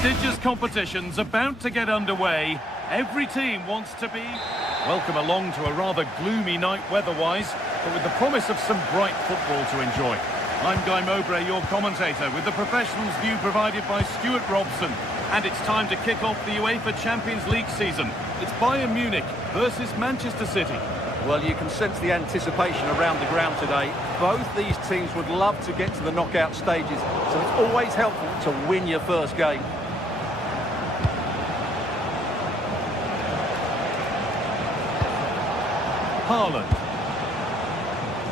prestigious competition's about to get underway. Every team wants to be... Welcome along to a rather gloomy night weather-wise, but with the promise of some bright football to enjoy. I'm Guy Mowbray, your commentator, with the professionals' view provided by Stuart Robson. And it's time to kick off the UEFA Champions League season. It's Bayern Munich versus Manchester City. Well, you can sense the anticipation around the ground today. Both these teams would love to get to the knockout stages, so it's always helpful to win your first game. Haaland.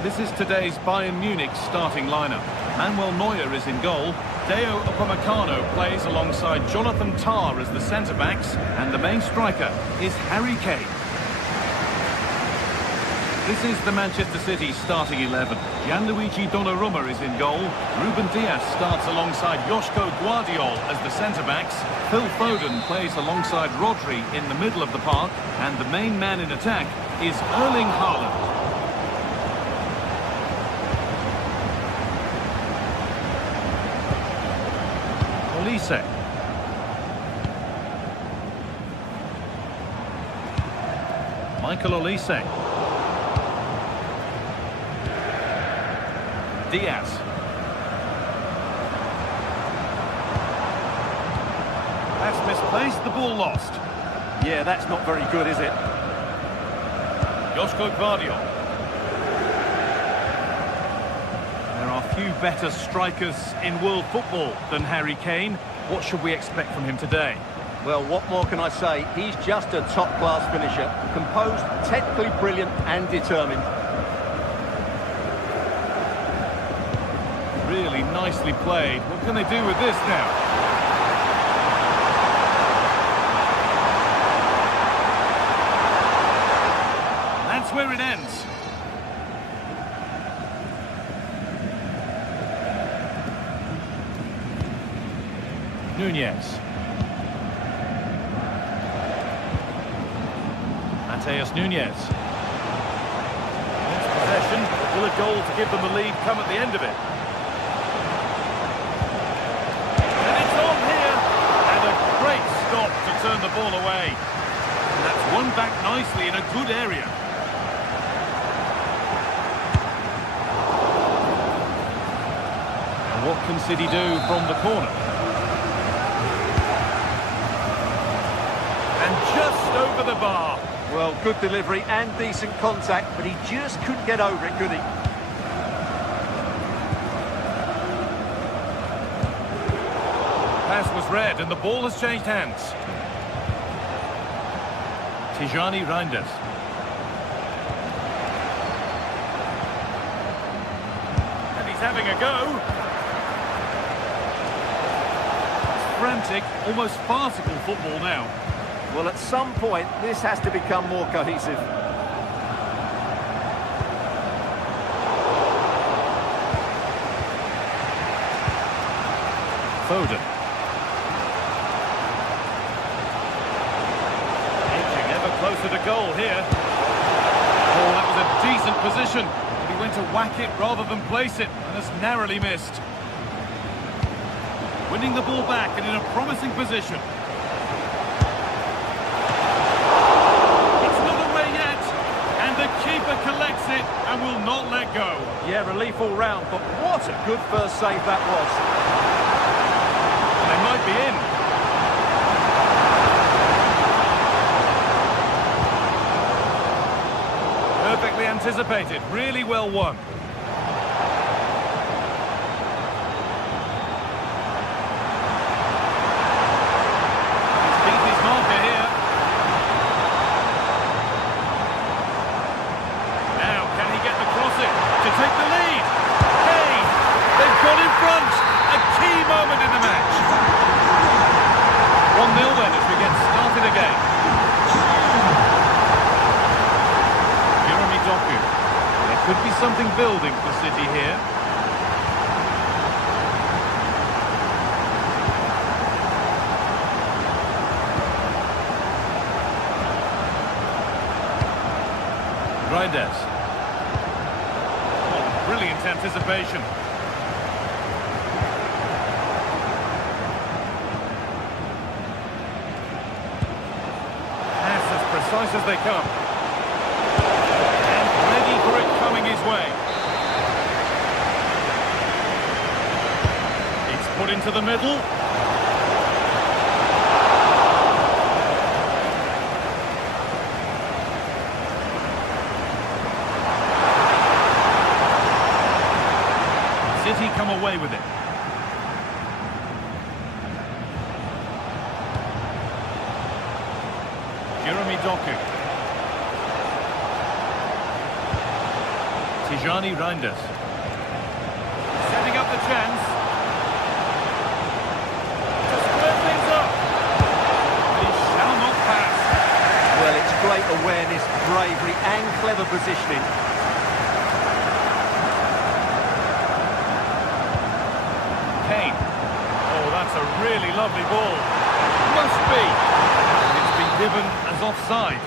This is today's Bayern Munich starting lineup. Manuel Neuer is in goal. Deo Upamecano plays alongside Jonathan Tah as the centre-backs, and the main striker is Harry Kane. This is the Manchester City starting 11. Gianluigi Donnarumma is in goal. Ruben Dias starts alongside Joško Guardiol as the centre-backs. Phil Foden plays alongside Rodri in the middle of the park, and the main man in attack is Erling Haaland. Olise. Michael Olise. Diaz. That's misplaced, the ball lost. Yeah, that's not very good, is it? Joško Guardiol. There are few better strikers in world football than Harry Kane. What should we expect from him today? Well, what more can I say? He's just a top-class finisher. Composed, technically brilliant and determined. Really nicely played. What can they do with this now? That's where it ends. Nunez. Mateus Nunez. Next possession. Will a goal to give them the lead come at the end of it? Stop to turn the ball away. And that's won back nicely in a good area. And what can City do from the corner? And just over the bar. Well, good delivery and decent contact, but he just couldn't get over it, could he? Pass was read and the ball has changed hands. Tijani Reinders. And he's having a go. It's frantic, almost farcical football now. Well, at some point, this has to become more cohesive. Foden. Closer to goal here. Oh, that was a decent position. But he went to whack it rather than place it, and has narrowly missed. Winning the ball back and in a promising position. It's not away yet, and the keeper collects it and will not let go. Yeah, relief all round, but what a good first save that was. They might be in. Perfectly anticipated, really well won. He's beat his marker here. Now, can he get the cross in to take the lead? Hey, they've got in front. A key moment in the match. 1-0 then as we get started again. There could be something building for City here. Reinders. Oh, brilliant anticipation. precise as they come. And ready for it coming his way. It's put into the middle. City come away with it. Jeremy Doku. Tijani Reinders. Setting up the chance. To square things up. He shall not pass. Well, it's great awareness, bravery and clever positioning. Kane. Oh, that's a really lovely ball. Must be. It's been given as offside.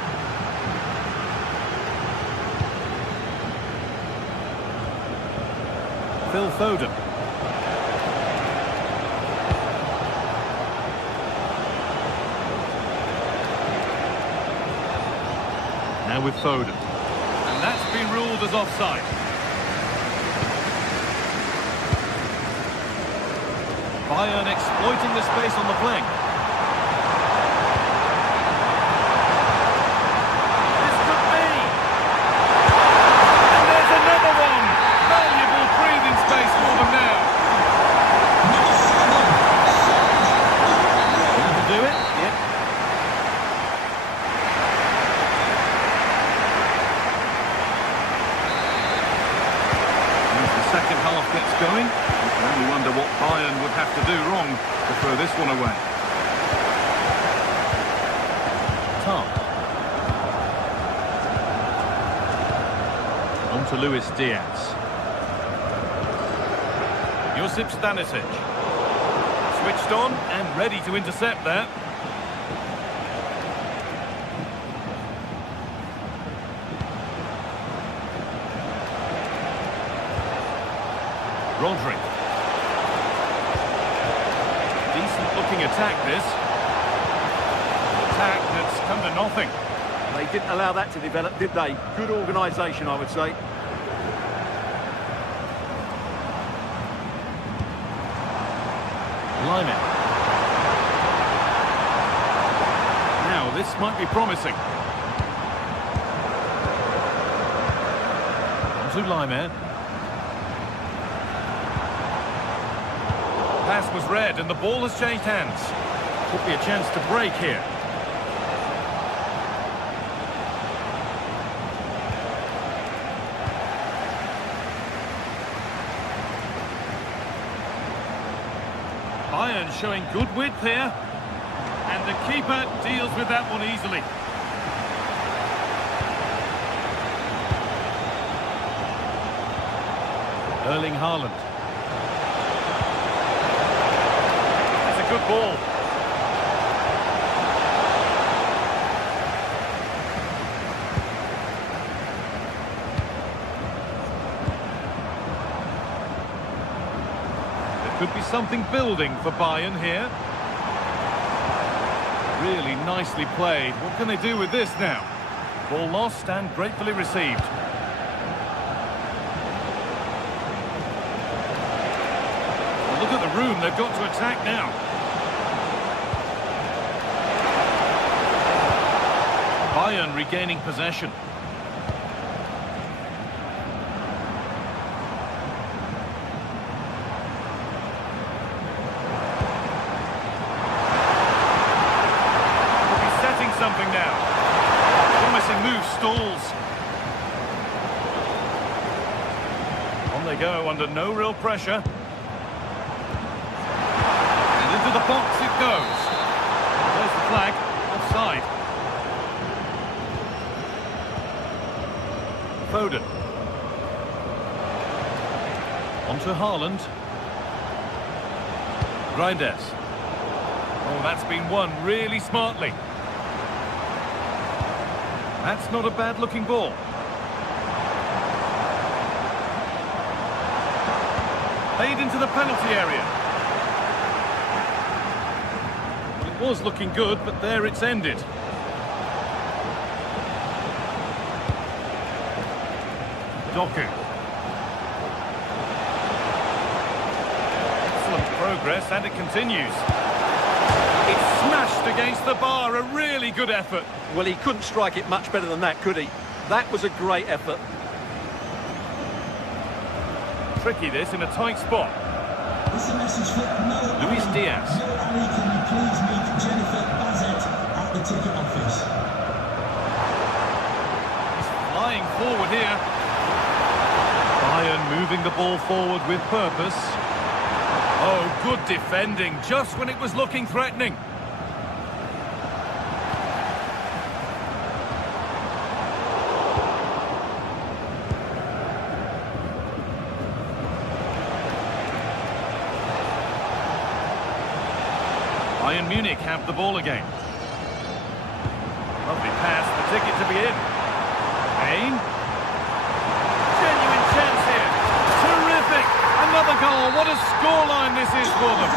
Phil Foden. Now with Foden. And that's been ruled as offside. Bayern exploiting the space on the flank. This could be. And there's another one. Valuable breathing space for them now. Going to do it? Yep. As the second half gets going, you can only wonder what Bayern would have to do wrong to throw this one away. Tom. On to Luis Diaz. Josip Stanisic. Switched on and ready to intercept there. Rodri. Decent looking attack this. Attack that's come to nothing. They didn't allow that to develop, did they? Good organisation, I would say. Lyman. Now this might be promising. On to Lyman. Pass was read and the ball has changed hands. Could be a chance to break here. Bayern showing good width here. And the keeper deals with that one easily. Erling Haaland. Good ball. There could be something building for Bayern here. Really nicely played. What can they do with this now? Ball lost and gratefully received. Well, look at the room they've got to attack now. Bayern regaining possession. Could be setting something now. Promising move stalls. On they go under no real pressure. And into the box it goes. There's the flag. Offside. Foden. On to Haaland. Reinders. Oh, that's been won really smartly. That's not a bad-looking ball. Played into the penalty area. Well, it was looking good, but there it's ended. Doku. Excellent progress, and it continues. It's smashed against the bar, a really good effort. Well, he couldn't strike it much better than that, could he? That was a great effort. Tricky this in a tight spot. It's a message for Luis Diaz. Ali, can you please meet Jennifer Bazet at the ticket office? He's flying forward here. Bayern moving the ball forward with purpose. Oh, good defending, just when it was looking threatening. Bayern Munich have the ball again. Lovely pass, the ticket to be in. Kane. Genuine chance here. Terrific. Another goal. What a scoreline this is for them.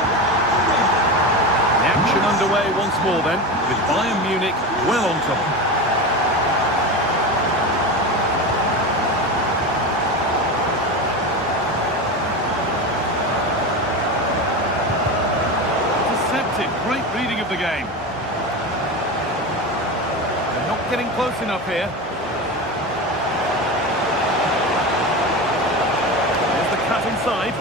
The action underway once more then, with Bayern Munich well on top. Great reading of the game. They're not getting close enough here. There's the cut inside.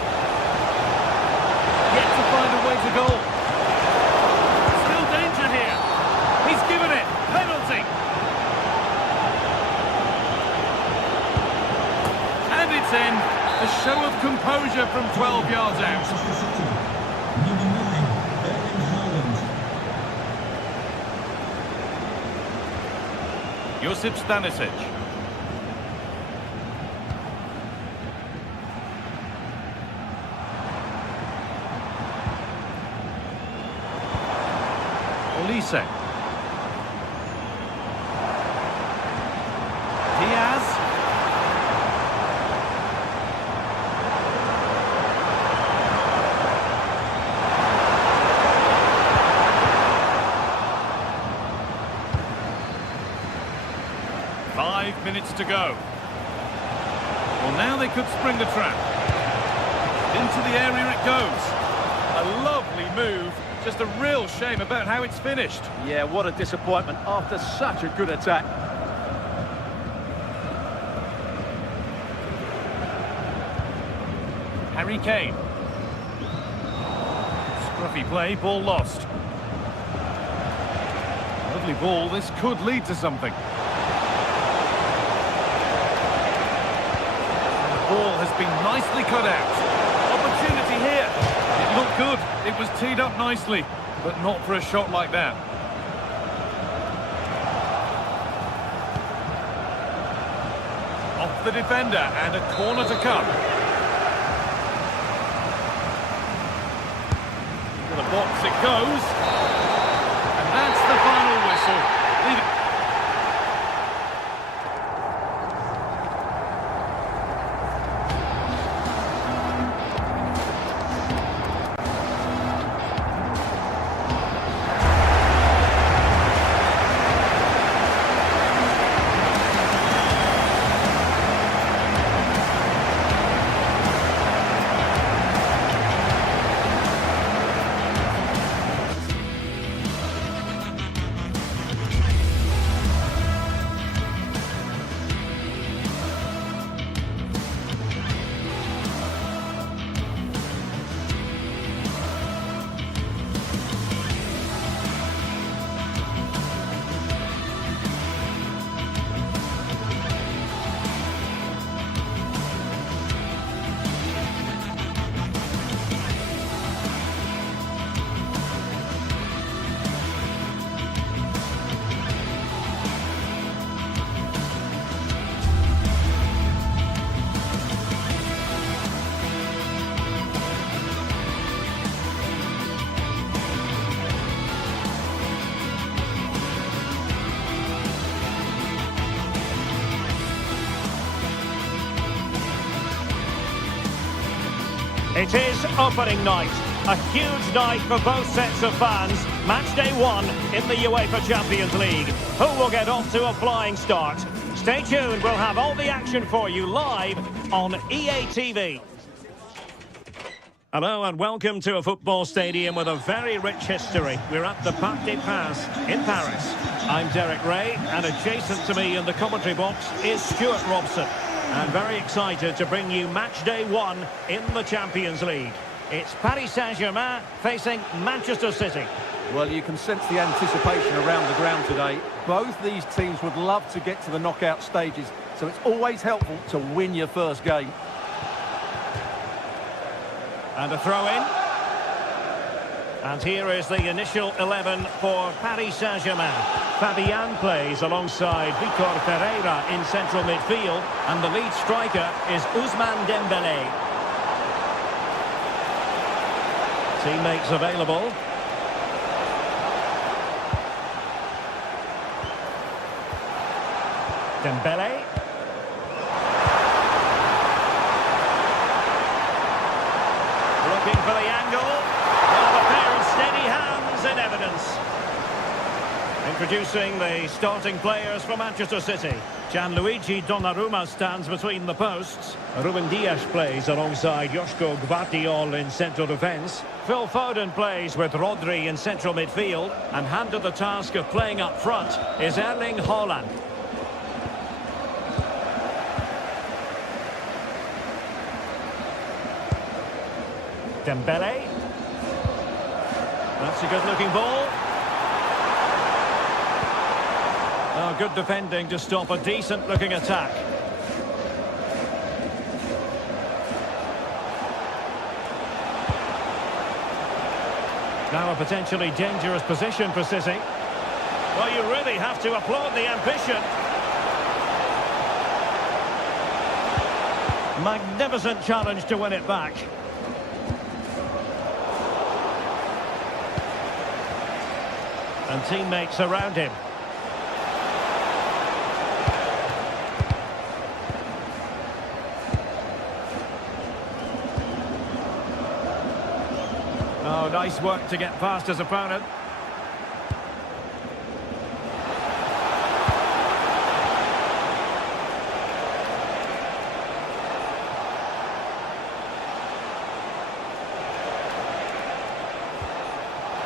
Yet to find a way to goal. Still danger here. He's given it. Penalty. And it's in. A show of composure from 12 yards out. Josip Stanisic. Olise. Diaz. Minutes to go. Well, now they could spring the trap. Into the area it goes. A lovely move. Just a real shame about how it's finished. Yeah, what a disappointment after such a good attack. Harry Kane. Scruffy play, ball lost. Lovely ball, this could lead to something. Ball has been nicely cut out. Opportunity here. It looked good. It was teed up nicely, but not for a shot like that. Off the defender and a corner to come. To the box it goes. And that's the final whistle. It is opening night, a huge night for both sets of fans. Match day one in the UEFA Champions League. Who will get off to a flying start? Stay tuned, we'll have all the action for you live on EA TV. Hello and welcome to a football stadium with a very rich history. We're at the Parc des Princes in Paris. I'm Derek Ray, and adjacent to me in the commentary box is Stuart Robson. And very excited to bring you match day 1 in the Champions League. It's Paris Saint-Germain facing Manchester City. Well, you can sense the anticipation around the ground today. Both these teams would love to get to the knockout stages, so it's always helpful to win your first game. And a throw-in. And here is the initial 11 for Paris Saint-Germain. Fabian plays alongside Vitor Ferreira in central midfield, and the lead striker is Ousmane Dembélé. Teammates available. Dembélé. Looking for the angle. Well, a pair of steady hands in evidence. Introducing the starting players for Manchester City. Gianluigi Donnarumma stands between the posts. Ruben Dias plays alongside Joško Gvardiol in central defence. Phil Foden plays with Rodri in central midfield. And handed the task of playing up front is Erling Haaland. Dembélé. That's a good-looking ball. Oh, good defending to stop a decent-looking attack. Now a potentially dangerous position for City. Well, you really have to applaud the ambition. Magnificent challenge to win it back. And teammates around him. Oh, nice work to get past his opponent.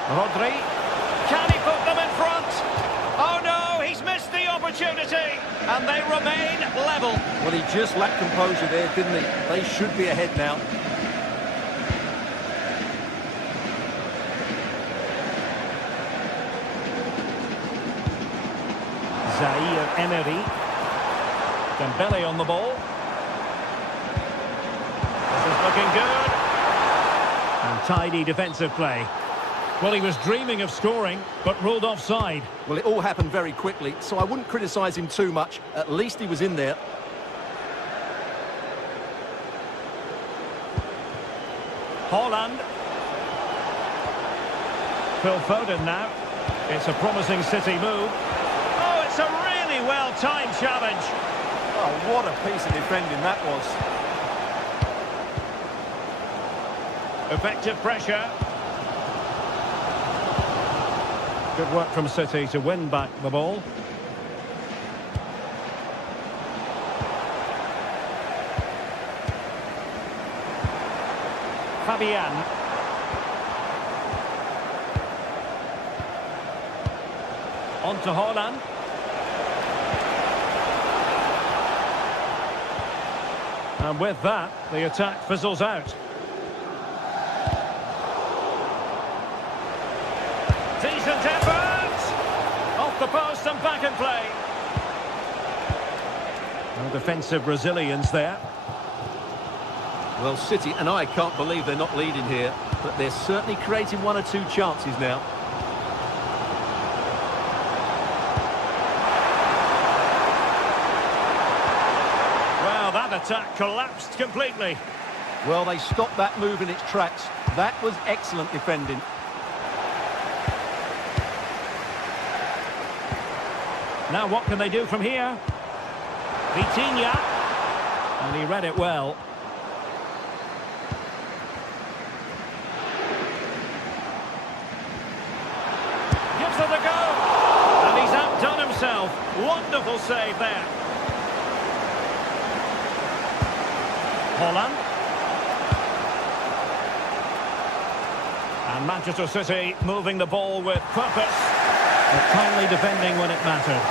Rodri. Can he put them in front? Oh no, he's missed the opportunity, and they remain level. Well, he just lacked composure there, didn't he? They should be ahead now. Zaire Emery. Dembélé on the ball. This is looking good. And tidy defensive play. Well, he was dreaming of scoring, but ruled offside. Well, it all happened very quickly, so I wouldn't criticise him too much. At least he was in there. Haaland. Phil Foden now. It's a promising City move. Oh, it's a really well-timed challenge. Oh, what a piece of defending that was. Effective pressure. Good work from City to win back the ball. Fabian. On to Haaland. And with that, the attack fizzles out. Decent effort! Off the post and back in play. No defensive resilience there. Well, City and I can't believe they're not leading here, but they're certainly creating one or two chances now. Well, that attack collapsed completely. Well, they stopped that move in its tracks. That was excellent defending. Now what can they do from here? Vitinha. And he read it well. Gives it a go. And he's outdone himself. Wonderful save there. Holland. And Manchester City moving the ball with purpose, but kindly defending when it mattered.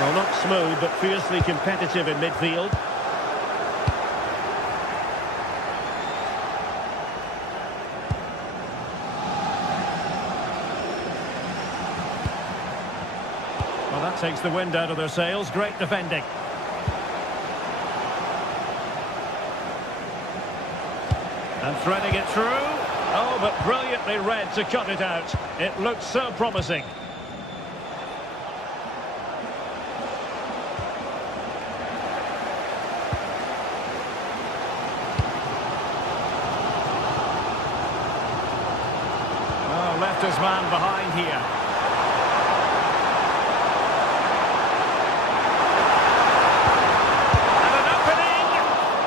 Well, not smooth, but fiercely competitive in midfield. Well, that takes the wind out of their sails. Great defending. And threading it through. Oh, but brilliantly read to cut it out. It looks so promising. Oh, left his man behind here.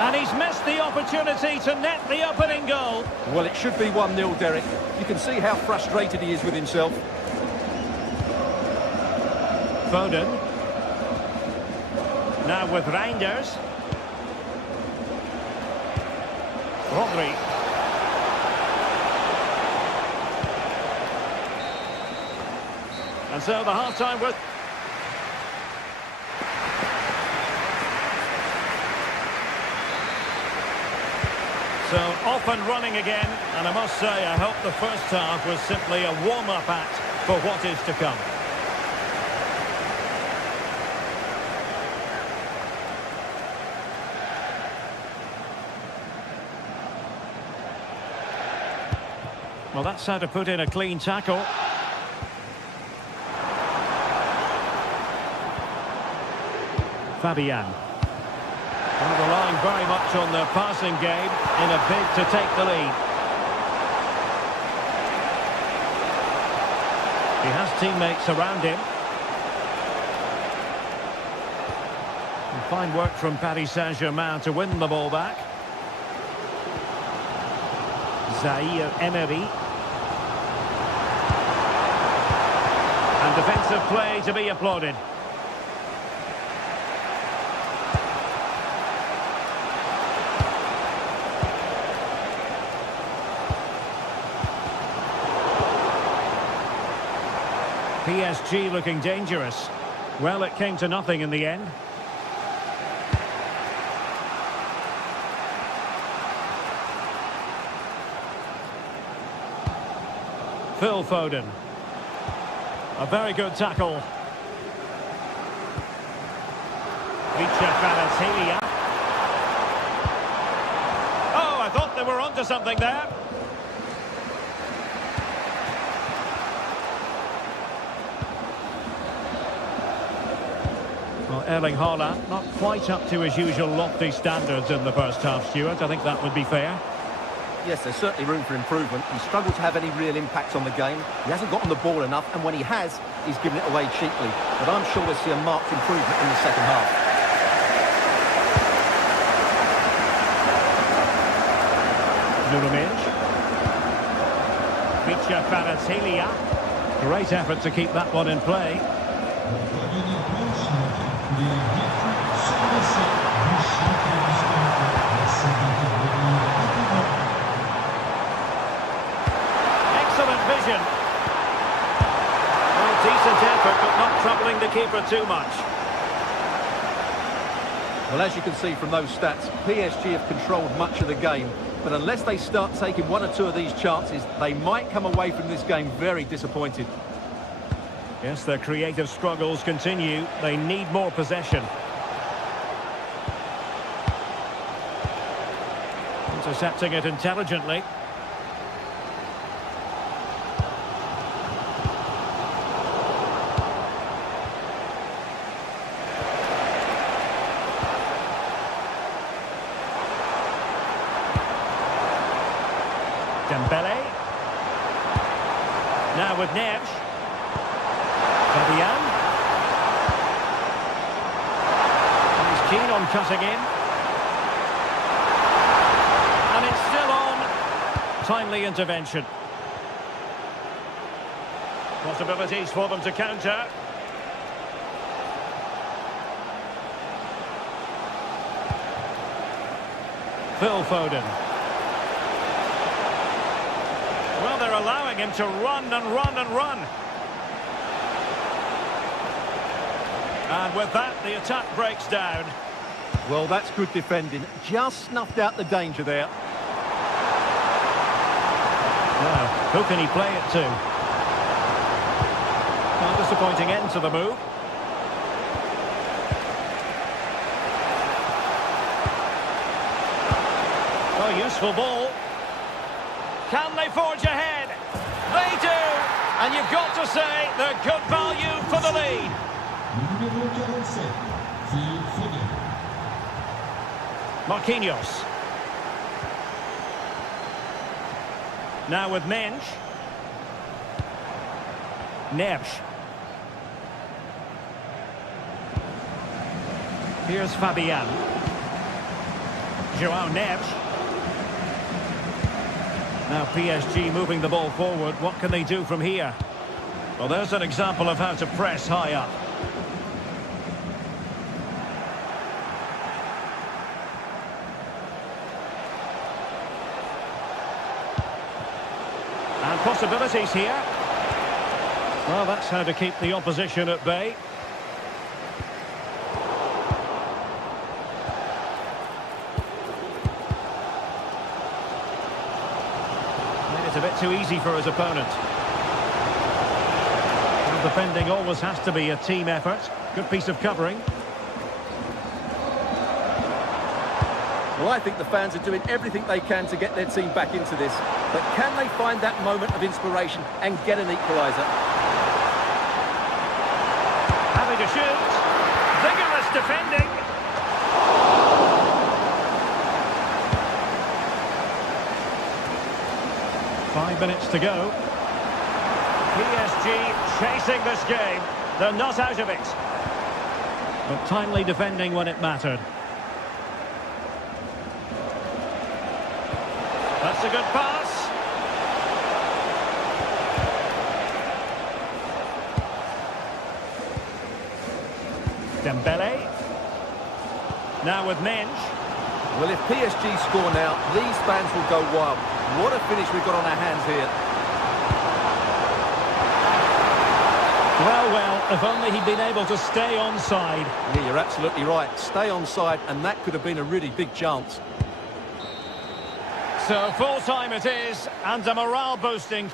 And he's missed the opportunity to net the opening goal. Well, it should be 1-0, Derek. You can see how frustrated he is with himself. Foden. Now with Reinders. Rodri. And so the half-time with... So off and running again, and I must say I hope the first half was simply a warm-up act for what is to come. Well, that's how to put in a clean tackle. Fabian. Well, relying very much on their passing game in a bid to take the lead. He has teammates around him. And fine work from Paris Saint-Germain to win the ball back. Zaire Emery. And defensive play to be applauded. PSG looking dangerous. Well, it came to nothing in the end. Phil Foden. A very good tackle. Oh, I thought they were onto something there. Well, Erling Haaland, not quite up to his usual lofty standards in the first half, Stuart. I think that would be fair. Yes, there's certainly room for improvement. He's struggled to have any real impact on the game. He hasn't gotten the ball enough, and when he has, he's given it away cheaply. But I'm sure we'll see a marked improvement in the second half. Great effort to keep that one in play. Excellent vision. Well, decent effort, but not troubling the keeper too much. Well, as you can see from those stats, PSG have controlled much of the game. But unless they start taking one or two of these chances, they might come away from this game very disappointed. Yes, their creative struggles continue. They need more possession. Intercepting it intelligently. Dembele. Now with Neves. Fabian. And he's keen on cutting in. And it's still on. Timely intervention. Possibilities for them to counter. Phil Foden. Well, they're allowing him to run and run and run. And with that, the attack breaks down. Well, that's good defending. Just snuffed out the danger there. Now, who can he play it to? Well, disappointing end to the move. Oh, useful ball. Can they forge ahead? They do! And you've got to say they're good value for the lead. Marquinhos. Now with Mensch. Neves. Here's Fabian. Joao Neves. Now PSG moving the ball forward. What can they do from here? Well, there's an example of how to press high up. And possibilities here. Well, that's how to keep the opposition at bay. Made it a bit too easy for his opponent. Well, defending always has to be a team effort. Good piece of covering. Well, I think the fans are doing everything they can to get their team back into this. But can they find that moment of inspiration and get an equaliser? Having to shoot. Vigorous defending. Five minutes to go. PSG chasing this game. They're not out of it. But timely defending when it mattered. That's a good pass. Dembele. Now with Mensch. Well, if PSG score now, these fans will go wild. What a finish we've got on our hands here. Well, well, if only he'd been able to stay onside. Yeah, you're absolutely right. Stay onside, and that could have been a really big chance. So full time it is, and a morale boosting.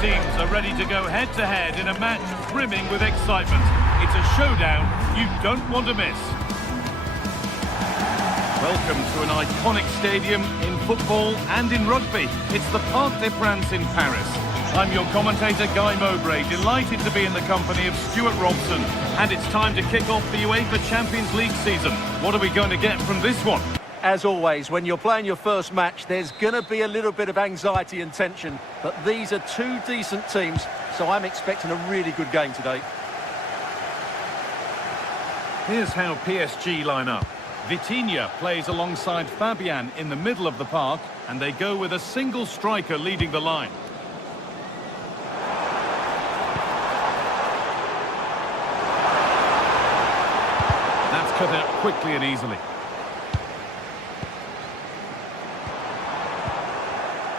Teams are ready to go head-to-head in a match brimming with excitement. It's a showdown you don't want to miss. Welcome to an iconic stadium in football and in rugby. It's the Parc des Princes in Paris. I'm your commentator, Guy Mowbray, delighted to be in the company of Stuart Robson. And it's time to kick off the UEFA Champions League season. What are we going to get from this one? As always, when you're playing your first match, there's going to be a little bit of anxiety and tension. But these are two decent teams, so I'm expecting a really good game today. Here's how PSG line up. Vitinha plays alongside Fabian in the middle of the park, and they go with a single striker leading the line. That's cut out quickly and easily.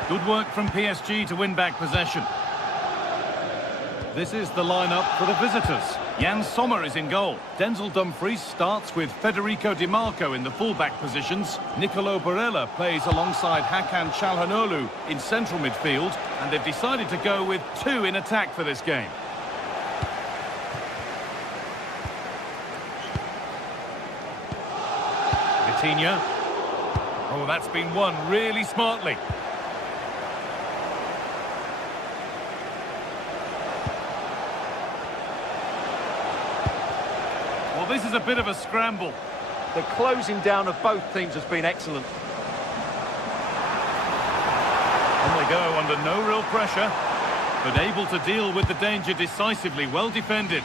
Good work from PSG to win back possession. This is the lineup for the visitors. Jan Sommer is in goal. Denzel Dumfries starts with Federico Di Marco in the full-back positions. Nicolo Barella plays alongside Hakan Çalhanoğlu in central midfield. And they've decided to go with two in attack for this game. Vitinha. Oh, that's been won really smartly. Well, this is a bit of a scramble. The closing down of both teams has been excellent. On they go under no real pressure, but able to deal with the danger decisively. Well defended.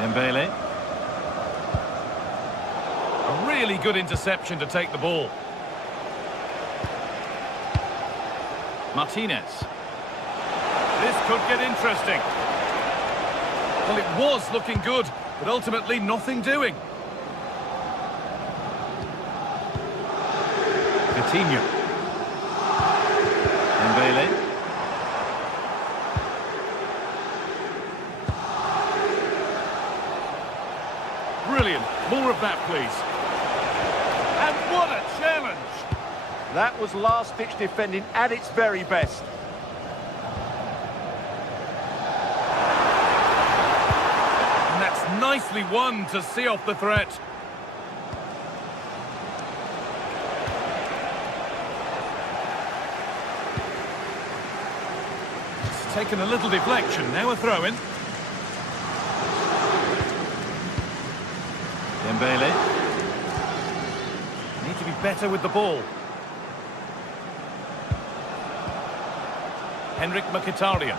Dembele. A really good interception to take the ball. Martinez. This could get interesting. Well, it was looking good, but ultimately nothing doing. Vitinha. Dembele. Brilliant. More of that, please. And what a challenge! That was last-ditch defending at its very best. And that's nicely won to see off the threat. It's taken a little deflection. Now a throw-in. Dembele. Need to be better with the ball. Henrik Mkhitaryan.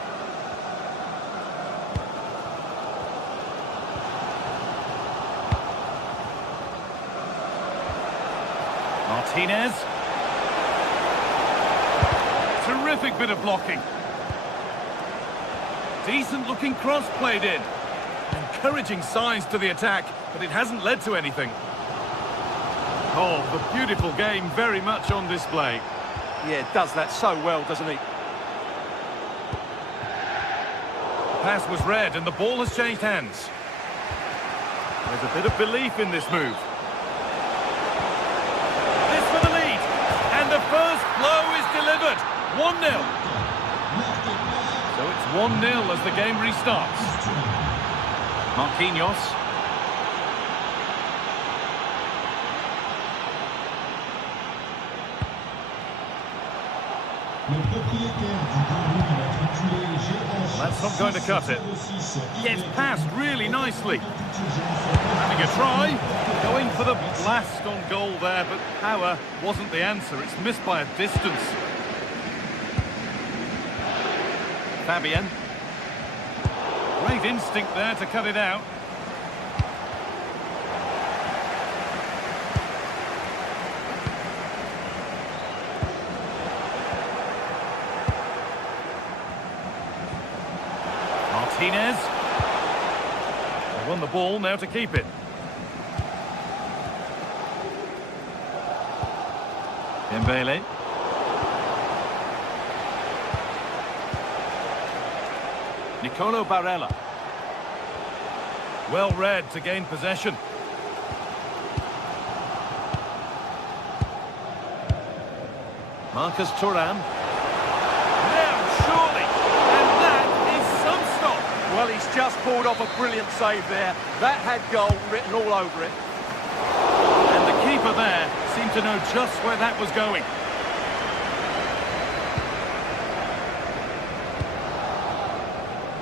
Martinez. Terrific bit of blocking. Decent looking cross played in. Encouraging signs to the attack, but it hasn't led to anything. Oh, the beautiful game very much on display. Yeah, does that so well, doesn't he? Pass was read and the ball has changed hands. There's a bit of belief in this move. This for the lead. And the first blow is delivered. 1-0. So it's 1-0 as the game restarts. Marquinhos. That's not going to cut it. Gets passed really nicely. Having a try. Going for the blast on goal there, but power wasn't the answer. It's missed by a distance. Fabian. Great instinct there to cut it out. Martinez. They won the ball, now to keep it. Dembele. Nicolo Barella. Well read to gain possession. Marcus Thuram. Now, surely. And that is some stop. Well, he's just pulled off a brilliant save there. That had goal written all over it. And the keeper there seemed to know just where that was going.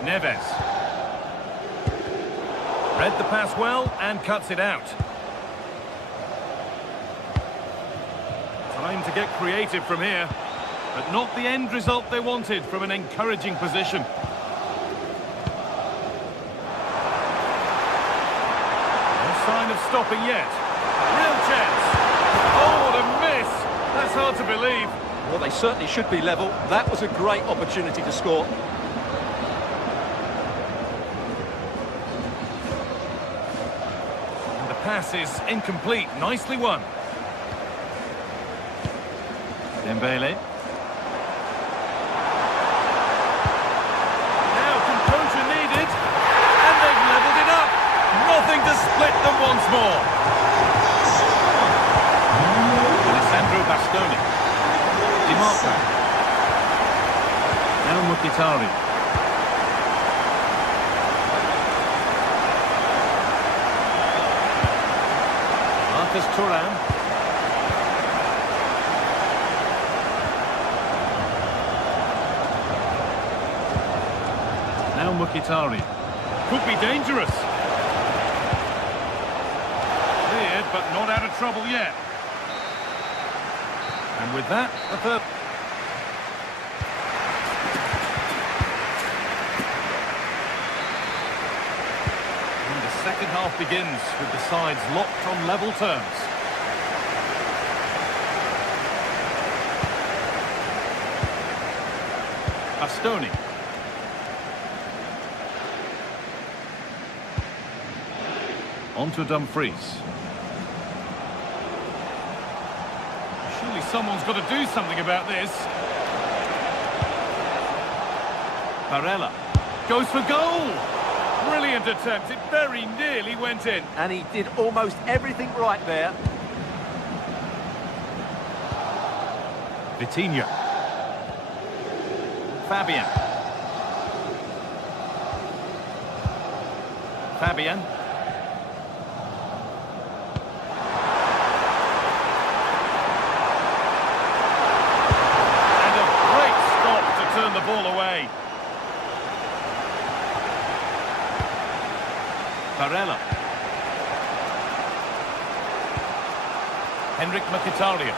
Neves. Read the pass well and cuts it out. Trying to get creative from here, but not the end result they wanted from an encouraging position. No sign of stopping yet. Real chance. Oh, what a miss! That's hard to believe. Well, they certainly should be level. That was a great opportunity to score. And the pass is incomplete. Nicely won. Dembele. Now composure needed, and they've levelled it up. Nothing to split them once more. Alessandro Bastoni. Di Marco. Now Mkhitaryan. Marcus Thuram. Now Mkhitaryan. Could be dangerous. Cleared, but not out of trouble yet. And with that, a third. And the second half begins with the sides locked on level terms. Bastoni. On to Dumfries. Surely someone's got to do something about this. Barella goes for goal. Brilliant attempt. It very nearly went in. And he did almost everything right there. Vitinha. Fabian. Fabian. Turn the ball away. Barella. Henrik Mkhitaryan.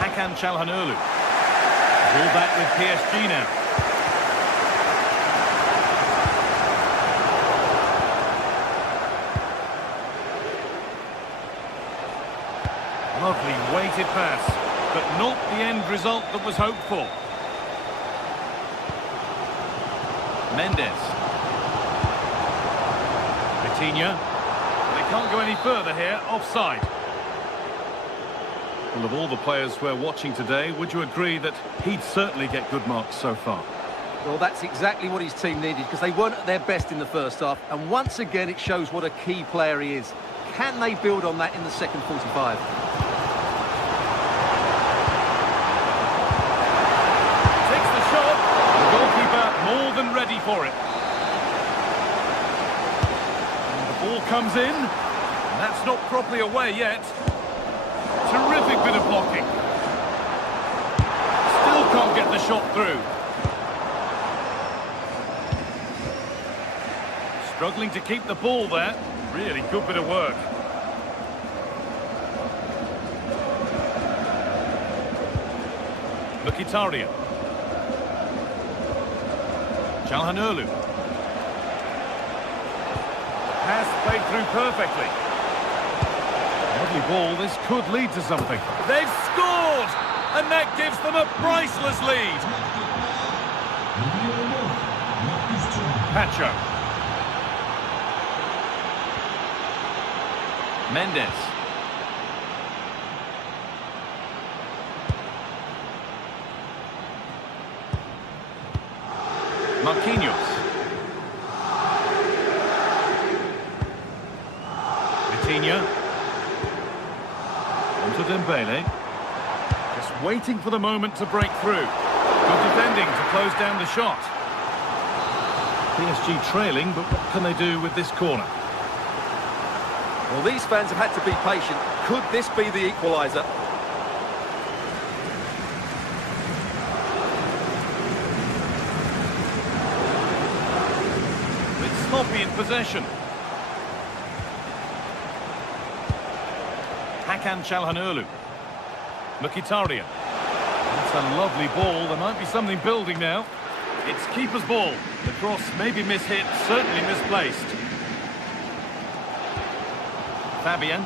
Hakan Çalhanoğlu. Ball back with PSG now. Lovely weighted pass, but not the end result that was hoped for. Mendes. Vitinha. They can't go any further here, offside. Well, of all the players we're watching today, would you agree that he'd certainly get good marks so far? Well, that's exactly what his team needed, because they weren't at their best in the first half, and once again it shows what a key player he is. Can they build on that in the second 45? More than ready for it. And the ball comes in. And that's not properly away yet. Terrific bit of blocking. Still can't get the shot through. Struggling to keep the ball there. Really good bit of work. Mkhitaryan. Çalhanoğlu. Pass played through perfectly. Lovely ball, this could lead to something. They've scored! And that gives them a priceless lead. Pacho. Mendes. Marquinhos. Vitinha. On to Dembele. Just waiting for the moment to break through. Good defending to close down the shot. PSG trailing, but what can they do with this corner? Well, these fans have had to be patient. Could this be the equaliser? Sloppy in possession. Hakan Çalhanoğlu. Mkhitaryan. That's a lovely ball. There might be something building now. It's keeper's ball. The cross may be mishit, certainly misplaced. Fabian.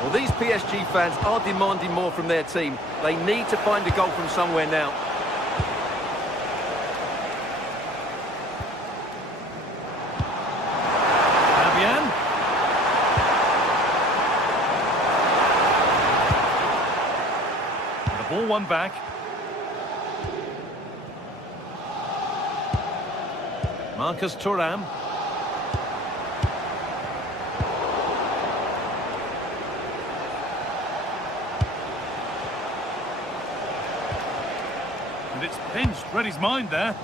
Well, these PSG fans are demanding more from their team. They need to find a goal from somewhere now. Fabian. The ball won back. Marcus Thuram. And it's pinched, read his mind there.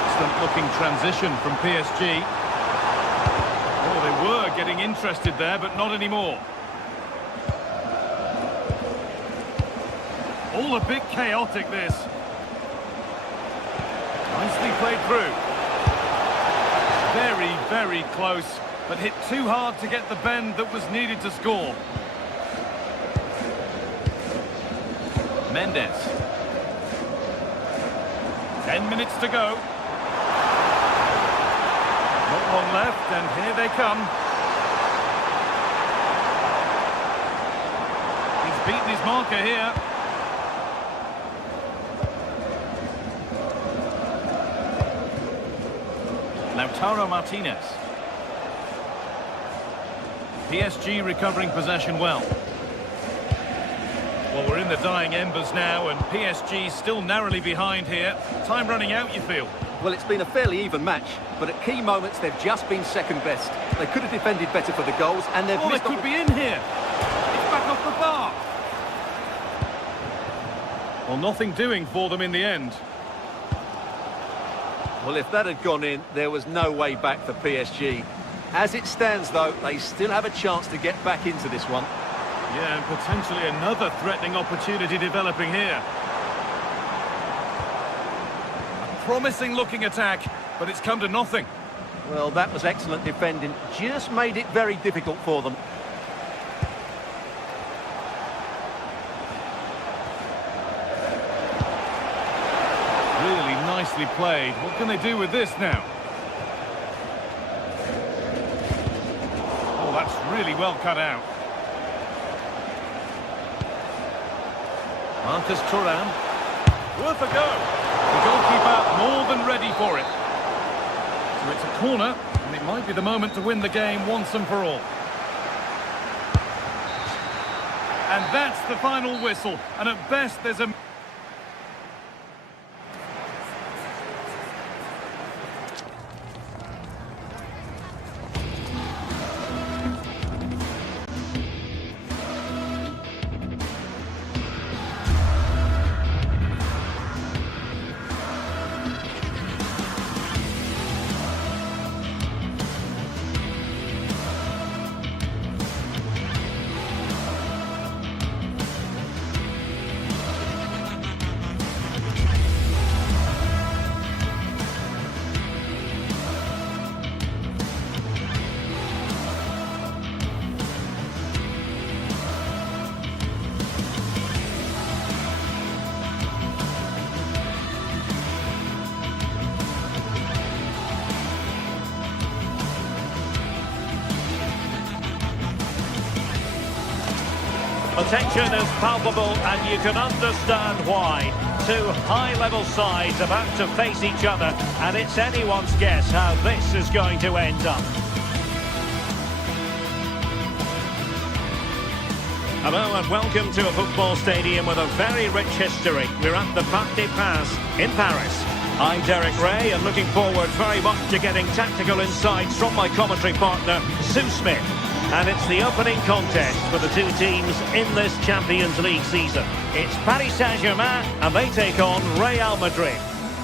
Excellent looking transition from PSG. Oh, they were getting interested there, but not anymore. All a bit chaotic, this. Nicely played through. Very, very close, but hit too hard to get the bend that was needed to score. Mendes. 10 minutes to go. Not long left, and here they come. He's beaten his marker here. Lautaro Martinez. PSG recovering possession well. Well, we're in the dying embers now, and PSG still narrowly behind here. Time running out, you feel? Well, it's been a fairly even match, but at key moments they've just been second best. They could have defended better for the goals, and they've they missed... could be in here. It's back off the bar. Well, nothing doing for them in the end. Well, if that had gone in, there was no way back for PSG. As it stands, though, they still have a chance to get back into this one. Yeah, and potentially another threatening opportunity developing here. A promising looking attack, but it's come to nothing. Well, that was excellent defending. Just made it very difficult for them. Really nicely played. What can they do with this now? Oh, that's really well cut out. Marcus Thuram. Worth a go. The goalkeeper more than ready for it. So it's a corner, and it might be the moment to win the game once and for all. And that's the final whistle. And at best, there's a... The tension is palpable, and you can understand why. Two high-level sides about to face each other, and it's anyone's guess how this is going to end up. Hello and welcome to a football stadium with a very rich history. We're at the Parc des Princes in Paris. I'm Derek Ray, and looking forward very much to getting tactical insights from my commentary partner, Sue Smith. And it's the opening contest for the two teams in this Champions League season. It's Paris Saint-Germain, and they take on Real Madrid.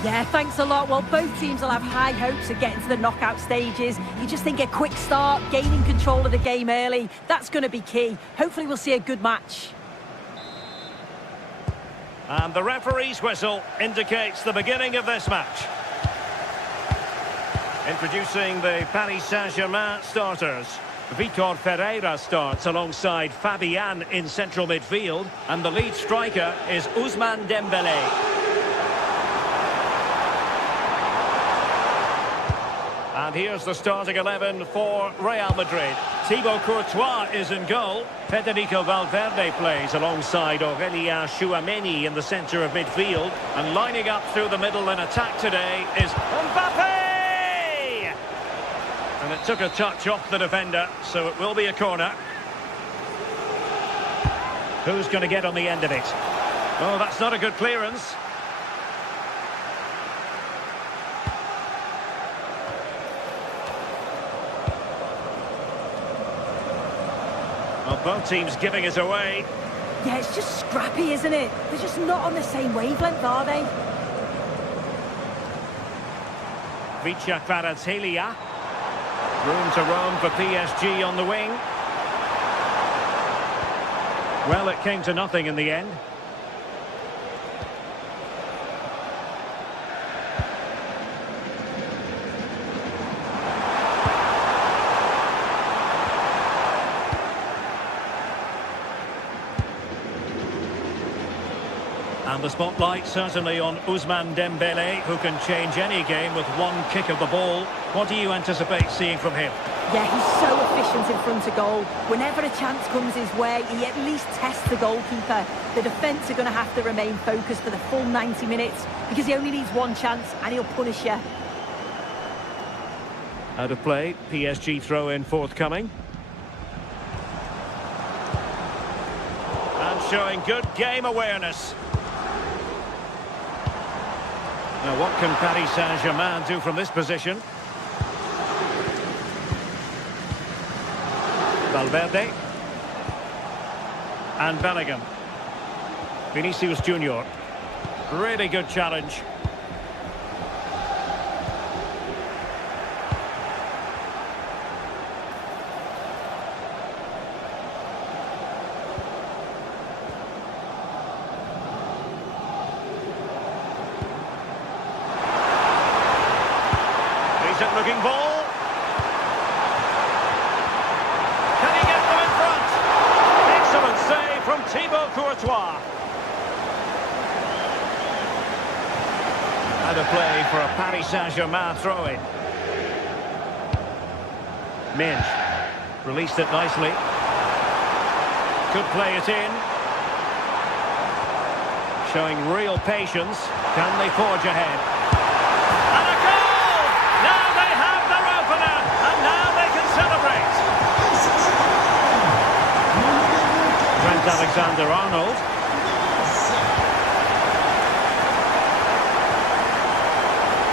Yeah, thanks a lot. Well, both teams will have high hopes of getting to the knockout stages. You just think a quick start, gaining control of the game early, that's going to be key. Hopefully we'll see a good match. And the referee's whistle indicates the beginning of this match. Introducing the Paris Saint-Germain starters. Vitor Ferreira starts alongside Fabian in central midfield. And the lead striker is Ousmane Dembélé. And here's the starting 11 for Real Madrid. Thibaut Courtois is in goal. Federico Valverde plays alongside Aurélien Tchouaméni in the centre of midfield. And lining up through the middle in attack today is Mbappé! And it took a touch off the defender, so it will be a corner. Who's going to get on the end of it? Oh, that's not a good clearance. Well, both teams giving it away. Yeah, it's just scrappy, isn't it? They're just not on the same wavelength, are they? Vicha Kvaratskhelia. Room to roam for PSG on the wing. Well, it came to nothing in the end. And the spotlight certainly on Ousmane Dembélé, who can change any game with one kick of the ball. What do you anticipate seeing from him? Yeah, he's so efficient in front of goal. Whenever a chance comes his way, he at least tests the goalkeeper. The defence are going to have to remain focused for the full 90 minutes because he only needs one chance and he'll punish you. Out of play, PSG throw-in forthcoming. And showing good game awareness. Now, what can Paris Saint-Germain do from this position? Valverde. And Bellingham. Vinicius Junior. Really good challenge. Looking ball. Can he get them in front? Excellent save from Thibaut Courtois. Out of play for a Paris Saint-Germain throw-in. Minge released it nicely. Could play it in. Showing real patience. Can they forge ahead? Alexander-Arnold.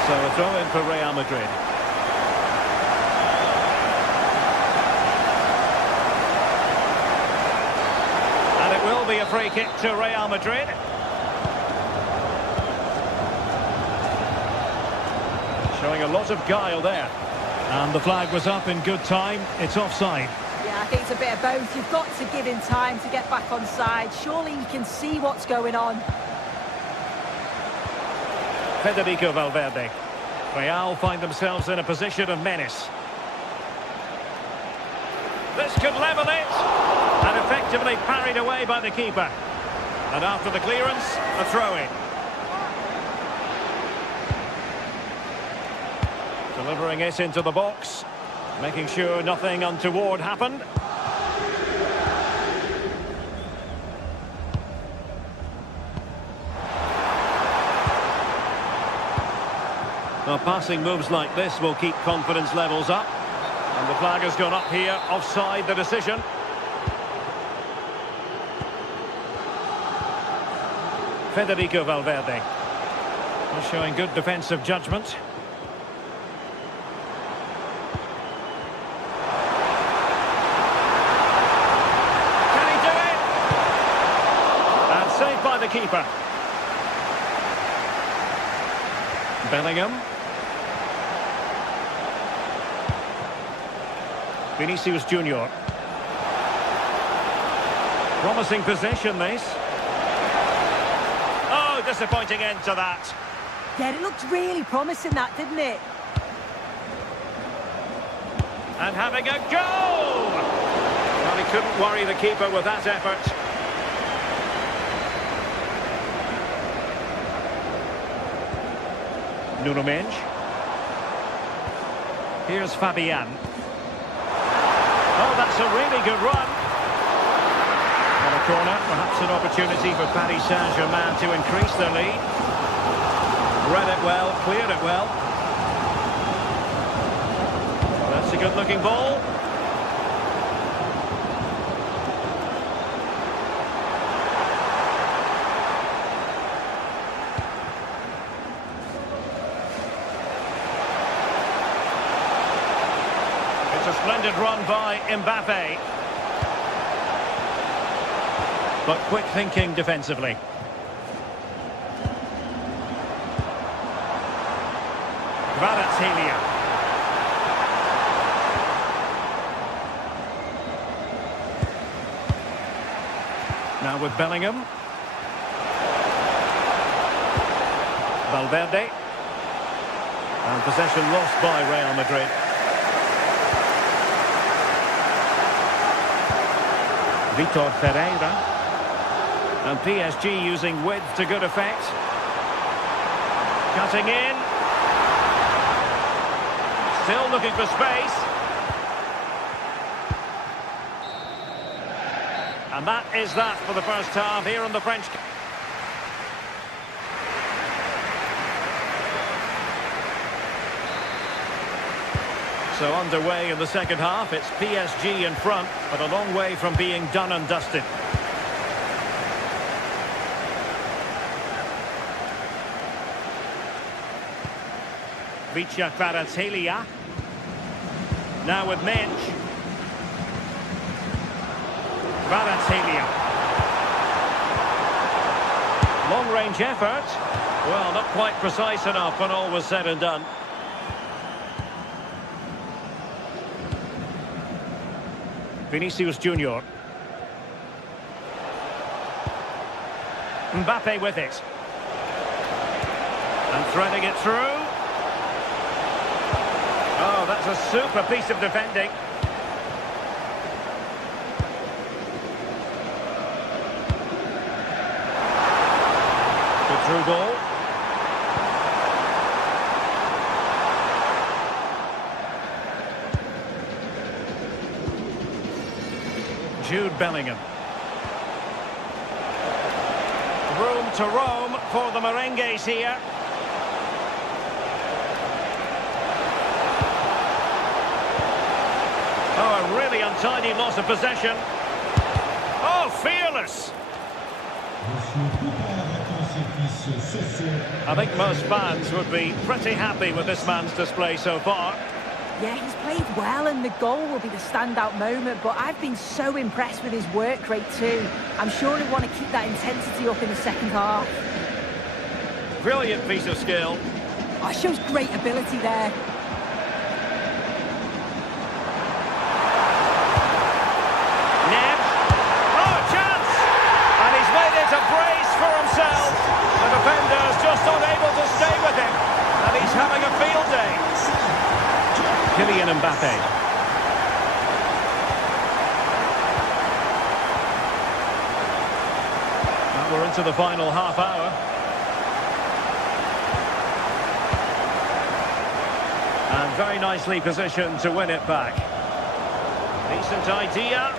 So a throw in for Real Madrid. And it will be a free kick to Real Madrid. Showing a lot of guile there. And the flag was up in good time. It's offside. Yeah, I think it's a bit of both. You've got to give him time to get back on side. Surely he can see what's going on. Federico Valverde. Real find themselves in a position of menace. This could level it. And effectively parried away by the keeper. And after the clearance, a throw-in. Delivering it into the box. Making sure nothing untoward happened. Well, passing moves like this will keep confidence levels up. And the flag has gone up here, offside the decision. Federico Valverde. Showing good defensive judgment. Saved by the keeper. Bellingham. Vinicius Junior. Promising possession, this. Oh, disappointing end to that. Yeah, it looked really promising, that, didn't it? And having a goal! Well, he couldn't worry the keeper with that effort. Nuno Mendes. Here's Fabian. Oh, that's a really good run. On a corner, perhaps an opportunity for Paris Saint-Germain to increase their lead. Read it well, cleared it well. That's a good-looking ball. It's a splendid run by Mbappe. But quick thinking defensively. Kvaratskhelia. Now with Bellingham. Valverde. And possession lost by Real Madrid. Vitor Ferreira. And PSG using width to good effect. Cutting in. Still looking for space. And that is that for the first half here on the French. So underway in the second half, it's PSG in front, but a long way from being done and dusted. Vitor Kvaratskhelia. Now with Mendes. Kvaratskhelia. Long-range effort. Well, not quite precise enough when all was said and done. Vinicius Junior. Mbappe with it. And threading it through. Oh, that's a super piece of defending. Good through ball. Jude Bellingham. Room to roam for the merengues here. Oh, a really untidy loss of possession. Oh, fearless! I think most fans would be pretty happy with this man's display so far. Yeah, he's played well and the goal will be the standout moment, but I've been so impressed with his work rate too. I'm sure he'll want to keep that intensity up in the second half. Brilliant piece of skill. Oh, shows great ability there. Neves. Oh, chance! And he's made it a brace for himself. The defender's just unable to stay with him. And he's having a field day. Kylian Mbappe. And we're into the final half hour. And very nicely positioned to win it back. Decent idea.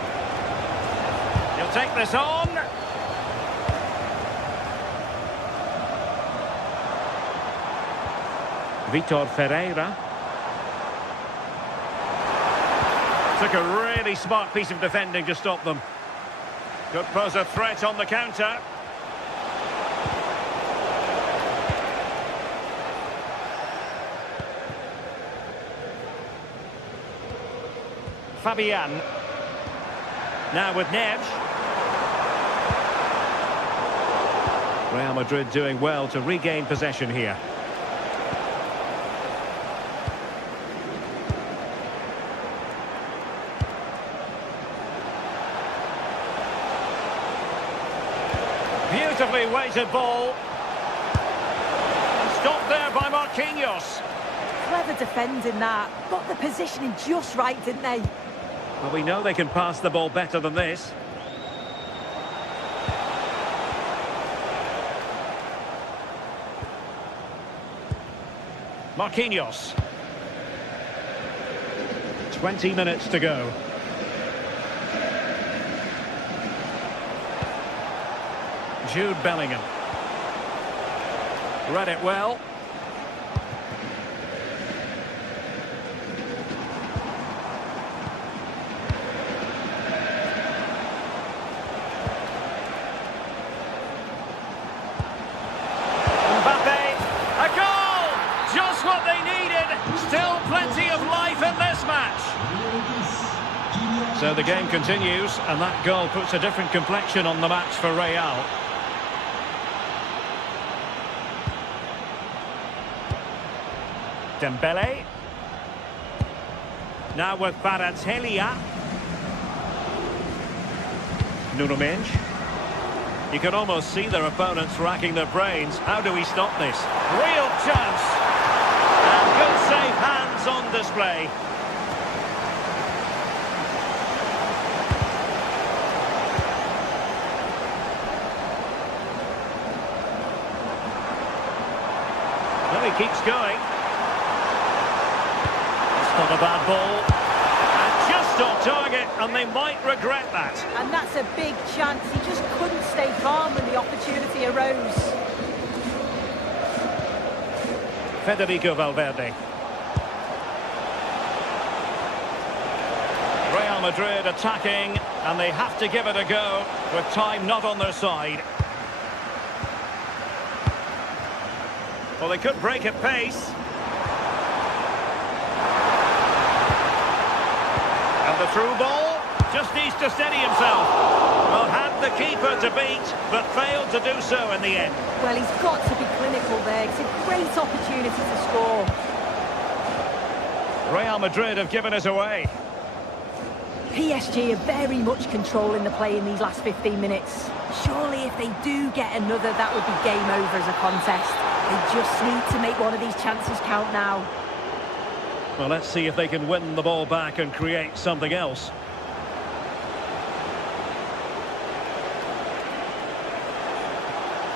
He'll take this on. Vitor Ferreira. Took a really smart piece of defending to stop them. Could pose a threat on the counter. Fabian. Now with Neves. Real Madrid doing well to regain possession here. Beautifully weighted ball. And stopped there by Marquinhos. Clever defending that. Got the positioning just right, didn't they? Well, we know they can pass the ball better than this. Marquinhos. 20 minutes to go. Jude Bellingham. Read it well. What they needed. Still plenty of life in this match. So the game continues, and that goal puts a different complexion on the match for Real. Dembele. Now with Kvaratskhelia. Nuno Mendes. You can almost see their opponents racking their brains. How do we stop this? Real chance. And good safe hands on display. Well, he keeps going. It's not a bad ball. And just on target, and they might regret that. And that's a big chance. He just couldn't stay calm when the opportunity arose. Federico Valverde. Real Madrid attacking, and they have to give it a go with time not on their side. Well, they could break at pace. And the through ball just needs to steady himself. Well, had the keeper to beat, but failed to do so in the end. Well, he's got to be clinical there. It's a great opportunity to score. Real Madrid have given us away. PSG are very much controlling the play in these last 15 minutes. Surely if they do get another, that would be game over as a contest. They just need to make one of these chances count now. Well, let's see if they can win the ball back and create something else.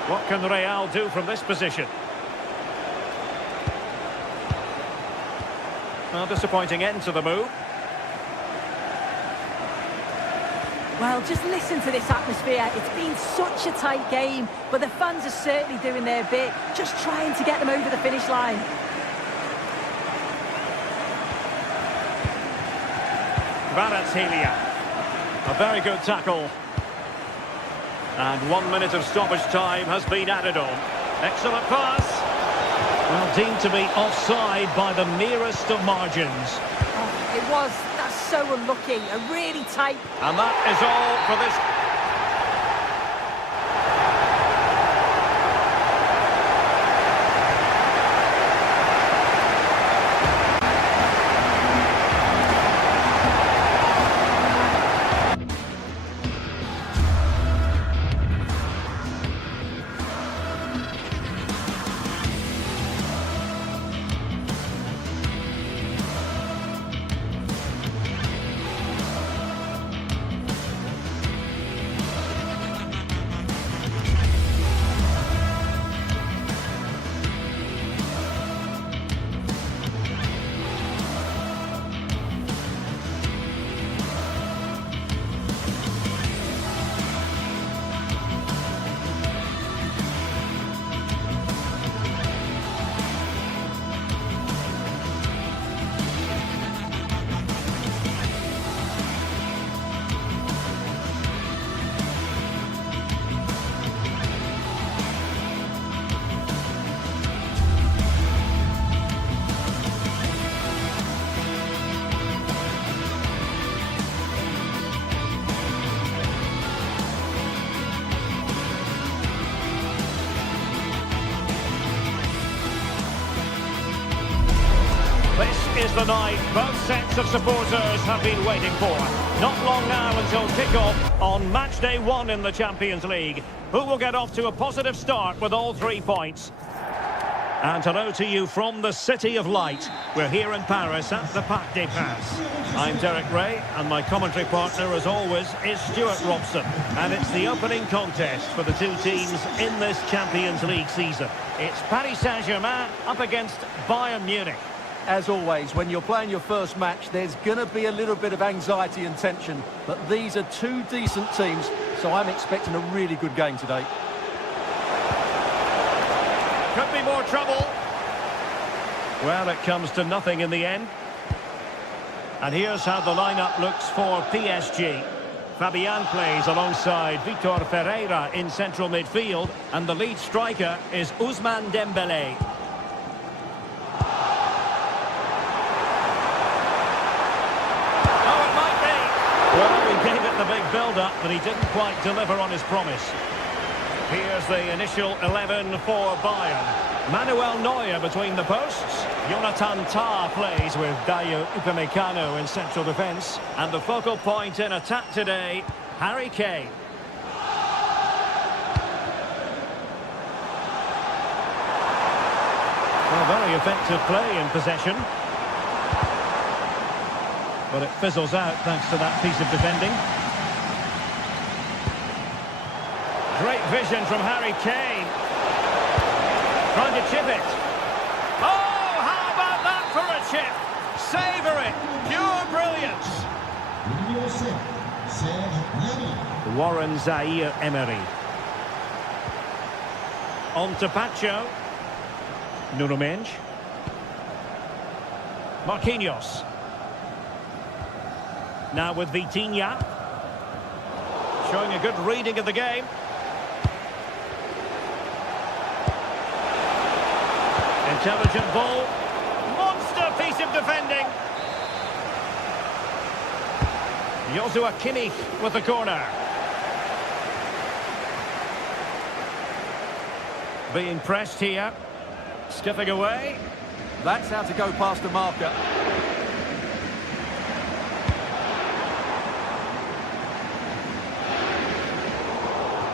What can Real do from this position? Well, disappointing end to the move. Well, just listen to this atmosphere. It's been such a tight game, but the fans are certainly doing their bit, just trying to get them over the finish line. Kvaratskhelia. A very good tackle. And 1 minute of stoppage time has been added on. Excellent pass. Well, deemed to be offside by the merest of margins. Oh, it was. That's so unlucky. A really tight... And that is all for this. This is the night both sets of supporters have been waiting for. Not long now until kick-off on match day 1 in the Champions League. Who will get off to a positive start with all 3 points? And hello to you from the City of Light. We're here in Paris at the Parc des Princes. I'm Derek Ray, and my commentary partner, as always, is Stuart Robson. And it's the opening contest for the two teams in this Champions League season. It's Paris Saint-Germain up against Bayern Munich. As always, when you're playing your first match, there's going to be a little bit of anxiety and tension. But these are two decent teams, so I'm expecting a really good game today. Could be more trouble. Well, it comes to nothing in the end. And here's how the lineup looks for PSG. Fabian plays alongside Vitor Ferreira in central midfield, and the lead striker is Ousmane Dembélé. Oh, it might be. Well, he gave it the big build-up, but he didn't quite deliver on his promise. Here's the initial 11 for Bayern. Manuel Neuer between the posts. Jonathan Tah plays with Dayo Upamecano in central defence. And the focal point in attack today, Harry Kane. Well, very effective play in possession. But it fizzles out thanks to that piece of defending. Great vision from Harry Kane. Trying to chip it. Oh, how about that for a chip? Savour it. Pure brilliance. Warren Zaïre-Emery. On to Pacho. Nuno Mendes. Marquinhos. Now with Vitinha. Showing a good reading of the game. Intelligent ball. Monster piece of defending. Joshua Kimmich with the corner. Being pressed here. Skipping away. That's how to go past the marker.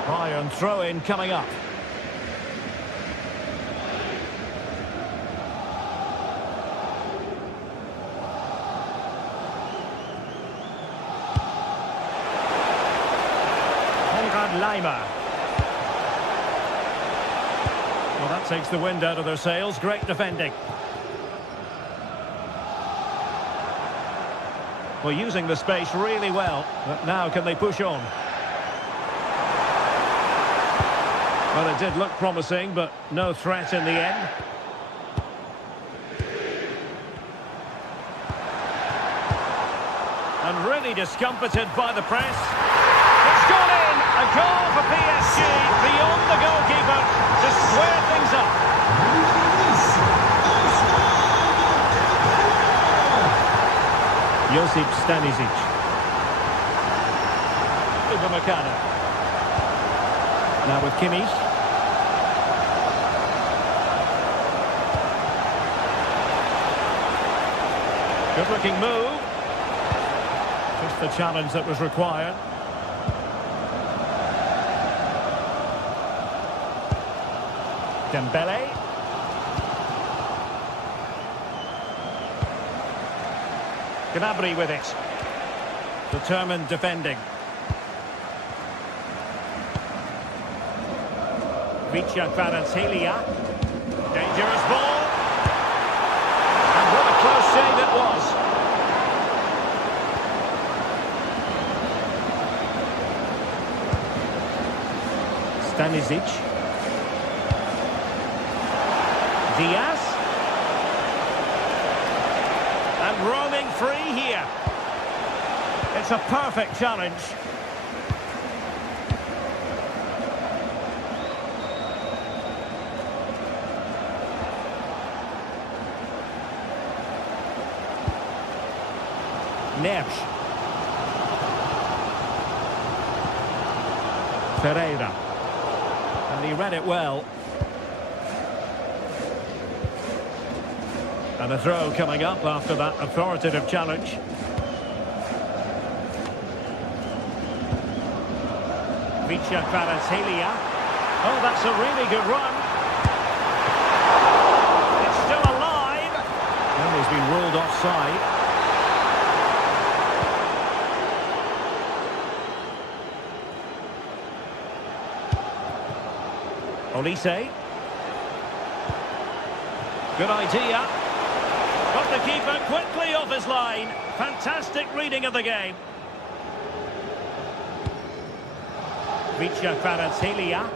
Bayern throw-in coming up. Lima. Well, that takes the wind out of their sails. Great defending. Well, using the space really well. But now can they push on? Well, it did look promising, but no threat in the end. And really discomfited by the press. It's gone in! A goal for PSG beyond the goalkeeper to square things up. Josip Stanisic. Upamecano. Now with Kimmich. Good-looking move. Just the challenge that was required. Dembele. Gnabry with it. Determined defending. Kvaratskhelia. Dangerous ball. And what a close save it was. Stanisic. Diaz. And roaming free here. It's a perfect challenge. Neves. Ferreira. And he read it well. And a throw coming up after that authoritative challenge. Kvaratskhelia. Oh, that's a really good run. been ruled offside. Olise. Good idea. Got the keeper quickly off his line. Fantastic reading of the game. Kvaratskhelia.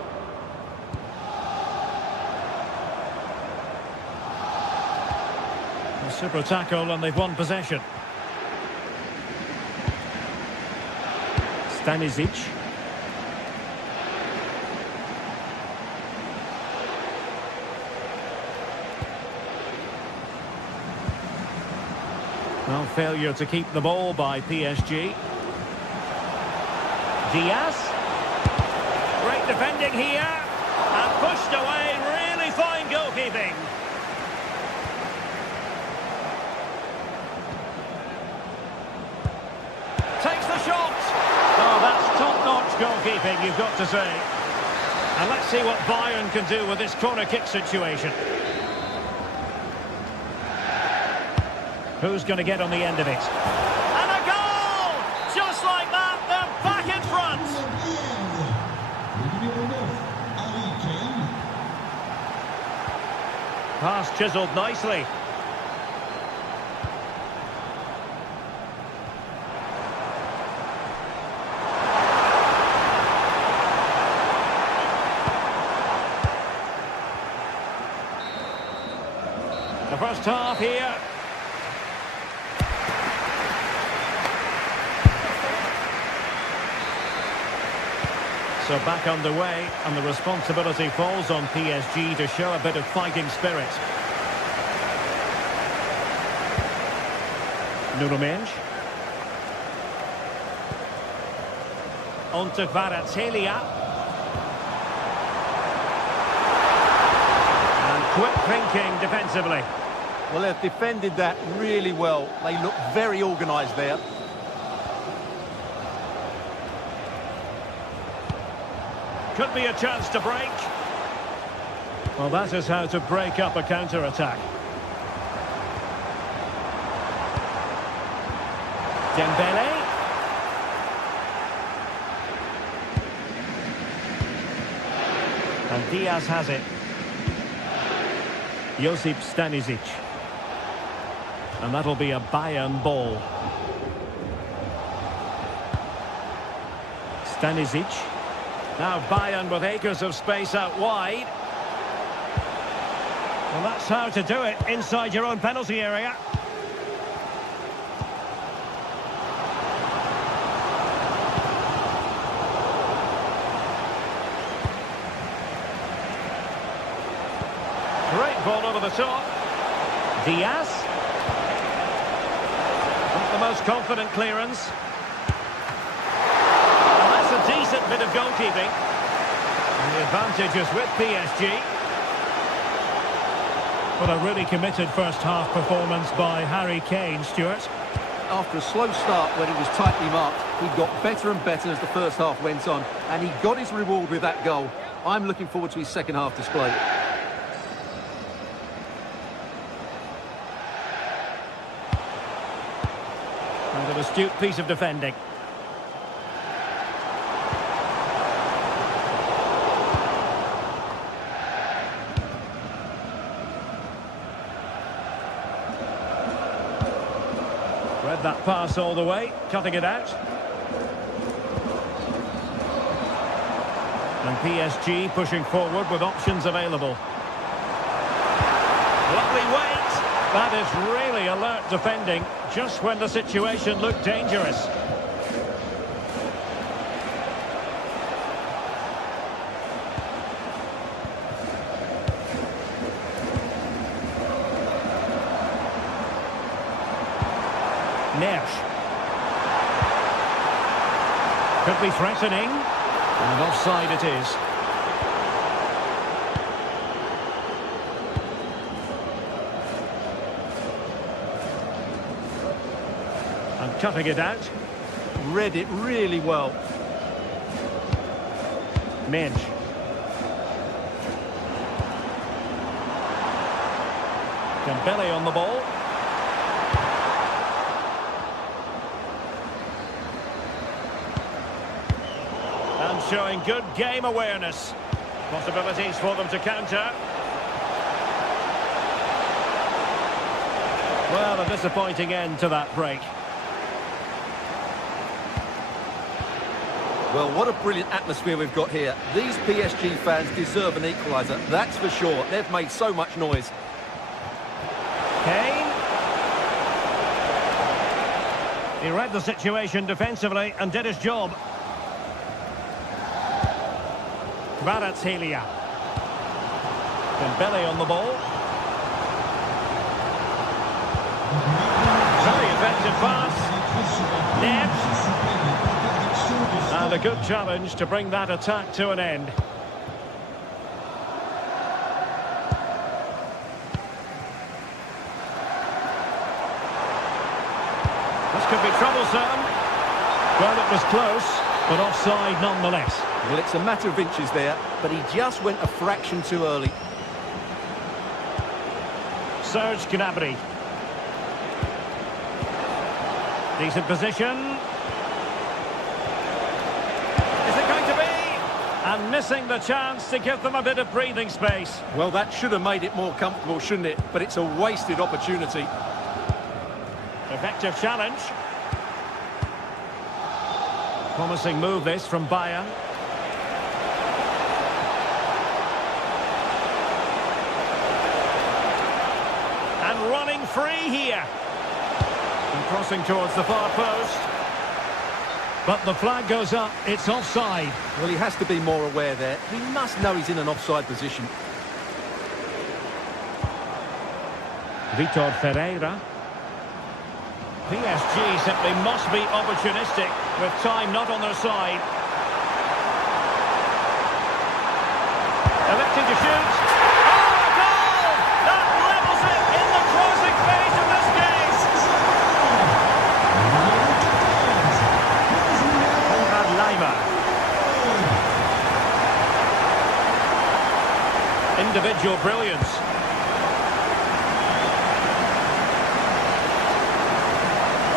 A super tackle and they've won possession. Stanisic. Well, failure to keep the ball by PSG. Diaz. Great defending here. And pushed away. Really fine goalkeeping. Takes the shot. Oh, that's top-notch goalkeeping, you've got to say. And let's see what Bayern can do with this corner kick situation. Who's going to get on the end of it? And a goal! Just like that, they're back in front. Pass chiselled nicely. The first half here. So back underway, and the responsibility falls on PSG to show a bit of fighting spirit. Nuno Mendes. On to Kvaratskhelia. And quick thinking defensively. Well, they've defended that really well. They look very organised there. Could be a chance to break. Well, that is how to break up a counter-attack. Dembele. And Diaz has it. Josip Stanisic. And that'll be a Bayern ball. Stanisic. Now Bayern with acres of space out wide. Well, that's how to do it inside your own penalty area. Great ball over the top. Diaz. Not the most confident clearance. A decent bit of goalkeeping. And the advantage is with PSG. But a really committed first half performance by Harry Kane, Stuart. After a slow start when he was tightly marked, he got better and better as the first half went on, and he got his reward with that goal. I'm looking forward to his second half display. And an astute piece of defending. Read that pass all the way, cutting it out. And PSG pushing forward with options available. Lovely weight. That is really alert defending, just when the situation looked dangerous. Nesh. Could be threatening. And offside it is. And cutting it out. Read it really well. Mensch. Dembele on the ball. showing good game awareness. Possibilities for them to counter. Well, a disappointing end to that break. Well, what a brilliant atmosphere we've got here. These PSG fans deserve an equaliser, that's for sure. They've made so much noise. Kane. He read the situation defensively and did his job. Kvaratskhelia. Dembele on the ball. Very effective pass. Neves. And a good challenge to bring that attack to an end. This could be troublesome. Well, it was close, but offside nonetheless. Well, it's a matter of inches there, but he just went a fraction too early. Serge Gnabry. Decent position. Is it going to be? And missing the chance to give them a bit of breathing space. Well, that should have made it more comfortable, shouldn't it? But it's a wasted opportunity. Effective challenge. Promising move this from Bayern. And running free here. And crossing towards the far post. But the flag goes up, it's offside. Well, he has to be more aware there. He must know he's in an offside position. Vitor Ferreira. PSG simply must be opportunistic with time not on their side. Electing to shoot. Oh, a goal! That levels it in the closing phase of this game. Conrad Leimer. Individual brilliance.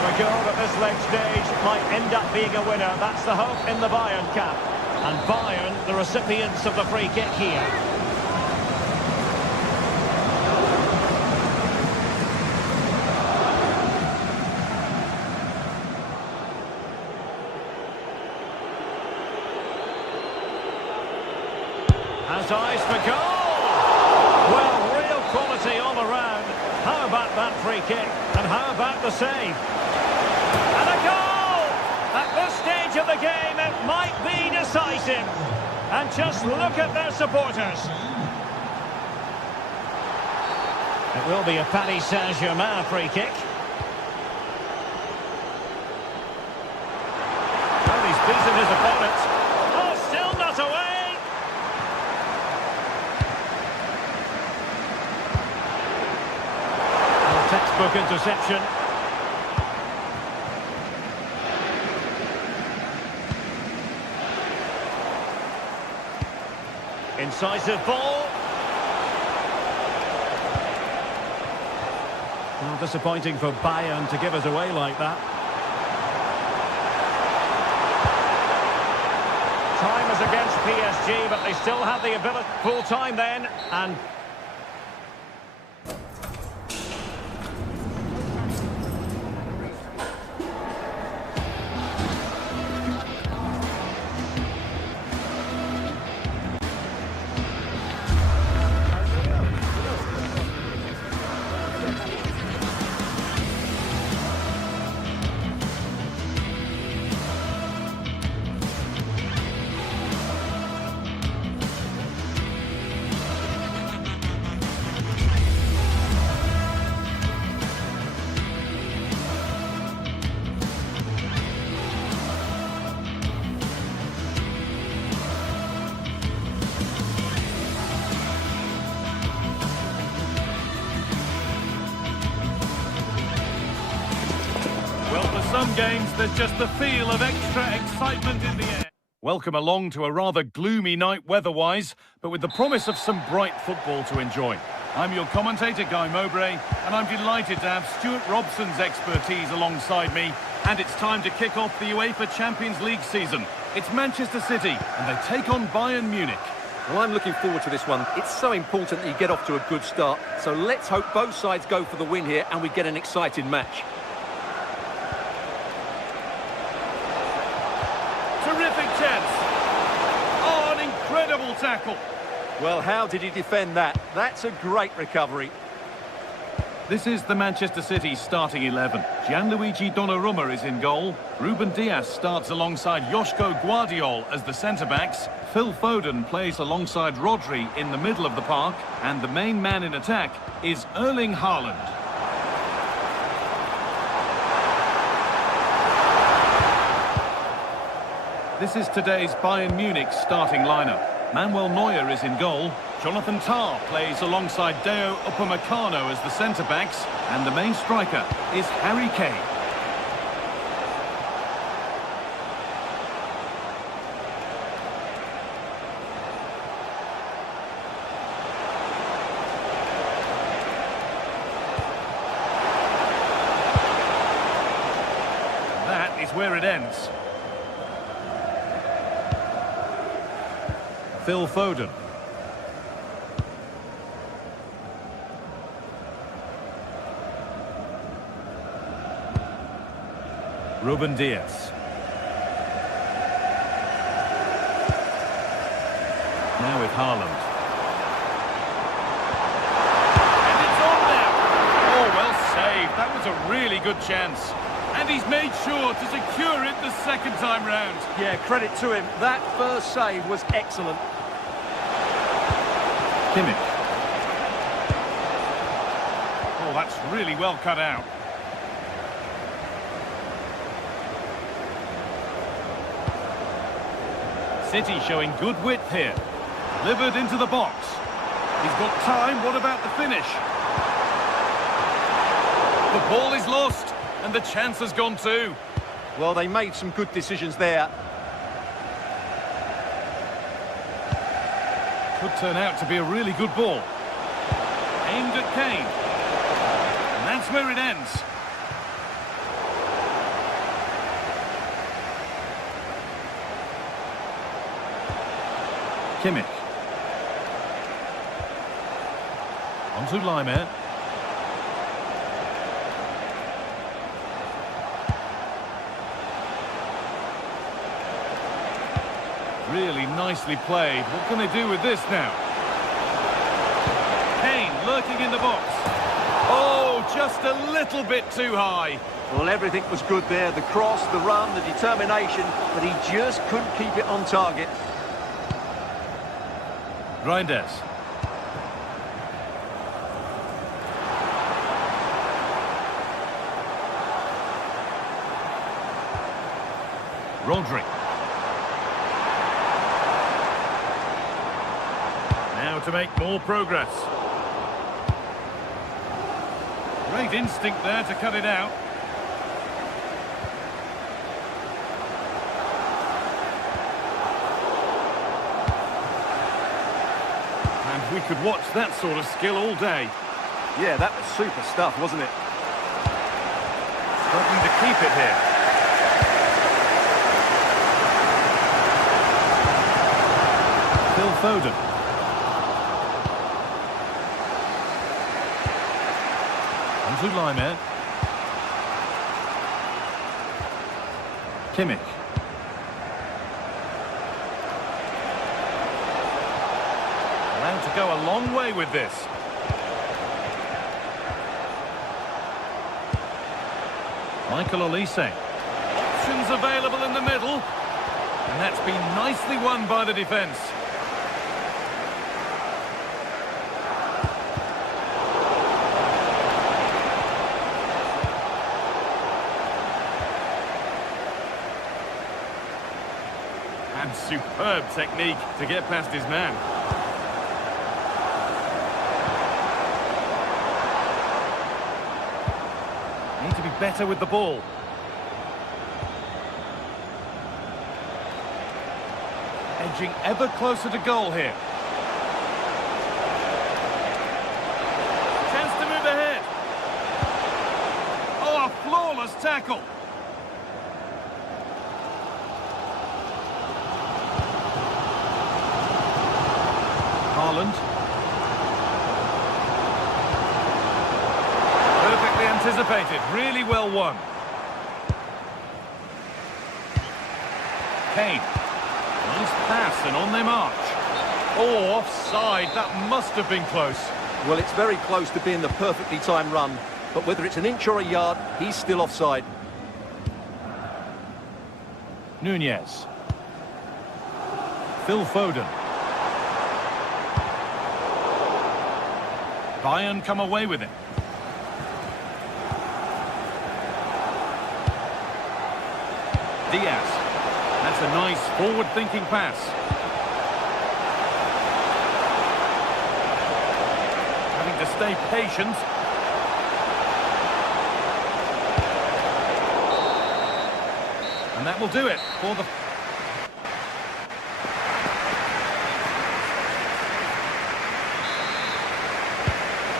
A goal at this late stage might end up being a winner. That's the hope in the Bayern camp. And Bayern, the recipients of the free kick here. Has eyes for goal! Well, real quality all around. How about that free kick? And how about the save? And a goal! At this stage of the game, it might be decisive. And just look at their supporters. It will be a Paris Saint-Germain free kick. Well, he's beaten his opponent. Oh, still not away! A textbook interception. Incisive ball. Well, disappointing for Bayern to give us away like that. Time is against PSG, but they still have the ability. Full time then, and some games, there's just the feel of extra excitement in the air. Welcome along to a rather gloomy night weather-wise, but with the promise of some bright football to enjoy. I'm your commentator, Guy Mowbray, and I'm delighted to have Stuart Robson's expertise alongside me And it's time to kick off the UEFA Champions League season. It's Manchester City, and they take on Bayern Munich. Well, I'm looking forward to this one. It's so important that you get off to a good start. So let's hope both sides go for the win here and we get an exciting match. Terrific chance. Oh, an incredible tackle. Well, how did he defend that? That's a great recovery. This is the Manchester City starting 11. Gianluigi Donnarumma is in goal. Ruben Dias starts alongside Joško Guardiol as the centre-backs. Phil Foden plays alongside Rodri in the middle of the park. And the main man in attack is Erling Haaland. This is today's Bayern Munich starting lineup. Manuel Neuer is in goal. Jonathan Tah plays alongside Deo Upamecano as the centre-backs. And the main striker is Harry Kane. That is where it ends. Phil Foden. Ruben Dias. Now with Haaland. And it's on now. Oh, well saved. That was a really good chance. And he's made sure to secure it the second time round. Yeah, credit to him. That first save was excellent. Kimmich. Oh, that's really well cut out. City showing good width here. Delivered into the box. He's got time. What about the finish? The ball is lost, and the chance has gone too. Well, they made some good decisions there. Could turn out to be a really good ball. Aimed at Kane. And that's where it ends. Kimmich. On to Laimer. Really nicely played. What can they do with this now? Kane lurking in the box. Oh, just a little bit too high. Well, everything was good there. The cross, the run, the determination, but he just couldn't keep it on target. Reinders. Rodri. Now to make more progress. Great instinct there to cut it out. And we could watch that sort of skill all day. Yeah, that was super stuff, wasn't it? Struggling to keep it here. Phil Foden. On to Laimer. Kimmich. Allowed to go a long way with this. Michael Olise. Options available in the middle. And that's been nicely won by the defence. And superb technique to get past his man. Need to be better with the ball. Edging ever closer to goal here. Chance to move ahead. Oh, a flawless tackle. Haaland. Perfectly anticipated, really well won. Kane. Nice pass and on they march. Oh, offside, that must have been close. Well, it's very close to being the perfectly timed run, but whether it's an inch or a yard, he's still offside. Nunez. Phil Foden. Bayern come away with it. Diaz. That's a nice forward-thinking pass. Having to stay patient. And that will do it for the...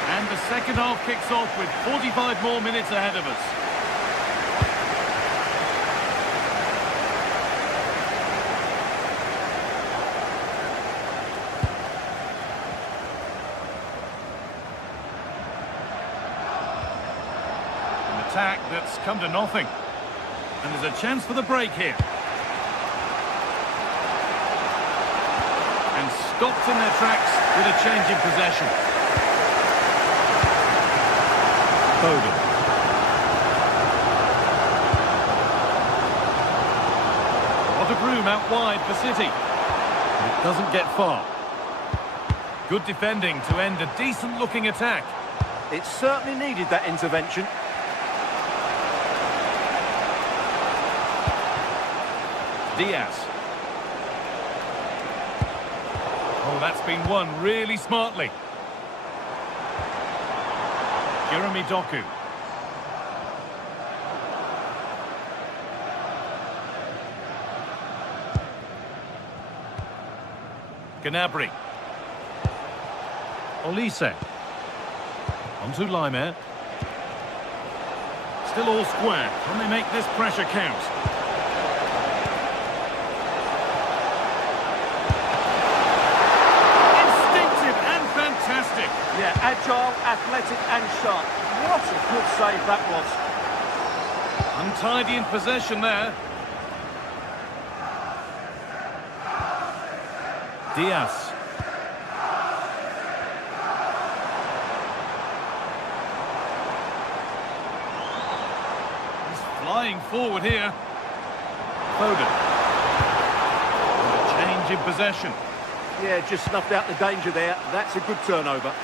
And the second half kicks off with 45 more minutes ahead of us. An attack that's come to nothing. And there's a chance for the break here. And stopped in their tracks with a change in possession. Foden. What a room out wide for City. But it doesn't get far. Good defending to end a decent-looking attack. It certainly needed that intervention. Diaz. Oh, that's been won really smartly. Jeremy Doku. Gnabry. Olise. Onto Laimer. Still all square. Can they make this pressure count? Yeah, agile, athletic and sharp. What a good save that was. Untidy in possession there. Diaz. He's flying forward here. Foden. And a change in possession. Yeah, just snuffed out the danger there. That's a good turnover.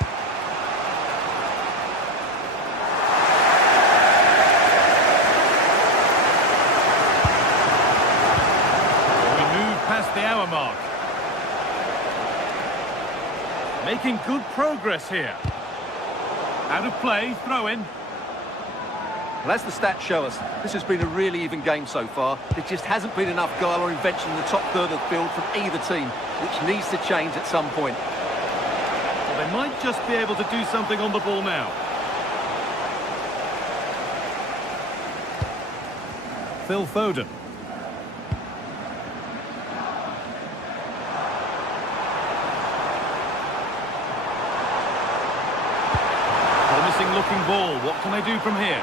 Past the hour mark. Making good progress here. Out of play, throw in. Well, as the stats show us, this has been a really even game so far. There just hasn't been enough guile or invention in the top third of the field from either team, which needs to change at some point. Well, they might just be able to do something on the ball now. Phil Foden. Looking ball. What can they do from here?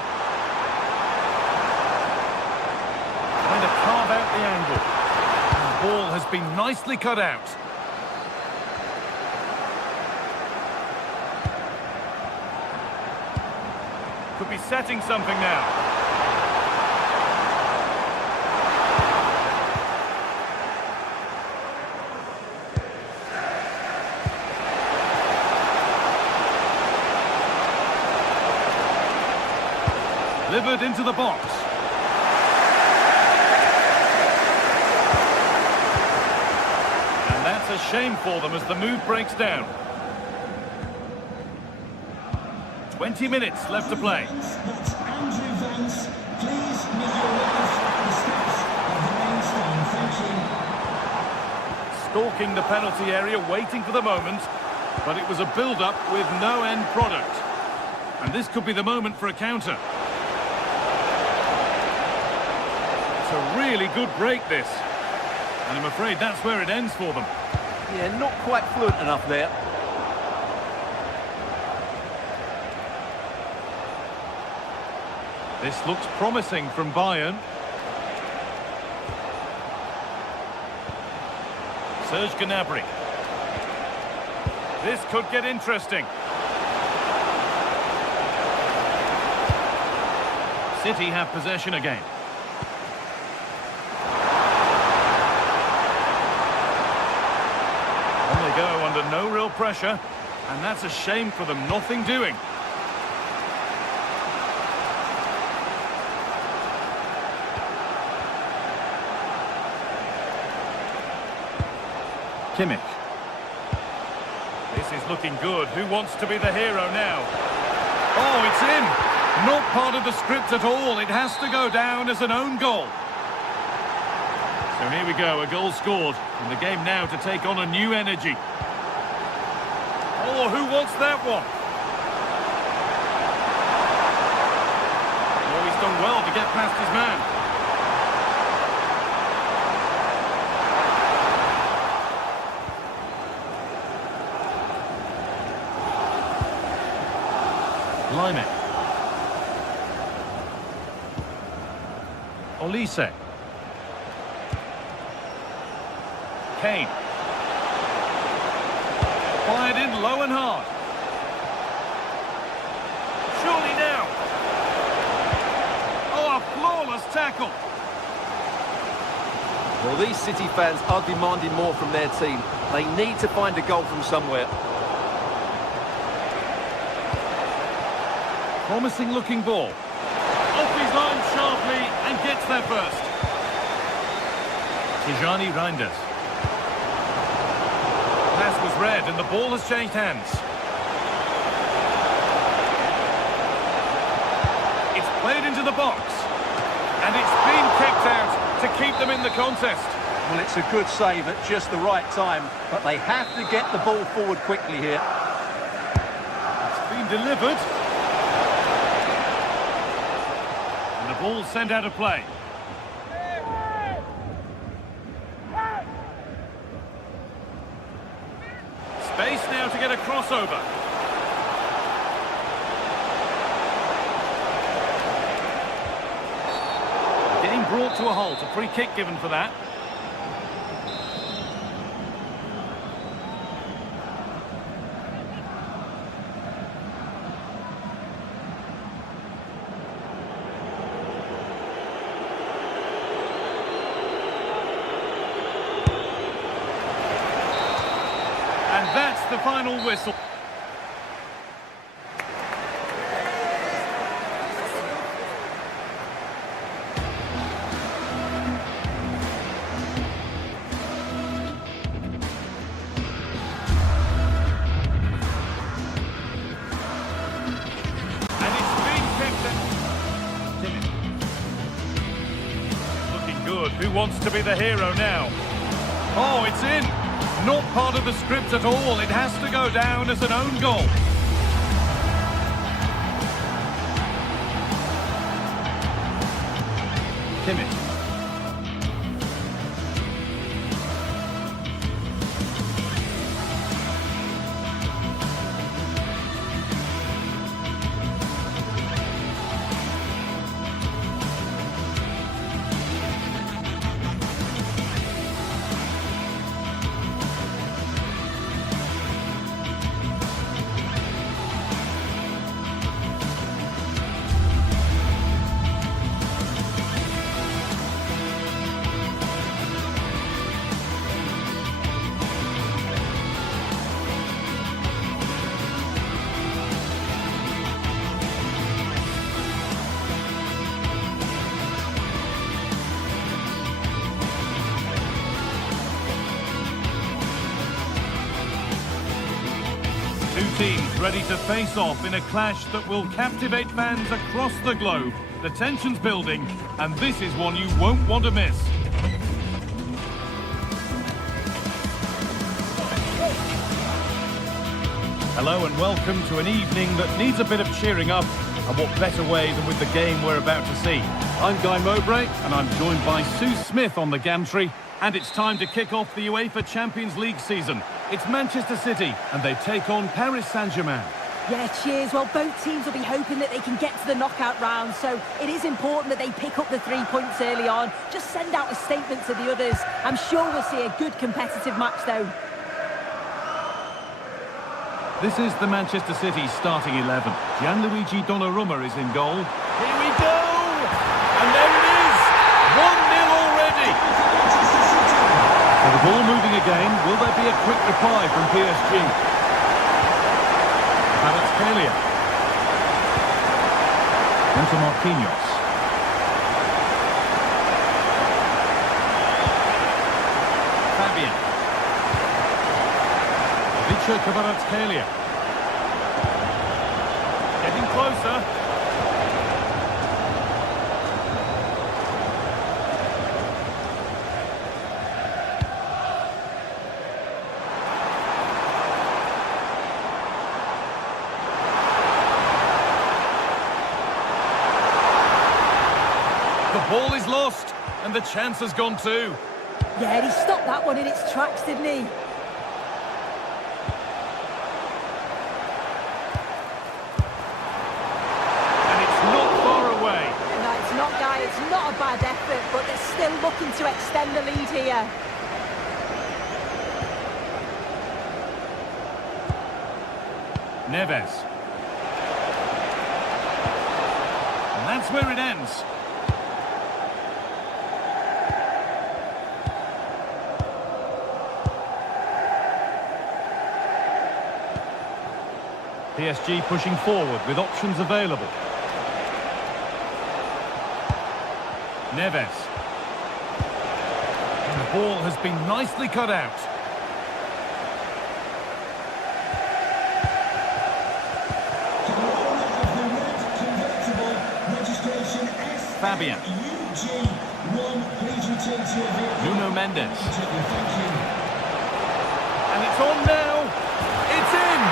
Trying to carve out the angle. The ball has been nicely cut out. Could be setting something now. Delivered into the box. And that's a shame for them as the move breaks down. 20 minutes left to play. That's Andrew Vance. Please make your way at the steps of the main stand. Thank you. Stalking the penalty area, waiting for the moment. But it was a build-up with no end product. And this could be the moment for a counter. It's a really good break, this. And I'm afraid that's where it ends for them. Yeah, not quite fluent enough there. This looks promising from Bayern. Serge Gnabry. This could get interesting. City have possession again. On they go under no real pressure, and that's a shame for them, nothing doing. Kimmich. This is looking good. Who wants to be the hero now? Oh, it's in! Not part of the script at all. It has to go down as an own goal. So here we go, a goal scored. And the game now to take on a new energy. Oh, who wants that one? Oh, he's done well to get past his man. Limit. Olise. Kane. Fired in low and hard. Surely now. Oh, a flawless tackle. Well, these City fans are demanding more from their team. They need to find a goal from somewhere. Promising looking ball. Off his line sharply and gets there first. Tijani Reinders. Pass was read and the ball has changed hands. It's played into the box. And it's been kicked out to keep them in the contest. Well, it's a good save at just the right time, but they have to get the ball forward quickly here. It's been delivered. Ball sent out of play. Space now to get a crossover. Game brought to a halt. A free kick given for that. And that's the final whistle. And it's been kicked in. Looking good. Who wants to be the hero now? Oh, it's in. Not part of the script at all. It has to go down as an own goal. Kimmich. Two teams ready to face off in a clash that will captivate fans across the globe. The tension's building, and this is one you won't want to miss. Hello and welcome to an evening that needs a bit of cheering up, and what better way than with the game we're about to see. I'm Guy Mowbray, and I'm joined by Sue Smith on the gantry, and it's time to kick off the UEFA Champions League season. It's Manchester City, and they take on Paris Saint-Germain. Yeah, cheers. Well, both teams will be hoping that they can get to the knockout round, so it is important that they pick up the 3 points early on. Just send out a statement to the others. I'm sure we'll see a good competitive match, though. This is the Manchester City starting 11. Gianluigi Donnarumma is in goal. Here we go! And there it is! 1-0 already! Now the ball moving again. Will there be a quick reply from PSG? Kvaratskhelia. Into Marquinhos. Fabian. Kvaratskhelia. Getting closer. The ball is lost, and the chance has gone too. Yeah, he stopped that one in its tracks, didn't he? And it's not far away. No, it's not, Guy. It's not a bad effort, but they're still looking to extend the lead here. Neves. And that's where it ends. PSG pushing forward with options available. Neves. And the ball has been nicely cut out. Fabian. Nuno Mendes. And it's on now. It's in.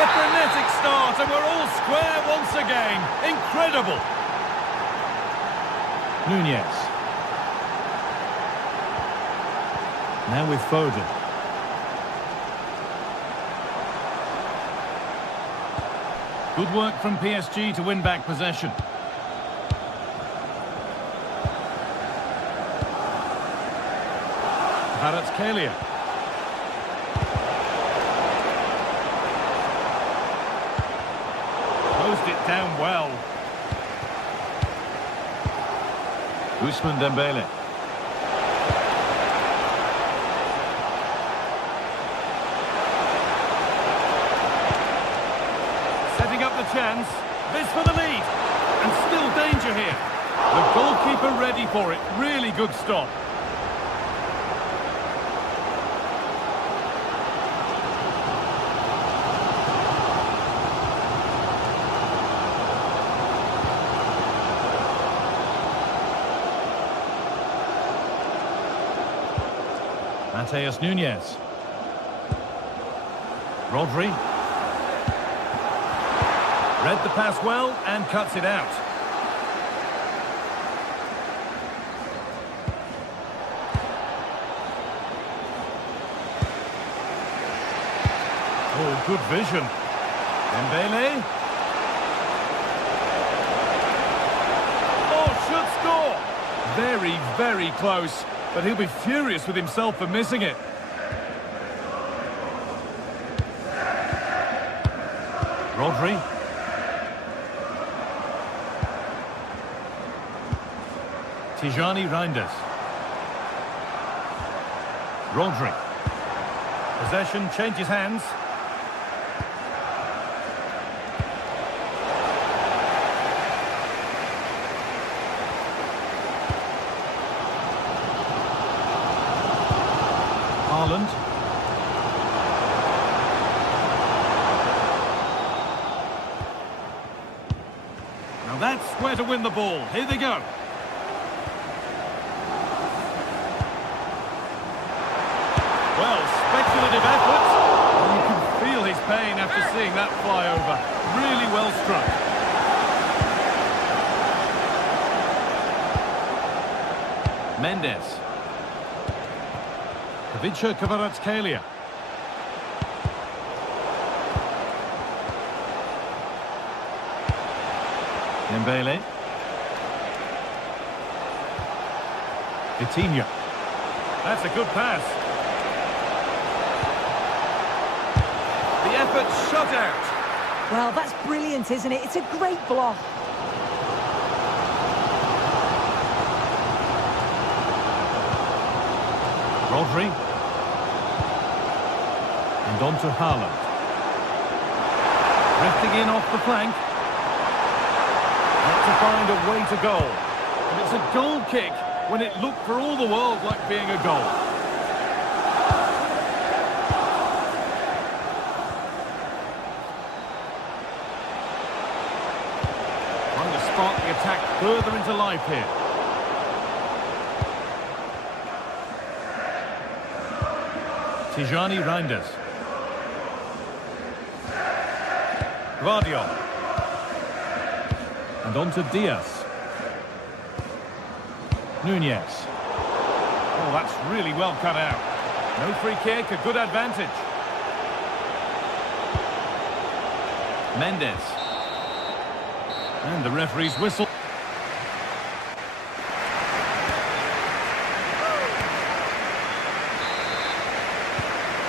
A frenetic start, and we're all square once again. Incredible. Nunez. Now with Foden. Good work from PSG to win back possession. Kvaratskhelia. Closed it down well. Ousmane Dembele. Setting up the chance. This for the lead. And still danger here. The goalkeeper ready for it. Really good stop. Mateus Nunez. Rodri. Read the pass well and cuts it out. Oh, good vision. Dembele. Oh, should score. Very, very close. But he'll be furious with himself for missing it. Rodri. Tijani Reinders. Rodri. Possession changes hands. Haaland. Now that's where to win the ball. Here they go. Well, speculative effort. You can feel his pain after seeing that fly over. Really well struck. Mendes. Kvaratskhelia. Dembele. Vitinha. That's a good pass. The effort shut out. Well, that's brilliant, isn't it? It's a great block. Rodri. And on to Haaland. Drifting in off the flank. Not to find a way to goal. And it's a goal kick when it looked for all the world like being a goal. Trying to spark the attack further into life here. Tijani Reinders. Guardiol. And on to Diaz. Nunez. Oh, that's really well cut out. No free kick, a good advantage. Mendes. And the referee's whistle.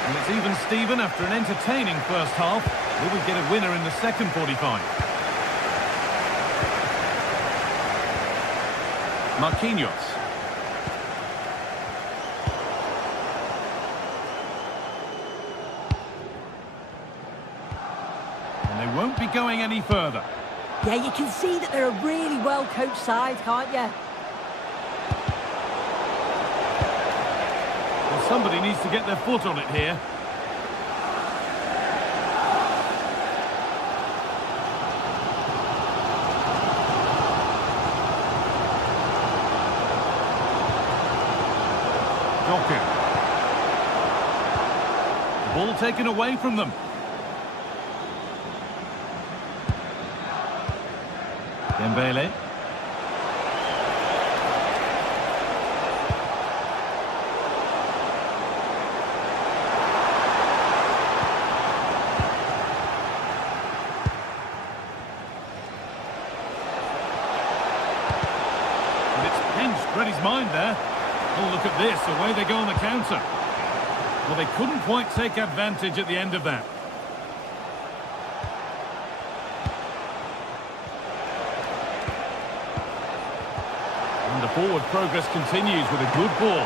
And it's even Steven after an entertaining first half. Will we get a winner in the second 45? Marquinhos. And they won't be going any further. Yeah, you can see that they're a really well-coached side, can't you? Well, somebody needs to get their foot on it here. The ball taken away from them. Dembele. And it's pinched Reddy's mind there. Oh, look at this, away they go on the counter. Well, they couldn't quite take advantage at the end of that. And the forward progress continues with a good ball.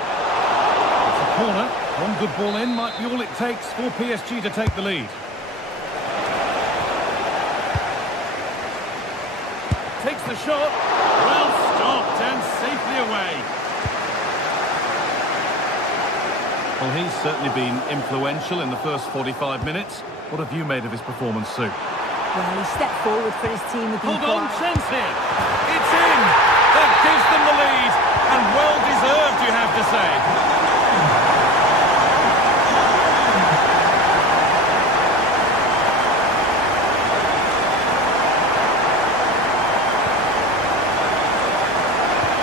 It's a corner. One good ball in might be all it takes for PSG to take the lead. Takes the shot. Well stopped and safely away. Well, he's certainly been influential in the first 45 minutes. What have you made of his performance, Sue? Well, he stepped forward for his team with Hold on, chance here. It's in. That gives them the lead. And well deserved, you have to say.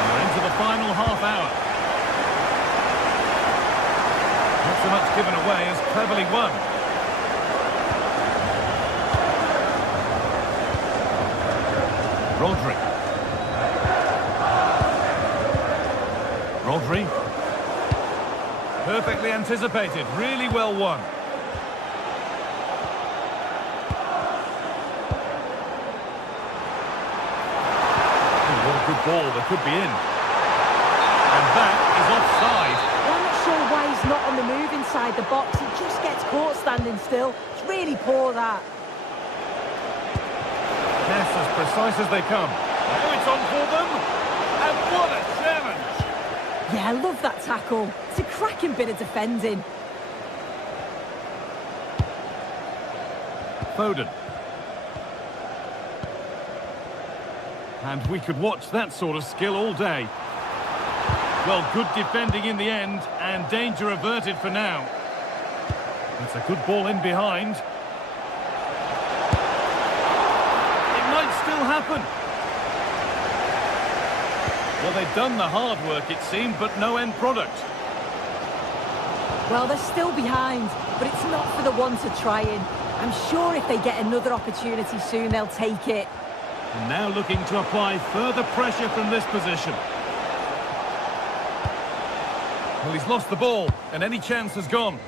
We're into the final half hour. Not so much given away as cleverly won. Rodri. Rodri. Perfectly anticipated, really well won. Oh, what a good ball, that could be in. And that is offside. Well, I'm not sure why he's not on the move inside the box. He just gets caught standing still. It's really poor, that. Yes, as precise as they come. Now it's on for them. And what a challenge! Yeah, I love that tackle. It's a cracking bit of defending. Foden. And we could watch that sort of skill all day. Well, good defending in the end, and danger averted for now. It's a good ball in behind. It might still happen. Well, they've done the hard work, it seemed, but no end product. Well, they're still behind, but it's not for the want of trying. I'm sure if they get another opportunity soon, they'll take it. And now looking to apply further pressure from this position. Well, he's lost the ball, and any chance has gone.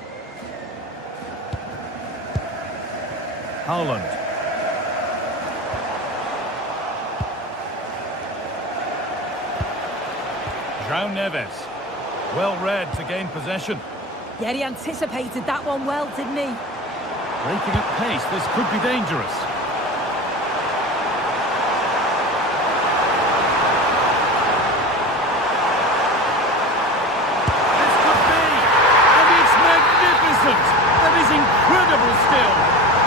Haaland. João Neves. Well read to gain possession. Yeah, he anticipated that one well, didn't he? Breaking at pace, this could be dangerous. This could be, and it's magnificent. That is incredible skill.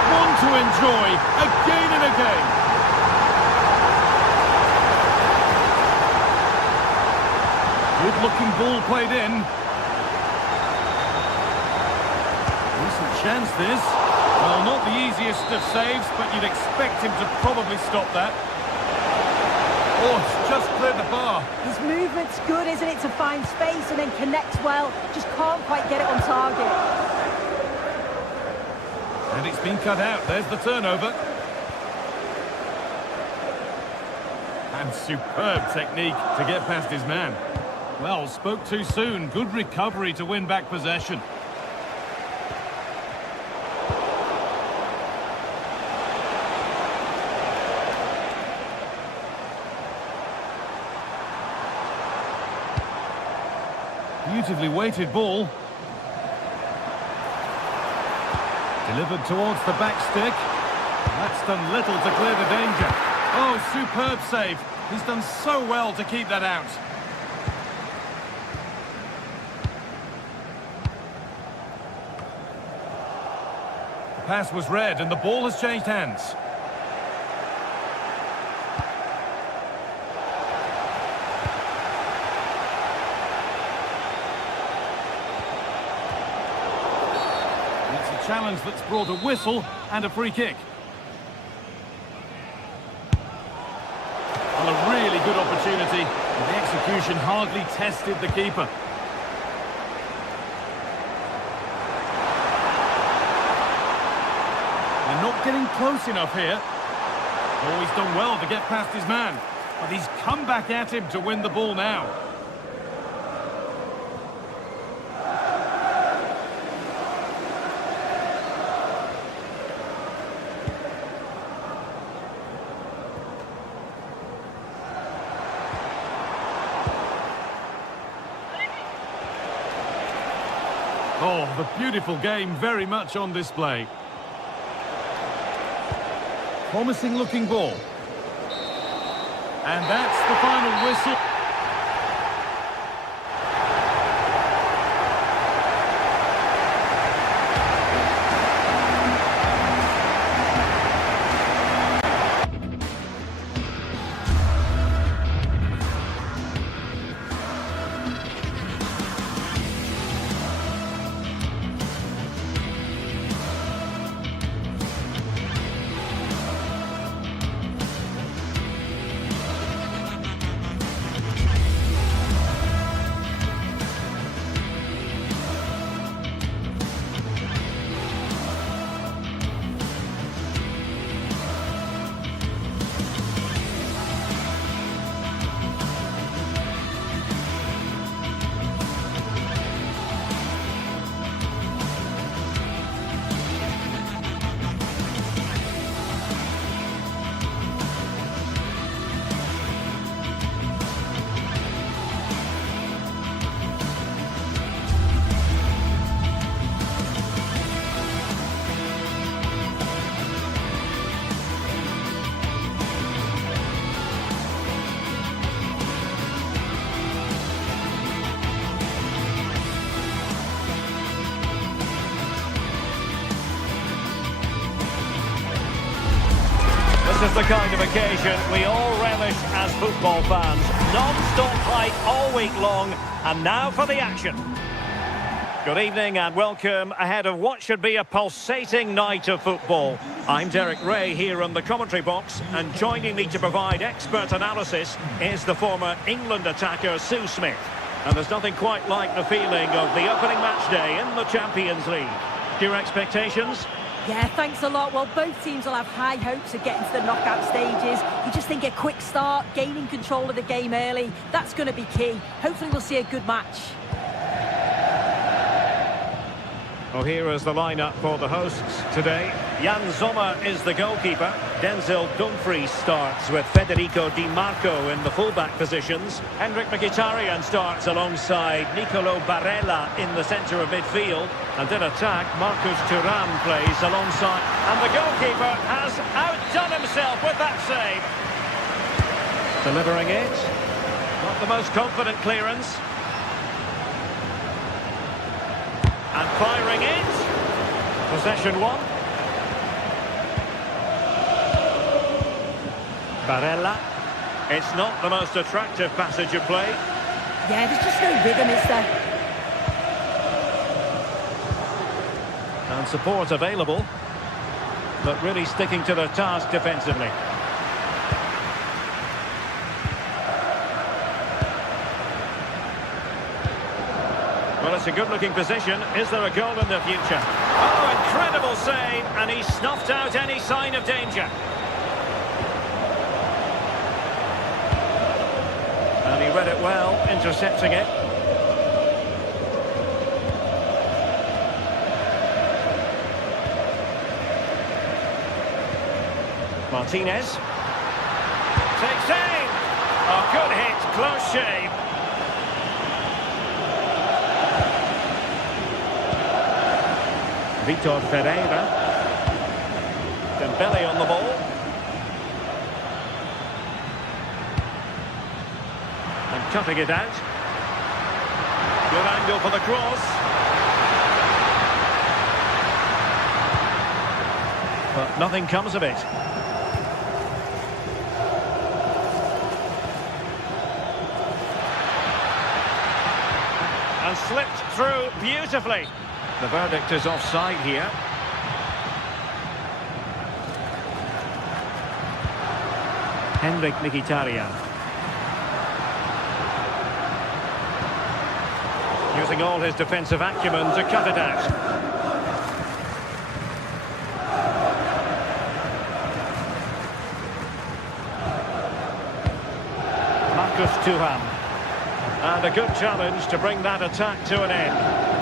One to enjoy again and again. Good-looking ball played in. Decent chance this. Well, not the easiest of saves, but you'd expect him to probably stop that. Oh, it's just cleared the bar. His movement's good, isn't it, to find space and then connects well. Just can't quite get it on target. And it's been cut out. There's the turnover. And superb technique to get past his man. Well, spoke too soon. Good recovery to win back possession. Beautifully weighted ball. Delivered towards the back stick. That's done little to clear the danger. Oh, superb save. He's done so well to keep that out. The pass was read and the ball has changed hands. Challenge that's brought a whistle and a free kick. Well, a really good opportunity, but the execution hardly tested the keeper. They're not getting close enough here. Oh, he's done well to get past his man, but he's come back at him to win the ball now. Oh, the beautiful game very much on display. Promising looking ball. And that's the final whistle. This is the kind of occasion we all relish as football fans. Non-stop fight all week long, and now for the action. Good evening and welcome ahead of what should be a pulsating night of football. I'm Derek Ray here on the commentary box, and joining me to provide expert analysis is the former England attacker Sue Smith. And there's nothing quite like the feeling of the opening match day in the Champions League. Your expectations? Yeah, thanks a lot. Well, both teams will have high hopes of getting to the knockout stages. You just think a quick start, gaining control of the game early, that's going to be key. Hopefully we'll see a good match. Well, here is the lineup for the hosts today. Jan Sommer is the goalkeeper. Denzel Dumfries starts with Federico Di Marco in the fullback positions. Henrik Mkhitaryan starts alongside Nicolo Barella in the centre of midfield. And in attack, Marcus Thuram plays alongside. And the goalkeeper has outdone himself with that save. Delivering it. Not the most confident clearance. And firing it. Possession one. Barella. It's not the most attractive passage of play. Yeah, there's just no rhythm, is there? And support available. But really sticking to their task defensively. Well, it's a good-looking position. Is there a goal in the future? Oh, incredible save, and he snuffed out any sign of danger. And he read it well, intercepting it. Martinez. Takes aim. Oh, good hit, close shave. Vitor Ferreira. Dembele on the ball. And cutting it out. Good angle for the cross. But nothing comes of it. And slipped through beautifully. The verdict is offside here. Henrik Mkhitaryan. Using all his defensive acumen to cut it out. Marcus Thuram. And a good challenge to bring that attack to an end.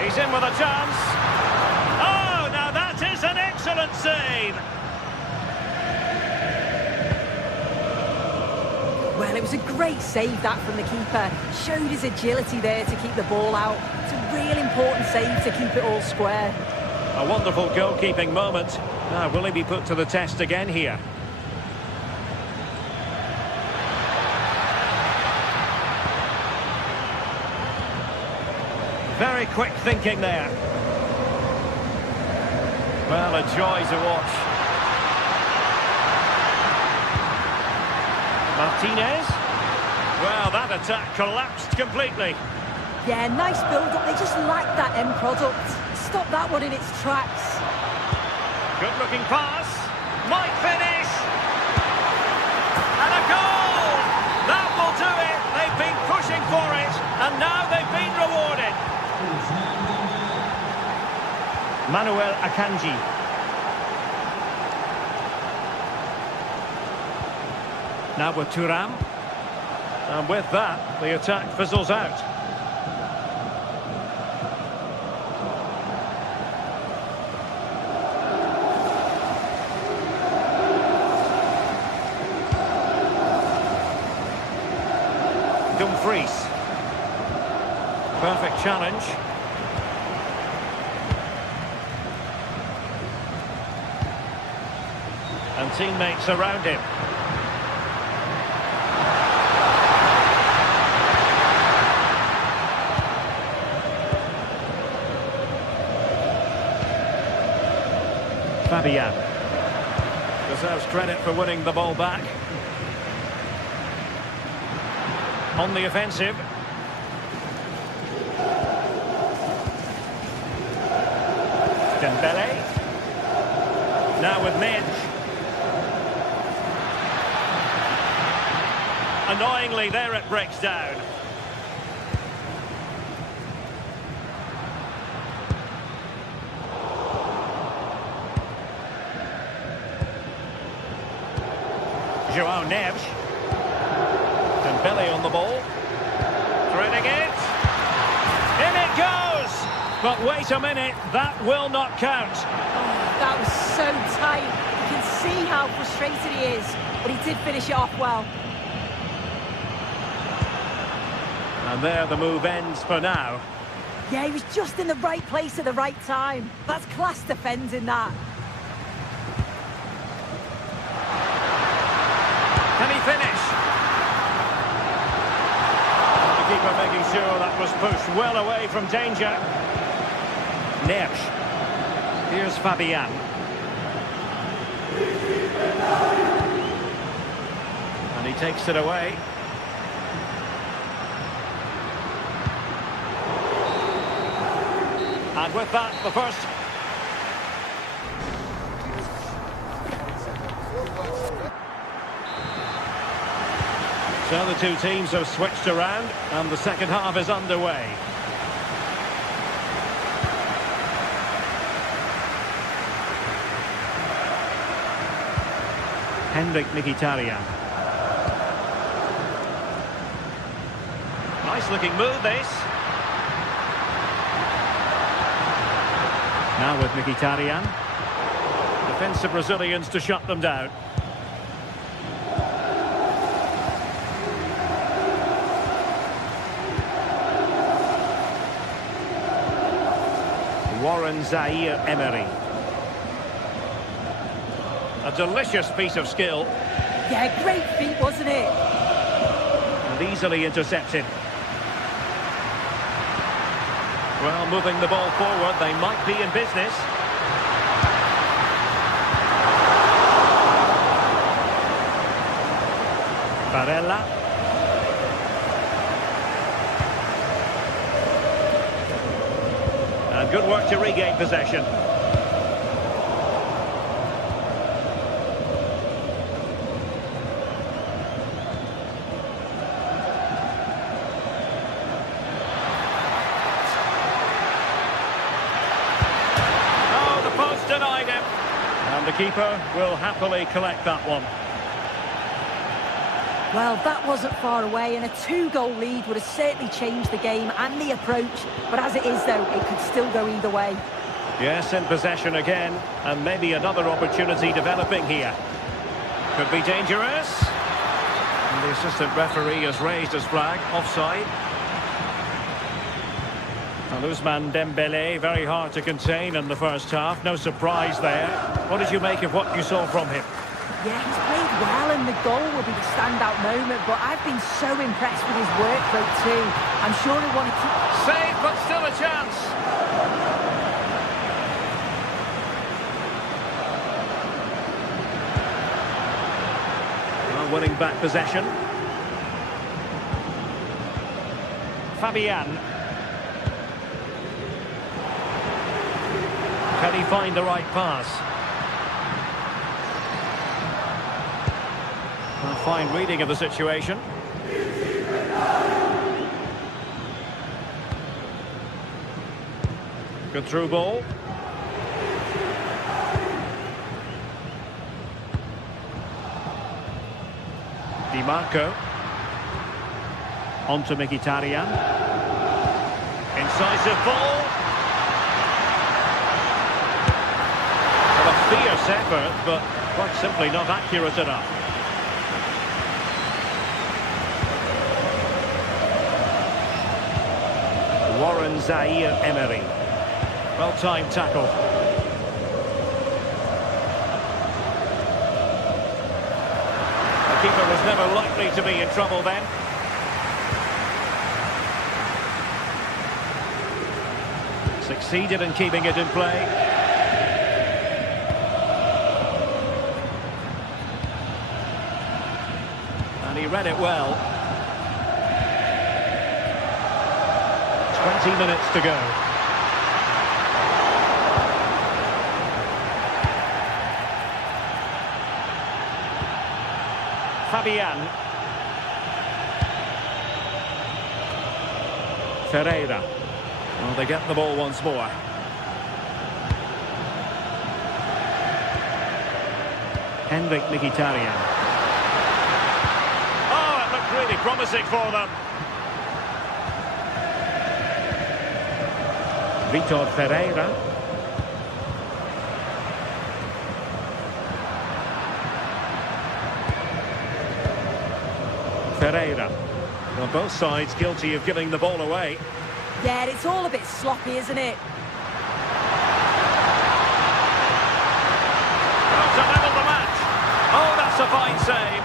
He's in with a chance. Oh, now that is an excellent save. Well, it was a great save, that, from the keeper. Showed his agility there to keep the ball out. It's a real important save to keep it all square. A wonderful goalkeeping moment. Now, will he be put to the test again here? Very quick thinking there. Well, a joy to watch. Martinez. Well, that attack collapsed completely. Yeah, nice build-up. They just lacked that end product. Stop that one in its tracks. Good-looking pass. Might finish. And a goal! That will do it. They've been pushing for it, and now they've been rewarded. Manuel Akanji. Now with Thuram. And with that, the attack fizzles out. Dumfries. Perfect challenge. And teammates around him. Fabian deserves credit for winning the ball back. On the offensive. Dembele. Now with Midge. Annoyingly, there it breaks down. Joao Neves. Dembele on the ball. Threading it. In it goes! But wait a minute, that will not count. That was so tight. You can see how frustrated he is, but he did finish it off well. And there the move ends for now. Yeah, he was just in the right place at the right time. That's class defending, that. Can he finish? And the keeper making sure that was pushed well away from danger. Neves. Here's Fabian. And he takes it away. And with that, the first. So the two teams have switched around, and the second half is underway. Henrik Mkhitaryan. Nice looking move, this. Now with Mkhitaryan. Defensive Brazilians to shut them down. Warren Zaire-Emery. A delicious piece of skill. Yeah, great feat, wasn't it? And easily intercepted. Well, moving the ball forward, they might be in business. Barella. And good work to regain possession. Denied him. And the keeper will happily collect that one. Well, that wasn't far away, and a 2-goal lead would have certainly changed the game and the approach. But as it is, though, it could still go either way. Yes, in possession again, and maybe another opportunity developing here. Could be dangerous. And the assistant referee has raised his flag, offside. And Ousmane Dembele, very hard to contain in the first half. No surprise there. What did you make of what you saw from him? Yeah, he's played well, and the goal will be the standout moment. But I've been so impressed with his work rate too. I'm sure he'll want to keep... Save, but still a chance. Well, winning back possession. Fabian. Can he find the right pass? A fine reading of the situation. Good through ball. Di Marco. On to Mkhitaryan. Incisive ball. Fierce effort, but quite simply not accurate enough. Warren Zaire-Emery. Well-timed tackle. The keeper was never likely to be in trouble then. Succeeded in keeping it in play. He read it well. 20 minutes to go. Fabian. Ferreira. Well, they get the ball once more. Henrik Mkhitaryan. Oh, it looked really promising for them. Vitor Ferreira. Ferreira. Well, both sides guilty of giving the ball away. Yeah, it's all a bit sloppy, isn't it? Oh, to level the match. Oh, that's a fine save.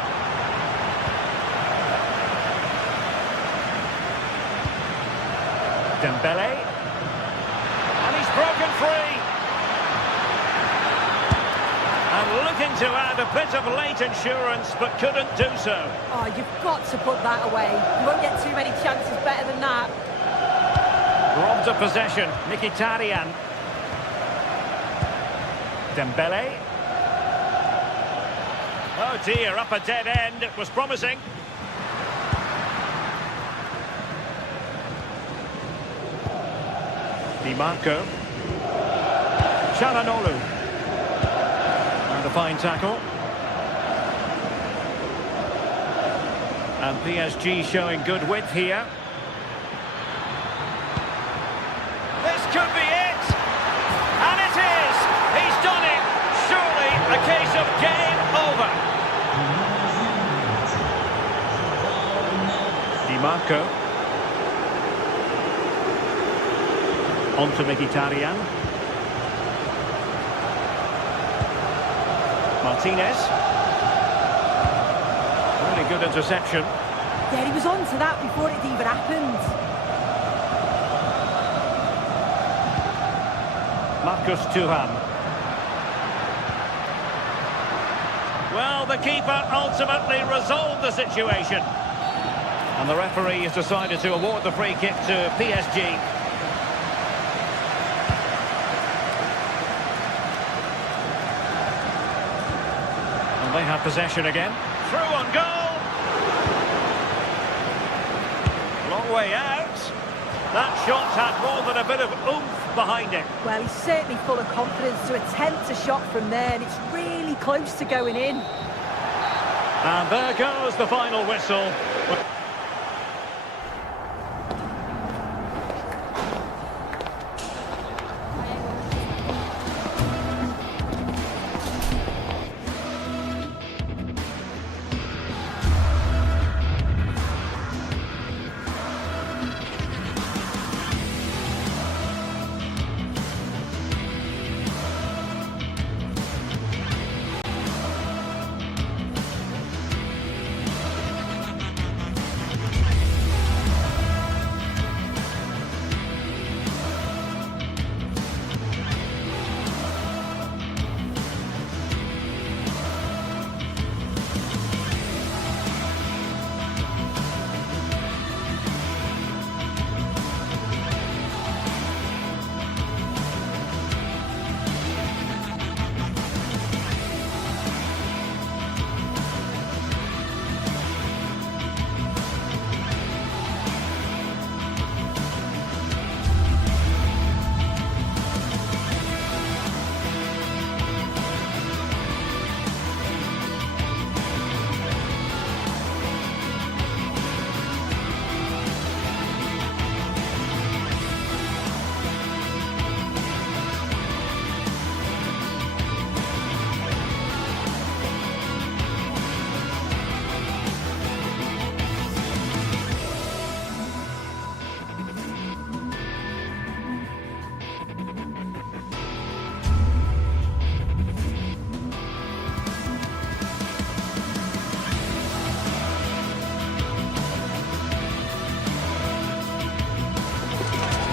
Dembele. And he's broken free. And looking to add a bit of late insurance, but couldn't do so. Oh, you've got to put that away. You won't get too many chances better than that. Robbed of possession, Mkhitaryan. Dembele. Oh dear, up a dead end. It was promising. Di Marco. Çalhanoğlu. And a fine tackle. And PSG showing good width here. This could be it! And it is! He's done it! Surely a case of game over. Di Marco. On to Mkhitaryan. Martinez. Really good interception. Yeah, he was on to that before it even happened. Marcus Thuram. Well, the keeper ultimately resolved the situation. And the referee has decided to award the free kick to PSG. And they have possession again. Through on goal. Long way out. That shot had more than a bit of oomph behind it. Well, he's certainly full of confidence to attempt a shot from there, and it's really close to going in. And there goes the final whistle.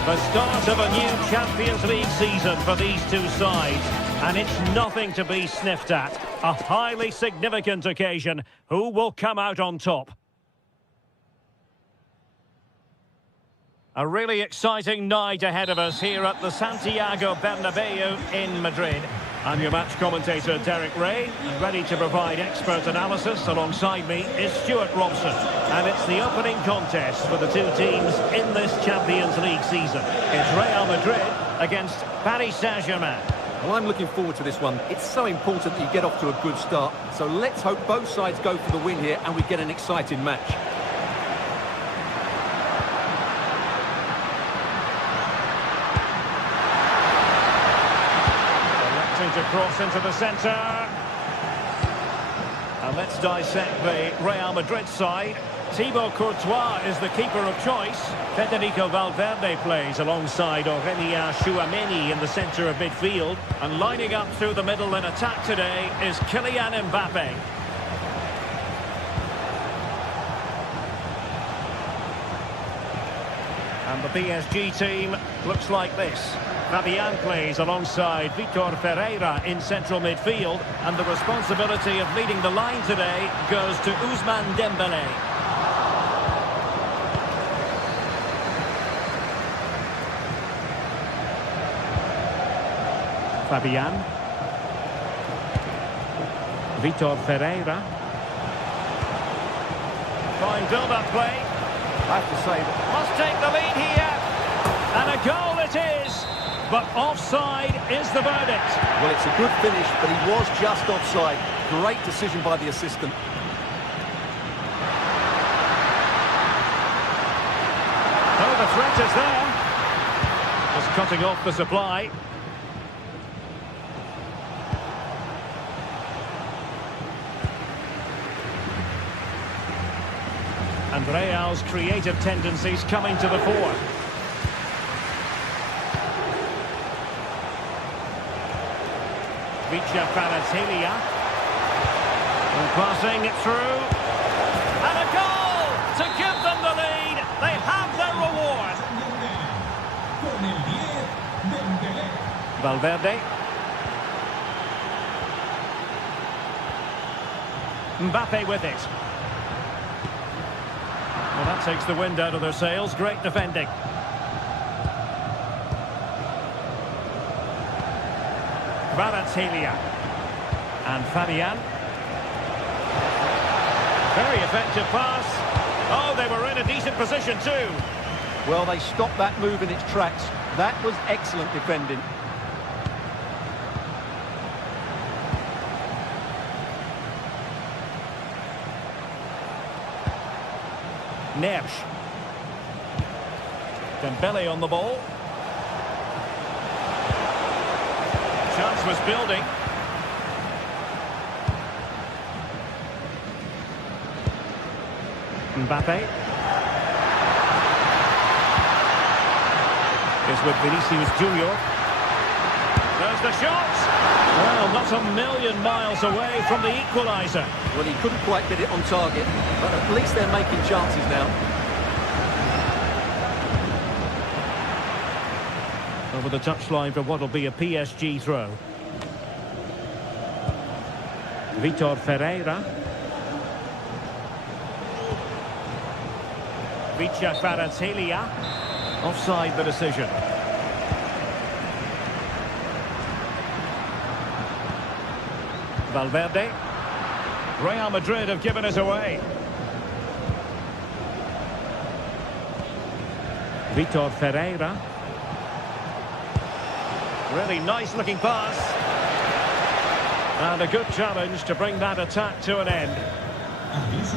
The start of a new Champions League season for these two sides, and it's nothing to be sniffed at. A highly significant occasion. Who will come out on top? A really exciting night ahead of us here at the Santiago Bernabeu in Madrid. I'm your match commentator, Derek Ray, and ready to provide expert analysis alongside me is Stuart Robson. And it's the opening contest for the two teams in this Champions League season. It's Real Madrid against Paris Saint-Germain. Well, I'm looking forward to this one. It's so important that you get off to a good start. So let's hope both sides go for the win here and we get an exciting match. To cross into the centre. And let's dissect the Real Madrid side. Thibaut Courtois is the keeper of choice. Federico Valverde plays alongside Aurélien Tchouaméni in the centre of midfield. And lining up through the middle in attack today is Kylian Mbappe. And the PSG team looks like this. Fabian plays alongside Vitor Ferreira in central midfield, and the responsibility of leading the line today goes to Ousmane Dembélé. Fabian. Vitor Ferreira. Fine build-up play. I have to say that Must take the lead here. And a goal it is. But offside is the verdict. well, it's a good finish, but he was just offside. Great decision by the assistant. Oh, the threat is there. Just cutting off the supply. And Real's creative tendencies coming to the fore. Vicha Kvaratskhelia. And passing it through. And a goal to give them the lead. They have their reward. Valverde. Mbappe with it. Well, that takes the wind out of their sails. Great defending. Kvaratskhelia. And Fabian. Very effective pass. Oh, they were in a decent position too. Well, they stopped that move in its tracks. That was excellent defending. Neves. Dembele on the ball. Chance was building. Mbappe. Is with Vinicius Junior. There's the shot. Well, not a million miles away from the equaliser. Well, he couldn't quite get it on target, but at least they're making chances now. Over the touchline for what will be a PSG throw. Vitor Ferreira. Vicha Kvaratskhelia. Offside the decision. Valverde. Real Madrid have given it away. Vitor Ferreira. Really nice looking pass. And a good challenge to bring that attack to an end. Nice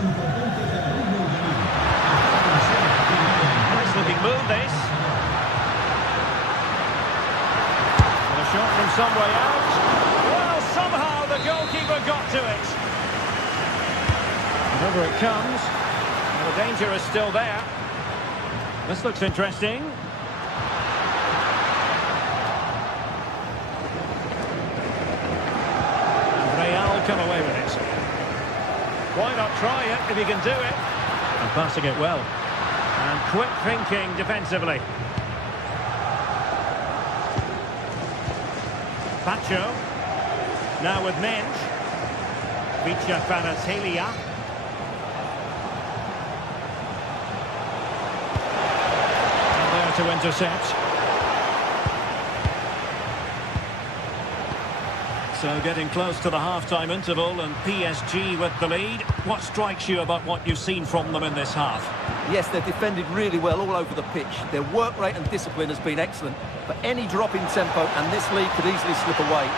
looking move this. And a shot from some way out. Well, somehow the goalkeeper got to it. And over it comes. And the danger is still there. This looks interesting. Come away with it. Why not try it if you can do it? And passing it well. And quick thinking defensively. Pacho. Now with Mensch. Vicha Kvaratskhelia. And there to intercept. So getting close to the half-time interval and PSG with the lead. What strikes you about what you've seen from them in this half? Yes, they've defended really well all over the pitch. Their work rate and discipline has been excellent. But any drop in tempo and this lead could easily slip away.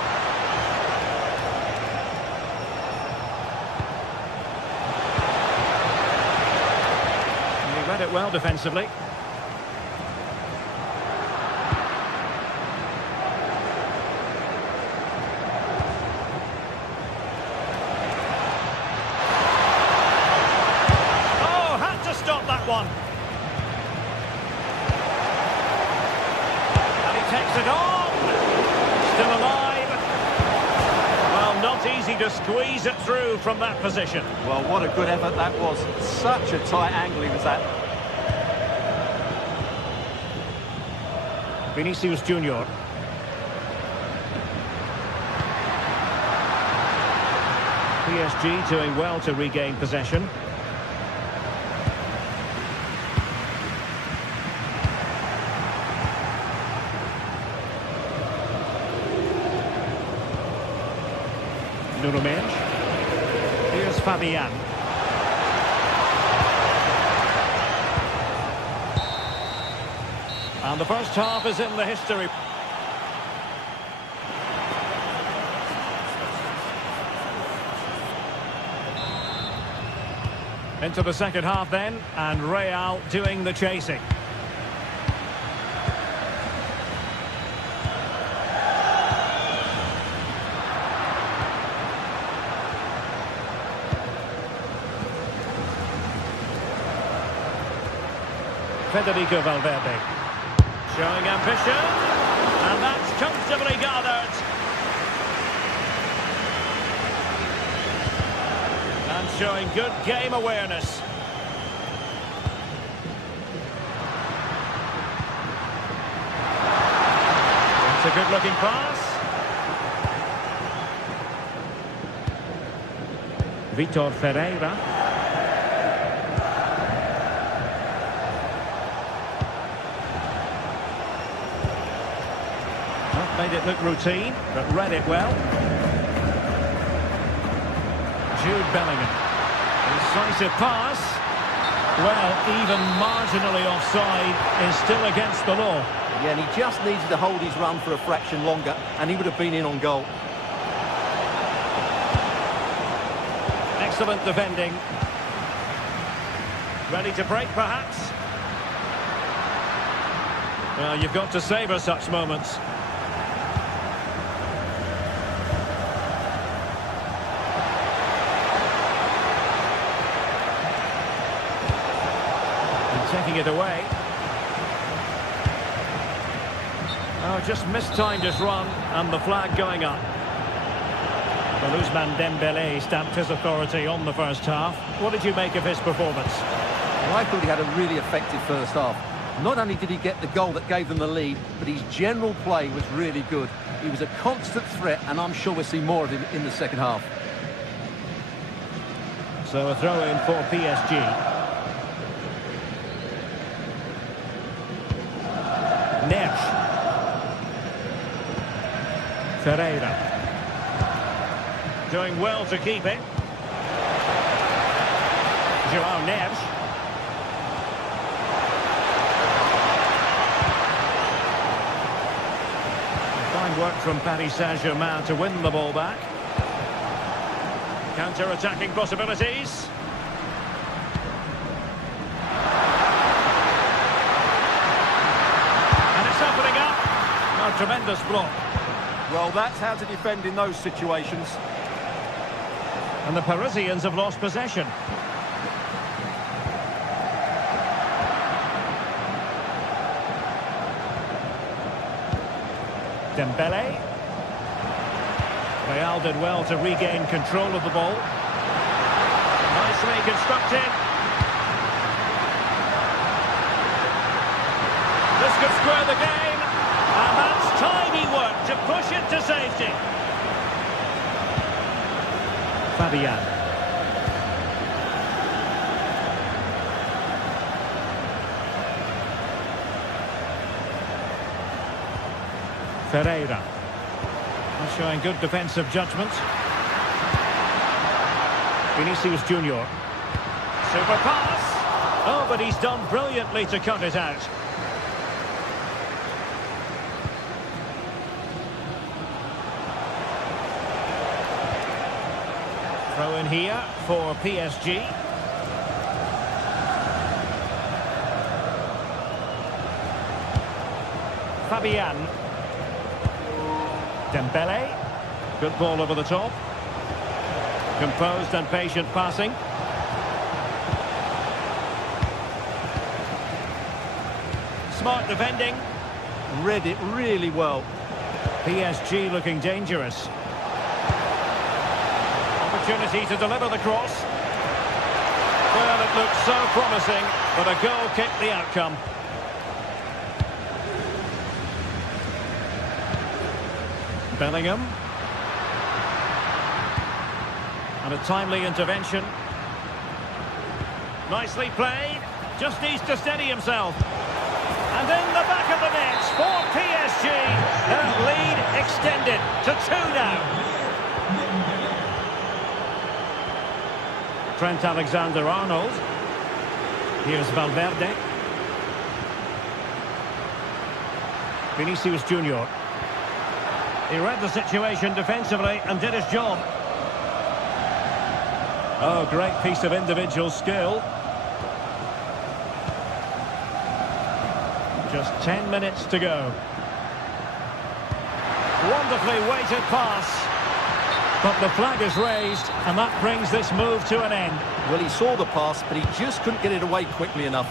He read it well defensively. One. And he takes it on. Still alive. Well, not easy to squeeze it through from that position. Well, what a good effort that was. Such a tight angle he was at. Vinicius Junior. PSG doing well to regain possession. Here's Fabian. And the first half is in the history. Into the second half then, and Real doing the chasing. Federico Valverde showing ambition, and that's comfortably gathered. And showing good game awareness. It's a good looking pass. Vitor Ferreira. Made it look routine, but read it well. Jude Bellingham. Decisive pass. Well, even marginally offside is still against the law. Yeah, and he just needed to hold his run for a fraction longer, and he would have been in on goal. Excellent defending. Ready to break, perhaps? Well, you've got to savour such moments. Taking it away. Oh, just mistimed his run, and the flag going up. Well, Ousmane Dembélé stamped his authority on the first half. What did you make of his performance? Well, I thought he had a really effective first half. Not only did he get the goal that gave them the lead, but his general play was really good. He was a constant threat, and I'm sure we'll see more of him in the second half. So a throw-in for PSG. Neves. Ferreira. Doing well to keep it. João Neves. Fine work from Paris Saint-Germain to win the ball back. Counter-attacking possibilities. Tremendous block. Well, that's how to defend in those situations. And the Parisians have lost possession. Dembélé. Real did well to regain control of the ball. Nicely constructed. This could square the game. And that's tidy work to push it to safety. Fabian. Ferreira. Well, showing good defensive judgment. Vinicius Junior. Super pass. Oh, but he's done brilliantly to cut it out. Throw in here for PSG. Fabian. Dembele. Good ball over the top. Composed and patient passing. Smart defending. Read it really well. PSG looking dangerous. Opportunity to deliver the cross. Well, it looked so promising, but a goal kicked the outcome. Bellingham. And a timely intervention. Nicely played. Just needs to steady himself. And in the back of the net for PSG. Their lead extended to 2 now. Trent Alexander-Arnold. Here's Valverde. Vinicius Junior. He read the situation defensively and did his job. Oh, great piece of individual skill. Just 10 minutes to go. Wonderfully weighted pass. But the flag is raised, and that brings this move to an end. Well, he saw the pass, but he just couldn't get it away quickly enough.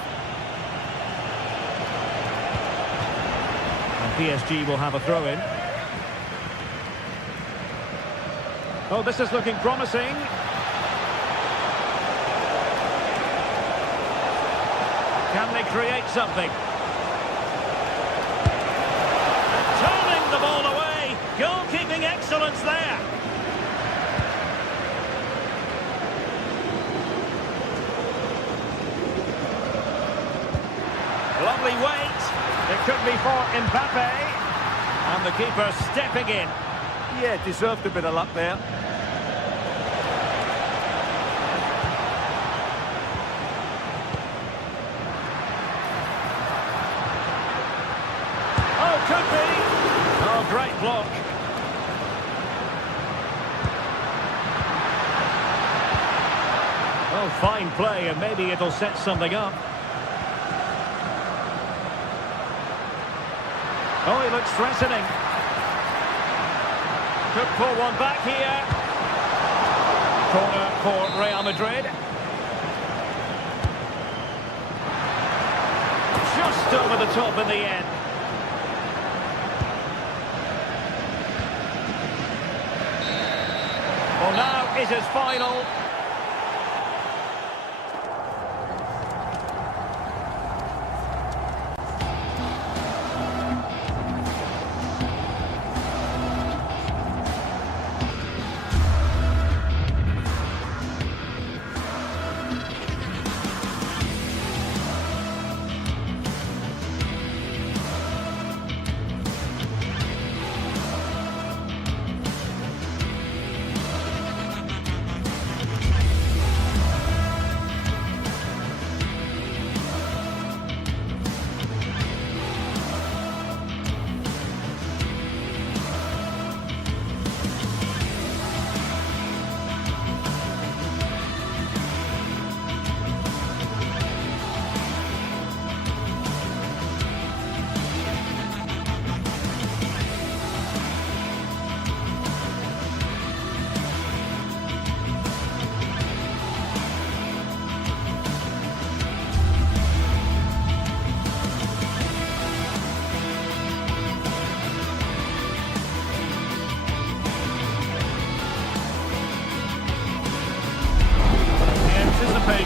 And PSG will have a throw-in. Oh, this is looking promising. Can they create something? Turning the ball away. Goalkeeping excellence there. Lovely weight. It could be for Mbappe. And the keeper stepping in. Yeah, deserved a bit of luck there. Oh, could be. Oh, great block. Oh, fine play, and maybe it'll set something up. Oh, he looks threatening. Could pull one back here. Corner for Real Madrid. Just over the top in the end. Well, now it is final.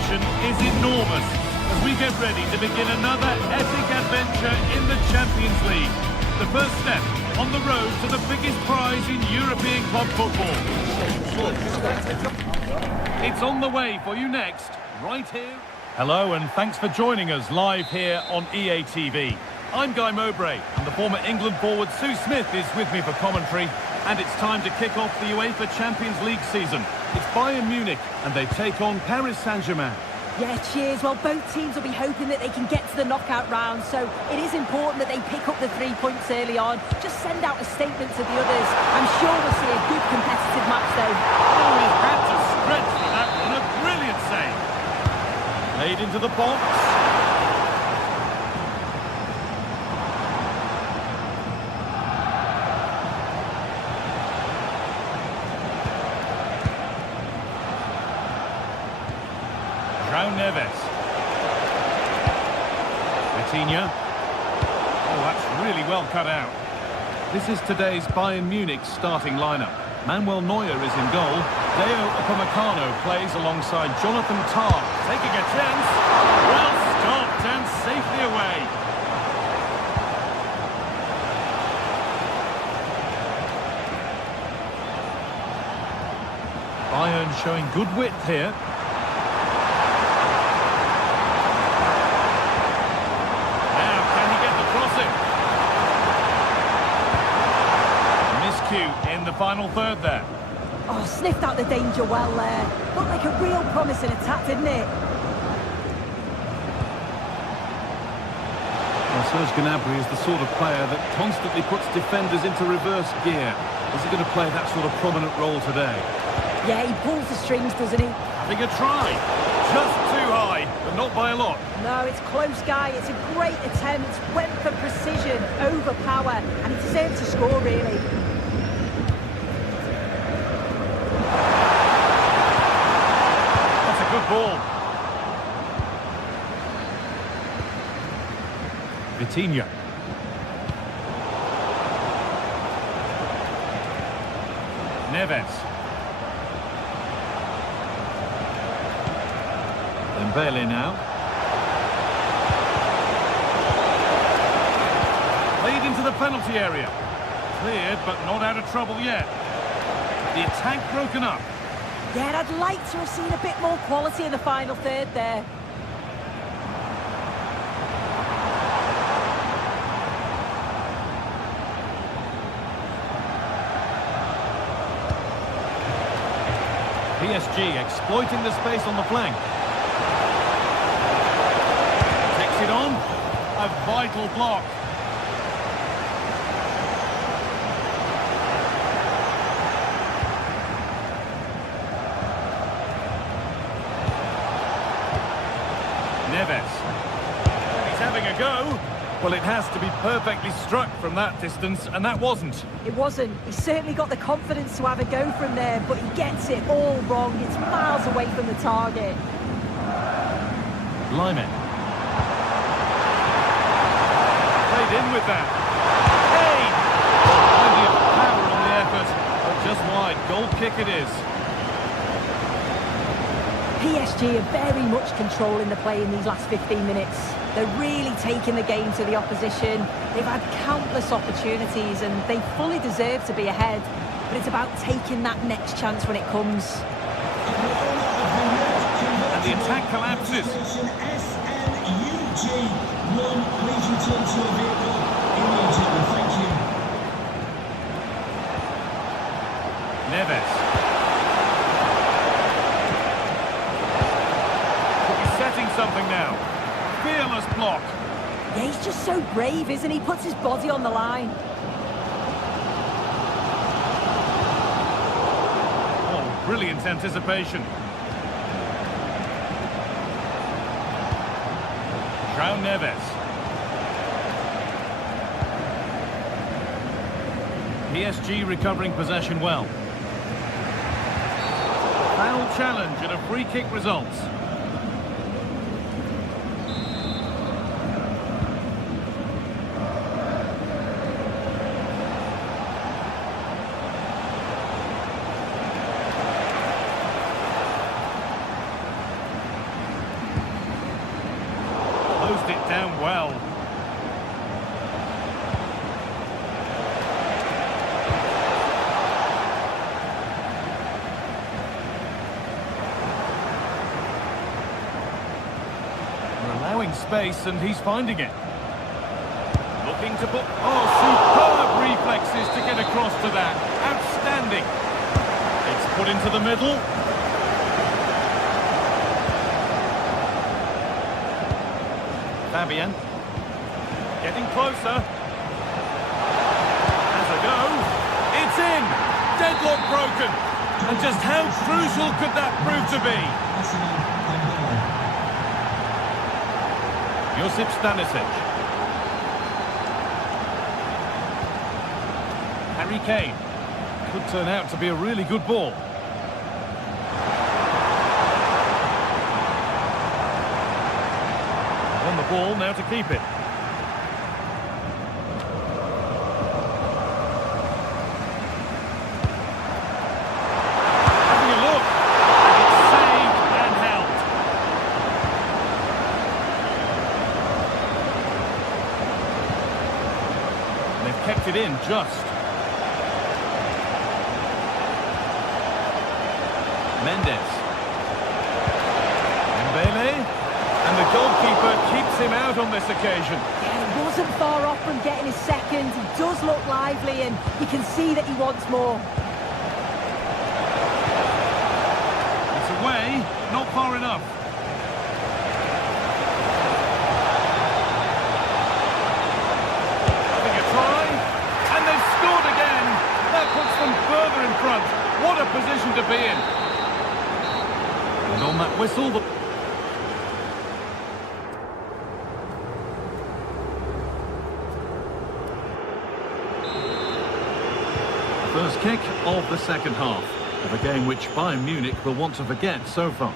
Is enormous as we get ready to begin another epic adventure in the Champions League. The first step on the road to the biggest prize in European club football. It's on the way for you next, right here. Hello and thanks for joining us live here on EA TV. I'm Guy Mowbray and the former England forward Sue Smith is with me for commentary. And it's time to kick off the UEFA Champions League season. It's Bayern Munich, and they take on Paris Saint-Germain. Yeah, cheers. Well, both teams will be hoping that they can get to the knockout round, so it is important that they pick up the 3 points early on. Just send out a statement to the others. I'm sure we'll see a good competitive match, though. Oh, he had to stretch for that one. A brilliant save. Played into the box. Neves. Vitinha. Oh, that's really well cut out. This is today's Bayern Munich starting lineup. Manuel Neuer is in goal. Deo Upamecano plays alongside Jonathan Tah. Taking a chance. Well stopped and safely away. Bayern showing good width here. In the final third there. Oh, sniffed out the danger well there. Looked like a real promising attack, didn't it? Well, Serge Gnabry is the sort of player that constantly puts defenders into reverse gear. Is he going to play that sort of prominent role today? Yeah, he pulls the strings, doesn't he? Having a try. Just too high, but not by a lot. No, it's close, Guy. It's a great attempt. Went for precision, over power, and he deserved to score, really. Good ball. Vitinha. Neves. Dembele now. Lead into the penalty area. Cleared, but not out of trouble yet. The attack broken up. Yeah, I'd like to have seen a bit more quality in the final third there. PSG exploiting the space on the flank. Takes it on. A vital block. Neves. He's having a go. Well, it has to be perfectly struck from that distance, and that wasn't. It wasn't. He's certainly got the confidence to have a go from there, but he gets it all wrong. It's miles away from the target. Lyman. Played in with that. Hey! Plenty of power on the effort, but just wide. Goal kick it is. PSG are very much controlling the play in these last 15 minutes. They're really taking the game to the opposition. They've had countless opportunities and they fully deserve to be ahead. But it's about taking that next chance when it comes. And the attack collapses. Neves. Setting something now. Fearless block. Yeah, he's just so brave, isn't he? Puts his body on the line. Oh, brilliant anticipation. João Neves. PSG recovering possession well. Foul challenge and a free kick results. Closed it down well. Space, and he's finding it. Looking to put... Oh, superb reflexes to get across to that. Outstanding. It's put into the middle. Fabian. Getting closer. Has a go. It's in. Deadlock broken. And just how crucial could that prove to be? Josip Stanisic. Harry Kane. Could turn out to be a really good ball. On the ball now to keep it. Having a look. And it's saved and held. And they've kept it in just. Mendes. Dembele. And the goalkeeper keeps him out on this occasion. Yeah, he wasn't far off from getting his second. He does look lively and you can see that he wants more. It's away, not far enough. Having a try, and they've scored again. That puts them further in front. What a position to be in. And on that whistle, the... First kick of the second half of a game which Bayern Munich will want to forget so far.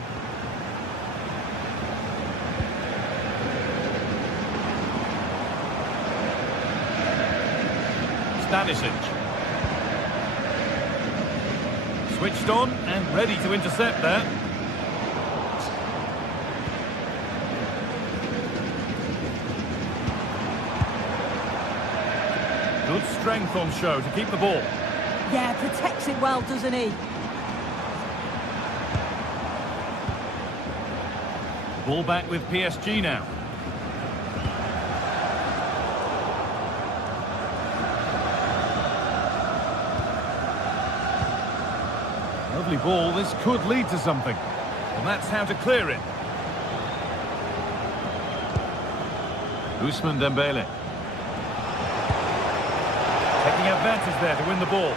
Stanisic. Switched on and ready to intercept there. Good strength on show to keep the ball. Yeah, protects it well, doesn't he? Ball back with PSG now. Lovely ball, this could lead to something. And that's how to clear it. Ousmane Dembele. Taking advantage there to win the ball.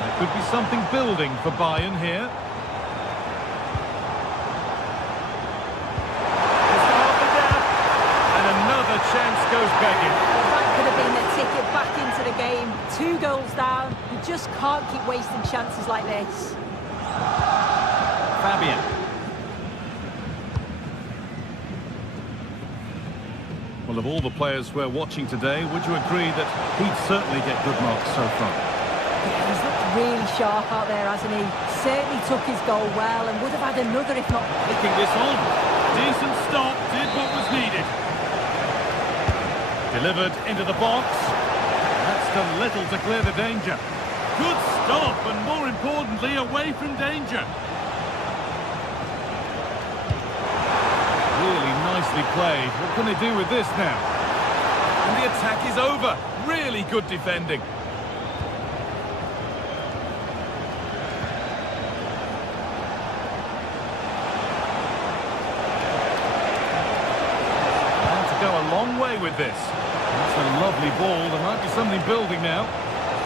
There could be something building for Bayern here. And another chance goes begging. That could have been the ticket back into the game. 2 goals down. You just can't keep wasting chances like this. Fabian. Well, of all the players we're watching today, would you agree that he'd certainly get good marks so far? Yeah, he's looked really sharp out there, hasn't he? Certainly took his goal well and would have had another if not... Picking this on. Decent stop, did what was needed. Delivered into the box. That's done little to clear the danger. Good stop, and more importantly, away from danger. Really nicely played. What can they do with this now? And the attack is over. Really good defending. And to go a long way with this. That's a lovely ball. There might be something building now.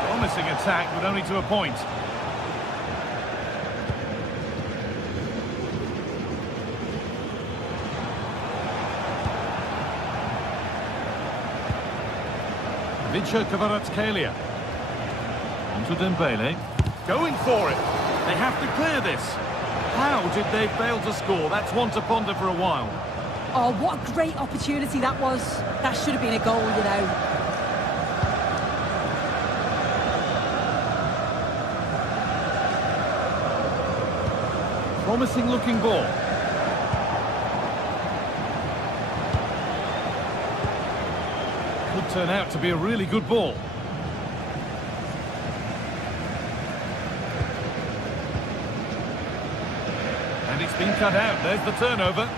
Promising attack, but only to a point. Vincenzo Kvaratskhelia. Onto Dembele. Going for it. They have to clear this. How did they fail to score? That's one to ponder for a while. Oh, what a great opportunity that was. That should have been a goal, you know. Promising looking ball. Could turn out to be a really good ball. And it's been cut out. There's the turnover.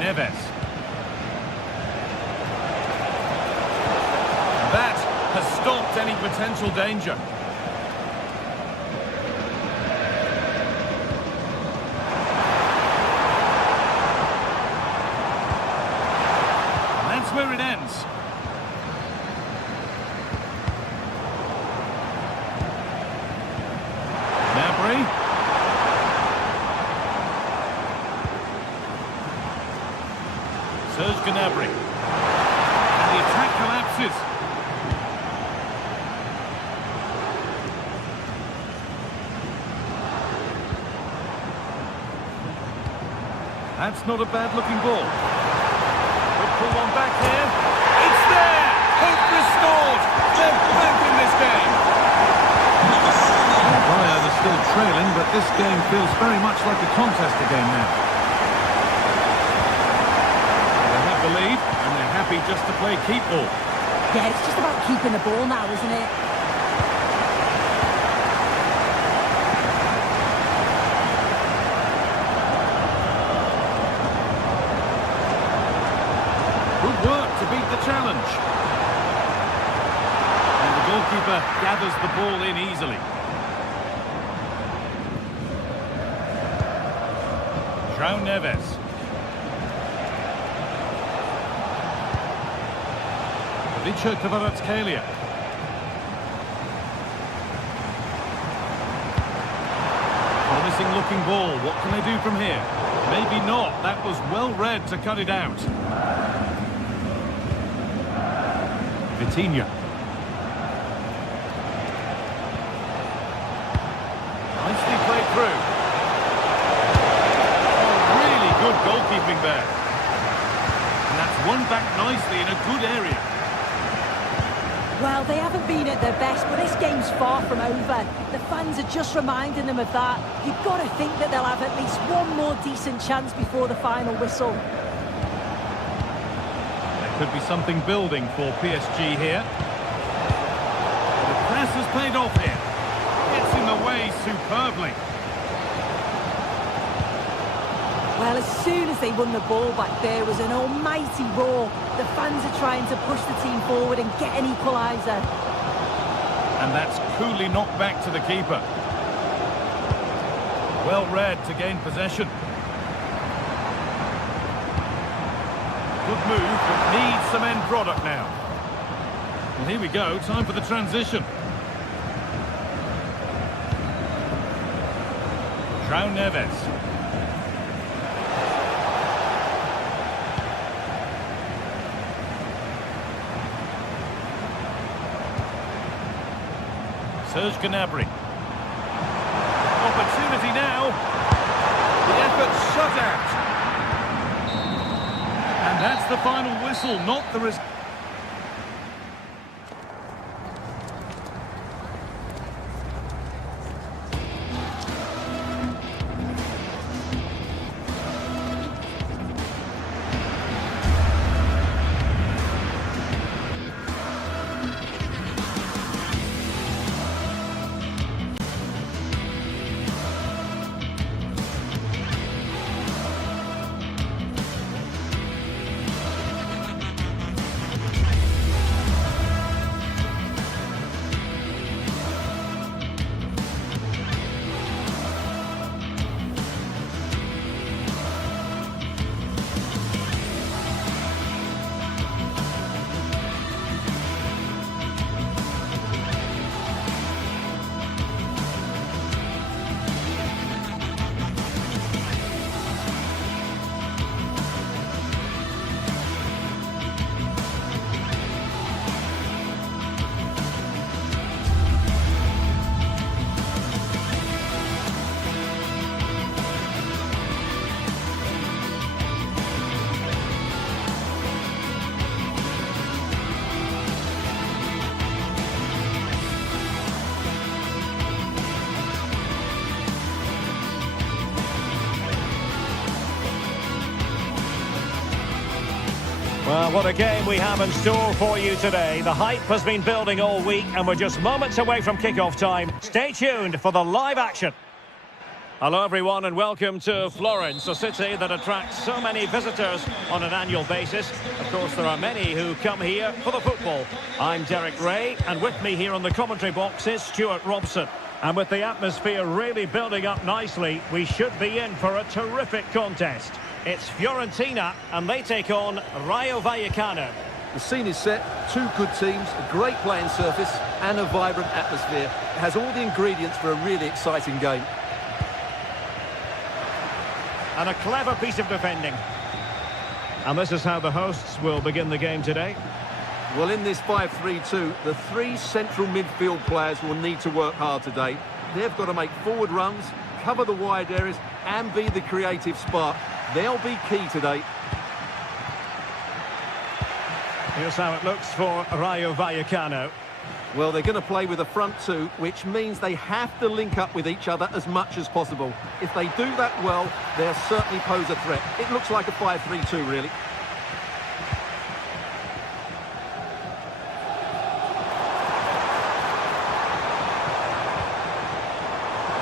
Neves. stopped any potential danger. And that's where it ends. Gnabry. Serge Gnabry. And the attack collapses. That's not a bad-looking ball. Could pull one back here. It's there! Hope restored! They're back in this game! Bayern are still trailing, but this game feels very much like a contest again now. They have the lead, and they're happy just to play keep ball. Yeah, it's just about keeping the ball now, isn't it? Good work to beat the challenge. And the goalkeeper gathers the ball in easily. João Neves. Vicha Kvaratskhelia. Promising looking ball. What can they do from here? Maybe not. That was well read to cut it out. Vitinha. Nicely played through. Oh, really good goalkeeping there. And that's won back nicely in a good area. Well, they haven't been at their best, but this game's far from over. The fans are just reminding them of that. You've got to think that they'll have at least one more decent chance before the final whistle. There could be something building for PSG here. The press has paid off here. Gets in the way superbly. Well, as soon as they won the ball back, there was an almighty roar. The fans are trying to push the team forward and get an equaliser. And that's coolly knocked back to the keeper. Well read to gain possession. Good move, but needs some end product now. Well, here we go, time for the transition. João Neves. Serge Gnabry. Opportunity now. The effort shut out. And that's the final whistle, not the result. Well, what a game we have in store for you today. The hype has been building all week and we're just moments away from kick-off time. Stay tuned for the live action. Hello everyone and welcome to Florence, a city that attracts so many visitors on an annual basis. Of course, there are many who come here for the football. I'm Derek Ray, and with me here on the commentary box is Stuart Robson. And with the atmosphere really building up nicely, we should be in for a terrific contest. It's Fiorentina, and they take on Rayo Vallecano. The scene is set, two good teams, a great playing surface and a vibrant atmosphere. It has all the ingredients for a really exciting game. And a clever piece of defending. And this is how the hosts will begin the game today. Well, in this 5-3-2, the three central midfield players will need to work hard today. They've got to make forward runs, cover the wide areas and be the creative spark. They'll be key today. Here's how it looks for Rayo Vallecano. Well, they're going to play with a front two, which means they have to link up with each other as much as possible. If they do that well, they'll certainly pose a threat. It looks like a 5-3-2, really.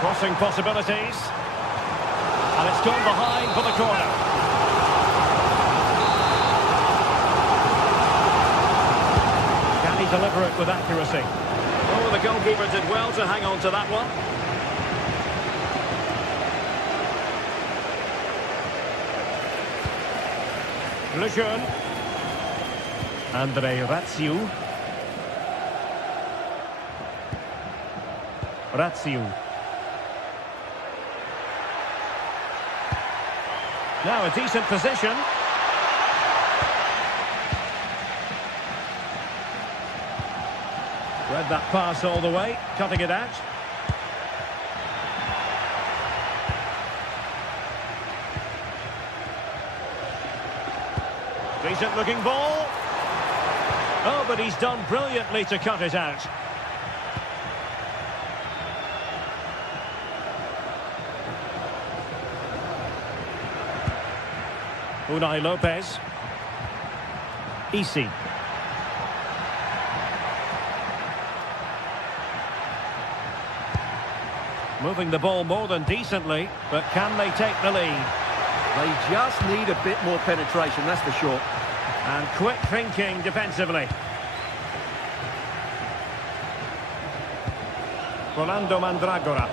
Crossing possibilities. And it's gone behind for the corner. Can he deliver it with accuracy? Oh, the goalkeeper did well to hang on to that one. Lejeune. Andrei Ratsiu. Ratsiu. Now a decent position. Read that pass all the way, cutting it out. Decent looking ball. Oh, but he's done brilliantly to cut it out. Unai Lopez. Isi. Moving the ball more than decently, but can they take the lead? They just need a bit more penetration, that's for sure. And quick thinking defensively. Rolando Mandragora.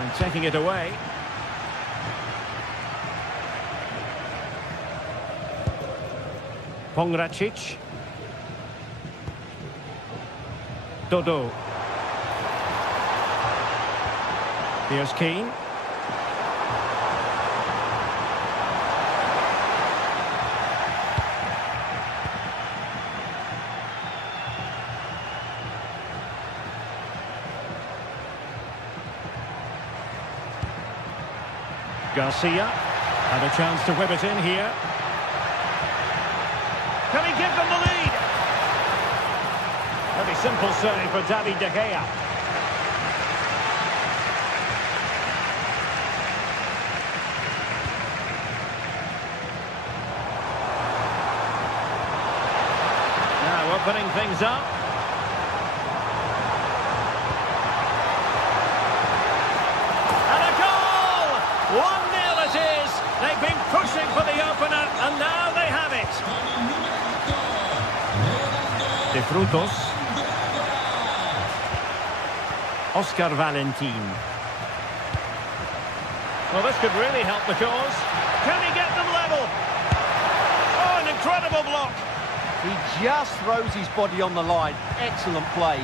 And taking it away. Pongracic. Dodo. Here's Keane. Garcia had a chance to whip it in here. Can he give them the lead? Very simple save for David De Gea. Now opening things up. And a goal! 1-0 it is. They've been pushing for the opener and now they have it. De Frutos. Oscar Valentin. Well, this could really help the cause. Can he get them level? Oh, an incredible block. He just throws his body on the line. Excellent play.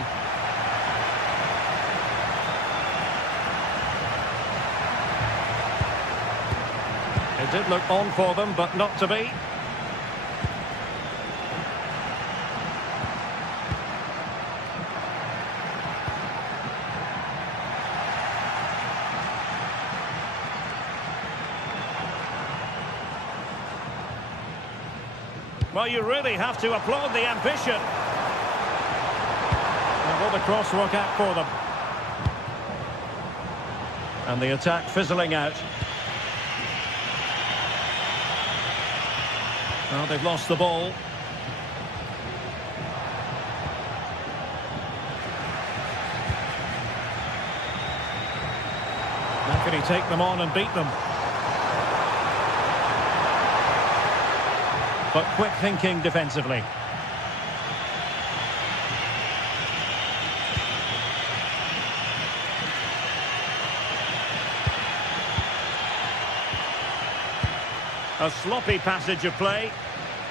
It did look on for them, but not to be. Well, you really have to applaud the ambition. And will the cross work out for them? And the attack fizzling out. Well, they've lost the ball. Can he take them on and beat them? But quick thinking defensively. A sloppy passage of play.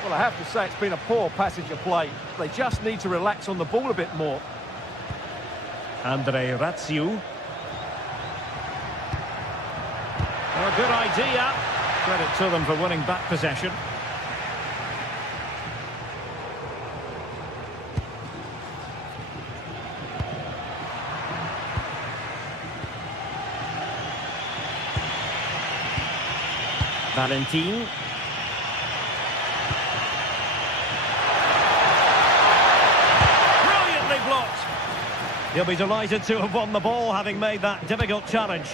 Well, I have to say it's been a poor passage of play. They just need to relax on the ball a bit more. Andre Ratsiu. A good idea. Credit to them for winning back possession. Valentin. Brilliantly blocked. He'll be delighted to have won the ball, having made that difficult challenge.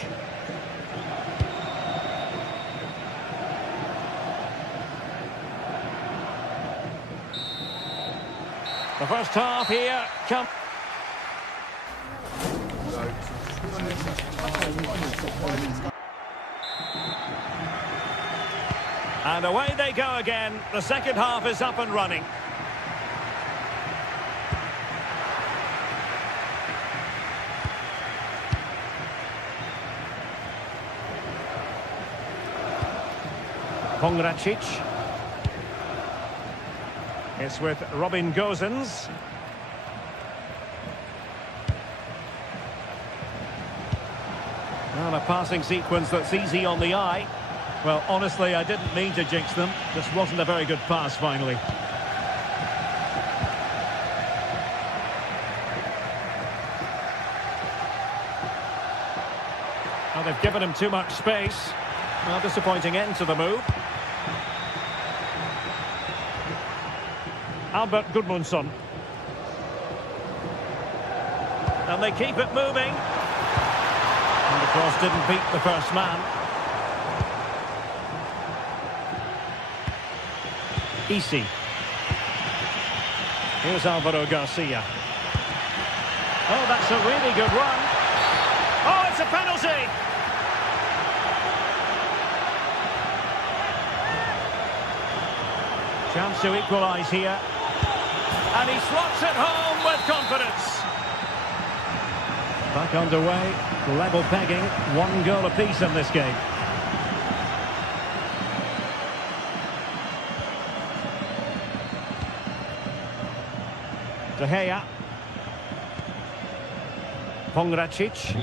The first half here comes. And away they go again. The second half is up and running. Pongracic. It's with Robin Gosens. Well, a passing sequence that's easy on the eye. Well, honestly, I didn't mean to jinx them. Just wasn't a very good pass, finally. Well, they've given him too much space. Well, disappointing end to the move. Albert Gudmundsson. And they keep it moving. And the cross didn't beat the first man. Easy. Here's Alvaro Garcia. Oh, that's a really good run. Oh, it's a penalty! Chance to equalise here. And he slots it home with confidence. Back underway, level pegging, 1 goal apiece in this game. De Gea. Pongracic.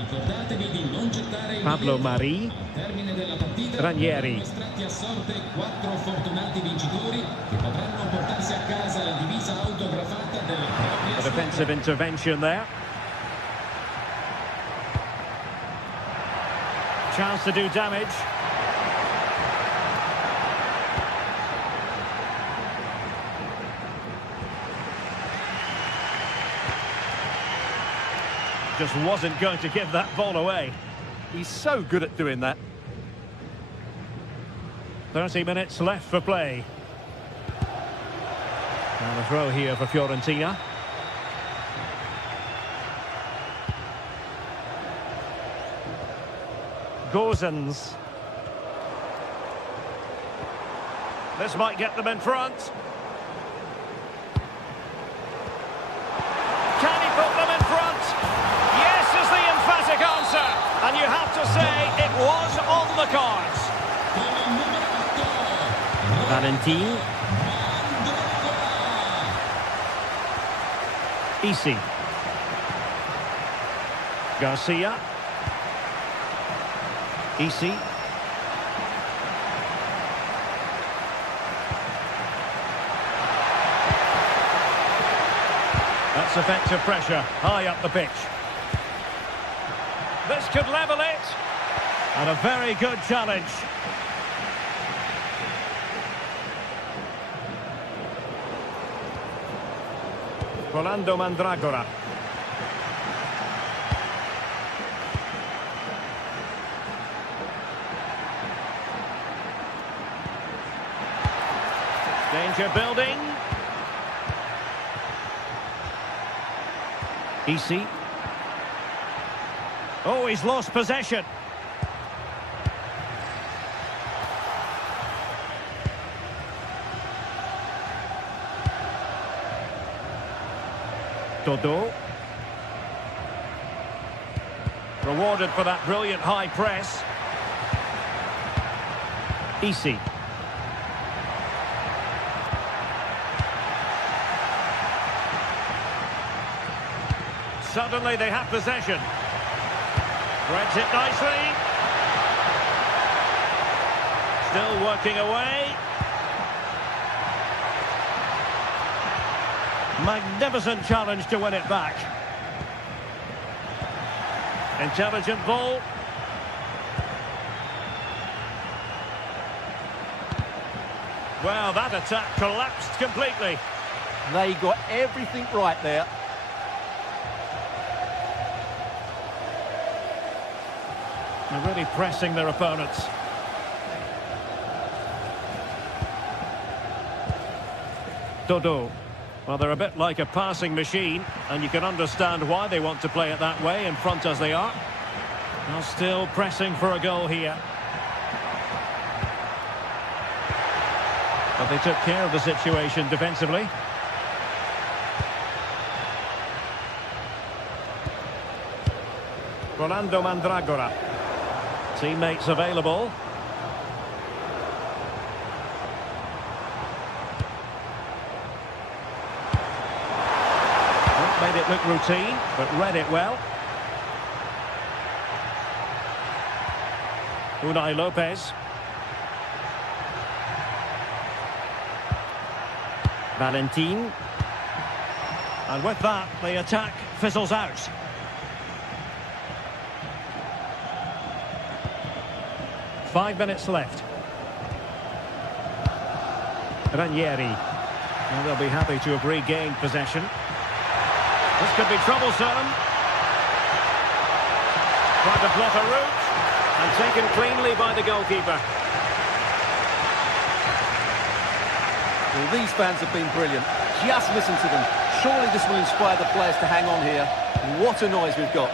Pablo Mari. Ranieri. A defensive intervention there. Chance to do damage. Just wasn't going to give that ball away. He's so good at doing that. 30 minutes left for play. And a throw here for Fiorentina. Gosens. This might get them in front. Can he put them in front? Yes is the emphatic answer. And you have to say it was on the cards. Valentin. Easy. Garcia. Easy. That's effective pressure, high up the pitch. This could level it. And a very good challenge. Rolando Mandragora. Danger building. Easy. Oh, he's lost possession. Dodo. Rewarded for that brilliant high press. Easy. Suddenly they have possession. Threads it nicely. Still working away. Magnificent challenge to win it back. Intelligent ball. Well, that attack collapsed completely. They got everything right there. They're really pressing their opponents. Dodo. Well, they're a bit like a passing machine, and you can understand why they want to play it that way, in front as they are. Now still pressing for a goal here. But they took care of the situation defensively. Rolando Mandragora. Teammates available. Made it look routine, but read it well. Unai Lopez. Valentin. And with that, the attack fizzles out. Five minutes left. Ranieri. Well, they'll be happy to have regained possession. This could be troublesome. Tried to block a route and taken cleanly by the goalkeeper. Well, these fans have been brilliant. Just listen to them. Surely this will inspire the players to hang on here. What a noise we've got.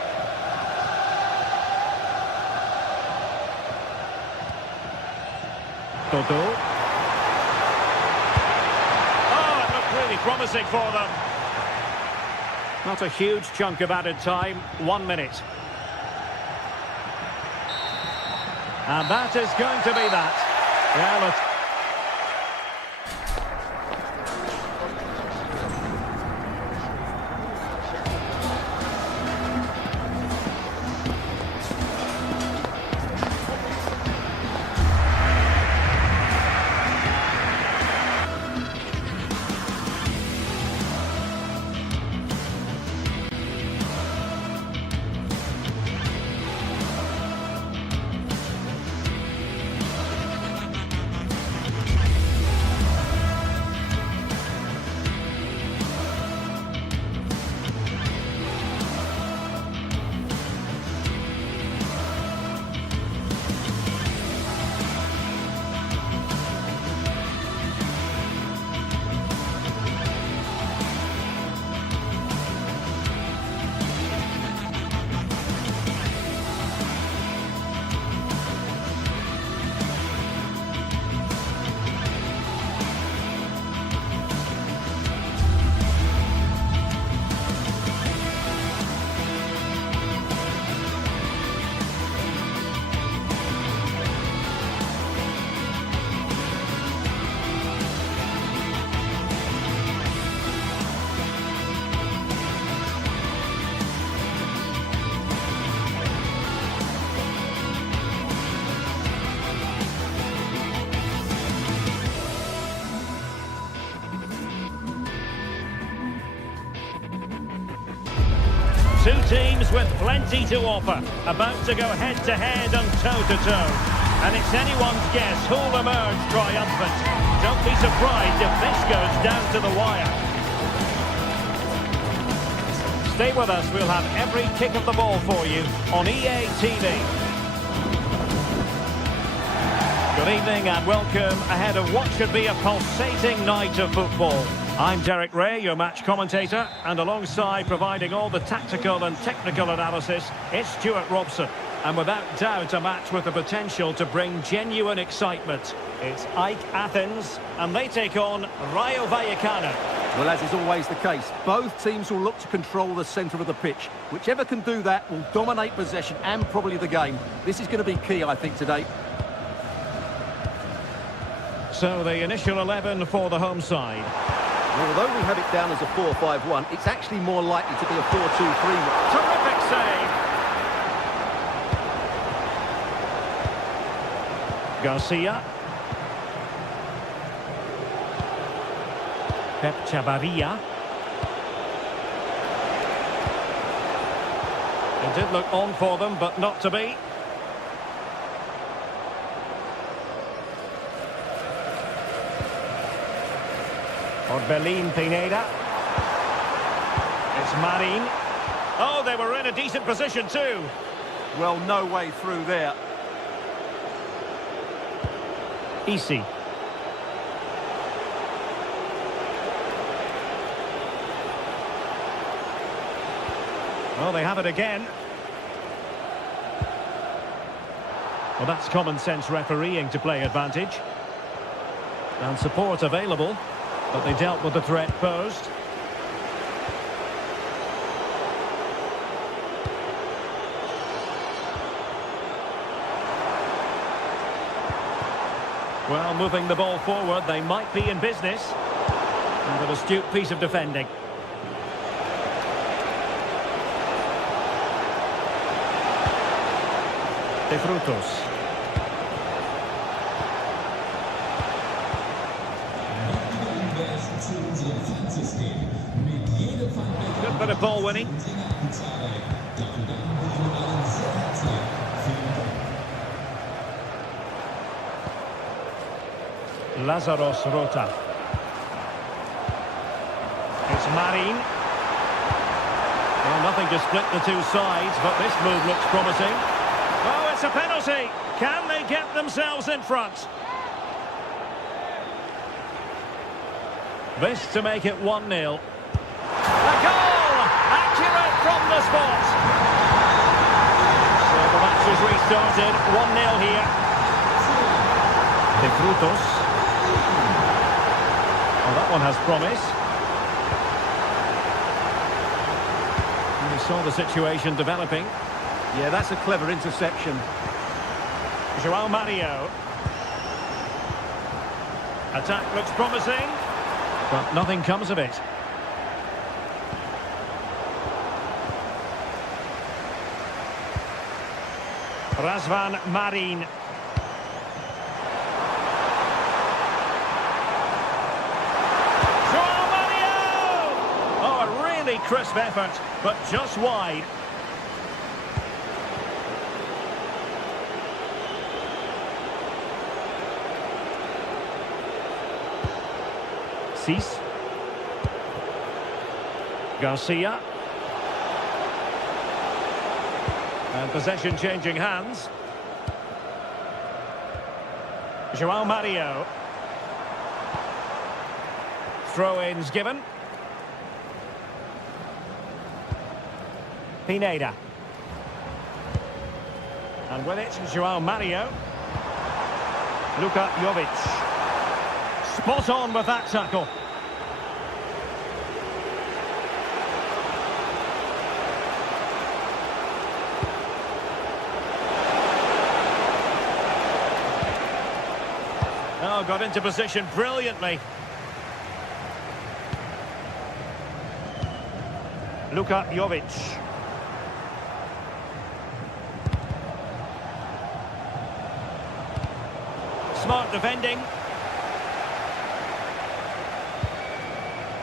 Dodo. Oh, it looked really promising for them. Not a huge chunk of added time, 1 minute. And that is going to be that. Well, two teams with plenty to offer, about to go head-to-head and toe-to-toe. And it's anyone's guess who'll emerge triumphant. Don't be surprised if this goes down to the wire. Stay with us, we'll have every kick of the ball for you on EA TV. Good evening and welcome ahead of what should be a pulsating night of football. I'm Derek Ray, your match commentator, and alongside providing all the tactical and technical analysis, it's Stuart Robson. And without doubt, a match with the potential to bring genuine excitement. It's AEK Athens, and they take on Rayo Vallecano. Well, as is always the case, both teams will look to control the centre of the pitch. Whichever can do that will dominate possession and probably the game. This is going to be key, I think, today. So the initial 11 for the home side. Well, although we have it down as a 4-5-1, it's actually more likely to be a 4-2-3-1. Terrific save. Garcia. Pep Chavarria. It did look on for them, but not to be. Orbelín Pineda. It's Marin. Oh, they were in a decent position too. Well, no way through there. Easy. Well, they have it again. Well, that's common sense refereeing to play advantage. And support available, but they dealt with the threat posed. Well, moving the ball forward, they might be in business. And an astute piece of defending. De Frutos. Good bit of ball winning. Lazaros Rota. It's Marin. Well, nothing to split the two sides, but this move looks promising. Oh, it's a penalty. Can they get themselves in front? This to make it 1-0. A goal! Accurate from the spot. So the match is restarted. 1-0 here. De Frutos. Oh, that one has promise. And we saw the situation developing. Yeah, that's a clever interception. João Mario. Attack looks promising, but nothing comes of it. Razvan Marin. João Mario! Oh, a really crisp effort, but just wide. Cis. Garcia. And possession changing hands. João Mario. Throw-ins given. Pineda. And with it, João Mario. Luka Jovic. Spot on with that tackle. Oh, got into position brilliantly. Luka Jovic. Smart defending.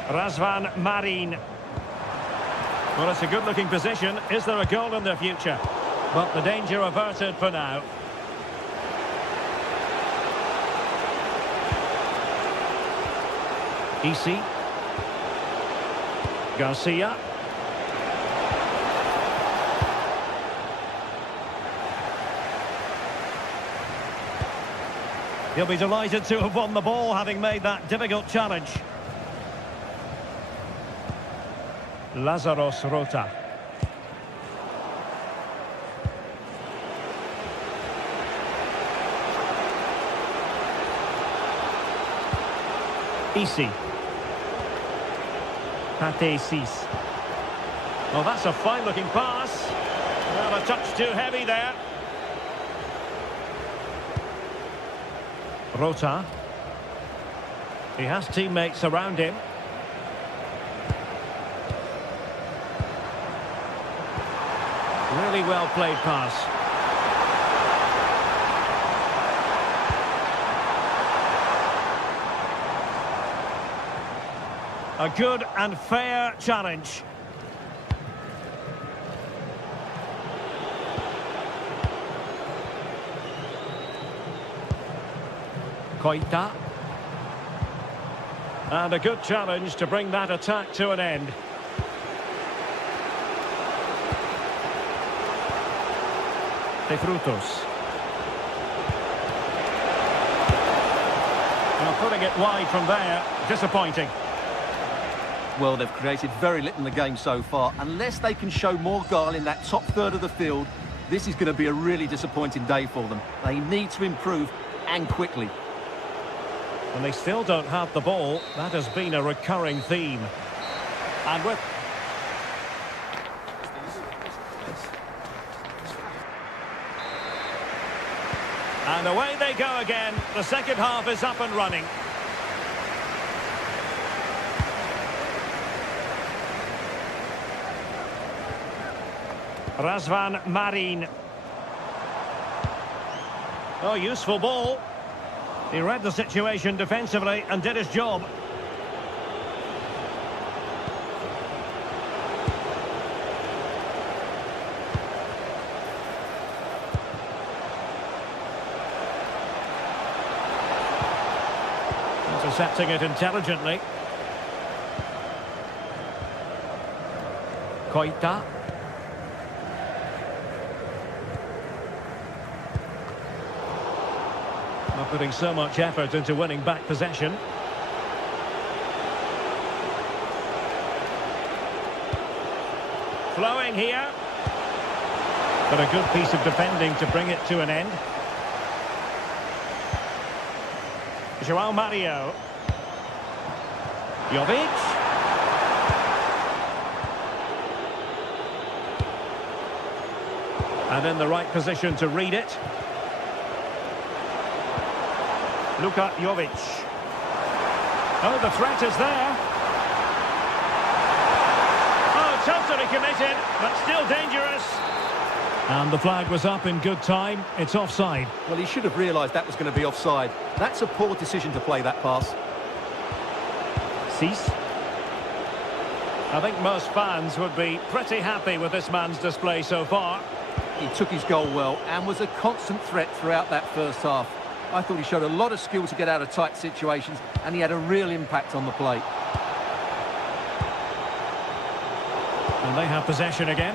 Razvan Marin. Well, it's a good-looking position. Is there a goal in the future? But the danger averted for now. Isi. Garcia. He'll be delighted to have won the ball, having made that difficult challenge. Lazaros Rota. Isi. Pate 6. Well, that's a fine-looking pass. Well, a touch too heavy there. Rota. He has teammates around him. Really well played pass. A good and fair challenge. Koita. And a good challenge to bring that attack to an end. De Frutos. Well, putting it wide from there, disappointing. Well, they've created very little in the game so far. Unless they can show more guile in that top third of the field, this is going to be a really disappointing day for them. They need to improve, and quickly. And they still don't have the ball. That has been a recurring theme. And with... And away they go again. The second half is up and running. Razvan Marin. Oh, useful ball. He read the situation defensively and did his job. Intercepting it intelligently. Koita. Not putting so much effort into winning back possession. Flowing here. But a good piece of defending to bring it to an end. João Mario. Jovic. And in the right position to read it. Luka Jovic. Oh, the threat is there. Oh, totally committed, but still dangerous. And the flag was up in good time. It's offside. Well, he should have realised that was going to be offside. That's a poor decision to play that pass. Cease. I think most fans would be pretty happy with this man's display so far. He took his goal well and was a constant threat throughout that first half. I thought he showed a lot of skill to get out of tight situations, and he had a real impact on the plate. And they have possession again.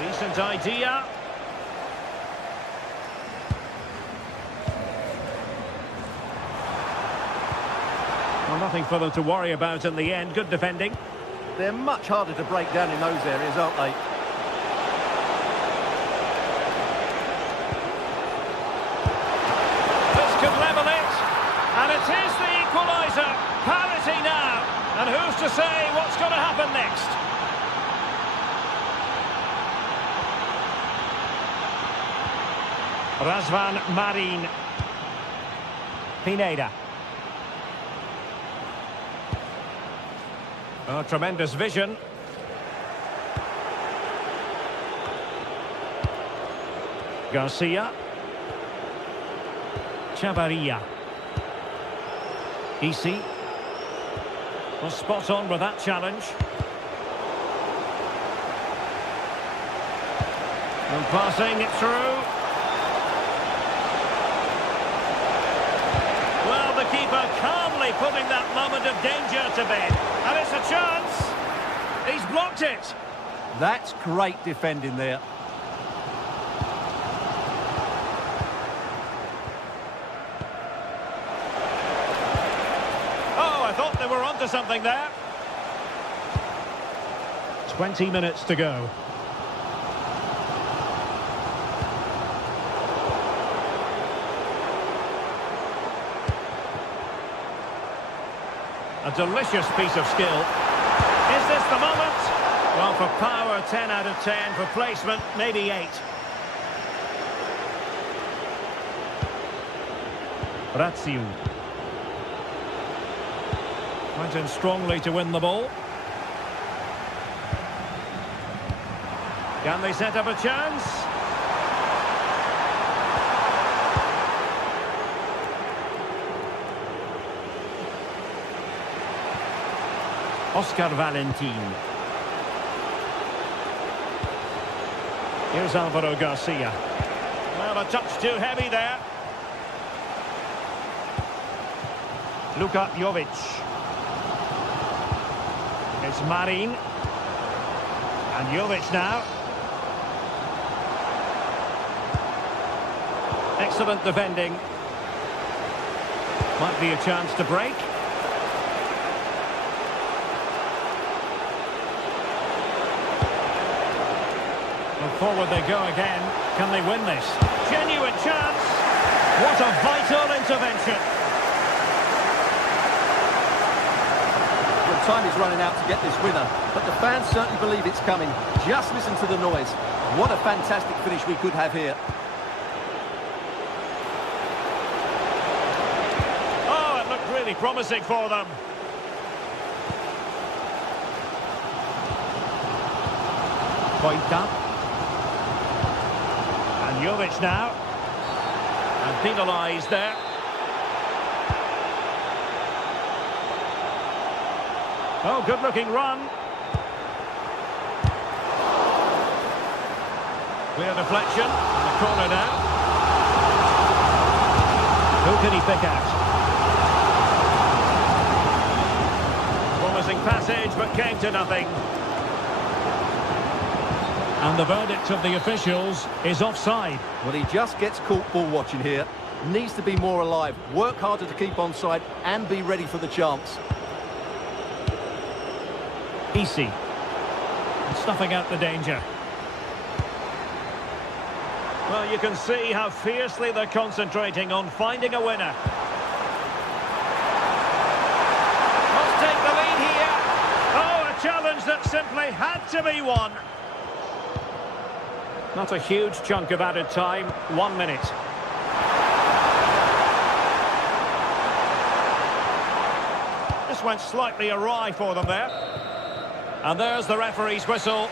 Decent idea. Well, nothing for them to worry about in the end. Good defending. They're much harder to break down in those areas, aren't they? This could level it. And it is the equaliser. Parity now. And who's to say what's going to happen next? Razvan Marin. Pineda. Oh, tremendous vision. Garcia. Chavarria. Isi. Was spot on with that challenge. And passing it through. Well, the keeper calmly putting that moment of danger to bed. And it's a chance. He's blocked it. That's great defending there. Oh, I thought they were onto something there. 20 minutes to go. A delicious piece of skill. Is this the moment? Well, for power, 10 out of 10. For placement, maybe 8. Razziu. Went in strongly to win the ball. Can they set up a chance? Oscar Valentin. Here's Alvaro Garcia. Well, a touch too heavy there. Luka Jovic. It's Marin. And Jovic now. Excellent defending. Might be a chance to break. And forward they go again. Can they win this? Genuine chance. What a vital intervention. Time is running out to get this winner, but the fans certainly believe it's coming. Just listen to the noise. What a fantastic finish we could have here. Oh, it looked really promising for them. Koita. And Jovic now. And penalised there. Oh, good-looking run. Clear deflection. The corner now. Who can he pick out? Promising passage, but came to nothing. And the verdict of the officials is offside. Well, he just gets caught ball watching here. Needs to be more alive, work harder to keep onside, and be ready for the chance. Easy. Snuffing out the danger. Well, you can see how fiercely they're concentrating on finding a winner. Must take the lead here. Oh, a challenge that simply had to be won. Not a huge chunk of added time. 1 minute. This went slightly awry for them there. And there's the referee's whistle.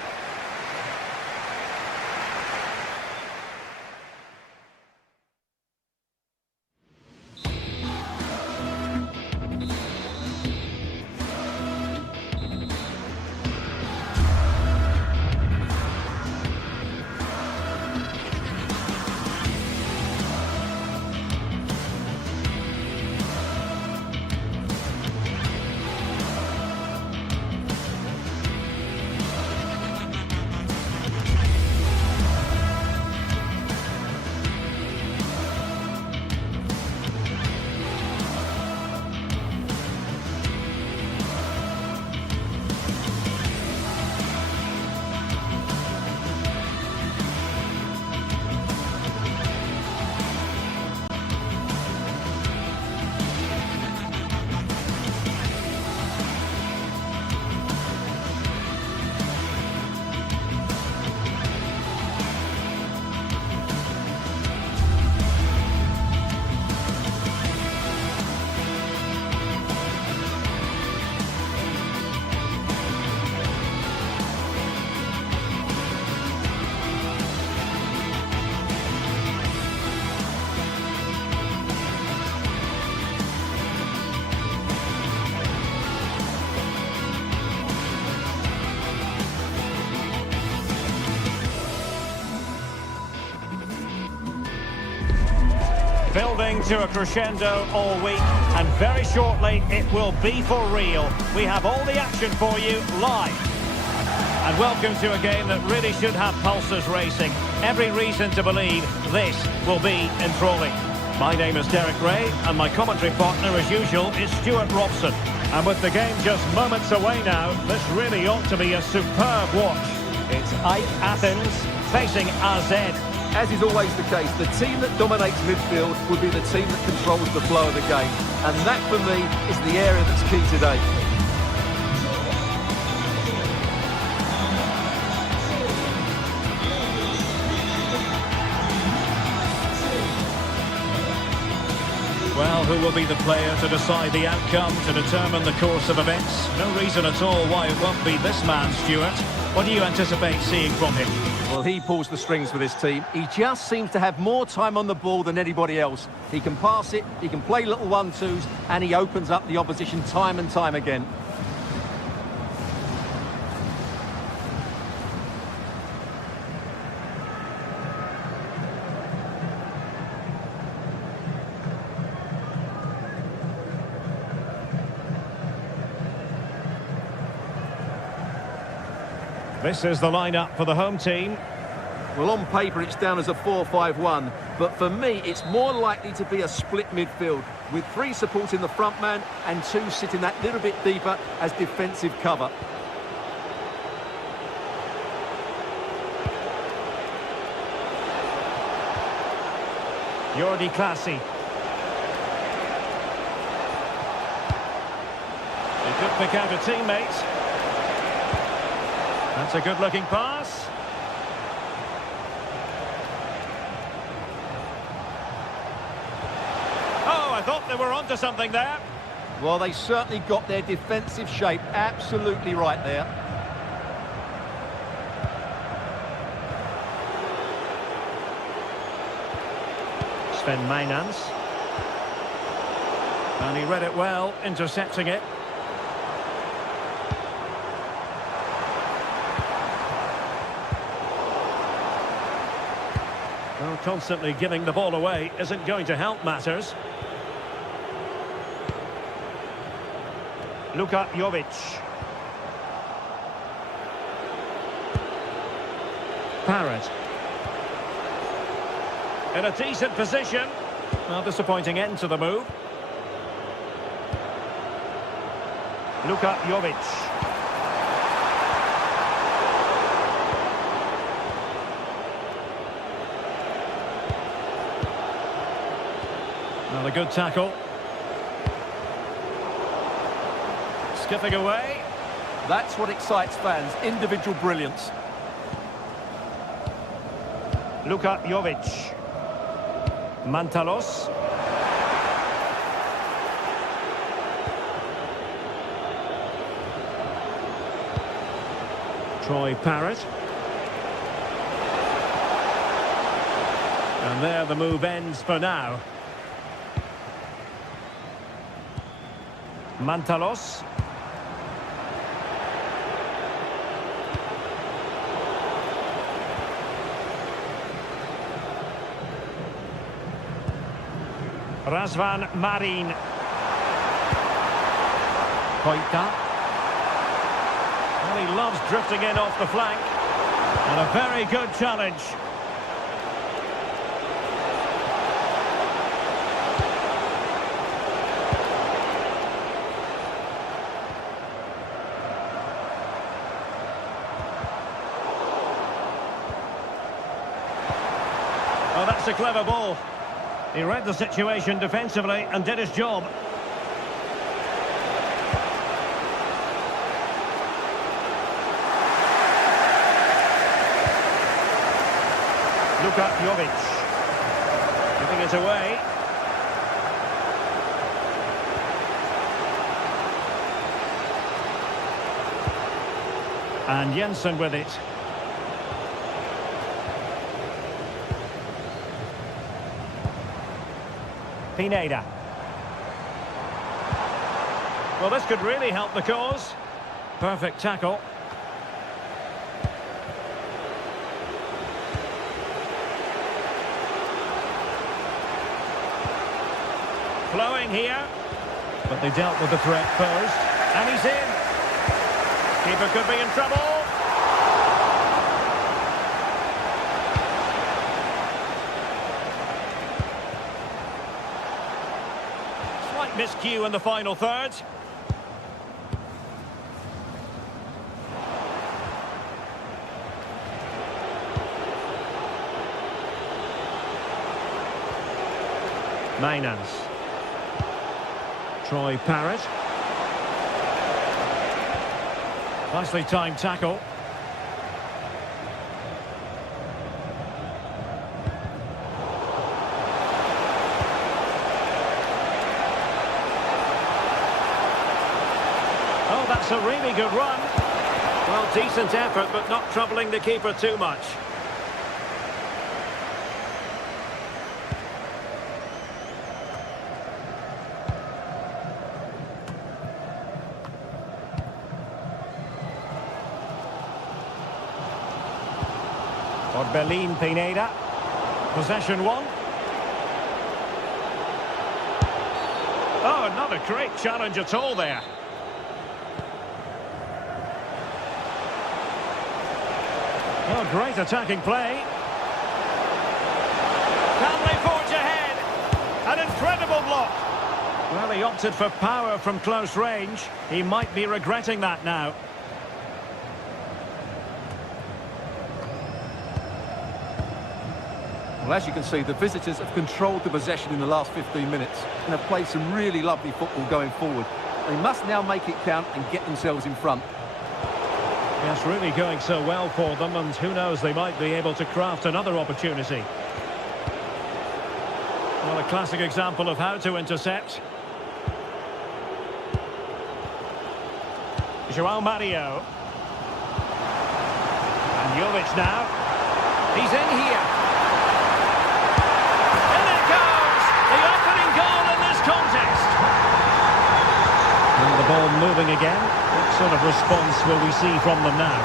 Building to a crescendo all week, and very shortly it will be for real. We have all the action for you live. And welcome to a game that really should have pulses racing. Every reason to believe this will be enthralling. My name is Derek Ray, and my commentary partner, as usual, is Stuart Robson. And with the game just moments away now, this really ought to be a superb watch. It's AEK Athens facing AZ. As is always the case, the team that dominates midfield will be the team that controls the flow of the game. And that, for me, is the area that's key today. Well, who will be the player to decide the outcome, to determine the course of events? No reason at all why it won't be this man, Stuart. What do you anticipate seeing from him? Well, he pulls the strings for this team. He just seems to have more time on the ball than anybody else. He can pass it, he can play little 1-2s, and he opens up the opposition time and time again. This is the lineup for the home team. Well, on paper, it's down as a 4-5-1, but for me, it's more likely to be a split midfield, with 3 supporting the front man and 2 sitting that little bit deeper as defensive cover. Jordi Classy. He could pick out a teammate. That's a good-looking pass. Oh, I thought they were onto something there. Well, they certainly got their defensive shape absolutely right there. Sven Meinans. And he read it well, intercepting it. Well, constantly giving the ball away isn't going to help matters. Luka Jovic. Parrott. In a decent position. Well, disappointing end to the move. Luka Jovic. Well, a good tackle. Skipping away. That's what excites fans, individual brilliance. Luka Jovic. Mantalos. Troy Parrott. And there the move ends for now. Mantalos. Razvan Marin. Koita. Well, he loves drifting in off the flank. And a very good challenge. Oh, that's a clever ball. He read the situation defensively and did his job. Luka Jovic. Giving it away. And Jensen with it. Pineda. Well, this could really help the cause. Perfect tackle. Flowing here. But they dealt with the threat first. And he's in. Keeper could be in trouble. Miscue in the final third. Mainans. Troy Parrott. Nicely timed tackle. Oh, that's a really good run. Well, decent effort, but not troubling the keeper too much. Orbelin Pineda. Possession one. Oh, not a great challenge at all there. Oh, great attacking play. Can they forge ahead? An incredible block. Well, he opted for power from close range. He might be regretting that now. Well, as you can see, the visitors have controlled the possession in the last 15 minutes and have played some really lovely football going forward. They must now make it count and get themselves in front. Yes, really going so well for them, and who knows, they might be able to craft another opportunity. Well, a classic example of how to intercept. João Mario. And Jovic now. He's in here. In it goes! The opening goal in this contest. And the ball moving again. What sort of response will we see from them now?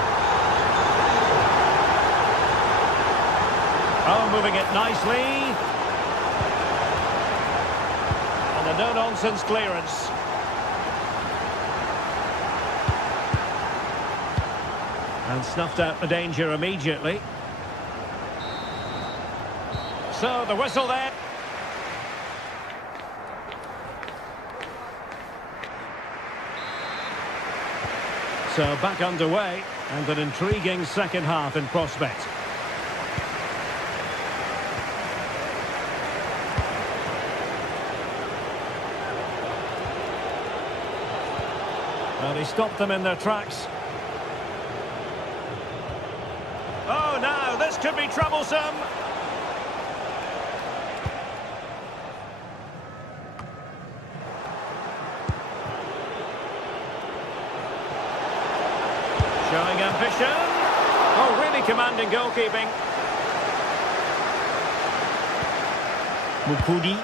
Oh, moving it nicely. And a no-nonsense clearance. And snuffed out the danger immediately. So, the whistle there. So, back underway, and an intriguing second half in prospect. Well, he stopped them in their tracks. Oh, now, this could be troublesome. Showing ambition. Oh, really commanding goalkeeping. Mukudi.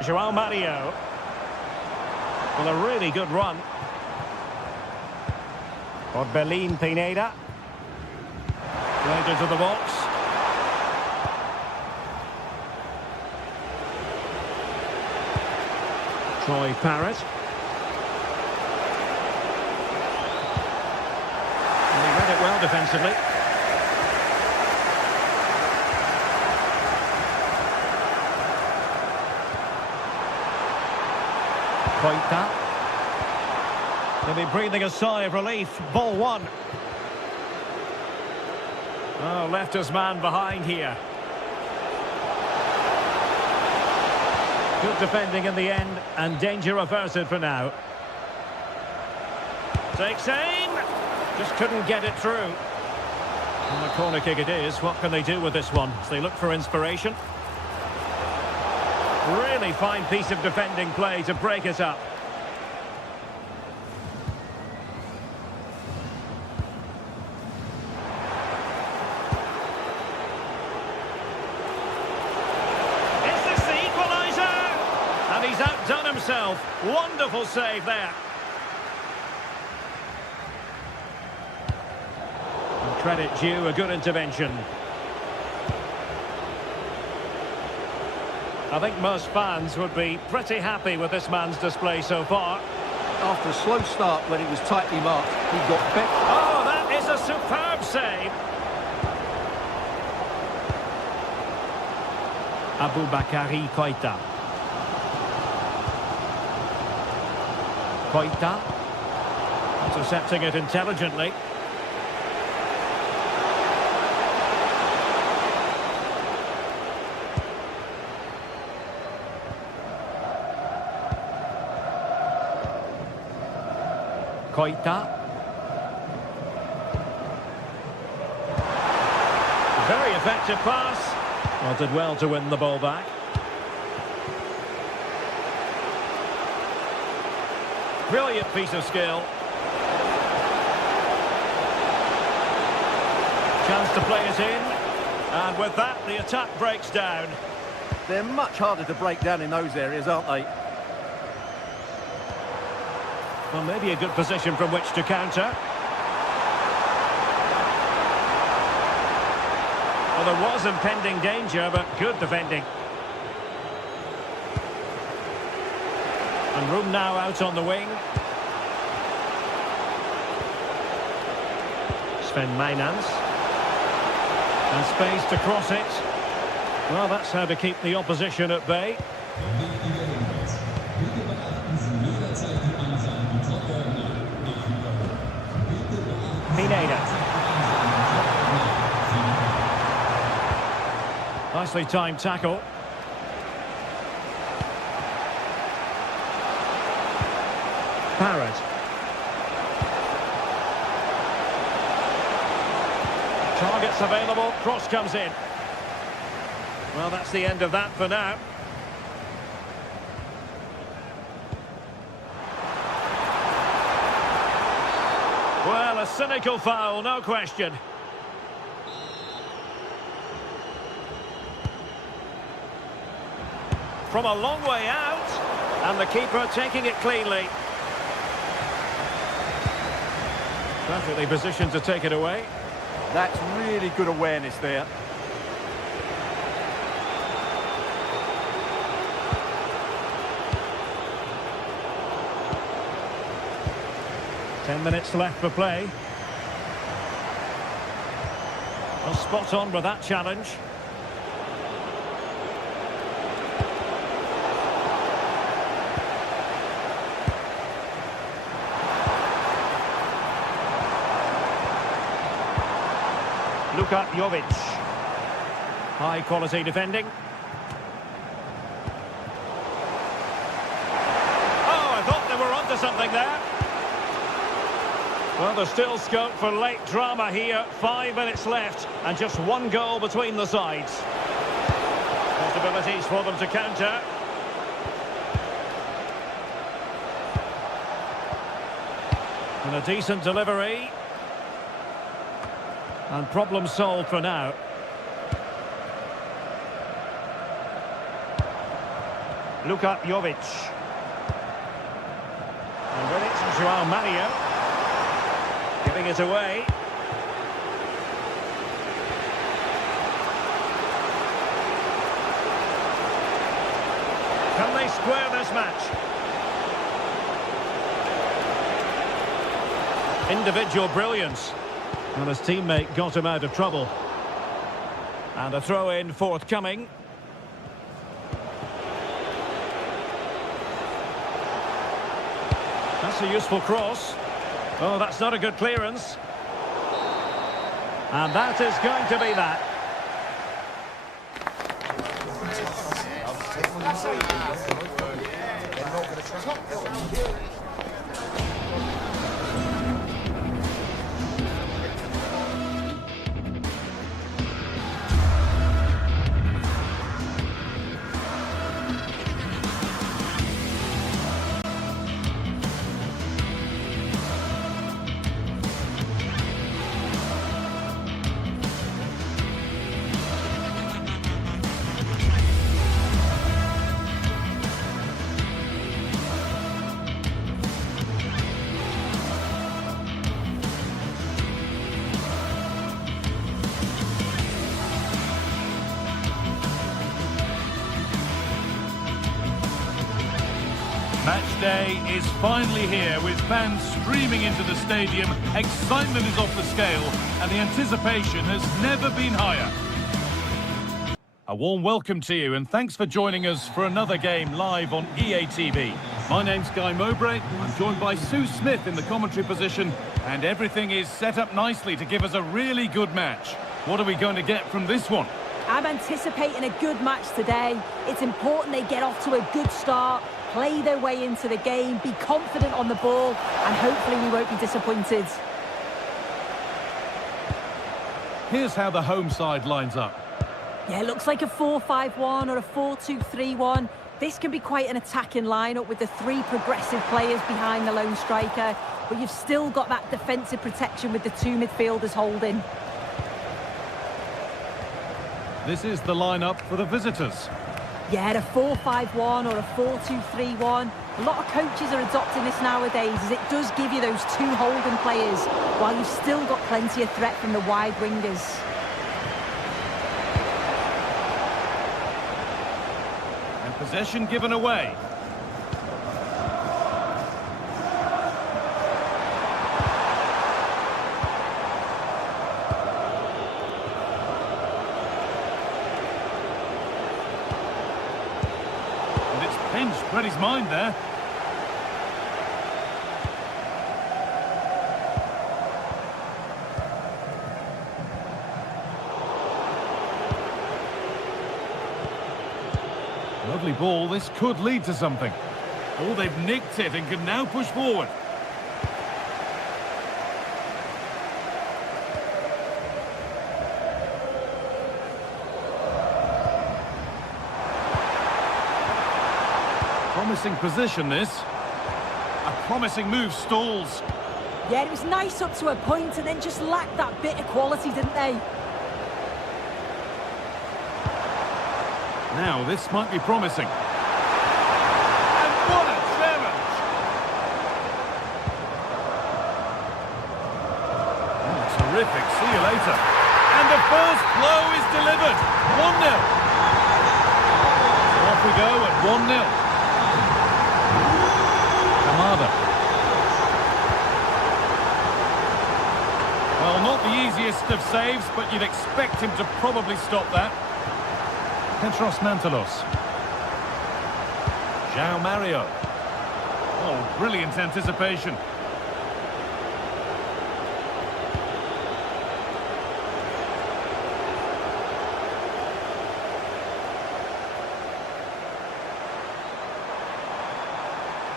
João Mario. Well, a really good run. Orbelin Pineda. Right into the box. Troy Parrott. And he read it well defensively. Koita. They'll be breathing a sigh of relief. Ball one. Oh, left his man behind here. Good defending in the end, and danger averted for now. Takes aim. Just couldn't get it through. And a corner kick it is. What can they do with this one as they look for inspiration? Really fine piece of defending play to break it up. Is this the equaliser? And he's outdone himself. Wonderful save there. And credit due, a good intervention. I think most fans would be pretty happy with this man's display so far. After a slow start when it was tightly marked, he got better. Oh, that is a superb save. Aboubakary Koita. Koita. Intercepting it intelligently. Koita. Very effective pass. Well, did well to win the ball back. Brilliant piece of skill. Chance to play it in. And with that, the attack breaks down. They're much harder to break down in those areas, aren't they? Well, maybe a good position from which to counter. Well, there was impending danger, but good defending. And room now out on the wing. Sven Meinans. And space to cross it. Well, that's how to keep the opposition at bay. Pineda. Nicely timed tackle. Parrott. Targets available, cross comes in. Well, that's the end of that for now. Well, a cynical foul, no question. From a long way out, and the keeper taking it cleanly. Perfectly positioned to take it away. That's really good awareness there. Minutes left for play. Well, spot on with that challenge. Luka Jovic. High quality defending. Oh, I thought they were onto something there. Well, there's still scope for late drama here. 5 minutes left and just one goal between the sides. Possibilities for them to counter. And a decent delivery. And problem solved for now. Luka Jovic. And with it, João Mario. Giving it away. Can they square this match? Individual brilliance. And his teammate got him out of trouble. And a throw-in forthcoming. That's a useful cross. Oh, that's not a good clearance. And that is going to be that. Match day is finally here with fans streaming into the stadium. Excitement is off the scale and the anticipation has never been higher. A warm welcome to you and thanks for joining us for another game live on EA TV. My name's Guy Mowbray. I'm joined by Sue Smith in the commentary position and everything is set up nicely to give us a really good match. What are we going to get from this one? I'm anticipating a good match today. It's important they get off to a good start. play their way into the game, be confident on the ball, and hopefully we won't be disappointed. Here's how the home side lines up. Yeah, it looks like a 4-5-1 or a 4-2-3-1. This can be quite an attacking lineup with the three progressive players behind the lone striker, but you've still got that defensive protection with the two midfielders holding. This is the lineup for the visitors. Yeah, a 4-5-1 or a 4-2-3-1. A lot of coaches are adopting this nowadays as it does give you those two holding players while you've still got plenty of threat from the wide wingers. And possession given away. Pinch read his mind there. Lovely ball, this could lead to something. Oh, they've nicked it and can now push forward. Promising position, this. A promising move stalls. Yeah, it was nice up to a point and then just lacked that bit of quality, didn't they? Now, this might be promising. And what a challenge! Oh, terrific. See you later. And the first blow is delivered. 1-0. So off we go at 1-0. Well, not the easiest of saves, but you'd expect him to probably stop that. Petros Mantalos. João Mario. Oh, brilliant anticipation.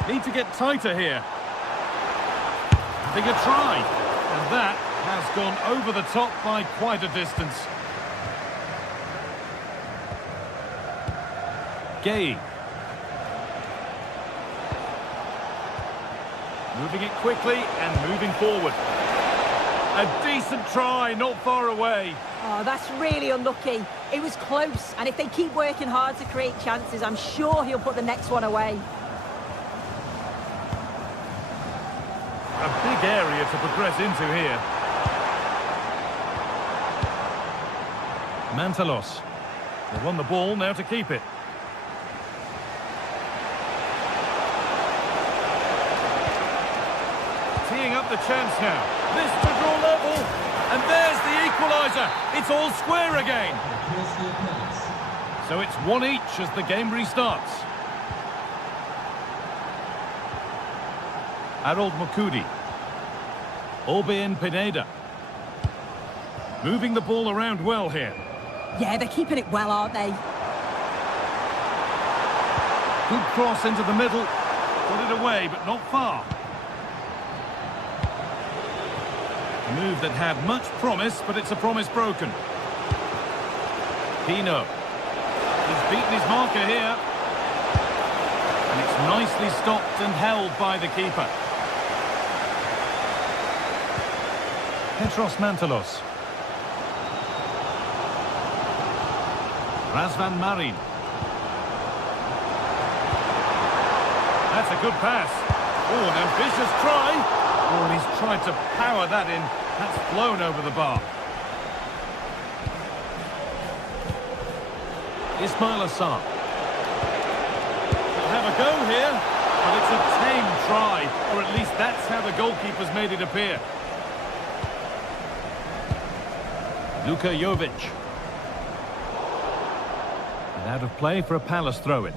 Need to get tighter here. Having a try. And that has gone over the top by quite a distance. Gay. Moving it quickly and moving forward. A decent try, not far away. Oh, that's really unlucky. It was close, and if they keep working hard to create chances, I'm sure he'll put the next one away. A big area to progress into here. Mantalos. They won the ball, now to keep it. Teeing up the chance now. This to draw level. And there's the equaliser. It's all square again. So it's one each as the game restarts. Harold Mukudi. Orbin Pineda. Moving the ball around well here. Yeah, they're keeping it well, aren't they? Good cross into the middle. Got it away, but not far. A move that had much promise, but it's a promise broken. Pino. He's beaten his marker here. And it's nicely stopped and held by the keeper. Petros Mantalos. Razvan Marin. That's a good pass. Oh, an ambitious try. Oh, and he's tried to power that in. That's flown over the bar. Ismail Assar. They'll have a go here, but it's a tame try, or at least that's how the goalkeeper's made it appear. Luka Jovic. And out of play for a Palace throw-in.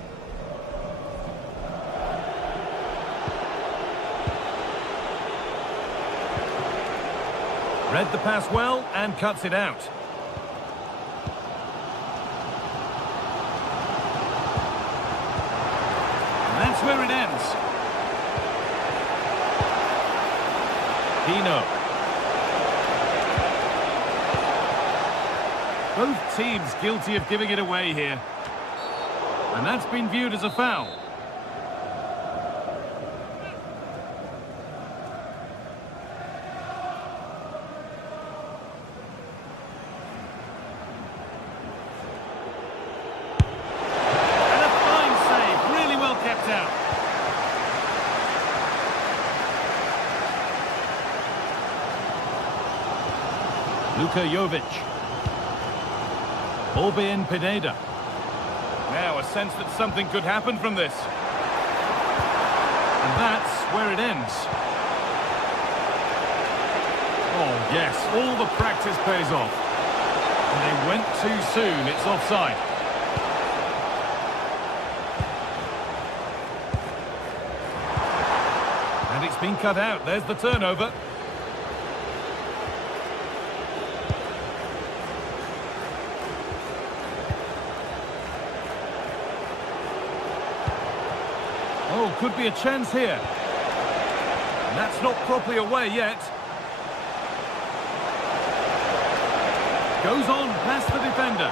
Read the pass well and cuts it out. And that's that's where it ends. Pino. Both teams guilty of giving it away here. And that's been viewed as a foul. And a fine save, really well kept out. Luka Jovic. Orbin Pineda. Now a sense that something could happen from this. And that's where it ends. Oh yes, all the practice pays off. And they went too soon, it's offside. And it's been cut out, there's the turnover. Oh, could be a chance here. And that's not properly away yet. Goes on past the defender.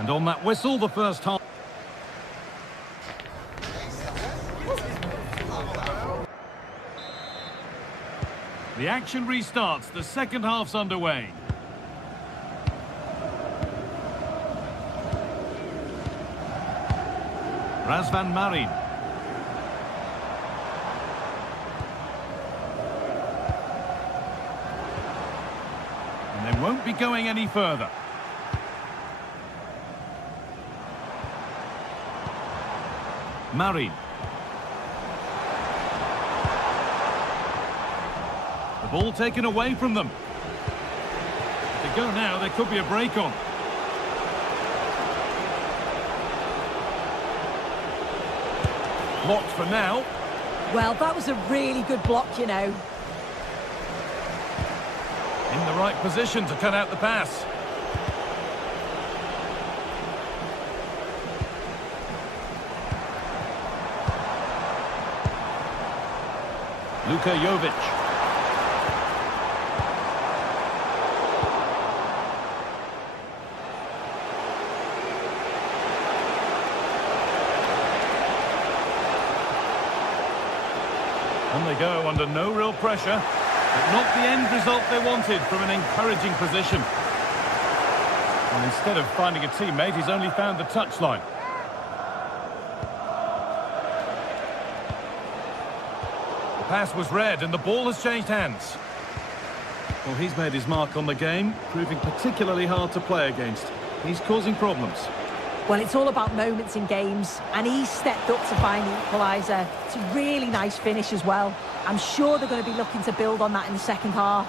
And on that whistle, the first half. The action restarts. The second half's underway. Razvan Marin. And they won't be going any further. Marin. The ball taken away from them. If they go now, there could be a break on. Blocked for now. Well, that was a really good block, you know. In the right position to cut out the pass. Luka Jovic. On they go under no real pressure, but not the end result they wanted from an encouraging position. And instead of finding a teammate, he's only found the touchline. The pass was read and the ball has changed hands. Well, he's made his mark on the game, proving particularly hard to play against. He's causing problems. Well, it's all about moments in games, and he's stepped up to find the equaliser. It's a really nice finish as well. I'm sure they're going to be looking to build on that in the second half.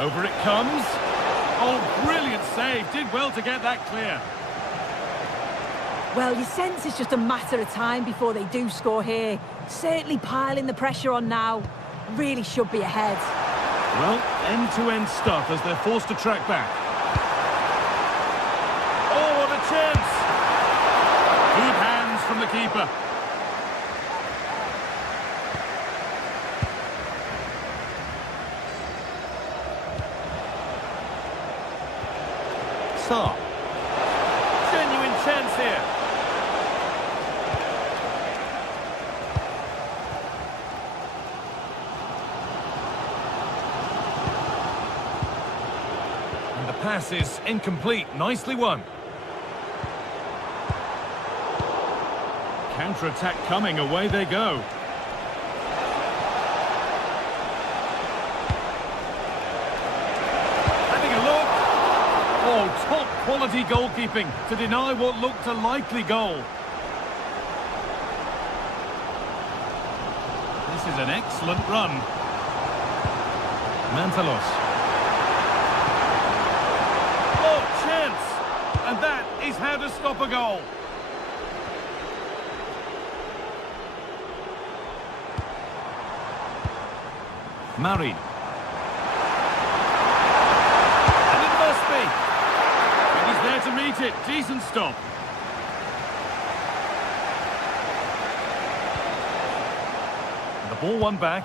Over it comes. Oh, brilliant save. Did well to get that clear. Well, you sense it's just a matter of time before they do score here. Certainly piling the pressure on now. Really should be ahead. Well, end-to-end stuff as they're forced to track back. Oh, what a chance! Good hands from the keeper. Saar. Genuine chance here. And the pass is incomplete. Nicely won. Counter-attack coming. Away they go. Having a look. Oh, top quality goalkeeping to deny what looked a likely goal. This is an excellent run. Mantalos. Oh, chance! And that is how to stop a goal. Marin. And it must be. it, decent stop. The ball won back.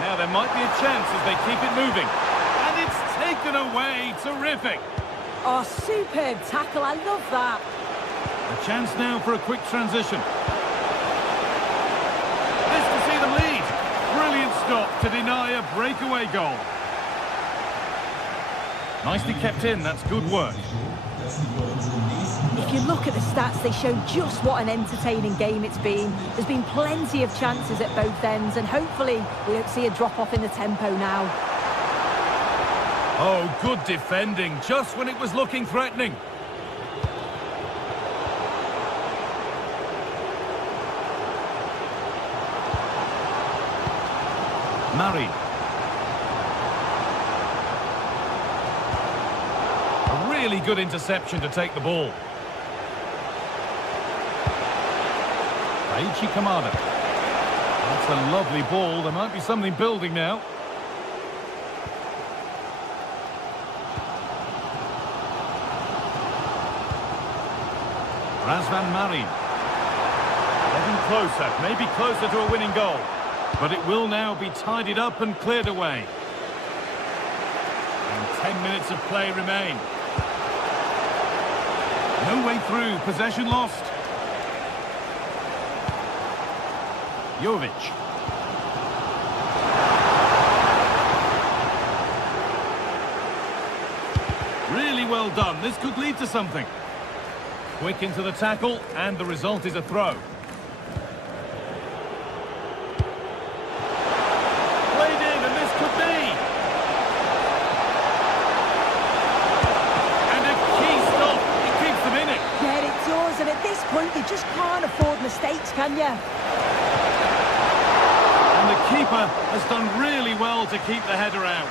Now there might be a chance as they keep it moving. And it's taken away. Terrific. Oh, superb tackle. I love that. A chance now for a quick transition. This to see them lead. Brilliant stop to deny a breakaway goal. Nicely kept in. That's good work. If you look at the stats, they show just what an entertaining game it's been. There's been plenty of chances at both ends, and hopefully we don't see a drop-off in the tempo now. Oh, good defending, just when it was looking threatening. Murray. A really good interception to take the ball. Aichi Kamada. That's a lovely ball. There might be something building now. Razvan Marin. Getting closer, maybe closer to a winning goal. But it will now be tidied up and cleared away. And 10 minutes of play remain. No way through, possession lost. Jovic. Really well done. This could lead to something. Quick into the tackle, and the result is a throw. Played in, and this could be. And a key stop. It keeps them in it. Yeah, it does, and at this point, you just can't afford mistakes, can you? And the keeper has done really well to keep the header out.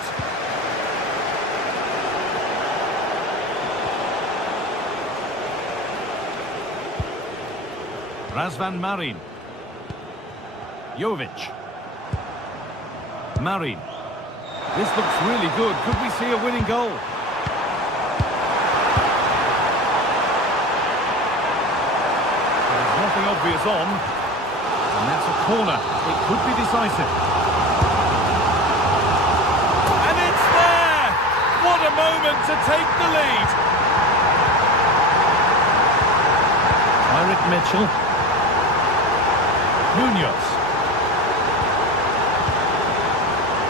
Razvan Marin. Jovic. Marin. This looks really good. Could we see a winning goal? There's nothing obvious on. And that's a corner. It could be decisive. And it's there! What a moment to take the lead! Tyrick Mitchell. Munoz.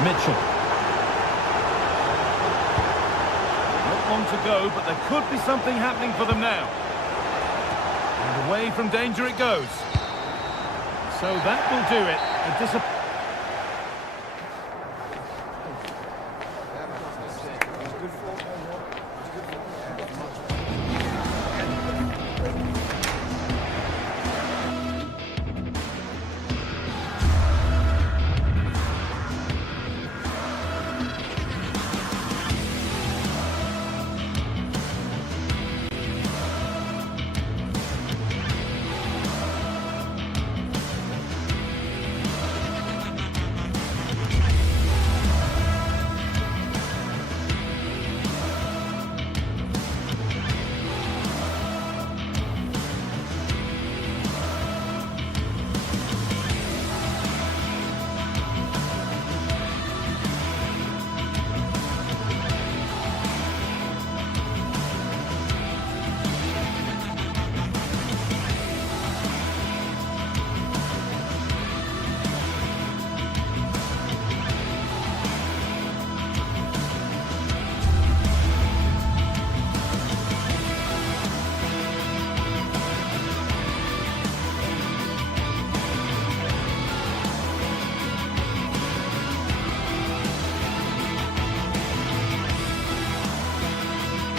Mitchell. Not long to go, but there could be something happening for them now. And away from danger it goes. So that will do it.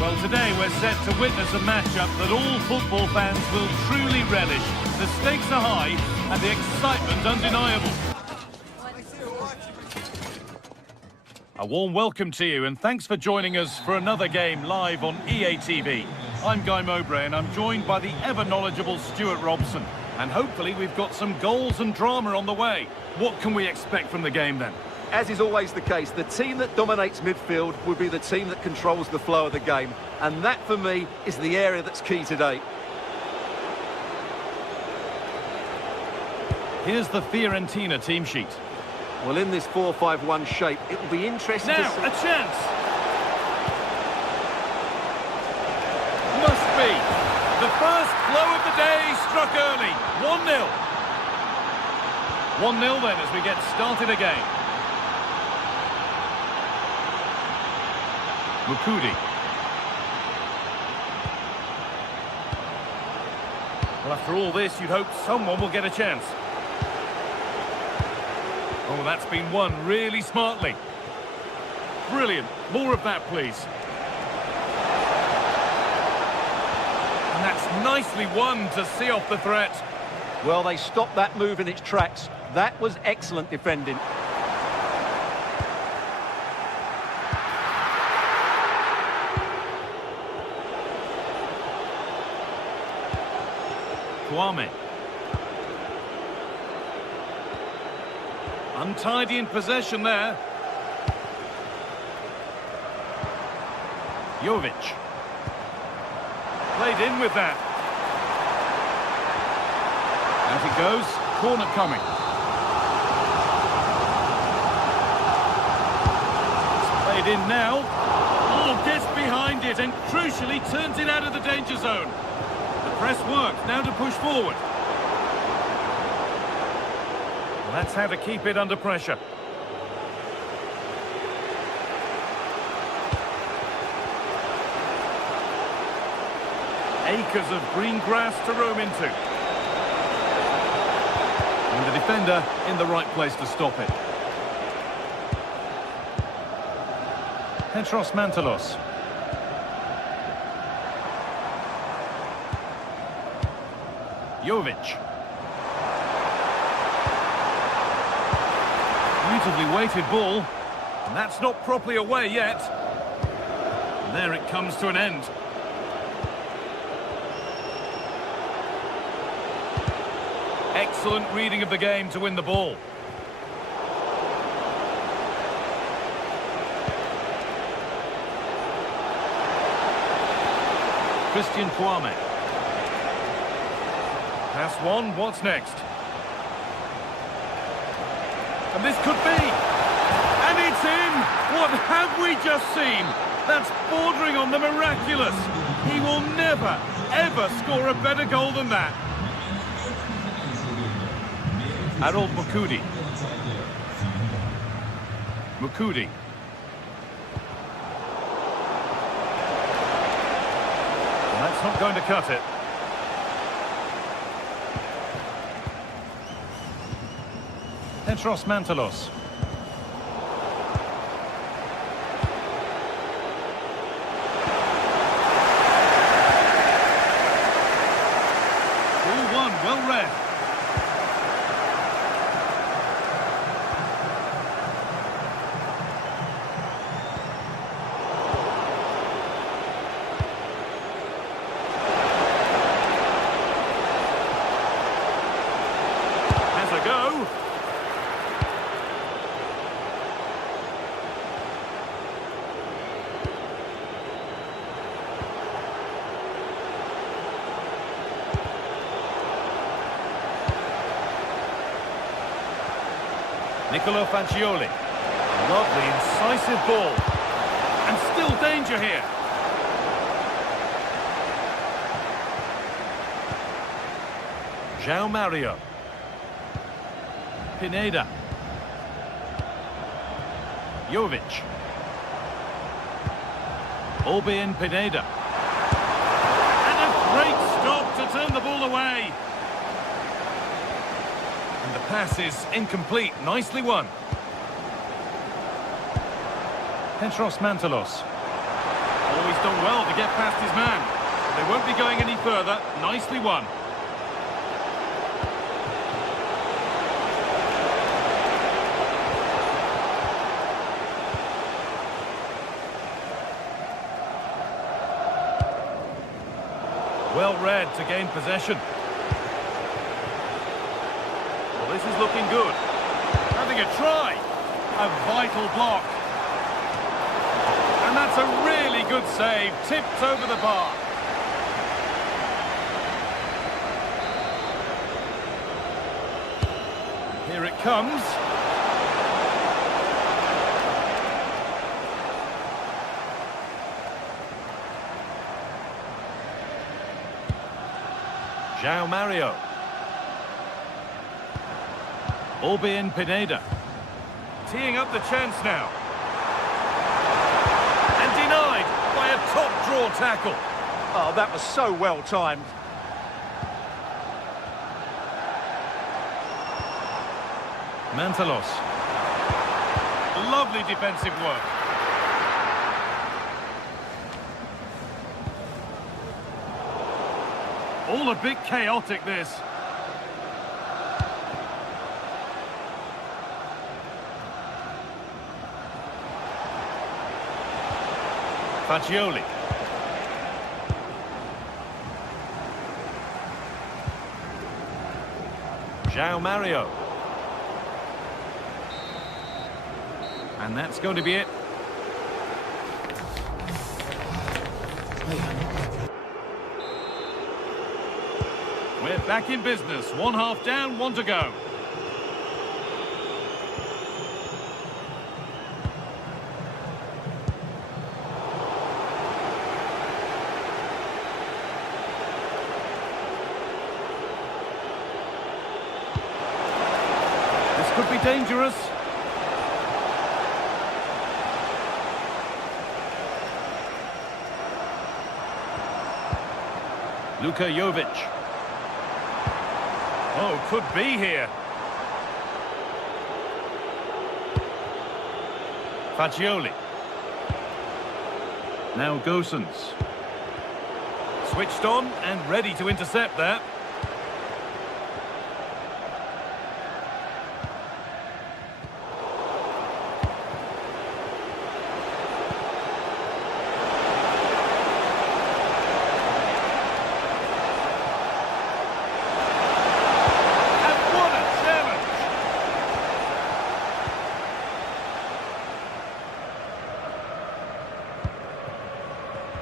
Well, today we're set to witness a matchup that all football fans will truly relish. The stakes are high and the excitement undeniable. A warm welcome to you and thanks for joining us for another game live on EA TV. I'm Guy Mowbray and I'm joined by the ever-knowledgeable Stuart Robson. And hopefully we've got some goals and drama on the way. What can we expect from the game then? As is always the case, the team that dominates midfield will be the team that controls the flow of the game. And that, for me, is the area that's key today. Here's the Fiorentina team sheet. Well, in this 4-5-1 shape, it will be interesting Now, to see... a chance! Must be. The first blow of the day struck early. 1-0. 1-0 then as we get started again. Mukudi. Well, after all this, you'd hope someone will get a chance. Oh, that's been won really smartly. Brilliant. More of that, please. And that's nicely won to see off the threat. Well, they stopped that move in its tracks. That was excellent defending. Kwame. Untidy in possession there. Jovic. Played in with that. Out it goes. Corner coming. It's played in now. Oh, gets behind it and crucially turns it out of the danger zone. The press works. Now to push forward. That's how to keep it under pressure. Acres of green grass to roam into. And the defender in the right place to stop it. Petros Mantalos. Jovic. Beautifully weighted ball. And that's not properly away yet. And there it comes to an end. Excellent reading of the game to win the ball. Christian Kwame. Pass one, what's next? And this could be. And it's in! What have we just seen? That's bordering on the miraculous. He will never, ever score a better goal than that. Harold Mukudi. Mukudi. And that's not going to cut it. Petros Mantalos. Ball 1, well read. Has a go. Nicolo Fagioli. Lovely, incisive ball. And still danger here. João Mario. Pineda. Jovic. Orbin Pineda. And a great stop to turn the ball away. And the pass is incomplete. Nicely won. Petros Mantalos. Oh, he's done well to get past his man. They won't be going any further. Nicely won. Well read to gain possession. Well, this is looking good. Having a try. A vital block. And that's a really good save, tipped over the bar. Here it comes. João Mario. Orbien Pineda. Teeing up the chance now. And denied by a top draw tackle. Oh, that was so well timed. Mantalos. Lovely defensive work. All a bit chaotic, this. Fagioli. João Mario. And that's going to be it. We're back in business. 1 half down, 1 to go. This could be dangerous. Luka Jovic. Oh, could be here. Fagioli. Now Gosens. Switched on and ready to intercept that.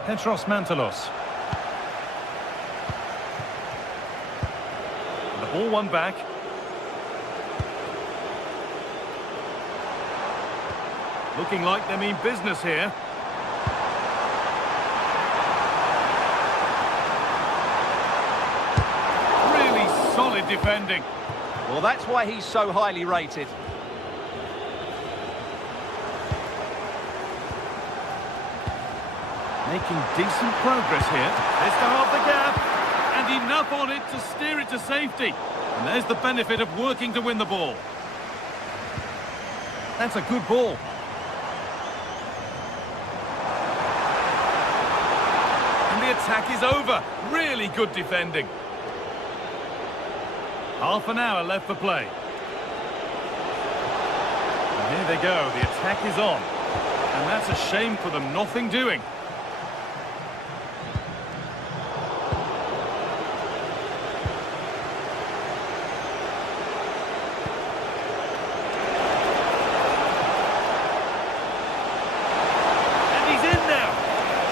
Petros Mantalos. The ball won back. Looking like they mean business here. Really solid defending. Well, that's why he's so highly rated. Making decent progress here. There's to half the gap. And enough on it to steer it to safety. And there's the benefit of working to win the ball. That's a good ball. And the attack is over. Really good defending. Half an hour left for play. And here they go. The attack is on. And that's a shame for them. Nothing doing.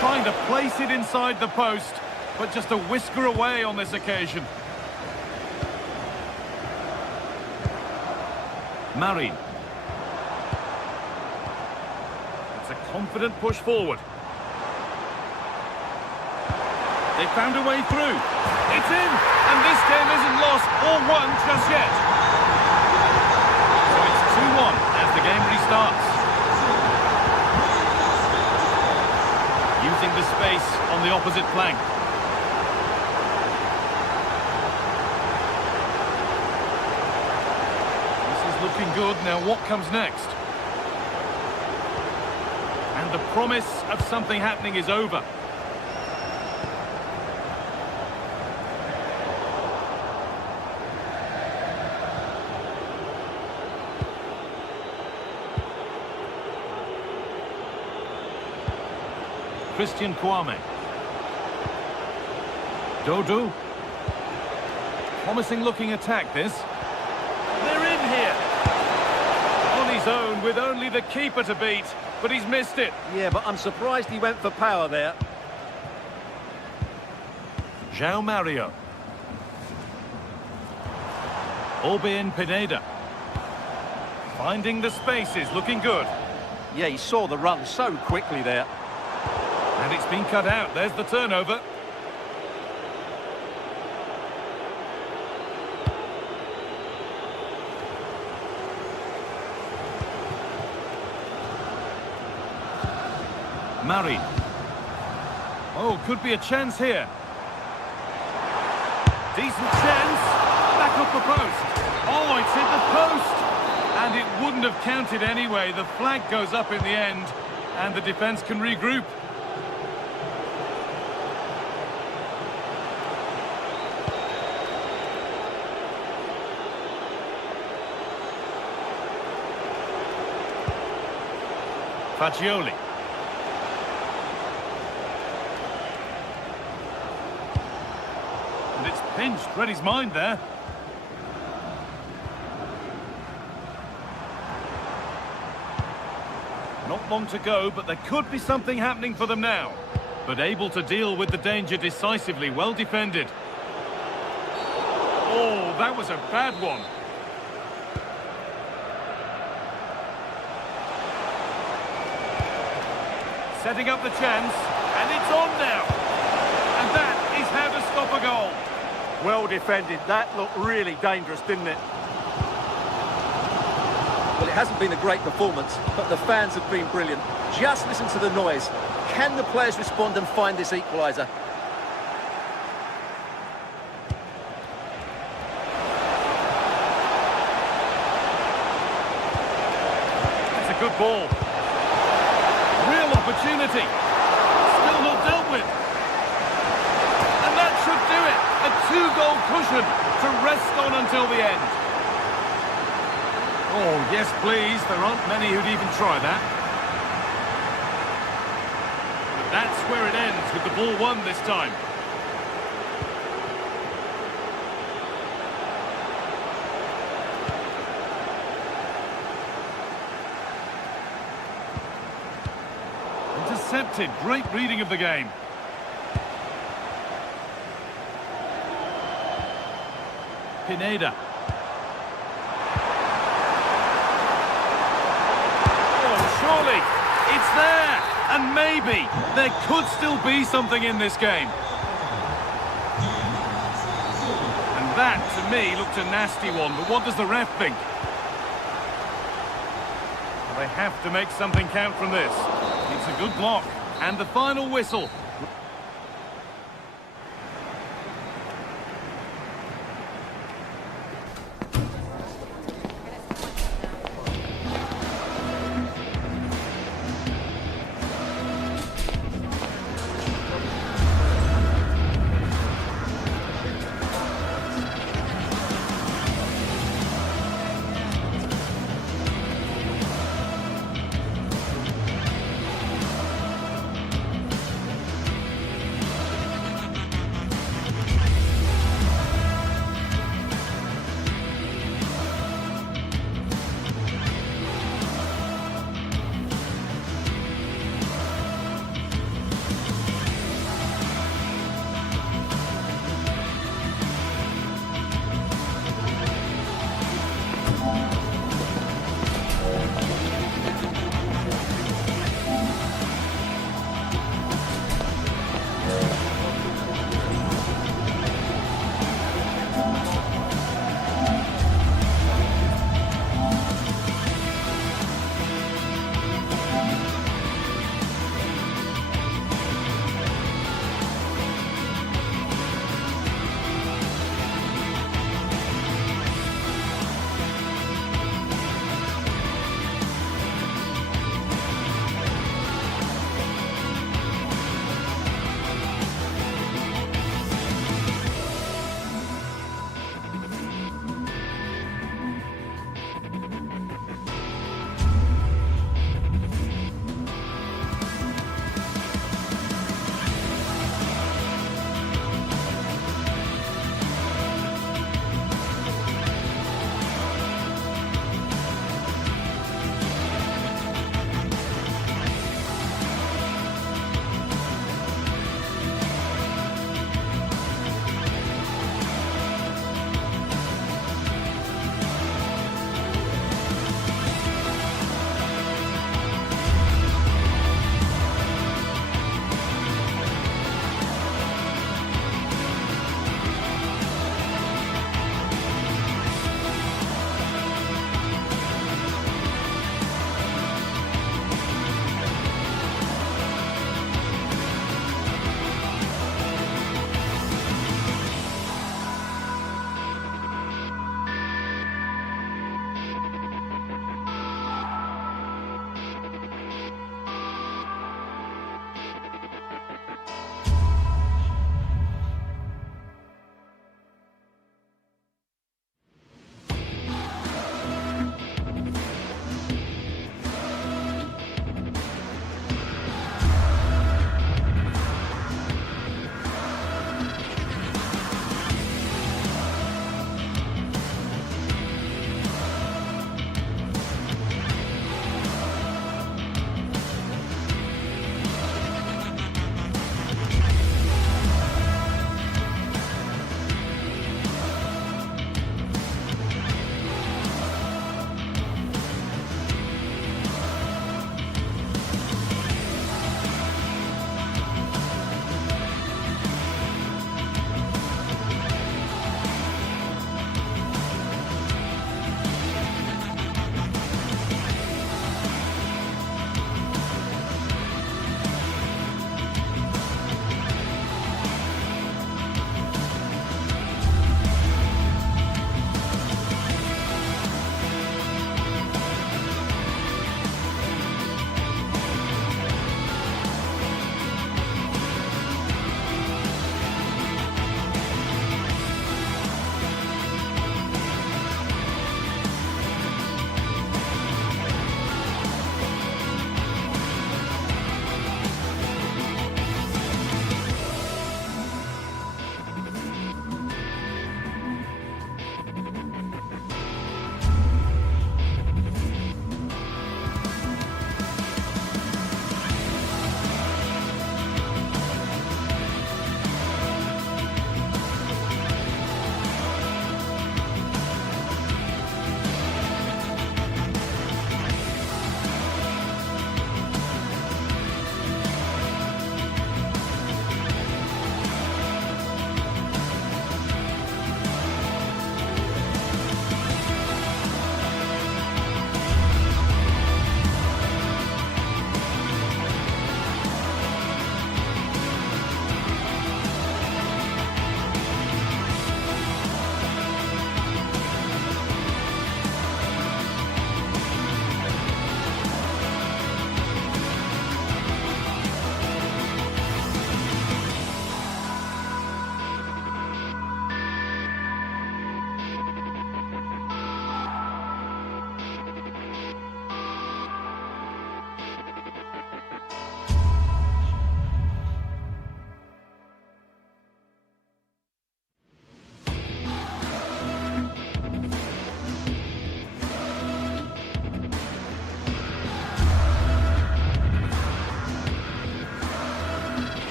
Trying to place it inside the post, but just a whisker away on this occasion. Marin. It's a confident push forward. They found a way through. It's in, and this game isn't lost or won just yet. So it's 2-1 as the game restarts. Using the space on the opposite flank. This is looking good. Now what comes next? And the promise of something happening is over. Christian Kwame. Dodo. Promising looking attack, this. They're in here. On his own with with only the keeper to beat, but he's missed it. Yeah, but I'm surprised he went for power there. João Mario. Pineda. Finding the spaces, looking good. Yeah, he saw the run so quickly there. And it's been cut out. There's the turnover. Murray. Oh, could be a chance here. Decent chance. Back up the post. Oh, it's hit the post. And it wouldn't have counted anyway. The flag goes up in the end. And the defence can regroup. Fagioli. And it's pinched. Read his mind there. Not long to go, but there could be something happening for them now. But able to deal with the danger decisively. Well defended. Oh, that was a bad one. Setting up the chance, and it's on now. And that is how to stop a goal. Well defended. That looked really dangerous, didn't it? Well, it hasn't been a great performance, but the fans have been brilliant. Just listen to the noise. Can the players respond and find this equaliser? That's a good ball. Real opportunity. Still not dealt with. And that should do it. A two-goal cushion to rest on until the end. Oh, yes, please. There aren't many who'd even try that. But that's where it ends, with the ball won this time. Intercepted. Great reading of the game. Pineda. Surely, it's there, and maybe there could still be something in this game. And that, to me, looked a nasty one, but what does the ref think? They have to make something count from this. It's a good block, and the final whistle.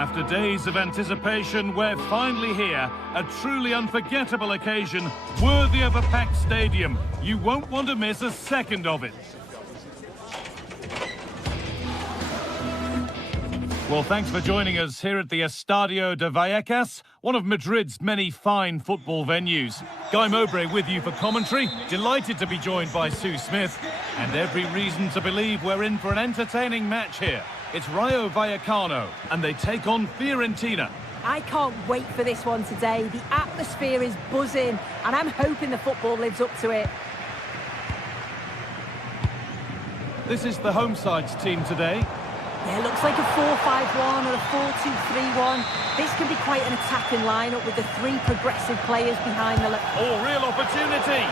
After days of anticipation, we're finally here. A truly unforgettable occasion, worthy of a packed stadium. You won't want to miss a second of it. Well, thanks for joining us here at the Estadio de Vallecas, one of Madrid's many fine football venues. Guy Mowbray with you for commentary. Delighted to be joined by Sue Smith. And every reason to believe we're in for an entertaining match here. It's Rayo Vallecano, and they take on Fiorentina. I can't wait for this one today. The atmosphere is buzzing, and I'm hoping the football lives up to it. This is the home side's team today. Yeah, it looks like a 4-5-1 or a 4-2-3-1. This can be quite an attacking lineup with the three progressive players behind the... Oh, real opportunity!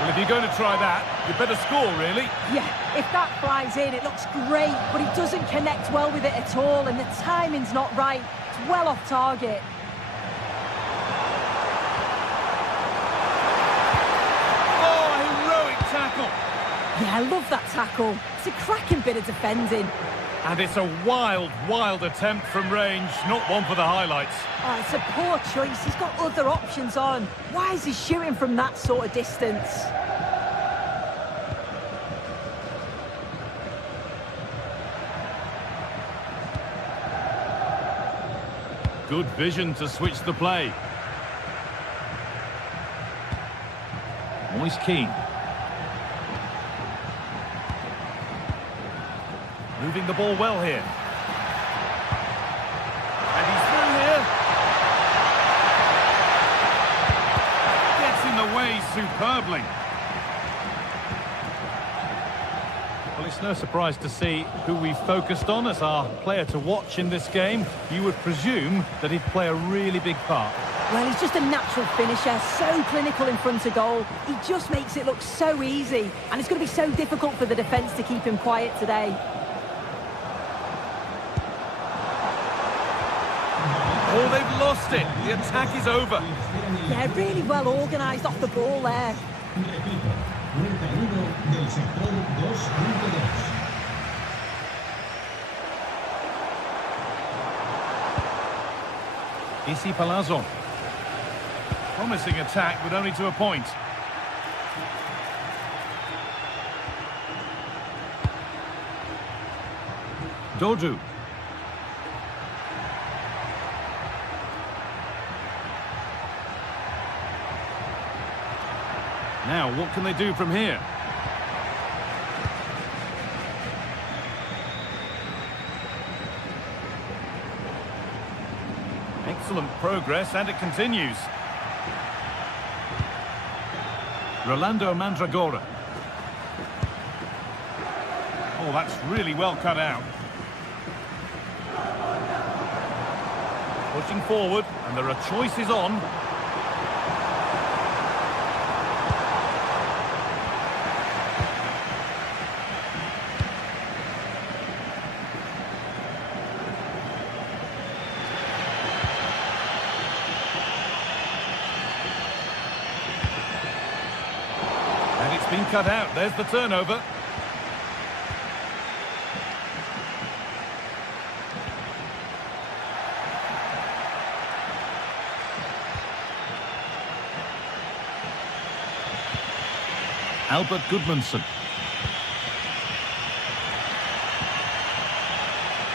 Well, if you're going to try that, you better score, really. Yeah, if that flies in, it looks great, but he doesn't connect well with it at all, and the timing's not right. It's well off target. Oh, heroic tackle! Yeah, I love that tackle. It's a cracking bit of defending. And it's a wild, wild attempt from range, not one for the highlights. Oh, it's a poor choice. He's got other options on. Why is he shooting from that sort of distance? Good vision to switch the play. Moise Keane. Moving the ball well here. And he's through here. Gets in the way superbly. Well, it's no surprise to see who we've focused on as our player to watch in this game. You would presume that he'd play a really big part. Well, he's just a natural finisher, so clinical in front of goal. He just makes it look so easy, and it's going to be so difficult for the defence to keep him quiet today. Oh, they've lost it. The attack is over. Yeah, really well organised off the ball there. Isi Palazzo. Promising attack, but only to a point. Dodu. Now, what can they do from here? Excellent progress, and it continues. Rolando Mandragora. Oh, that's really well cut out. Pushing forward, and there are choices on. Been cut out. There's the turnover. Albert Goodmanson.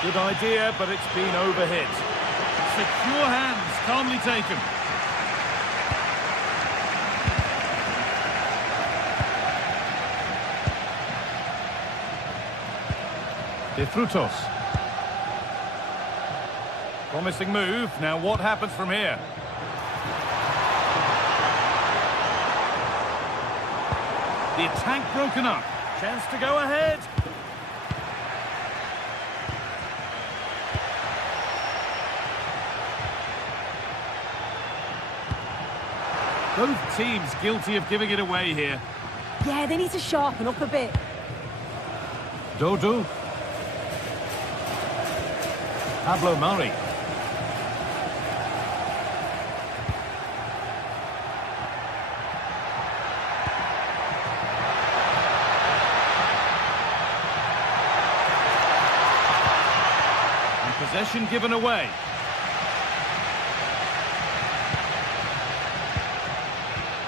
Good idea, but it's been overhit. Secure hands, calmly taken. De Frutos. Promising move. Now what happens from here? The attack broken up. Chance to go ahead. Both teams guilty of giving it away here. Yeah, they need to sharpen up a bit. Dodu. Pablo Mari. And possession given away.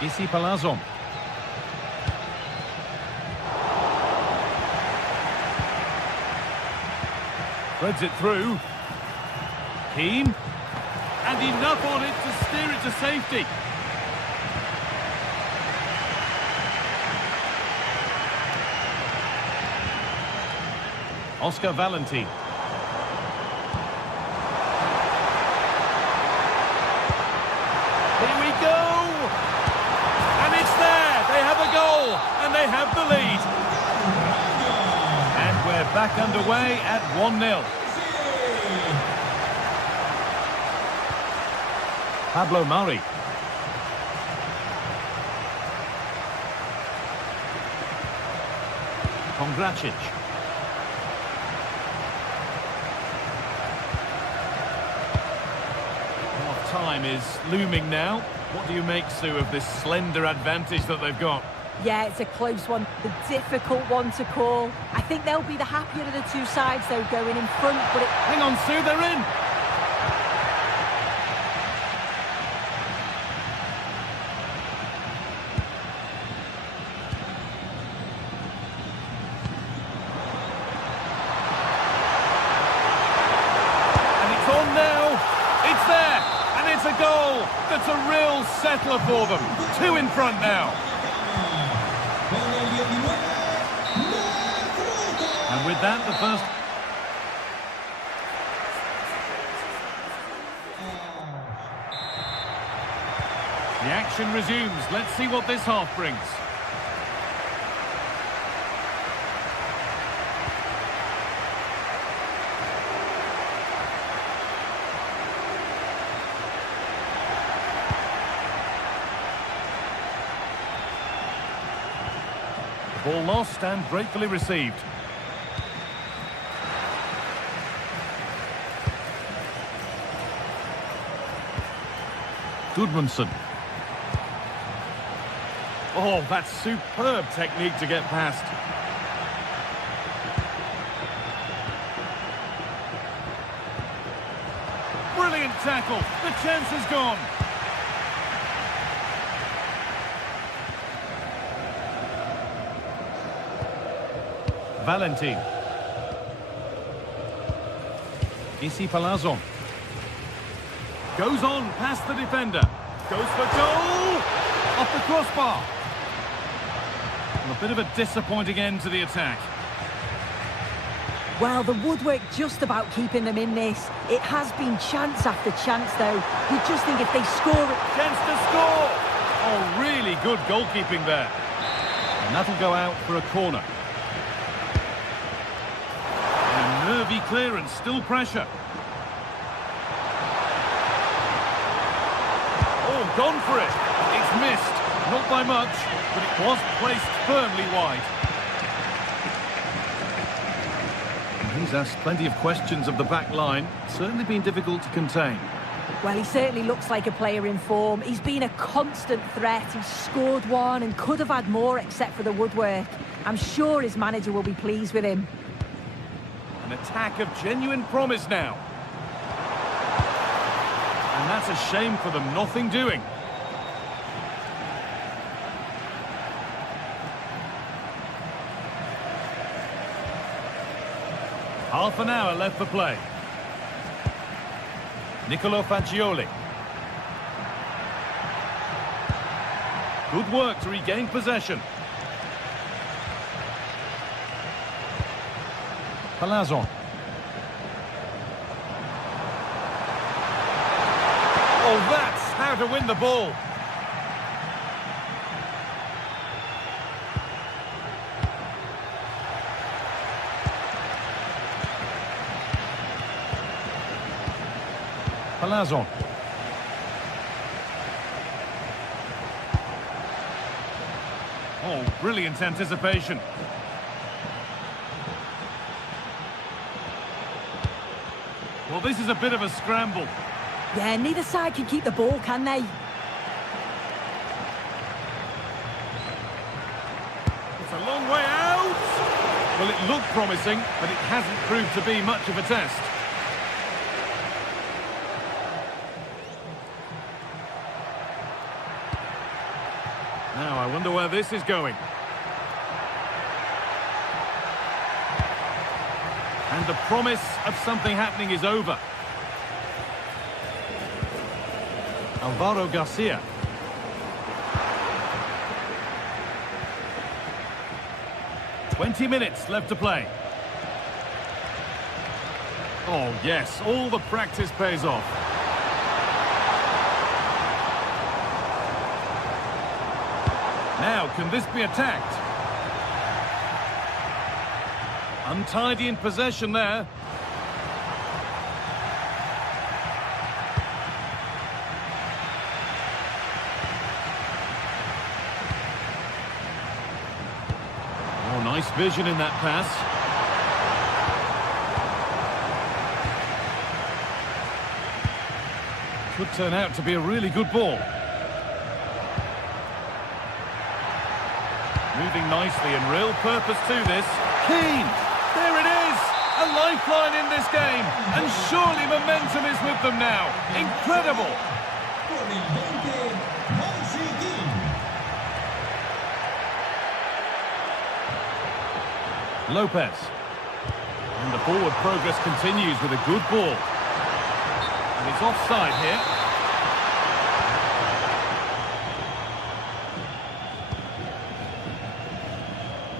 Ici Palazon. Threads it through. Keane. And enough on it to steer it to safety. Oscar Valentin. Here we go! And it's there! They have a goal! And they have the lead! And we're back underway at 1-0. Pablo Mari. Kongracic. Time is looming now. What do you make, Sue, of this slender advantage that they've got? Yeah, it's a close one, the difficult one to call. I think they'll be the happier of the two sides, though, going in front, but it... Hang on, Sue, they're in! And it's on now! It's there! It's a goal that's a real settler for them. 2 in front now. And with that, the first... The action resumes. Let's see what this half brings. Ball lost and gratefully received. Goodmanson. Oh, that's superb technique to get past. Brilliant tackle. The chance is gone. Valentin. Ici Palazon. Goes on past the defender. Goes for goal! Off the crossbar. And a bit of a disappointing end to the attack. Well, the woodwork just about keeping them in this. It has been chance after chance, though. You just think if they score it... Chance to score! Oh, really good goalkeeping there. And that'll go out for a corner. Nervy clearance, still pressure. Oh, gone for it. It's missed. Not by much, but it was placed firmly wide. And he's asked plenty of questions of the back line. Certainly been difficult to contain. Well, he certainly looks like a player in form. He's been a constant threat. He's scored one and could have had more except for the woodwork. I'm sure his manager will be pleased with him. An attack of genuine promise now. And that's a shame for them, nothing doing. Half an hour left for play. Nicolo Fagioli. Good work to regain possession. Palazon. Oh, that's how to win the ball. Palazon. Oh, brilliant anticipation. Well, this is a bit of a scramble. Yeah, neither side can keep the ball, can they? It's a long way out. Well, it looked promising, but it hasn't proved to be much of a test. wonder where this is going. And the promise of something happening is over. Alvaro Garcia. "20 minutes left to play." Oh, yes, all the practice pays off. Now, can this be attacked? Untidy in possession there. Oh, nice vision in that pass. Could turn out to be a really good ball. Moving nicely and real purpose to this. Keane! There it is! A lifeline in this game. And surely momentum is with them now. Incredible! Lopez. And the forward progress continues with a good ball. And it's offside here.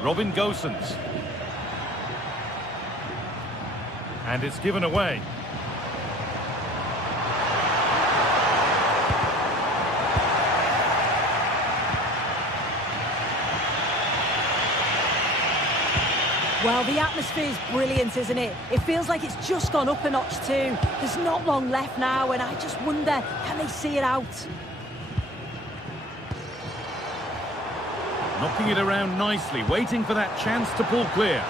Robin Gosens. And it's given away. Well, the atmosphere is brilliant, isn't it? It feels like it's just gone up a notch too. There's not long left now, and I just wonder, can they see it out? Knocking it around nicely, waiting for that chance to pull clear.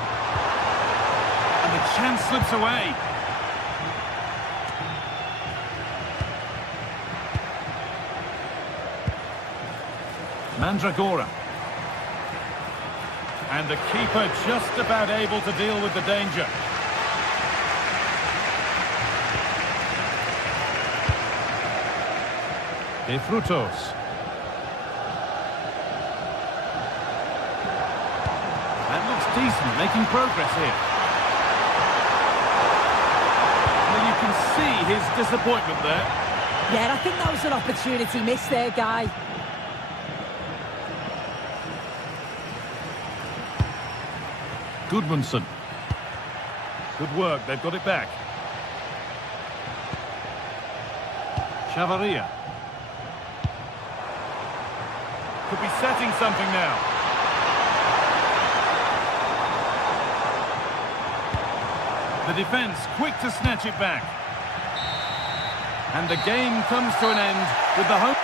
And the chance slips away. Mandragora. And the keeper just about able to deal with the danger. De Frutos. That looks decent, making progress here. Well, you can see his disappointment there. Yeah, I think that was an opportunity missed there, Guy. Goodmanson. Good work, they've got it back. Chavaria. Could be setting something now. The defence quick to snatch it back. And the game comes to an end with the home...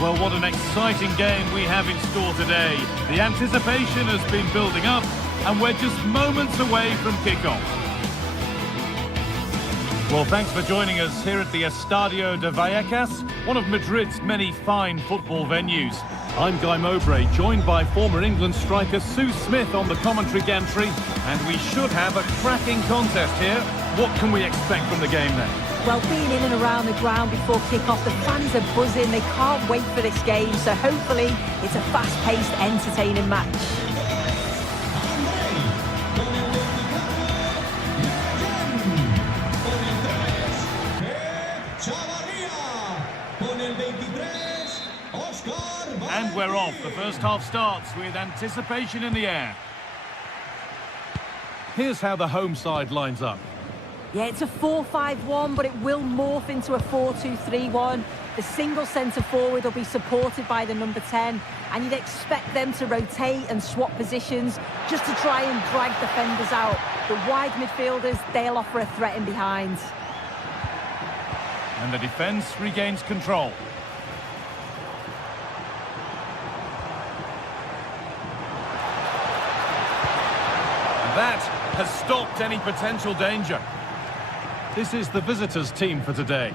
Well, what an exciting game we have in store today. The anticipation has been building up, and we're just moments away from kickoff. Well, thanks for joining us here at the Estadio de Vallecas, one of Madrid's many fine football venues. I'm Guy Mowbray, joined by former England striker Sue Smith on the commentary gantry, and we should have a cracking contest here. What can we expect from the game then? Well, being in and around the ground before kick-off, the fans are buzzing. They can't wait for this game, so hopefully it's a fast-paced, entertaining match. And we're off. The first half starts with anticipation in the air. Here's how the home side lines up. Yeah, it's a 4-5-1, but it will morph into a 4-2-3-1. The single centre-forward will be supported by the number 10, and you'd expect them to rotate and swap positions just to try and drag defenders out. The wide midfielders, they'll offer a threat in behind. And the defence regains control. That has stopped any potential danger. This is the visitors' team for today.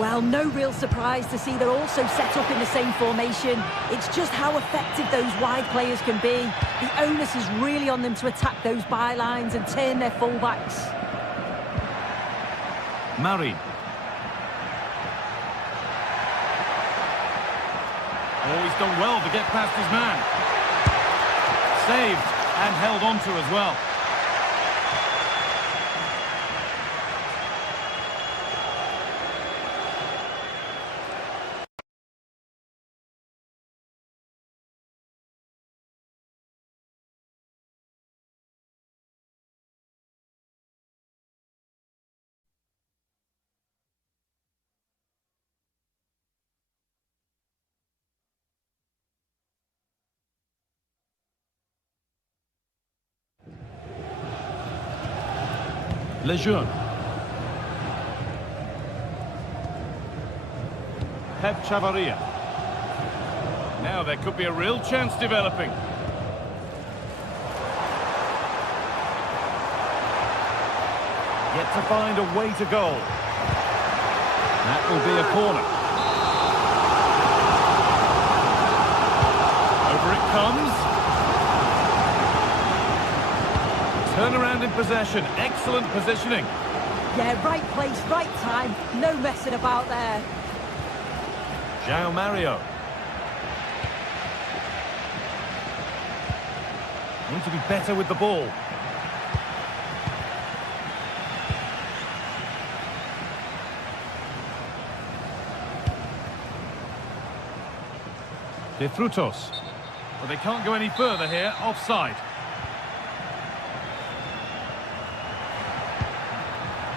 Well, no real surprise to see they're also set up in the same formation. It's just how effective those wide players can be. The onus is really on them to attack those bylines and turn their fullbacks. Marin. Oh, he's done well to get past his man. Saved and held on to as well. Lejeune. Pep Chavaria. Now there could be a real chance developing. Yet to find a way to goal. That will be a corner. Over it comes. Turn around in possession. Excellent positioning. Yeah, right place, right time. No messing about there. João Mario. Need to be better with the ball. De Frutos. But they can't go any further here. Offside.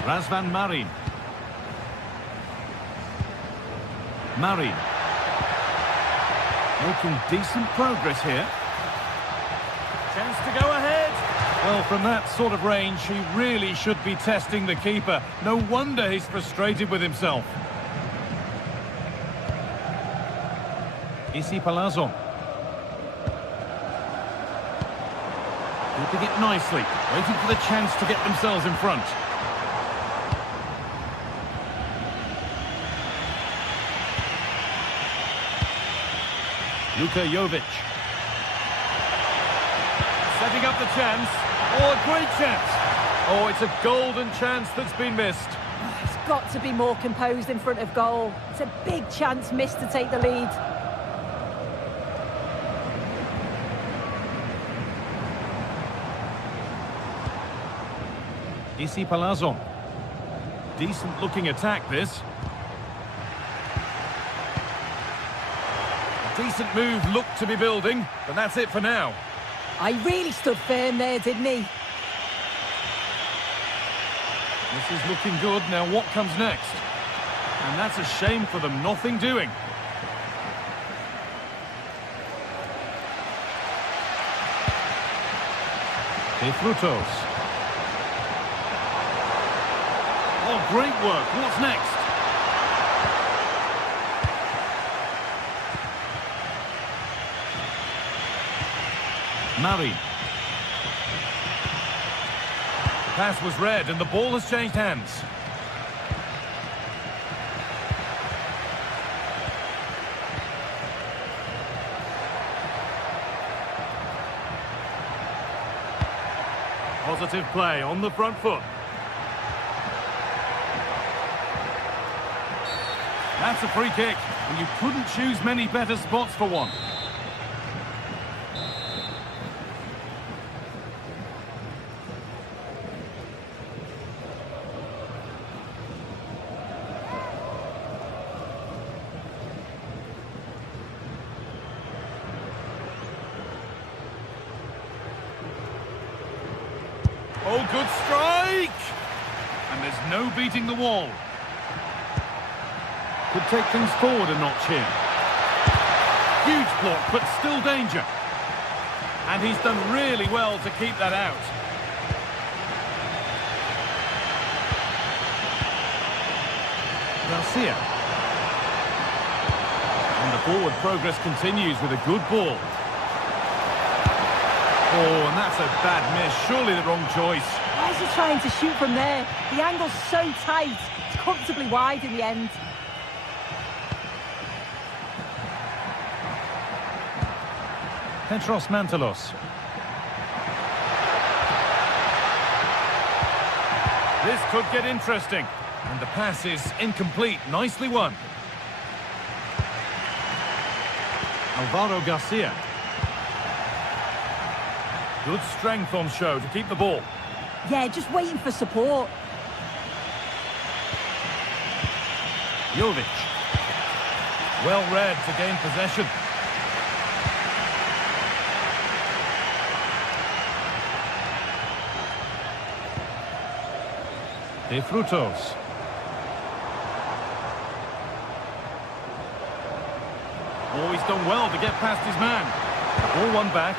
Razvan Marin. Marin. Making decent progress here. Chance to go ahead. Well, from that sort of range, he really should be testing the keeper. No wonder he's frustrated with himself. Issy Palazzo. Keeping it nicely. Waiting for the chance to get themselves in front. Luka Jovic. Setting up the chance. Oh, a great chance. Oh, it's a golden chance that's been missed. He's got to be more composed in front of goal. It's a big chance missed to take the lead. Issy Palazzo. Decent looking attack, this. Decent move looked to be building, but that's it for now. I really stood firm there, didn't he? This is looking good. Now what comes next? And that's a shame for them. Nothing doing. De Frutos. Oh, great work. What's next? Marin. The pass was read and the ball has changed hands. Positive play on the front foot. That's a free kick, and you couldn't choose many better spots for one. Oh, good strike! And there's no beating the wall. Could take things forward a notch here. Huge block, but still danger. And he's done really well to keep that out. Garcia. And the forward progress continues with a good ball. Oh, and that's a bad miss. Surely the wrong choice. Why is he trying to shoot from there? The angle's so tight. It's comfortably wide in the end. Petros Mantalos. This could get interesting. And the pass is incomplete. Nicely won. Alvaro Garcia. Good strength on show to keep the ball. Yeah, just waiting for support. Jovic. Well read to gain possession. De Frutos. Oh, he's done well to get past his man. Ball one back.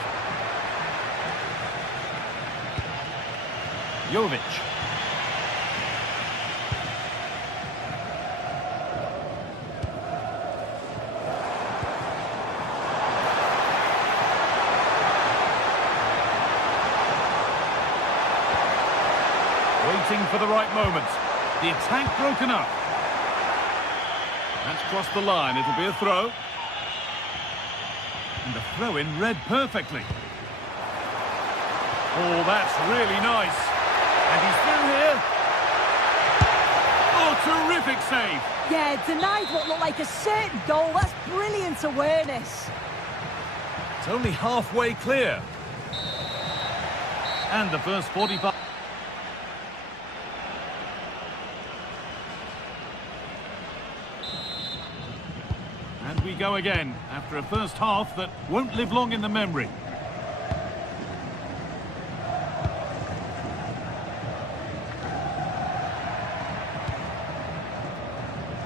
Jovic. Waiting for the right moment. The attack broken up. That's crossed the line. It'll be a throw. And the throw-in read perfectly. Oh, that's really nice. And he's through here. Oh, terrific save. Yeah, denied what looked like a certain goal. That's brilliant awareness. It's only halfway clear. And the first 45. And we go again after a first half that won't live long in the memory.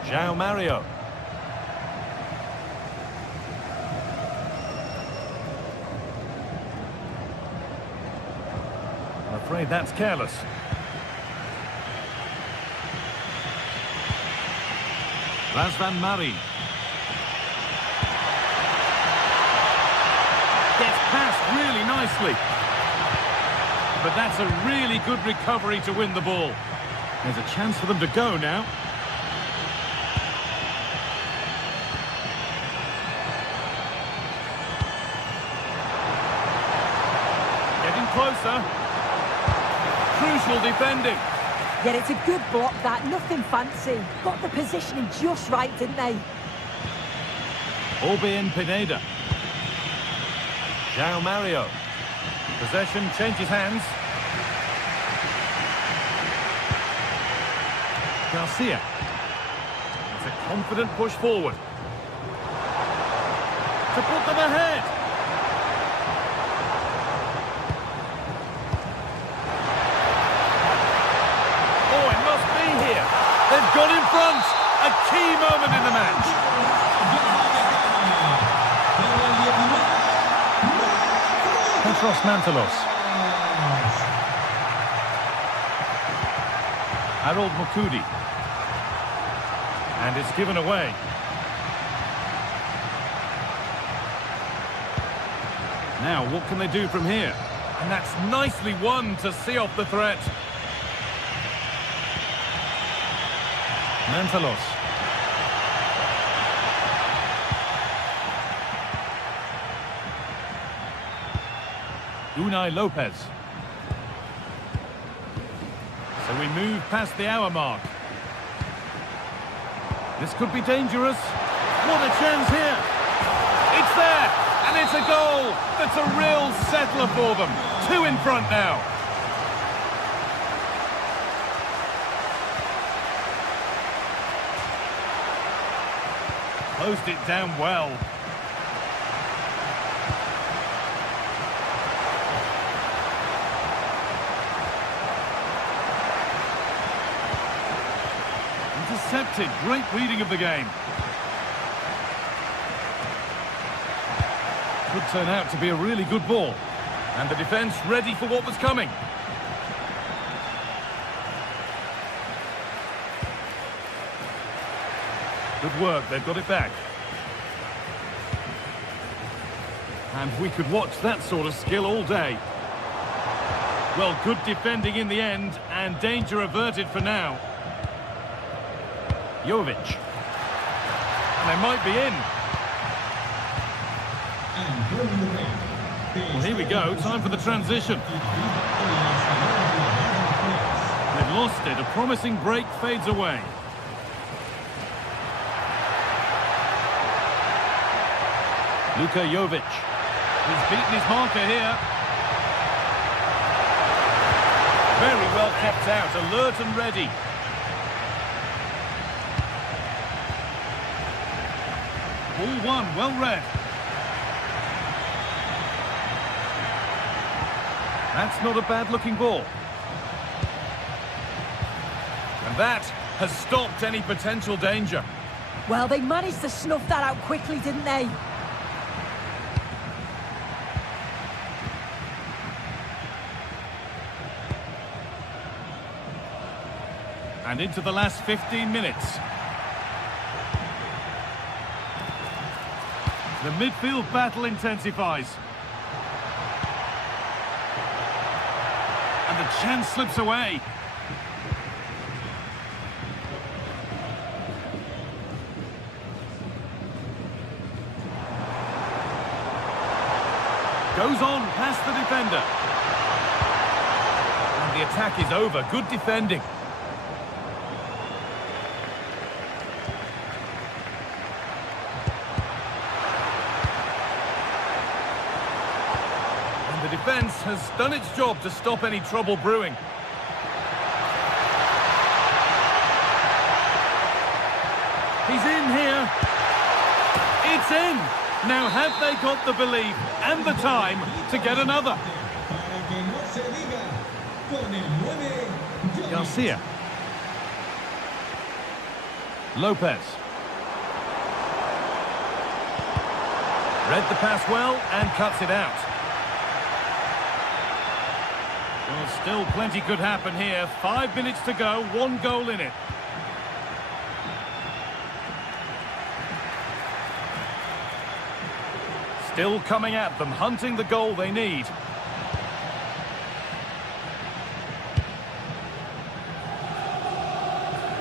João Mario. I'm afraid that's careless. Razvan Mari. Gets past really nicely. But that's a really good recovery to win the ball. There's a chance for them to go now. Getting closer. Crucial defending. Yeah, it's a good block, that. Nothing fancy. Got the positioning just right, didn't they? Orbén Pineda. João Mario. Possession changes hands. Garcia. It's a confident push forward. To put them ahead. Oh, it must be here. They've got in front. A key moment in the match. Petros Mantalos. Harold Mukudi. And it's given away. Now, what can they do from here? And that's nicely won to see off the threat. Mantalos. Unai Lopez. So we move past the hour mark. This could be dangerous. What a chance here. It's there, and it's a goal. That's a real settler for them. 2 in front now. Closed it down well. Intercepted. Great reading of the game. Could turn out to be a really good ball. And the defence ready for what was coming. Good work, they've got it back. And we could watch that sort of skill all day. Well, good defending in the end, and danger averted for now. Jovic. And they might be in. Well, here we go, time for the transition. They've lost it, a promising break fades away. Luka Jovic. He's beaten his marker here. Very well kept out, alert and ready. Ball one, well read. That's not a bad-looking ball. And that has stopped any potential danger. Well, they managed to snuff that out quickly, didn't they? And into the last 15 minutes. The midfield battle intensifies. And the chance slips away. Goes on past the defender. And the attack is over. Good defending. The defence has done its job to stop any trouble brewing. He's in here. It's in. Now have they got the belief and the time to get another? Garcia. Lopez. Read the pass well and cuts it out. Well, still plenty could happen here. 5 minutes to go, 1 goal in it. Still coming at them, hunting the goal they need.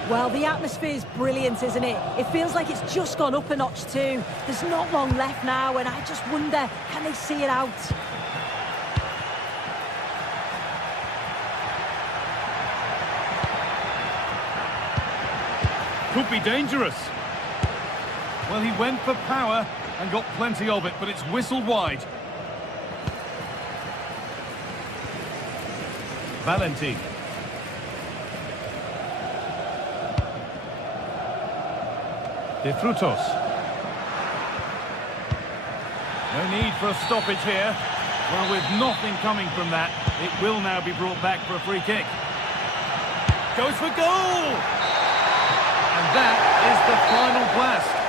Well, the atmosphere's brilliant, isn't it? It feels like it's just gone up a notch too. There's not long left now, and I just wonder, can they see it out? Could be dangerous. Well, he went for power and got plenty of it, but it's whistled wide. Valentin. De Frutos. No need for a stoppage here. Well, with nothing coming from that, it will now be brought back for a free kick. Goes for goal! And that is the final blast.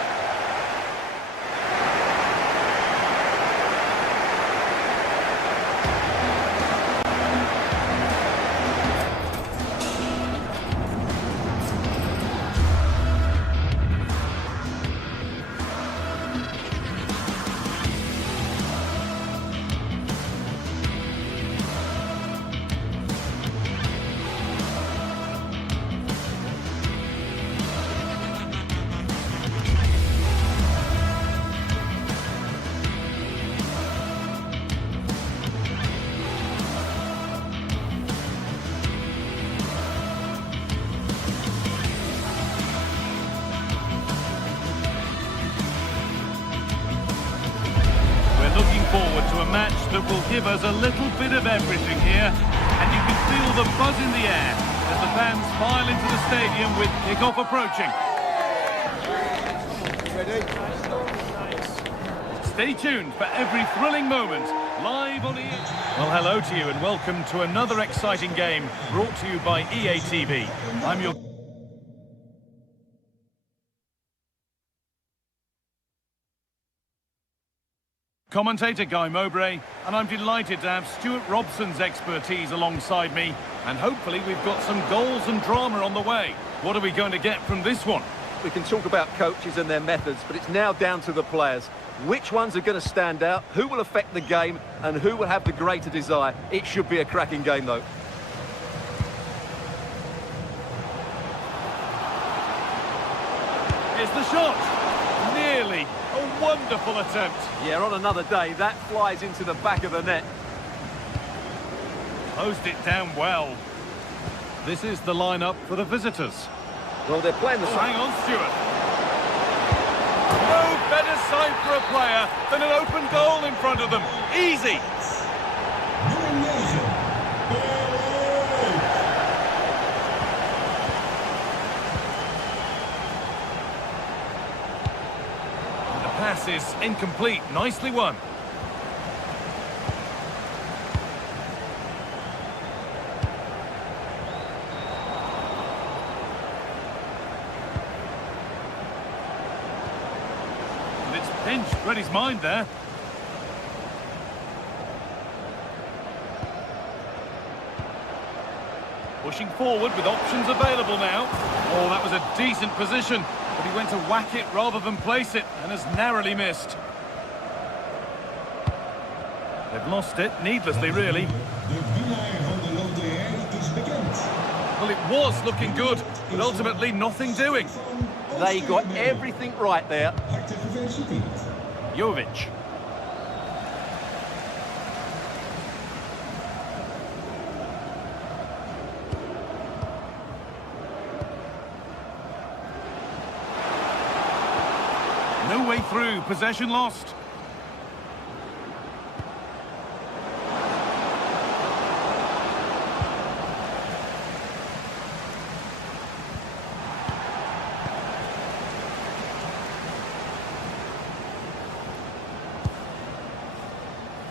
a match that will give us a little bit of everything here. And you can feel the buzz in the air as the fans file into the stadium with kick-off approaching. Stay tuned for every thrilling moment, live on EA. Well, hello to you and welcome to another exciting game brought to you by EA TV. I'm your... commentator Guy Mowbray, and I'm delighted to have Stuart Robson's expertise alongside me, and hopefully we've got some goals and drama on the way. What are we going to get from this one? We can talk about coaches and their methods, but it's now down to the players. Which ones are going to stand out, who will affect the game, and who will have the greater desire? It should be a cracking game, though. Here's the shot. Nearly. A wonderful attempt. Yeah, on another day, that flies into the back of the net. Closed it down well. This is the lineup for the visitors. Well, they're playing the... Hang on, Stuart. No better sight for a player than an open goal in front of them. Easy. The pass is incomplete. Nicely won. Pinched, read his mind there. Pushing forward with options available now. Oh, that was a decent position, but he went to whack it rather than place it and has narrowly missed. They've lost it, needlessly really. Well, it was looking good, but ultimately nothing doing. They got everything right there. Jovic. No way through, possession lost.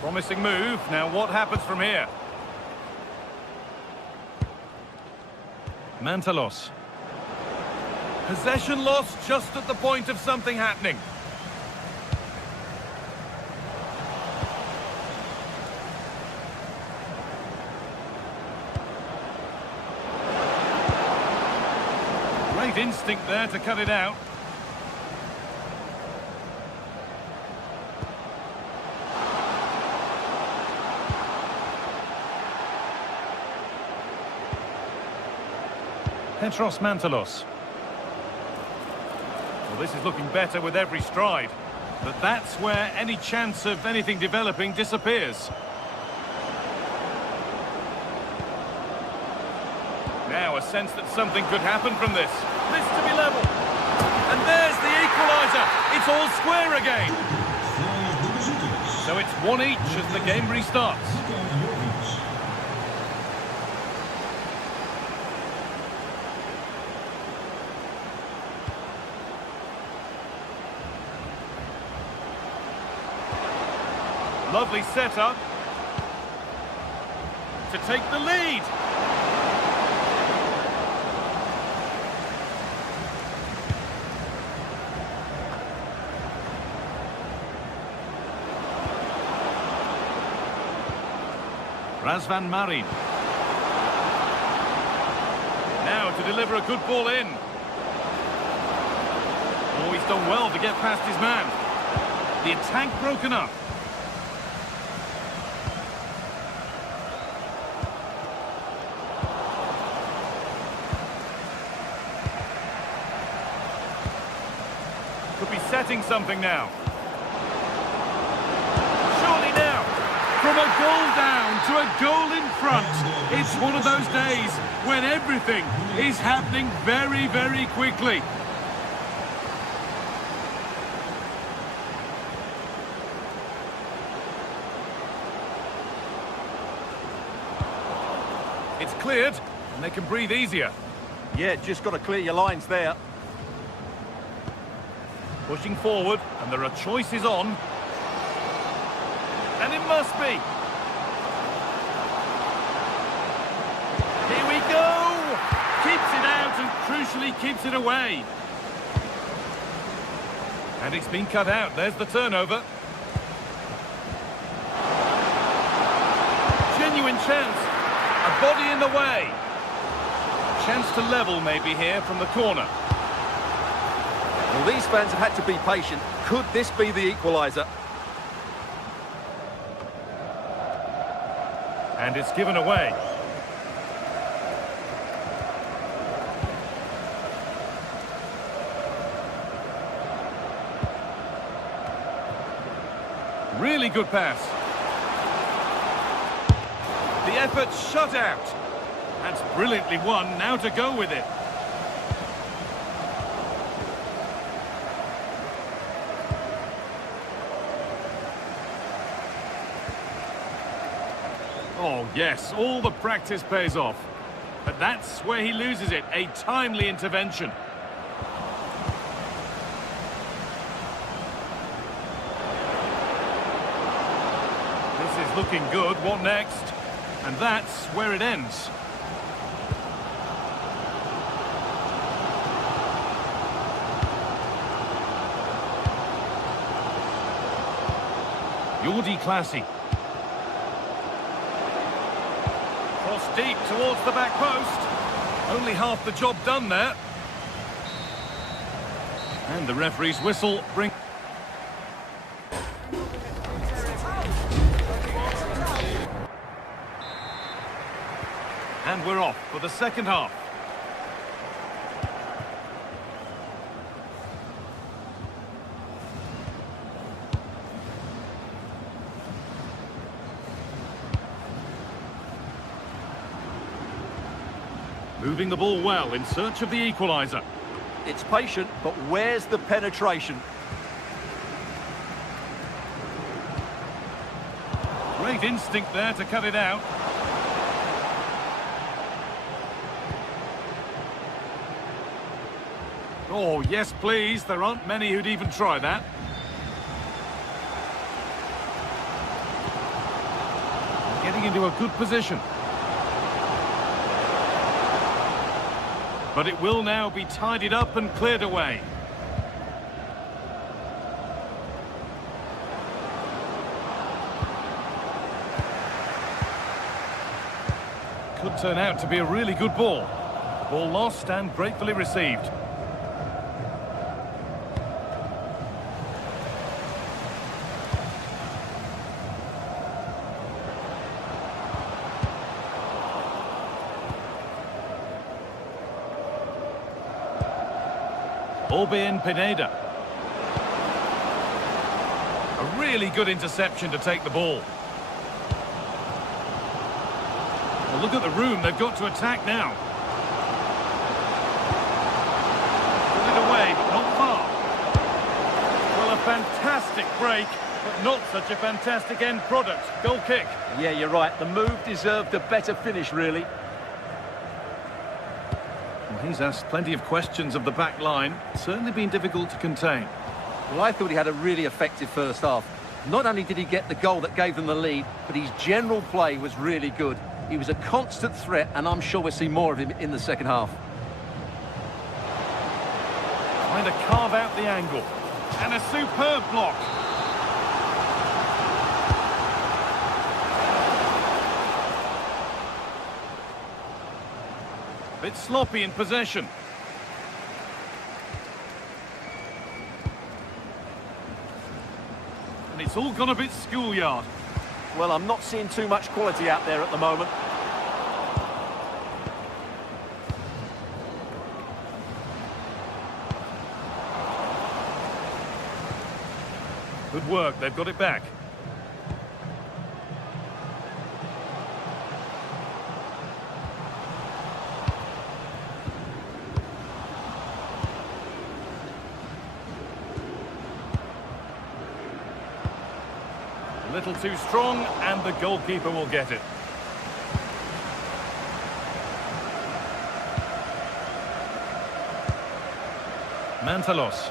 Promising move. Now what happens from here? Mantalos. Possession lost just at the point of something happening. Great instinct there to cut it out. Petros Mantalos. Well, this is looking better with every stride, but that's where any chance of anything developing disappears. Now a sense that something could happen from this. This to be level. And there's the equaliser. It's all square again. So it's 1 each as the game restarts. Lovely setup to take the lead. Razvan Marin. Now to deliver a good ball in. Oh, he's done well to get past his man. The attack broken up. Could be setting something now. Surely now. From a goal down to a goal in front. It's one of those days when everything is happening very, very quickly. It's cleared, and they can breathe easier. Yeah, just got to clear your lines there. Pushing forward, and there are choices on. And it must be. Here we go! Keeps it out and crucially keeps it away. And it's been cut out. There's the turnover. Genuine chance. A body in the way. Chance to level maybe here from the corner. Well, these fans have had to be patient. Could this be the equaliser? And it's given away. Really good pass. The effort shut out. That's brilliantly won. Now to go with it. Oh, yes, all the practice pays off. But that's where he loses it. A timely intervention. This is looking good. What next? And that's where it ends. Jordi Classy. Cross deep towards the back post. Only half the job done there. And the referee's whistle brings... And we're off for the second half. Moving the ball well in search of the equaliser. It's patient, but where's the penetration? Great instinct there to cut it out. Oh, yes, please. There aren't many who'd even try that. Getting into a good position. But it will now be tidied up and cleared away. Could turn out to be a really good ball. Ball lost and gratefully received. Pineda. A really good interception to take the ball. Well, look at the room they've got to attack now. Put it away, but not far. Well, a fantastic break, but not such a fantastic end product. Goal kick. Yeah, you're right. The move deserved a better finish, really. He's asked plenty of questions of the back line. Certainly been difficult to contain. Well, I thought he had a really effective first half. Not only did he get the goal that gave them the lead, but his general play was really good. He was a constant threat, and I'm sure we'll see more of him in the second half. Trying to carve out the angle. And a superb block. Bit sloppy in possession. And it's all gone a bit schoolyard. Well, I'm not seeing too much quality out there at the moment. Good work, they've got it back. A little too strong, and the goalkeeper will get it. Mantalos.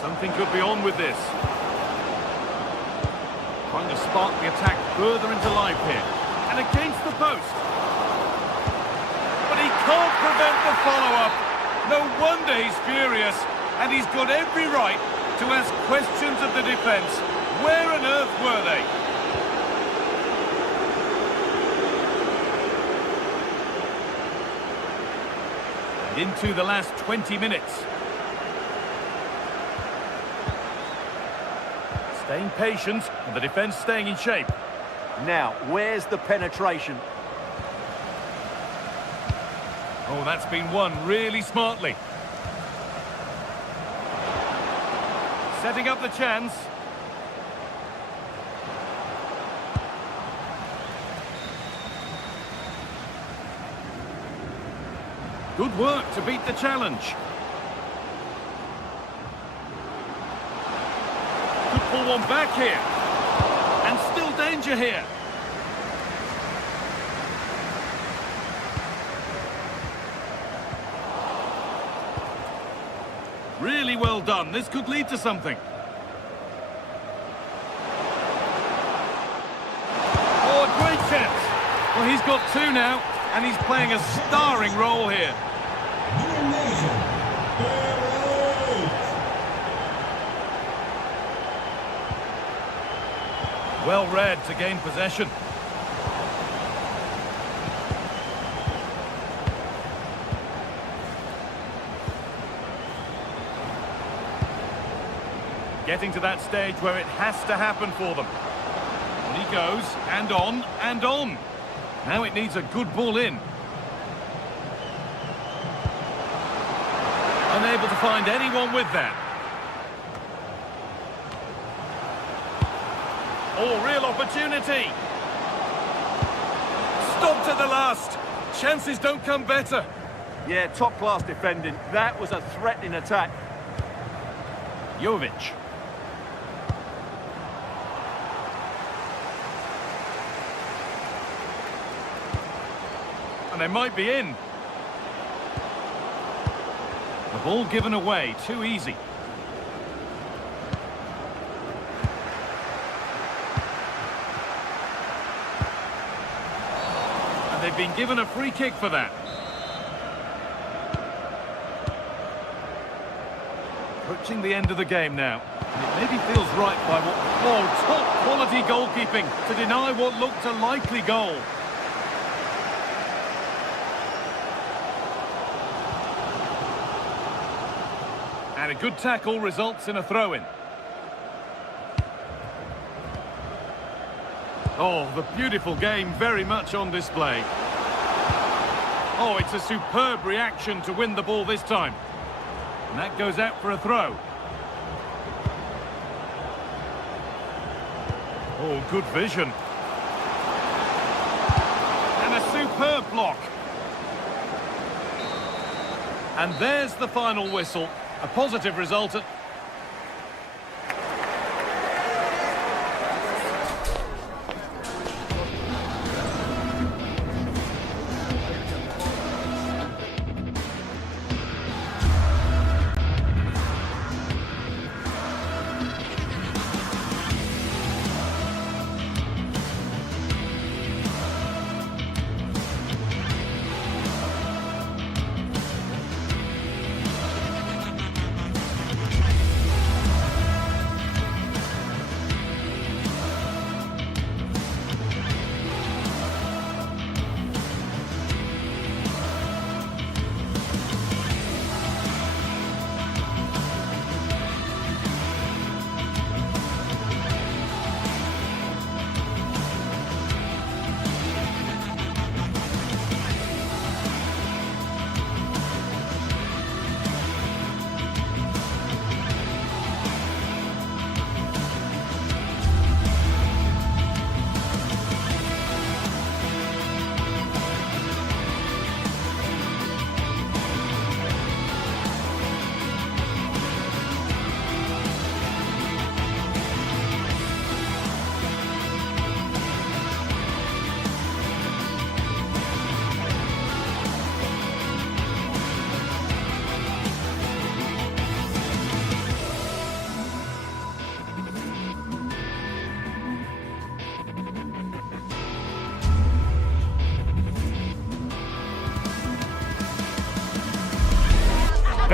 Something could be on with this. Trying to spark the attack further into life here. And against the post. But he can't prevent the follow-up. No wonder he's furious. And he's got every right to ask questions of the defence. Where on earth were they? And into the last 20 minutes. Staying patient, and the defence staying in shape. Now, where's the penetration? Oh, that's been won really smartly. Setting up the chance. Good work to beat the challenge. Could pull one back here. And still danger here. Really well done. This could lead to something. Oh, a great chance. Well, he's got two now, and he's playing a starring role here. Well read to gain possession. Getting to that stage where it has to happen for them. And he goes, and on, and on. Now it needs a good ball in. Unable to find anyone with that. Oh, real opportunity. Stopped at the last. Chances don't come better. Yeah, top-class defending. That was a threatening attack. Jovic. And they might be in. The ball given away, too easy. And they've been given a free kick for that. Approaching the end of the game now. And it maybe feels right by what... Oh, top quality goalkeeping to deny what looked a likely goal. And a good tackle results in a throw-in. Oh, the beautiful game very much on display. Oh, it's a superb reaction to win the ball this time. And that goes out for a throw. Oh, good vision. And a superb block. And there's the final whistle. A positive result at...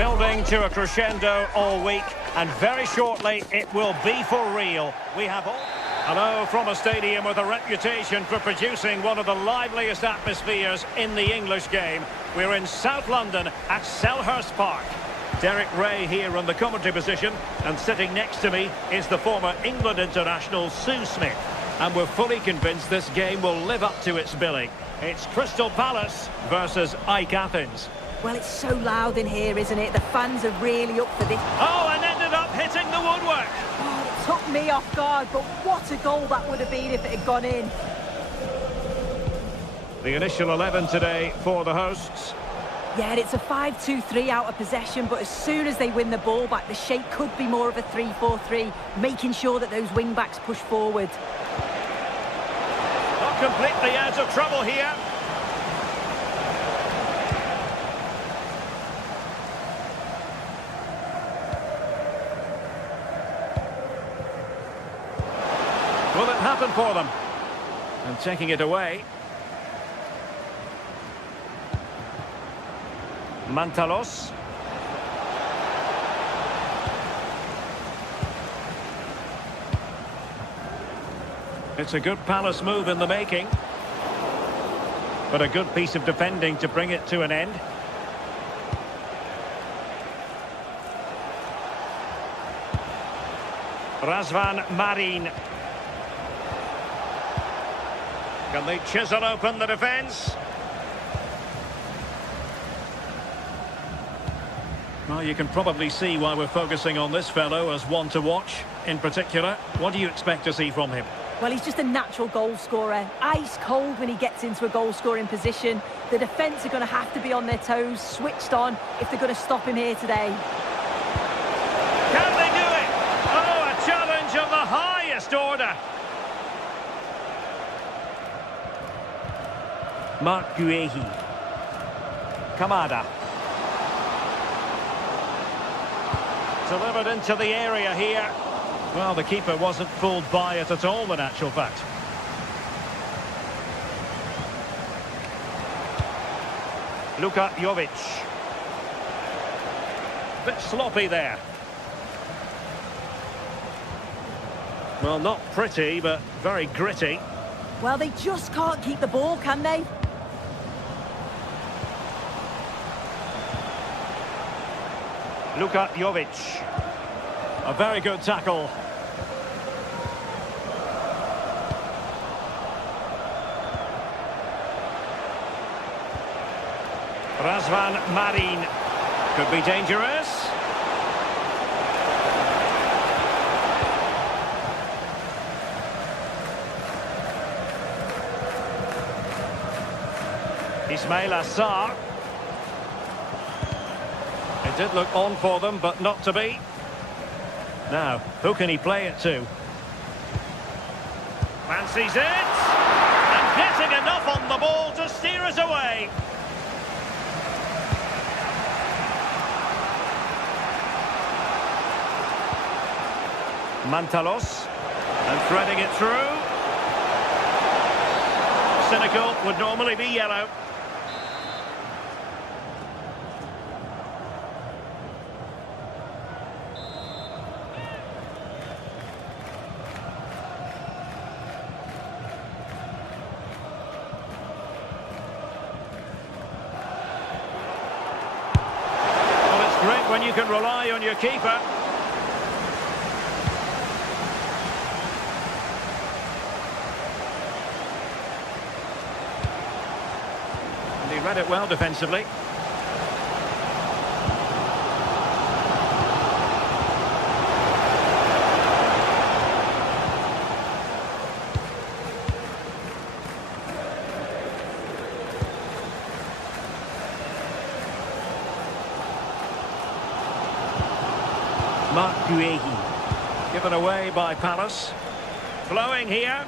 Building to a crescendo all week, and very shortly it will be for real. We have all... Hello from a stadium with a reputation for producing one of the liveliest atmospheres in the English game. We're in South London at Selhurst Park. Derek Ray here in the commentary position, and sitting next to me is the former England international Sue Smith. And we're fully convinced this game will live up to its billing. It's Crystal Palace versus AEK Athens. Well, it's so loud in here, isn't it? The fans are really up for this. Oh, and ended up hitting the woodwork. Oh, it took me off guard, but what a goal that would have been if it had gone in. The initial 11 today for the hosts. Yeah, it's a 5-2-3 out of possession, but as soon as they win the ball back, the shape could be more of a 3-4-3, making sure that those wing-backs push forward. Not completely out of trouble here. Will it happen for them? And taking it away. Mantalos. It's a good Palace move in the making. But a good piece of defending to bring it to an end. Razvan Marin. Can they chisel open the defence? Well, you can probably see why we're focusing on this fellow as one to watch. In particular, what do you expect to see from him? Well, he's just a natural goal scorer. Ice cold when he gets into a goal-scoring position. The defence are going to have to be on their toes, switched on, if they're going to stop him here today. Can they do it? Oh, a challenge of the highest order. Mark Guehi. Kamada. Delivered into the area here. Well, the keeper wasn't fooled by it at all, in actual fact. Luka Jovic. Bit sloppy there. Well, not pretty, but very gritty. Well, they just can't keep the ball, can they? Luka Jovic. A very good tackle. Razvan Marin. Could be dangerous. Ismail Assar. It did look on for them, but not to be. Now, who can he play it to? Fancies it! And getting enough on the ball to steer us away. Mantalos. And threading it through. Cynical would normally be yellow. Great when you can rely on your keeper. And he read it well defensively. Mark Guehi. Given away by Palace. Flowing here.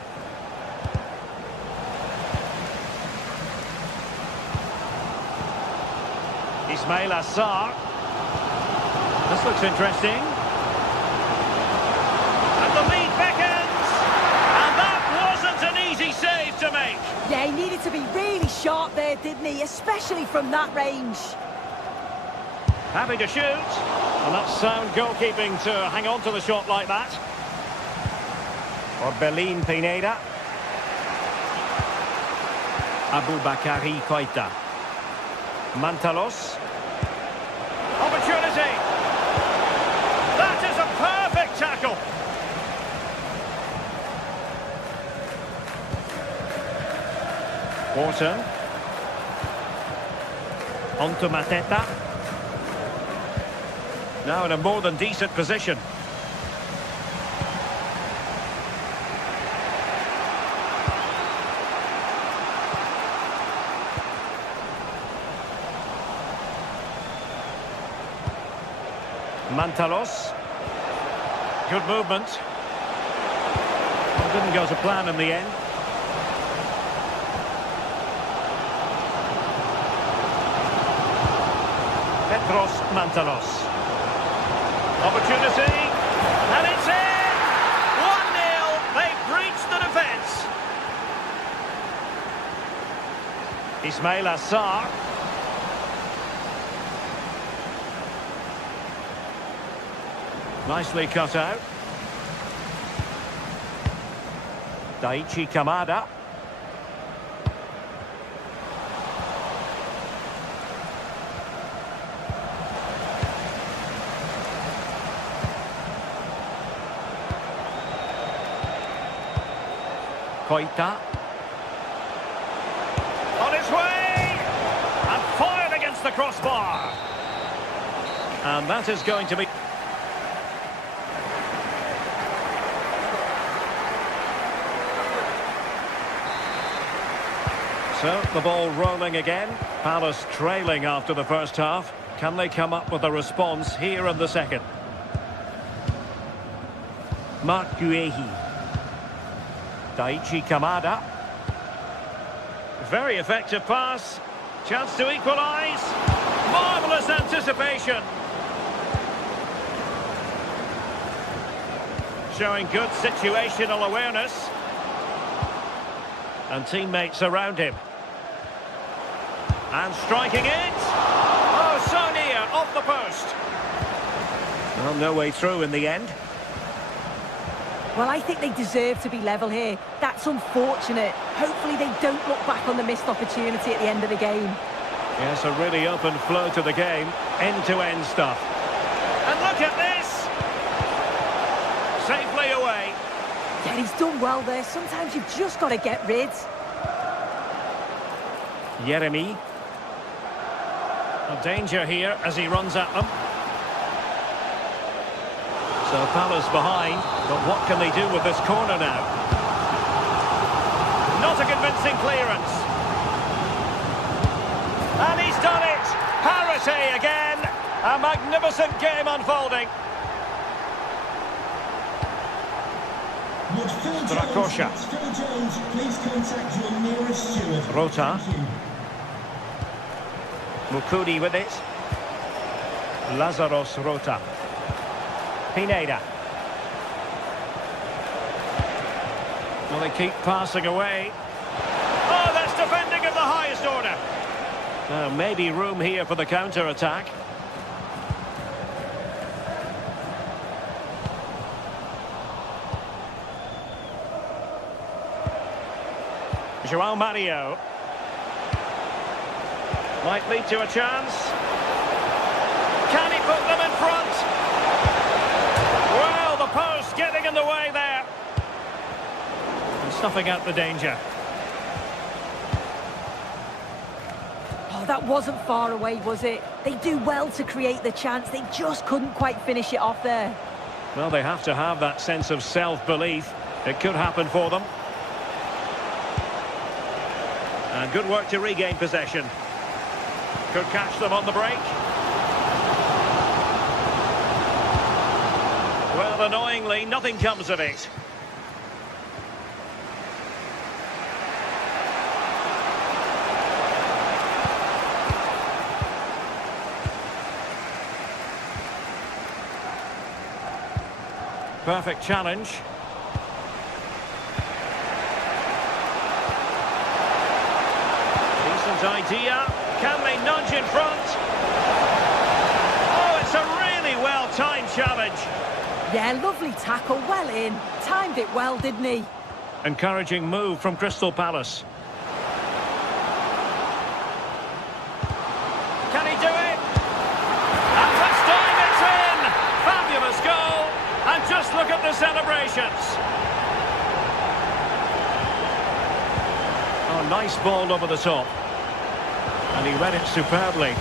Ismail Assar. This looks interesting. And the lead beckons. And that wasn't an easy save to make. Yeah, he needed to be really sharp there, didn't he? Especially from that range. Happy to shoot. And that's sound goalkeeping to hang on to the shot like that. Orbelin Pineda. Aboubakary Koita. Mantalos. Opportunity. That is a perfect tackle. Wharton. Onto Mateta. Now in a more than decent position. Mantalos. Good movement. Well, didn't go to plan in the end. Petros Mantalos. Opportunity. And it's in! 1-0. They've breached the defence. Ismail Assar. Nicely cut out. Daichi Kamada. Koita. On its way! And fired against the crossbar. And that is going to be... So, the ball rolling again. Palace trailing after the first half. Can they come up with a response here in the second? Mark Guehi. Daichi Kamada. Very effective pass. Chance to equalise. Marvellous anticipation. Showing good situational awareness. And teammates around him. And striking it. Oh, so near, off the post. Well, no way through in the end. Well, I think they deserve to be level here. That's unfortunate. Hopefully they don't look back on the missed opportunity at the end of the game. Yes, a really open flow to the game. End-to-end stuff. And look at this! Safely away. Yeah, he's done well there. Sometimes you've just got to get rid. Yeremi. A danger here as he runs at them. So Palace behind, but what can they do with this corner now? Not a convincing clearance. And he's done it! Parity again! A magnificent game unfolding. Strakosha. Phil Jones, please contact your nearest steward. Rota. Mukudi with it. Lazaros Rota. Pineda. Well, they keep passing away. Oh, that's defending of the highest order. Maybe room here for the counter-attack. João Mario. Might lead to a chance. Can he put them in front? Well, the post getting in the way there. And snuffing out the danger. Oh, that wasn't far away, was it? They do well to create the chance. They just couldn't quite finish it off there. Well, they have to have that sense of self-belief. It could happen for them. And good work to regain possession. Could catch them on the break. Well, annoyingly, nothing comes of it. Perfect challenge. Decent idea. Can they nudge in front? time challenge. Yeah, lovely tackle, well in. Timed it well, didn't he? Encouraging move from Crystal Palace. Can he do it? And this time it's in! Fabulous goal! And just look at the celebrations. Oh, nice ball over the top. And he read it superbly.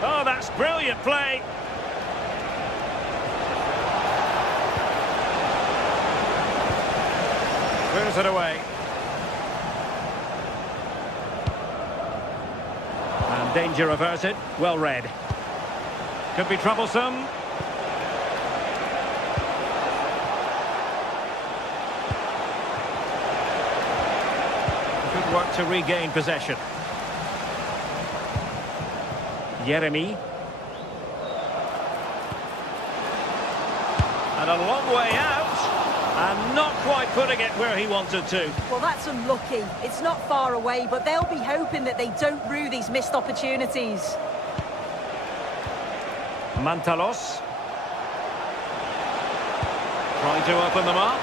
Oh, that's brilliant play. Clears it away. And danger averted. Well read. Could be troublesome. Good work to regain possession. Jeremy. And a long way out. And not quite putting it where he wanted to. Well, that's unlucky. It's not far away, but they'll be hoping that they don't rue these missed opportunities. Mantalos. Trying to open them up.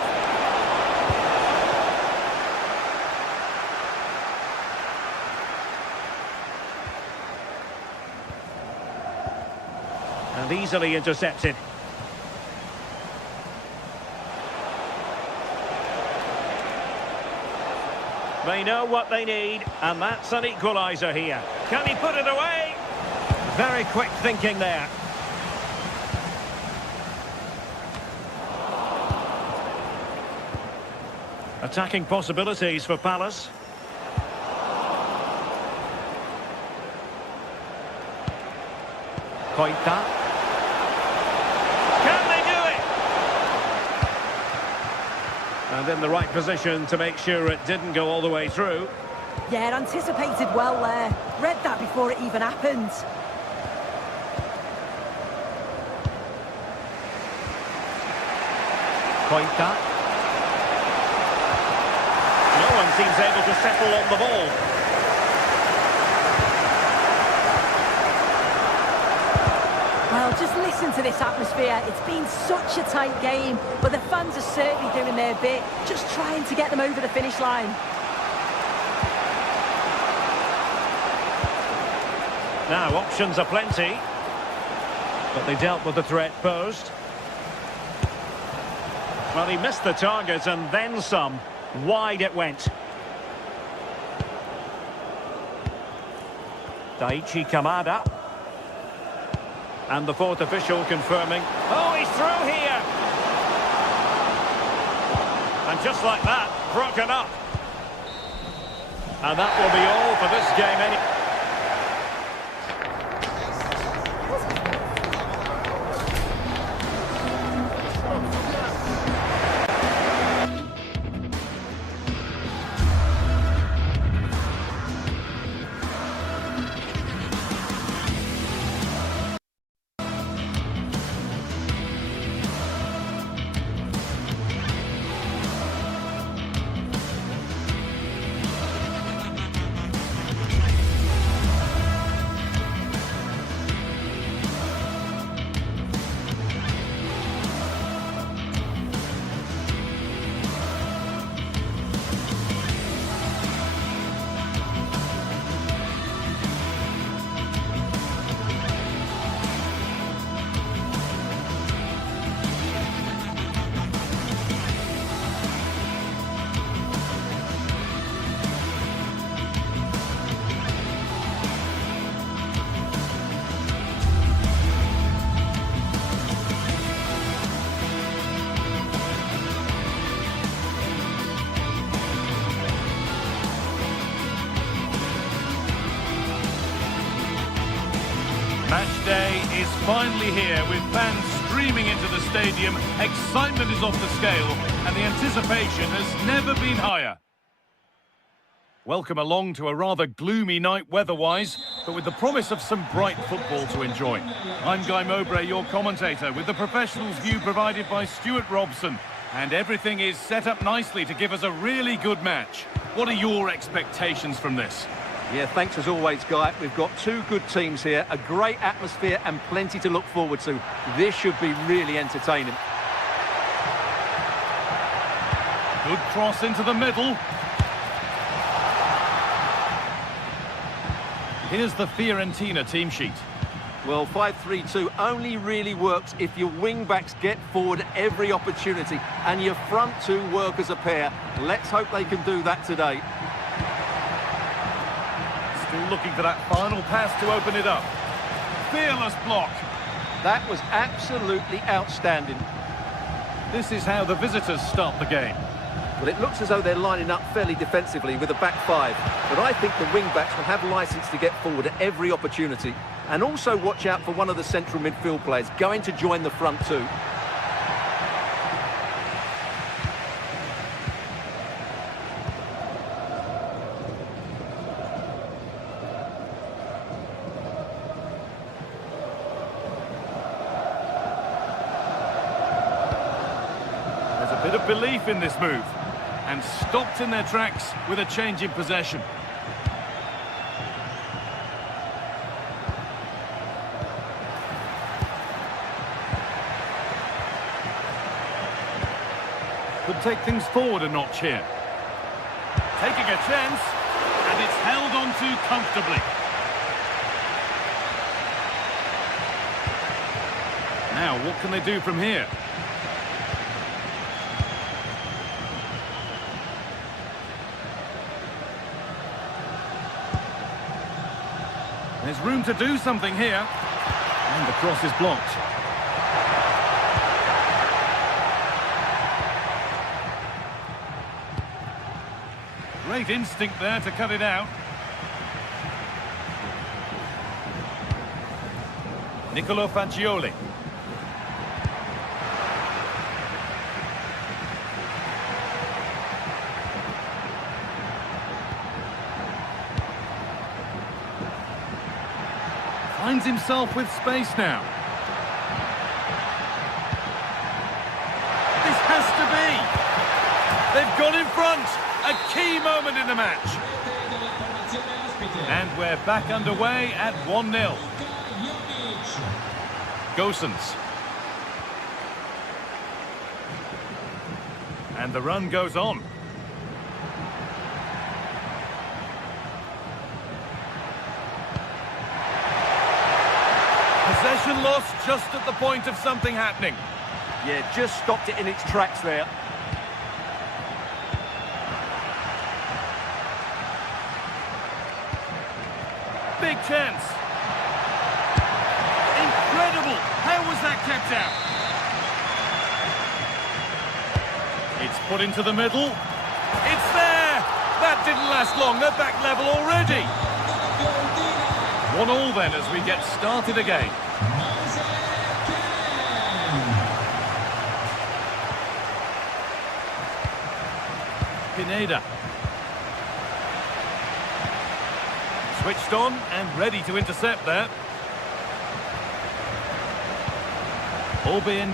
And easily intercepted. They know what they need, and that's an equaliser here. Can he put it away? Very quick thinking there. Attacking possibilities for Palace. Koita. Can they do it? And in the right position to make sure it didn't go all the way through. Yeah, anticipated well there. Read that before it even happened. Koita. No one seems able to settle on the ball. Well, just listen to this atmosphere. It's been such a tight game, but the fans are certainly doing their bit, just trying to get them over the finish line. Now, options are plenty, but they dealt with the threat posed. Well, he missed the target and then some. Wide it went. Daichi Kamada. And the fourth official confirming. Oh, he's through here! And just like that, broken up. And that will be all for this game. Match day is finally here with fans streaming into the stadium. Excitement is off the scale and the anticipation has never been higher. Welcome along to a rather gloomy night weather-wise, but with the promise of some bright football to enjoy. I'm Guy Mowbray, your commentator, with the professionals' view provided by Stuart Robson. And everything is set up nicely to give us a really good match. What are your expectations from this? Yeah, thanks as always, Guy. We've got two good teams here, a great atmosphere and plenty to look forward to. This should be really entertaining. Good cross into the middle. Here's the Fiorentina team sheet. Well, 5-3-2 only really works if your wing-backs get forward at every opportunity and your front two work as a pair. Let's hope they can do that today. Still looking for that final pass to open it up. Fearless block. That was absolutely outstanding. This is how the visitors start the game. Well, it looks as though they're lining up fairly defensively with a back five. But I think the wing-backs will have licence to get forward at every opportunity. And also watch out for one of the central midfield players going to join the front two. There's a bit of belief in this move. And stopped in their tracks with a change in possession. Could take things forward a notch here. Taking a chance, and it's held on to comfortably. Now, what can they do from here? There's room to do something here. And the cross is blocked. Great instinct there to cut it out. Nicolo Fagioli. Finds himself with space now. This has to be. They've got in front. A key moment in the match. And we're back underway at 1-0. Gosens. And the run goes on. Possession lost just at the point of something happening. Yeah, just stopped it in its tracks there. Big chance. Incredible. How was that kept out? It's put into the middle. It's there. That didn't last long. They're back level already. 1-1 then as we get started again. Pineda. Switched on and ready to intercept there.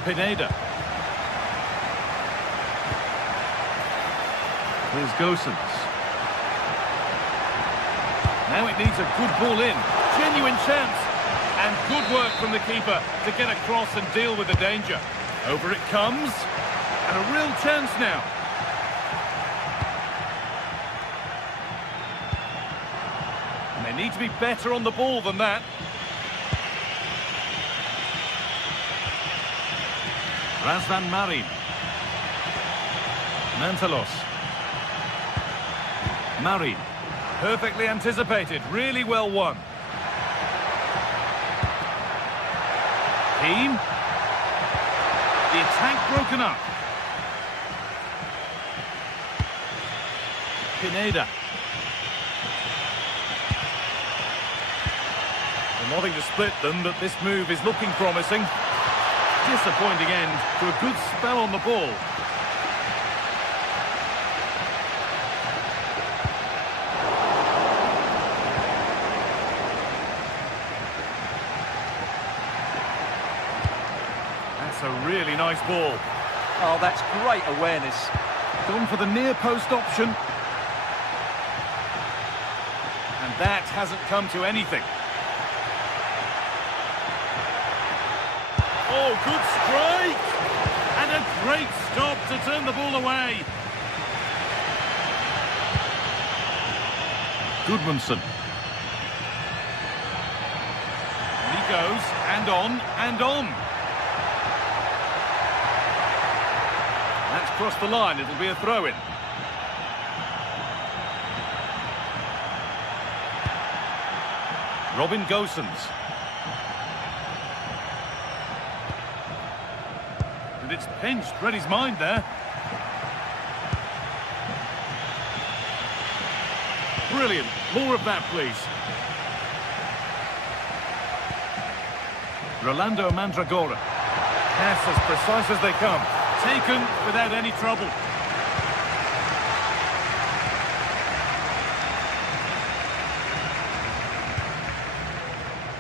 Pineda. Here's Gosens. Now it needs a good ball in. Genuine chance. And good work from the keeper to get across and deal with the danger. Over it comes. And a real chance now. And they need to be better on the ball than that. Razvan Marin. Mantalos. Marin. Perfectly anticipated. Really well won. Keane. The attack broken up. Pineda. Well, nothing to split them, but this move is looking promising. Disappointing end to a good spell on the ball. That's a really nice ball. Oh, that's great awareness. Gone for the near post option. And that hasn't come to anything. Oh, good strike! And a great stop to turn the ball away. Goodmanson. And he goes, and on, and on. That's crossed the line, it'll be a throw-in. Robin Gosens. And it's pinched, read his mind there. Brilliant. More of that, please. Rolando Mandragora. Pass as precise as they come. Taken without any trouble.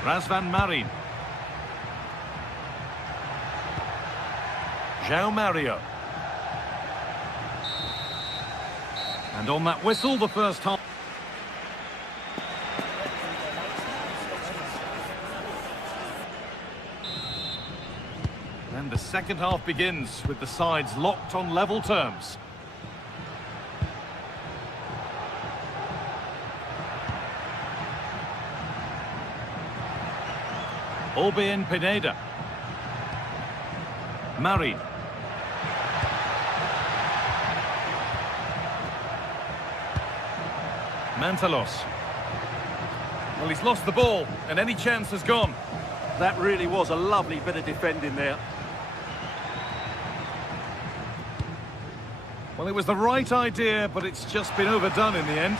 Razvan Marin. João Mario. And on that whistle, the first half. And the second half begins with the sides locked on level terms. Orbien Pineda. Marin. Mantalos. Well, he's lost the ball, and any chance has gone. That really was a lovely bit of defending there. Well, it was the right idea, but it's just been overdone in the end.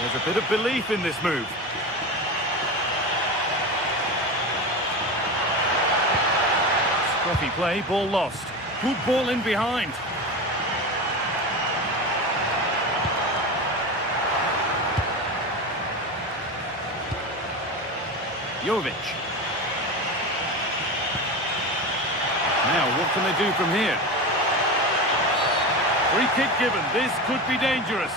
There's a bit of belief in this move. Scruffy play, ball lost. Good ball in behind. Jovic. Now, what can they do from here? Free kick given. This could be dangerous.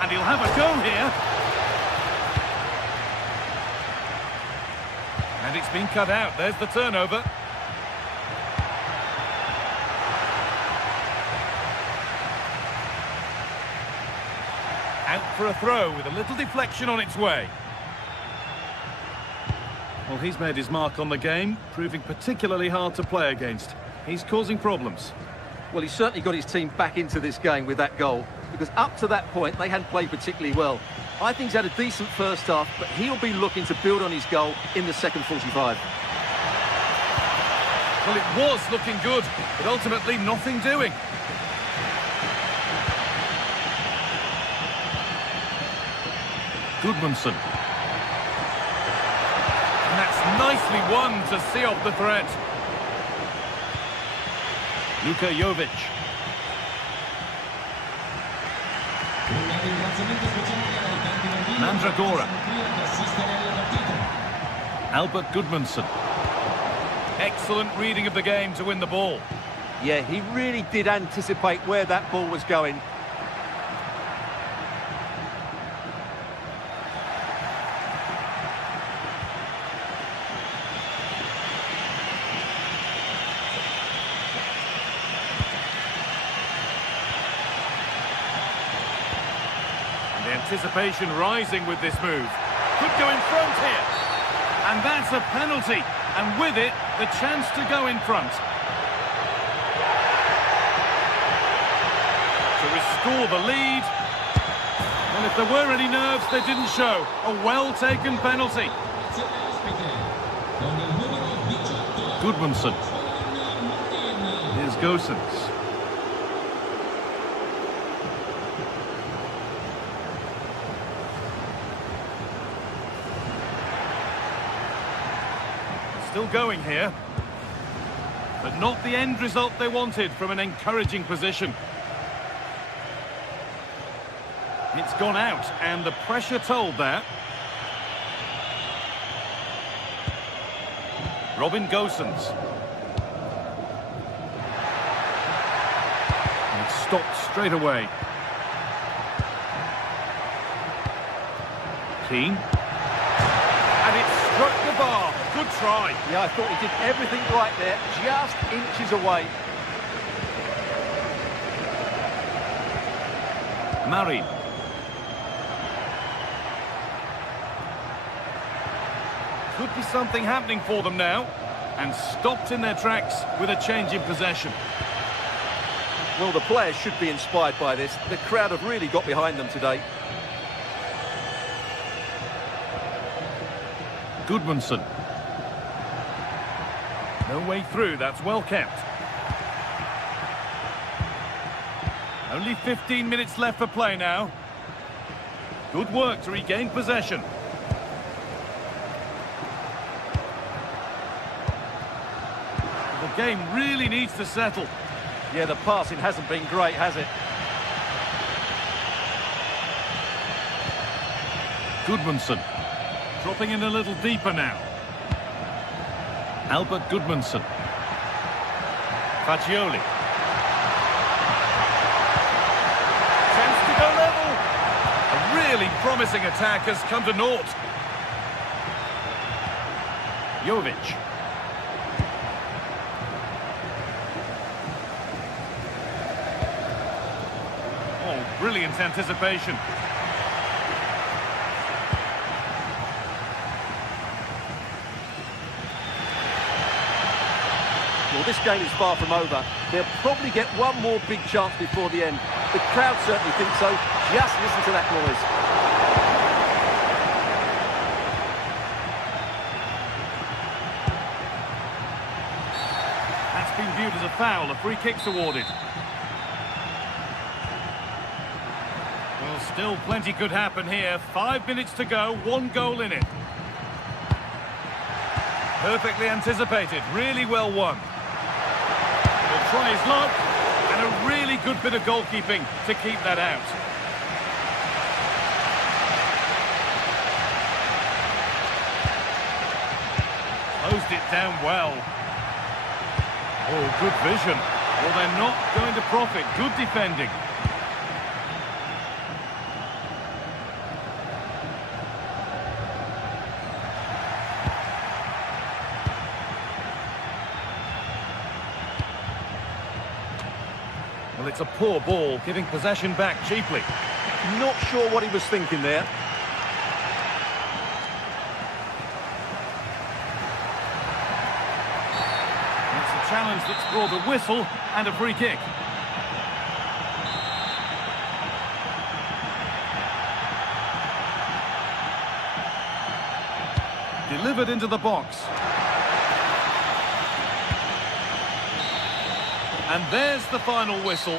And he'll have a go here. And it's been cut out. There's the turnover. Out for a throw with a little deflection on its way. Well, he's made his mark on the game, proving particularly hard to play against. He's causing problems. Well, he's certainly got his team back into this game with that goal, because up to that point, they hadn't played particularly well. I think he's had a decent first half, but he'll be looking to build on his goal in the second 45. Well, it was looking good, but ultimately nothing doing. Goodmanson. And that's nicely won to see off the threat. Luka Jovic. Mandragora. Albert Goodmanson. Excellent reading of the game to win the ball. Yeah, he really did anticipate where that ball was going. The anticipation rising with this move. Could go in front here. And that's a penalty. And with it, the chance to go in front. To restore the lead. And if there were any nerves, they didn't show. A well-taken penalty. Goodmanson. Here's Gosens. Still going here. But not the end result they wanted from an encouraging position. It's gone out, and the pressure told that. Robin Gosens. And it's stopped straight away. Keane. And it struck the bar. Good try. Yeah, I thought he did everything right there, just inches away. Marin. Could be something happening for them now. And stopped in their tracks with a change in possession. Well, the players should be inspired by this. The crowd have really got behind them today. Gudmundsson. No way through, that's well kept. Only 15 minutes left for play now. Good work to regain possession. The game really needs to settle. Yeah, the passing hasn't been great, has it? Gudmundsson. Dropping in a little deeper now. Albert Gudmundsson. Fagioli. Chance to go level. A really promising attack has come to naught. Jovic. Oh, brilliant anticipation. Well, this game is far from over. They'll probably get one more big chance before the end. The crowd certainly think so. Just listen to that noise. That's been viewed as a foul. A free kick's awarded. Well, still plenty could happen here. 5 minutes to go, 1 goal in it. Perfectly anticipated, really well won. He'll try his luck, and a really good bit of goalkeeping to keep that out. Closed it down well. Oh, good vision. Well, they're not going to profit. Good defending. Well, it's a poor ball, giving possession back cheaply. Not sure what he was thinking there. It's a challenge that's brought a whistle and a free kick. Delivered into the box. And there's the final whistle.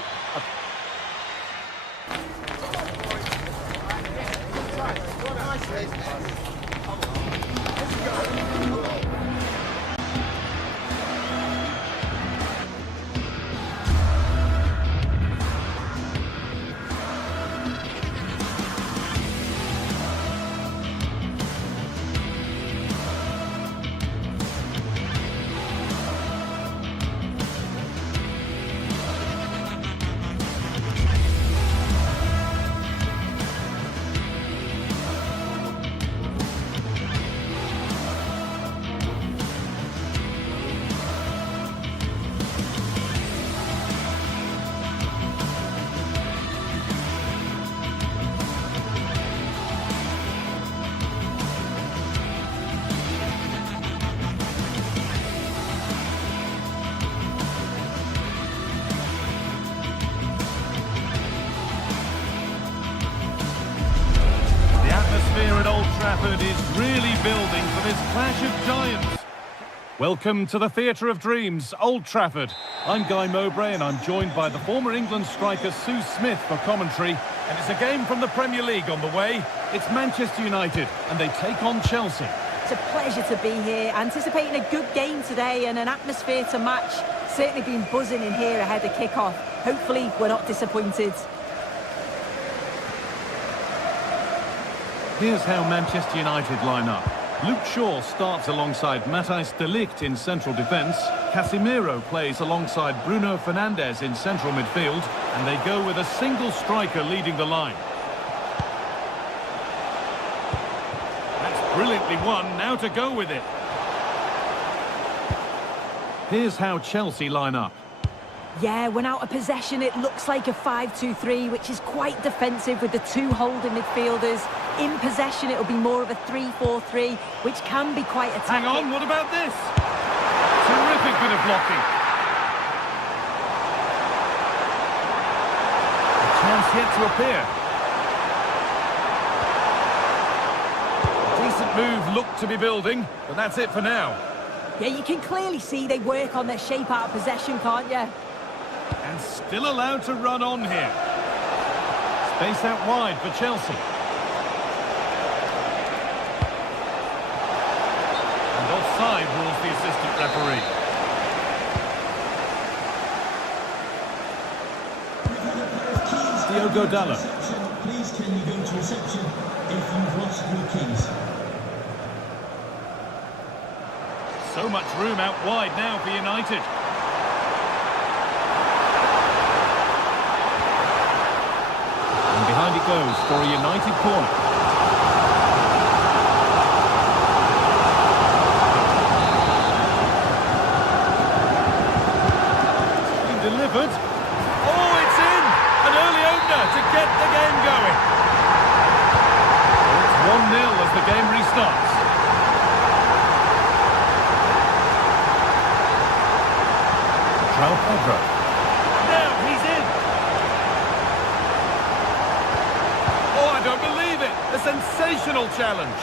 At Old Trafford is really building for this clash of giants. Welcome to the Theatre of Dreams, Old Trafford. I'm Guy Mowbray and I'm joined by the former England striker Sue Smith for commentary. And it's a game from the Premier League on the way. It's Manchester United and they take on Chelsea. It's a pleasure to be here, anticipating a good game today and an atmosphere to match. Certainly been buzzing in here ahead of kick-off. Hopefully we're not disappointed. Here's how Manchester United line up. Luke Shaw starts alongside Matthijs de Ligt in central defence. Casemiro plays alongside Bruno Fernandes in central midfield. And they go with a single striker leading the line. That's brilliantly won, now to go with it. Here's how Chelsea line up. Yeah, when out of possession, it looks like a 5-2-3, which is quite defensive with the two holding midfielders. In possession, it'll be more of a 3-4-3, which can be quite attacking. Hang on, what about this? Terrific bit of blocking. A chance yet to appear. A decent move looked to be building, but that's it for now. Yeah, you can clearly see they work on their shape out of possession, can't you? And still allowed to run on here. Space out wide for Chelsea. And offside rules the assistant referee. Diogo Dallo. Please can you go to reception if you've lost your keys? So much room out wide now for United. And behind it goes for a United corner. It's been delivered. Oh, it's in! An early opener to get the game going. It's 1-0 as the game restarts. Pedro. Now he's in. Oh, I don't believe it. A sensational challenge.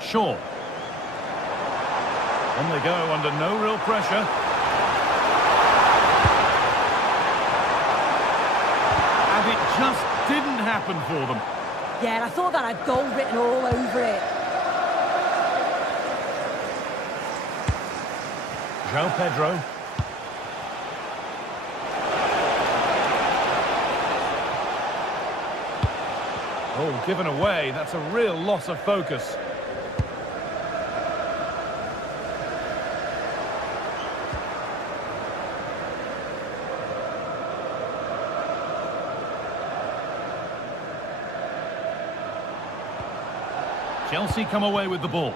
Shaw. On they go under no real pressure. And it just didn't happen for them. Yeah, and I thought that had goal written all over it. João Pedro. Oh, given away. That's a real loss of focus. Chelsea come away with the ball.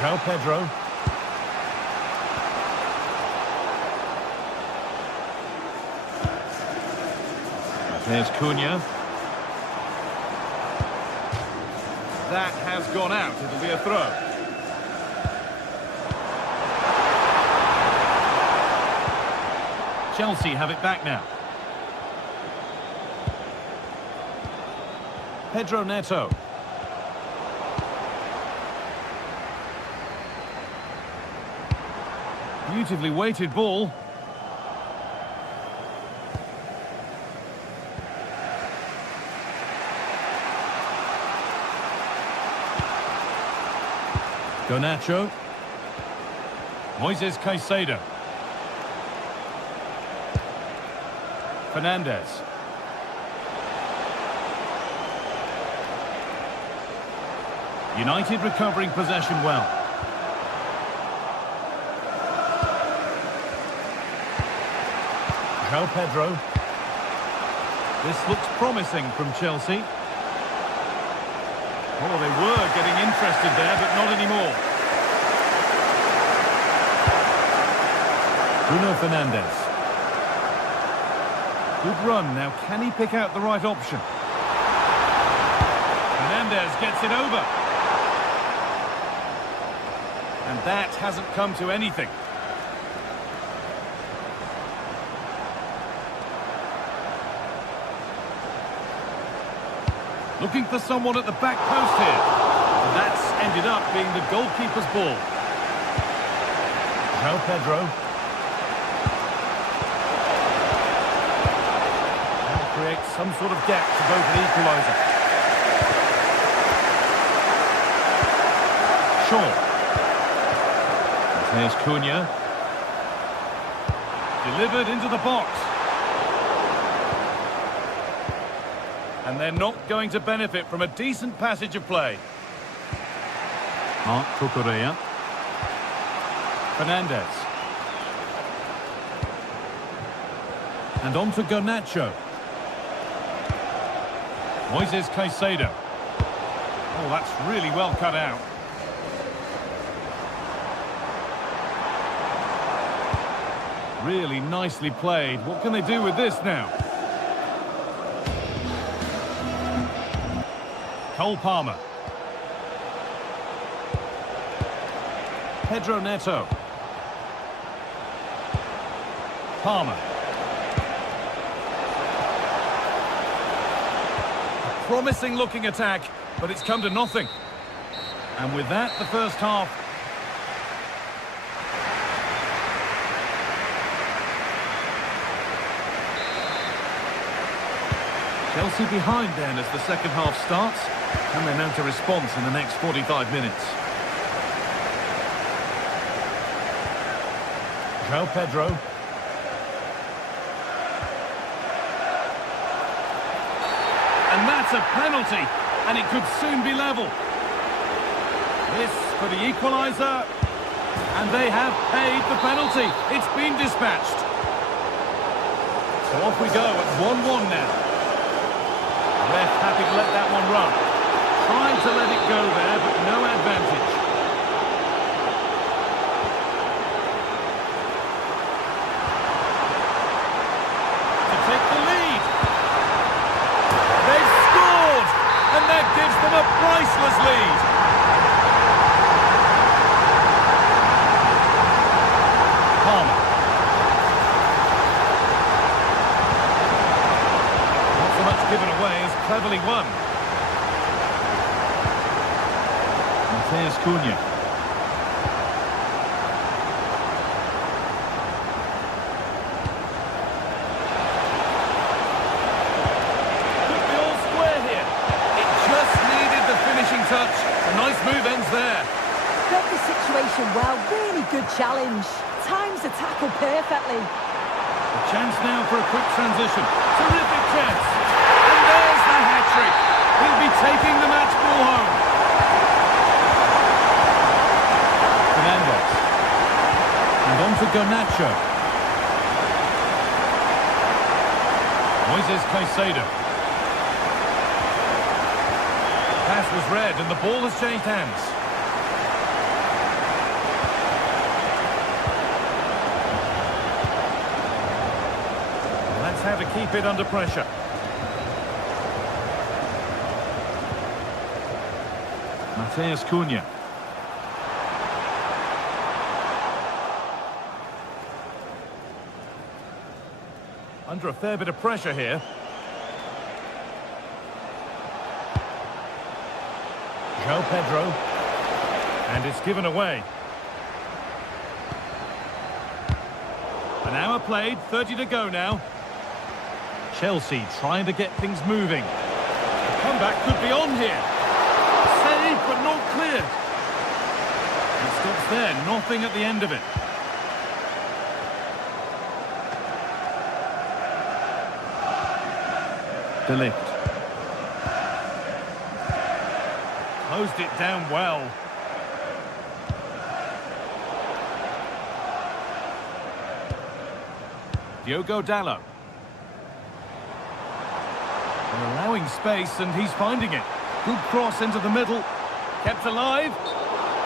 João Pedro. There's Cunha. That has gone out. It'll be a throw. Chelsea have it back now. Pedro Neto. Beautifully weighted ball. Garnacho. Moises Caicedo. Fernandes. United recovering possession well. João Pedro. This looks promising from Chelsea. Oh, they were getting interested there, but not anymore. Bruno Fernandes. Good run. Now, can he pick out the right option? Fernandes gets it over. And that hasn't come to anything. Looking for someone at the back post here. And that's ended up being the goalkeeper's ball. João Pedro. That'll create some sort of gap to both an equaliser. Shaw. There's Cunha. Delivered into the box. And they're not going to benefit from a decent passage of play. Marc Cucurella. Fernandez. And on to Garnacho. Moises Caicedo. Oh, that's really well cut out. Really nicely played. What can they do with this now? Cole Palmer. Pedro Neto. Palmer. A promising looking attack, but it's come to nothing. And with that, the first half. Chelsea behind then as the second half starts. Can they mount a response in the next 45 minutes? João Pedro. And that's a penalty, and it could soon be level. This for the equaliser, and they have paid the penalty. It's been dispatched. So off we go at 1-1 now. Ref happy to let that one run. Trying to let it go there, but no advantage. To take the lead. They've scored! And that gives them a priceless lead. Palmer. Not so much given away as cleverly won. There's Cunha. Could be all square here. It just needed the finishing touch. A nice move ends there. Read the situation well, really good challenge. Times the tackle perfectly. A chance now for a quick transition. Terrific chance. And there's the hat-trick. He'll be taking the match ball home. And on to Garnacho. Moises Caicedo. Pass was read and the ball has changed hands. That's how to keep it under pressure. Matheus Cunha. Under a fair bit of pressure here. João Pedro. And it's given away. An hour played, 30 to go now. Chelsea trying to get things moving. The comeback could be on here. Save, but not clear. It stops there, nothing at the end of it. De Ligt. Closed it down well. Diogo Dalot. They're allowing space and he's finding it. Good cross into the middle. Kept alive.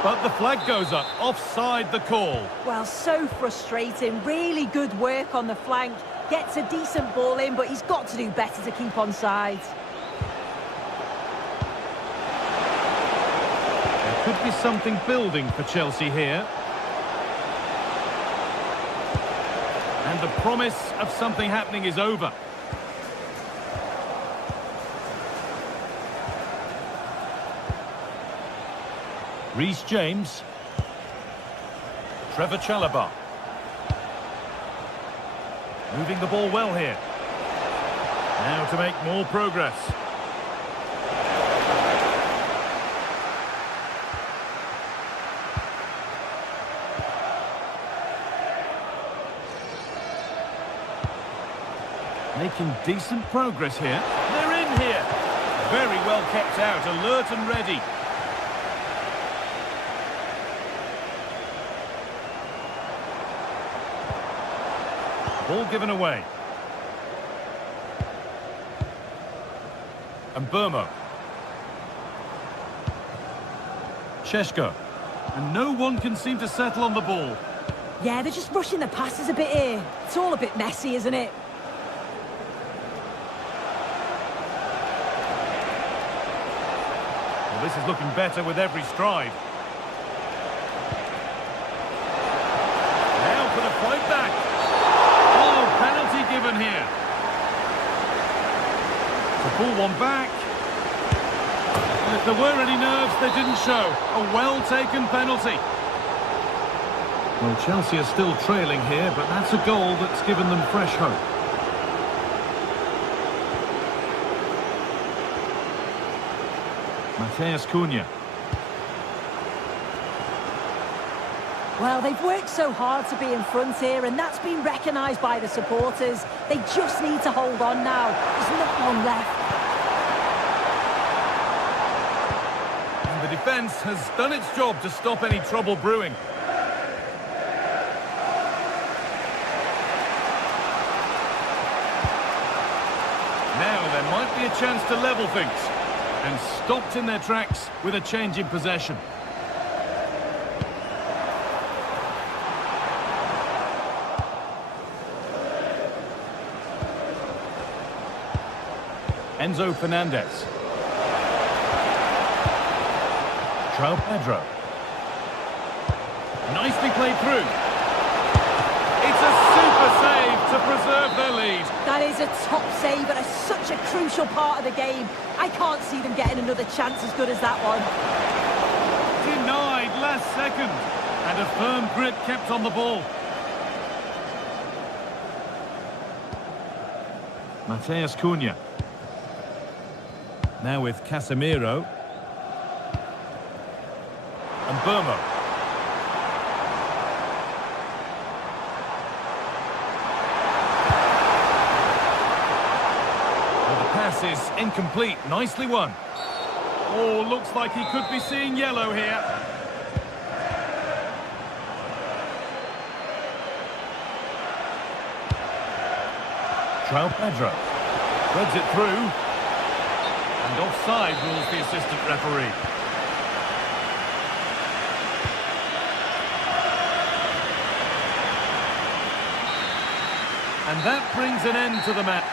But the flag goes up. Offside the call. Well, so frustrating. Really good work on the flank. Gets a decent ball in, but he's got to do better to keep on side. There could be something building for Chelsea here. And the promise of something happening is over. Reece James. Trevor Chalobah. Moving the ball well here. Now to make more progress. Making decent progress here. They're in here. Very well kept out, alert and ready. Ball given away. And Burmo. Sheshko. And no one can seem to settle on the ball. Yeah, they're just rushing the passes a bit here. It's all a bit messy, isn't it? Well, this is looking better with every stride. Now for the fight back. Oh, penalty given here. To pull one back. And if there were any nerves, they didn't show. A well-taken penalty. Well, Chelsea are still trailing here, but that's a goal that's given them fresh hope. Matheus Cunha. Well, they've worked so hard to be in front here, and that's been recognised by the supporters. They just need to hold on now. There's not long left. And the defence has done its job to stop any trouble brewing. Now there might be a chance to level things. And stopped in their tracks with a change in possession. Enzo Fernandez. João Pedro. Nicely played through. It's a super save to preserve their lead. That is a top save and such a crucial part of the game. I can't see them getting another chance as good as that one. Denied last second. And a firm grip kept on the ball. Matheus Cunha. Now with Casemiro. And Burmo. Well, the pass is incomplete. Nicely won. Oh, looks like he could be seeing yellow here. João Pedro. Threads it through. And offside rules the assistant referee. And that brings an end to the match.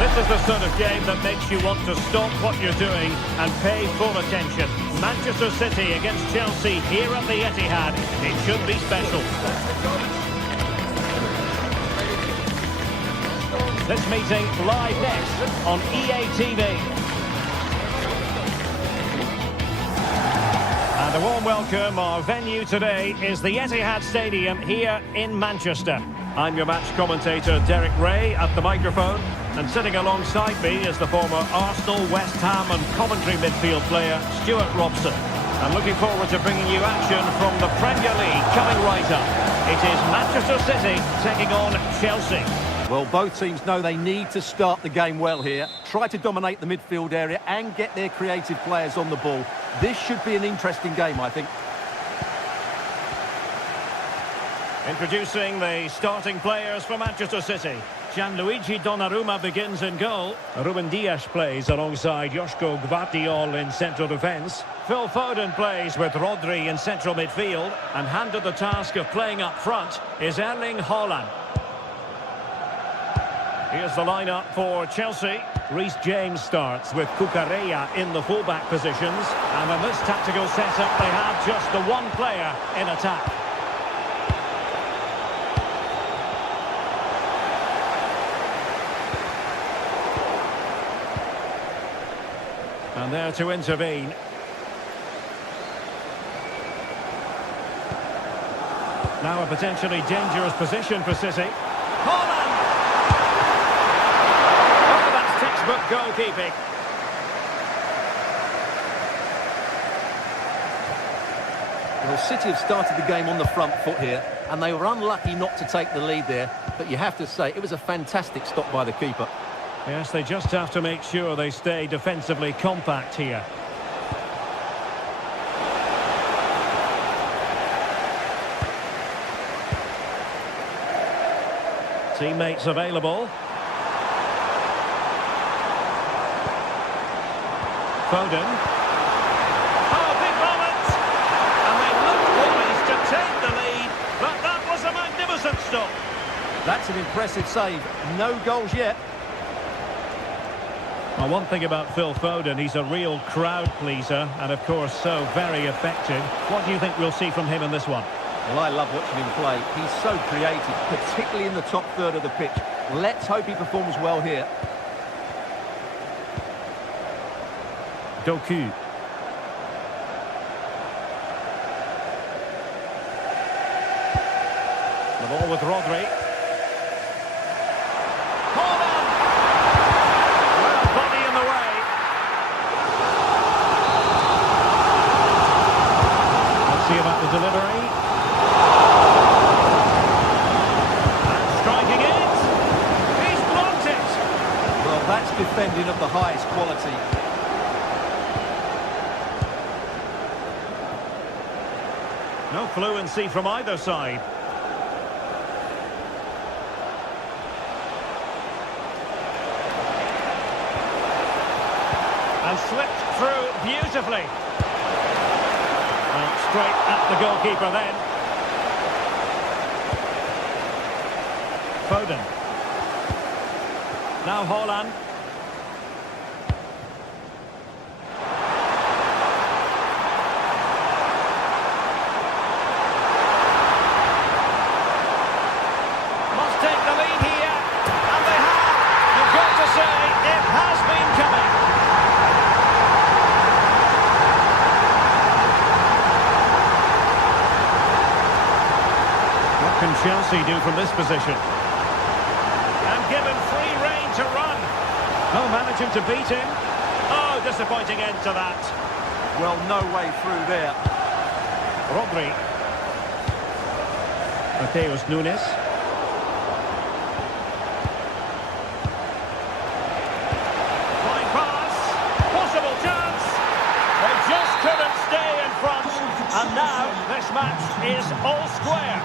This is the sort of game that makes you want to stop what you're doing and pay full attention. Manchester City against Chelsea here at the Etihad. It should be special. This meeting live next on EA TV. And a warm welcome. Our venue today is the Etihad Stadium here in Manchester. I'm your match commentator, Derek Ray, at the microphone. And sitting alongside me is the former Arsenal, West Ham and Coventry midfield player, Stuart Robson. I'm looking forward to bringing you action from the Premier League coming right up. It is Manchester City taking on Chelsea. Well, both teams know they need to start the game well here. Try to dominate the midfield area and get their creative players on the ball. This should be an interesting game, I think. Introducing the starting players for Manchester City. Gianluigi Donnarumma begins in goal. Ruben Dias plays alongside Joško Gvardiol in central defence. Phil Foden plays with Rodri in central midfield. And handed the task of playing up front is Erling Haaland. Here's the lineup for Chelsea. Reece James starts with Cucurella in the fullback positions. And in this tactical setup, they have just the one player in attack. And there to intervene. Now a potentially dangerous position for City. Haaland! Oh, that's textbook goalkeeping. Well, City have started the game on the front foot here, and they were unlucky not to take the lead there. But you have to say, it was a fantastic stop by the keeper. Yes, they just have to make sure they stay defensively compact here. Teammates available. Foden. Oh, big moment! And they looked poised to take the lead, but that was a magnificent stop. That's an impressive save. No goals yet. Well, one thing about Phil Foden, he's a real crowd pleaser and, of course, so very effective. What do you think we'll see from him in this one? Well, I love watching him play. He's so creative, particularly in the top third of the pitch. Let's hope he performs well here. Doku. The ball with Rodri. About the delivery. And striking it. He's blocked it. Well, that's defending of the highest quality. No fluency from either side. And slipped through beautifully. Straight at the goalkeeper then. Foden. Now Haaland. Must take the lead here. And they have. You've got to say it has been coming. What can Chelsea do from this position? And given free rein to run. Oh, managing to beat him. Oh, disappointing end to that. Well, no way through there. Rodri. Mateus Nunes. Fine pass. Possible chance. They just couldn't stay in front. And now this match is all square.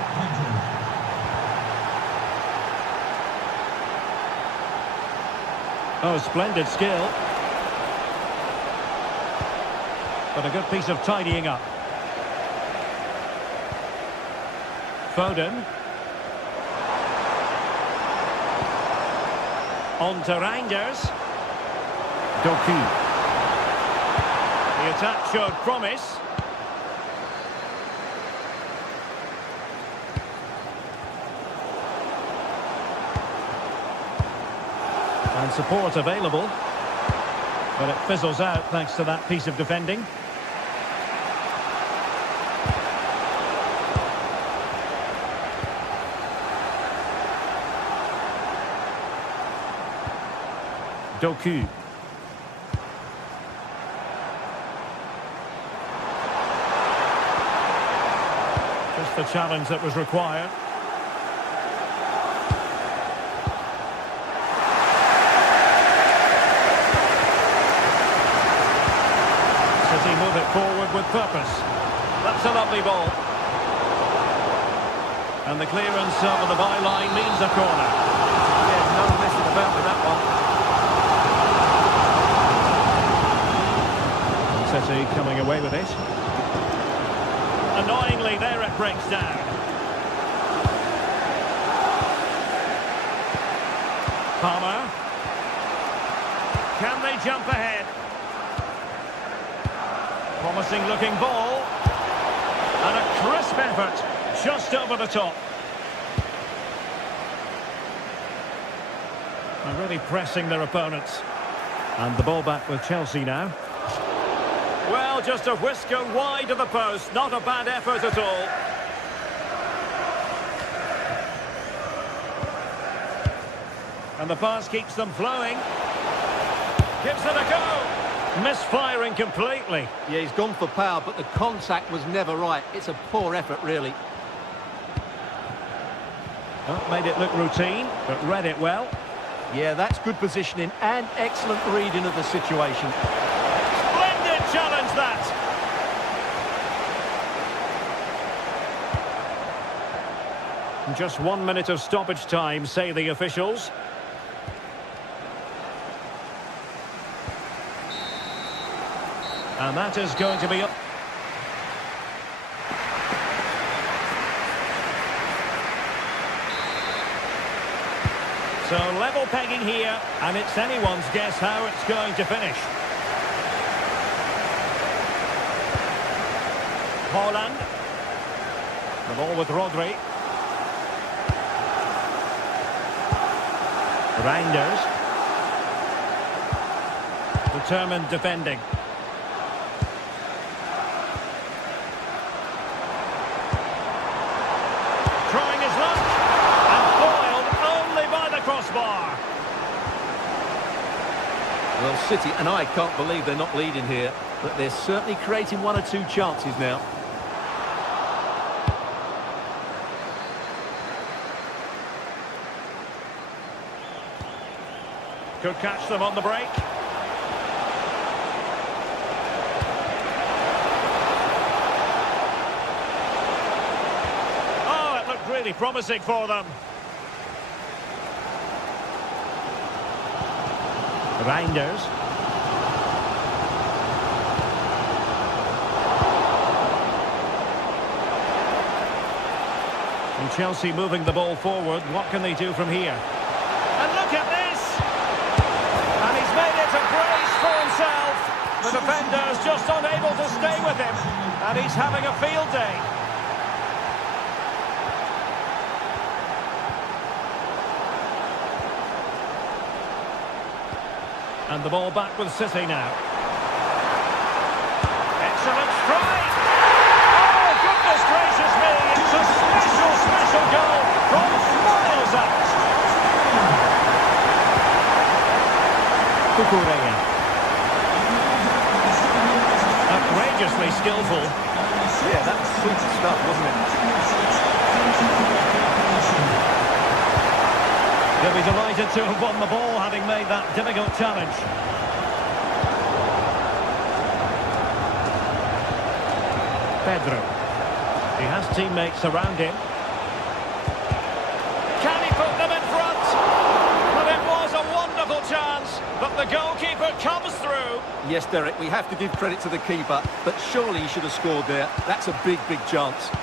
Oh, splendid skill. But a good piece of tidying up. Foden. On to Reinders. Doku. The attack showed promise. And support available. But it fizzles out thanks to that piece of defending. Doku. Just the challenge that was required. City move it forward with purpose. That's a lovely ball. And the clearance over the byline means a corner. Yeah, no messing about with that one. City coming away with it. Annoyingly, there it breaks down. Palmer. Can they jump ahead? Promising looking ball. And a crisp effort. Just over the top. They're really pressing their opponents. And the ball back with Chelsea now. Well, just a whisker wide of the post. Not a bad effort at all. And the pass keeps them flowing. Gives it a go. Misfiring completely. Yeah, he's gone for power, but the contact was never right. It's a poor effort, really. Well, made it look routine, but read it well. Yeah, that's good positioning and excellent reading of the situation. Splendid challenge, that! Just 1 minute of stoppage time, say the officials. And that is going to be up. So level pegging here, and it's anyone's guess how it's going to finish. Haaland. The ball with Rodri. Reinders. Determined defending. Trying his luck. And foiled only by the crossbar. Well, City, and I can't believe they're not leading here, but they're certainly creating one or two chances now. Could catch them on the break. Oh, it looked really promising for them. Reinders. And Chelsea moving the ball forward. What can they do from here? And look at this! And he's made it a brace for himself. The defender's just unable to stay with him. And he's having a field day. And the ball back with City now. Excellent strike! Oh, goodness gracious me! It's a special goal from miles out. Kukurea. Outrageously skillful. Yeah, that was super stuff, wasn't it? They'll be delighted to have won the ball, having made that difficult challenge. Pedro. He has teammates around him. Can he put them in front? Well, it was a wonderful chance, but the goalkeeper comes through. Yes, Derek, we have to give credit to the keeper, but surely he should have scored there. That's a big, big chance.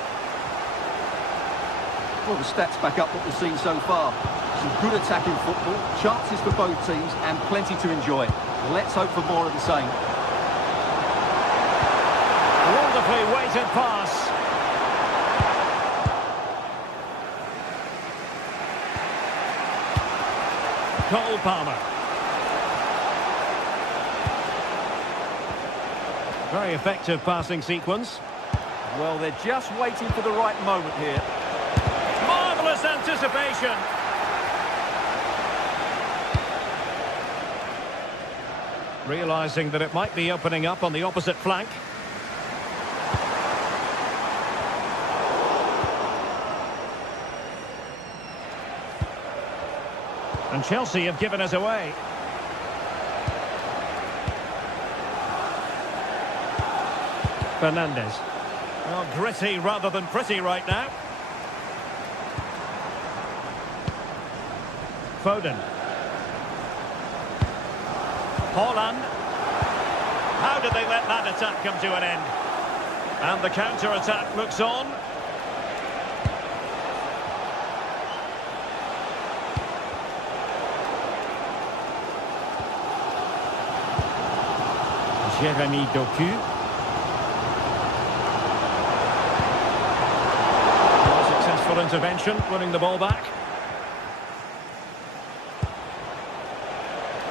Well, the stats back up what we've seen so far. Some good attacking football, chances for both teams, and plenty to enjoy. Let's hope for more of the same. Wonderfully weighted pass. Cole Palmer. Very effective passing sequence. Well, they're just waiting for the right moment here. Marvellous anticipation. Realising that it might be opening up on the opposite flank. And Chelsea have given us away. Fernandes. Well, gritty rather than pretty right now. Foden. Haaland. How did they let that attack come to an end? And the counter-attack looks on. Jérémy Doku. Successful intervention, winning the ball back.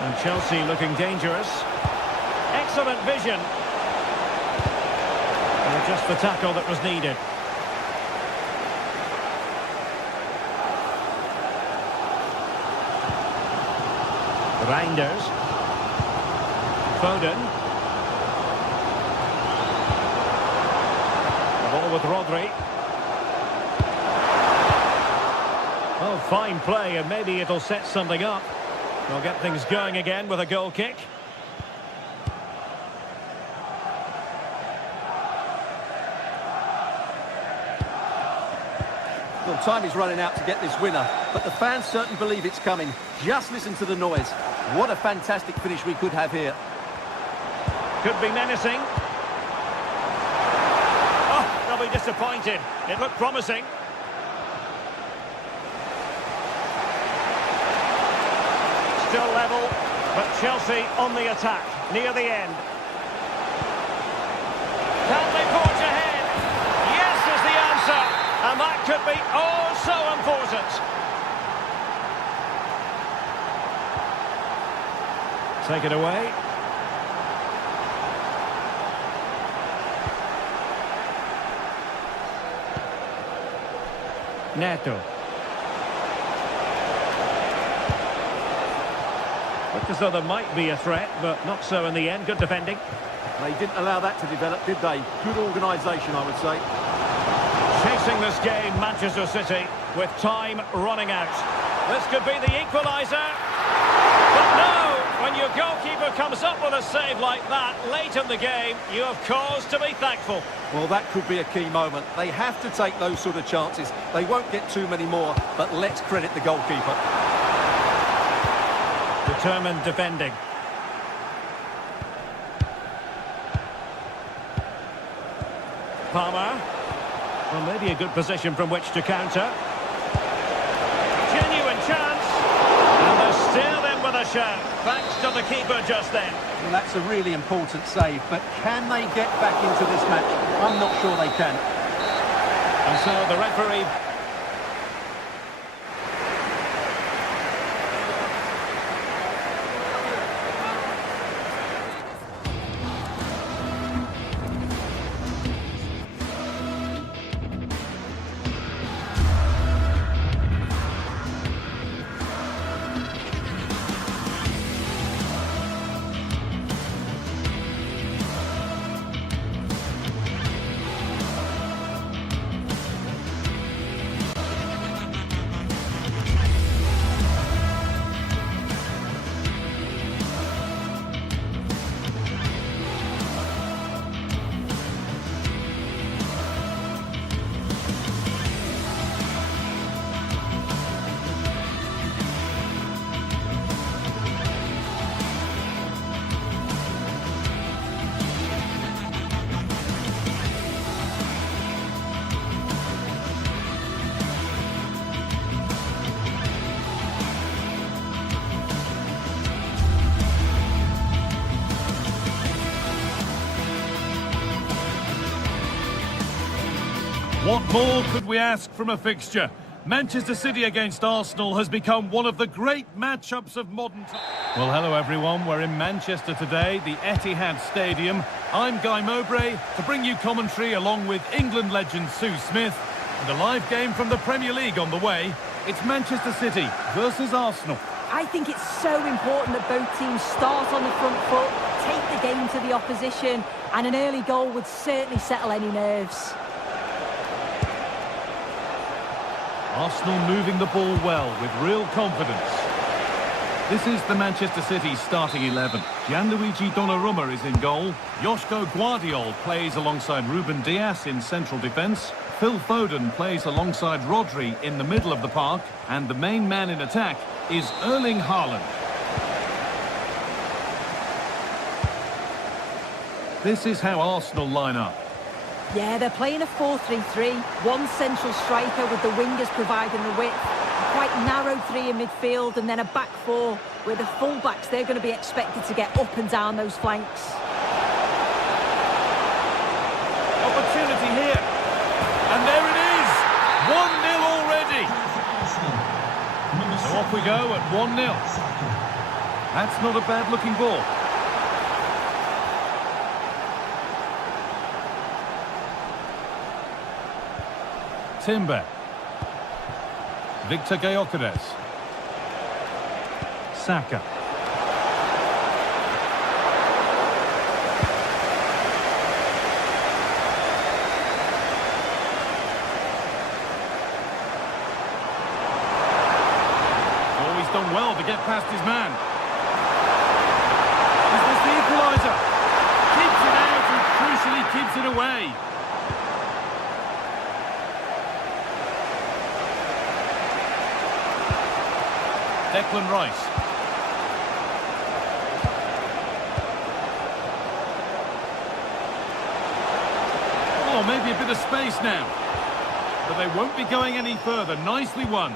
And Chelsea looking dangerous. Excellent vision. And just the tackle that was needed. Reinders. Foden. The ball with Rodri. Oh, fine play, and maybe it'll set something up. They'll get things going again with a goal kick. Well, time is running out to get this winner, but the fans certainly believe it's coming. Just listen to the noise. What a fantastic finish we could have here. Could be menacing. Oh, they'll be disappointed. It looked promising. Still level, but Chelsea on the attack, near the end. Can they forge ahead? Yes is the answer, and that could be oh so important. Take it away. Neto. Looked as though there might be a threat, but not so in the end. Good defending. They didn't allow that to develop, did they? Good organisation, I would say. Chasing this game, Manchester City, with time running out. This could be the equaliser. But no! When your goalkeeper comes up with a save like that late in the game, you have cause to be thankful. Well, that could be a key moment. They have to take those sort of chances. They won't get too many more, but let's credit the goalkeeper. Determined defending. Palmer. Well, maybe a good position from which to counter. Genuine chance. And they're still in with a shout, thanks to the keeper just then. Well, that's a really important save, but can they get back into this match? I'm not sure they can. And so the referee... What more could we ask from a fixture? Manchester City against Arsenal has become one of the great matchups of modern times. Well, hello everyone. We're in Manchester today, the Etihad Stadium. I'm Guy Mowbray to bring you commentary along with England legend Sue Smith. And a live game from the Premier League on the way. It's Manchester City versus Arsenal. I think it's so important that both teams start on the front foot, take the game to the opposition, and an early goal would certainly settle any nerves. Arsenal moving the ball well with real confidence. This is the Manchester City starting 11. Gianluigi Donnarumma is in goal. Joško Guardiol plays alongside Ruben Dias in central defence. Phil Foden plays alongside Rodri in the middle of the park. And the main man in attack is Erling Haaland. This is how Arsenal line up. Yeah, they're playing a 4-3-3. One central striker with the wingers providing the width. A quite narrow three in midfield and then a back four where the full-backs, they're going to be expected to get up and down those flanks. Opportunity here. And there it is. 1-0 already. So off we go at 1-0. That's not a bad-looking ball. Timber. Victor Gyökeres. Saka. Always done well to get past his man. Is this the equaliser? Keeps it out and crucially keeps it away. Declan Rice. Oh, maybe a bit of space now. But they won't be going any further. Nicely won.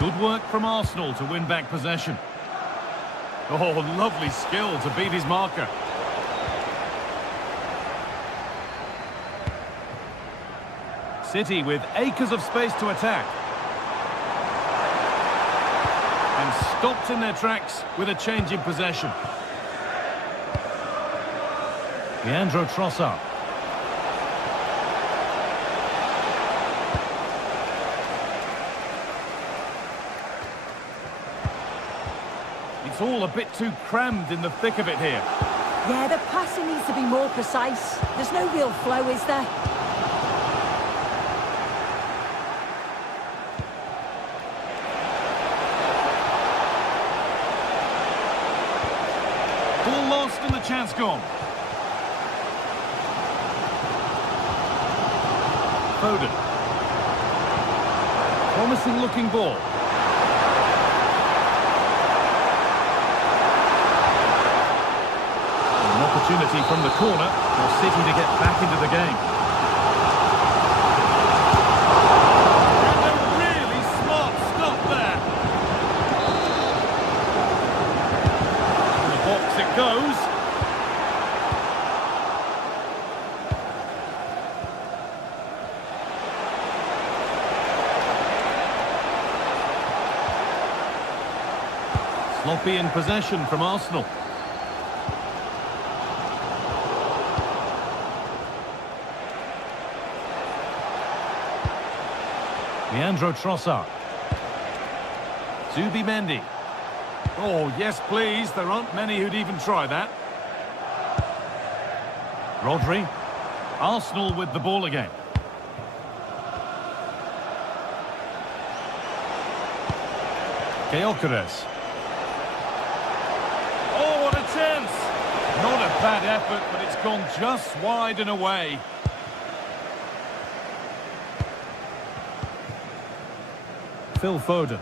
Good work from Arsenal to win back possession. Oh, lovely skill to beat his marker. City with acres of space to attack. And stopped in their tracks with a change in possession. Leandro Trossard. It's all a bit too crammed in the thick of it here. Yeah, the passing needs to be more precise. There's no real flow, is there? Ball lost and the chance gone. Foden. Promising looking ball. An opportunity from the corner for City to get back into the game. And a really smart stop there. In the box it goes. Sloppy in possession from Arsenal. Leandro Trossard. Zubimendi. Oh, yes, please. There aren't many who'd even try that. Rodri. Arsenal with the ball again. Gyökeres. Oh, what a chance! Not a bad effort, but it's gone just wide and away. Phil Foden.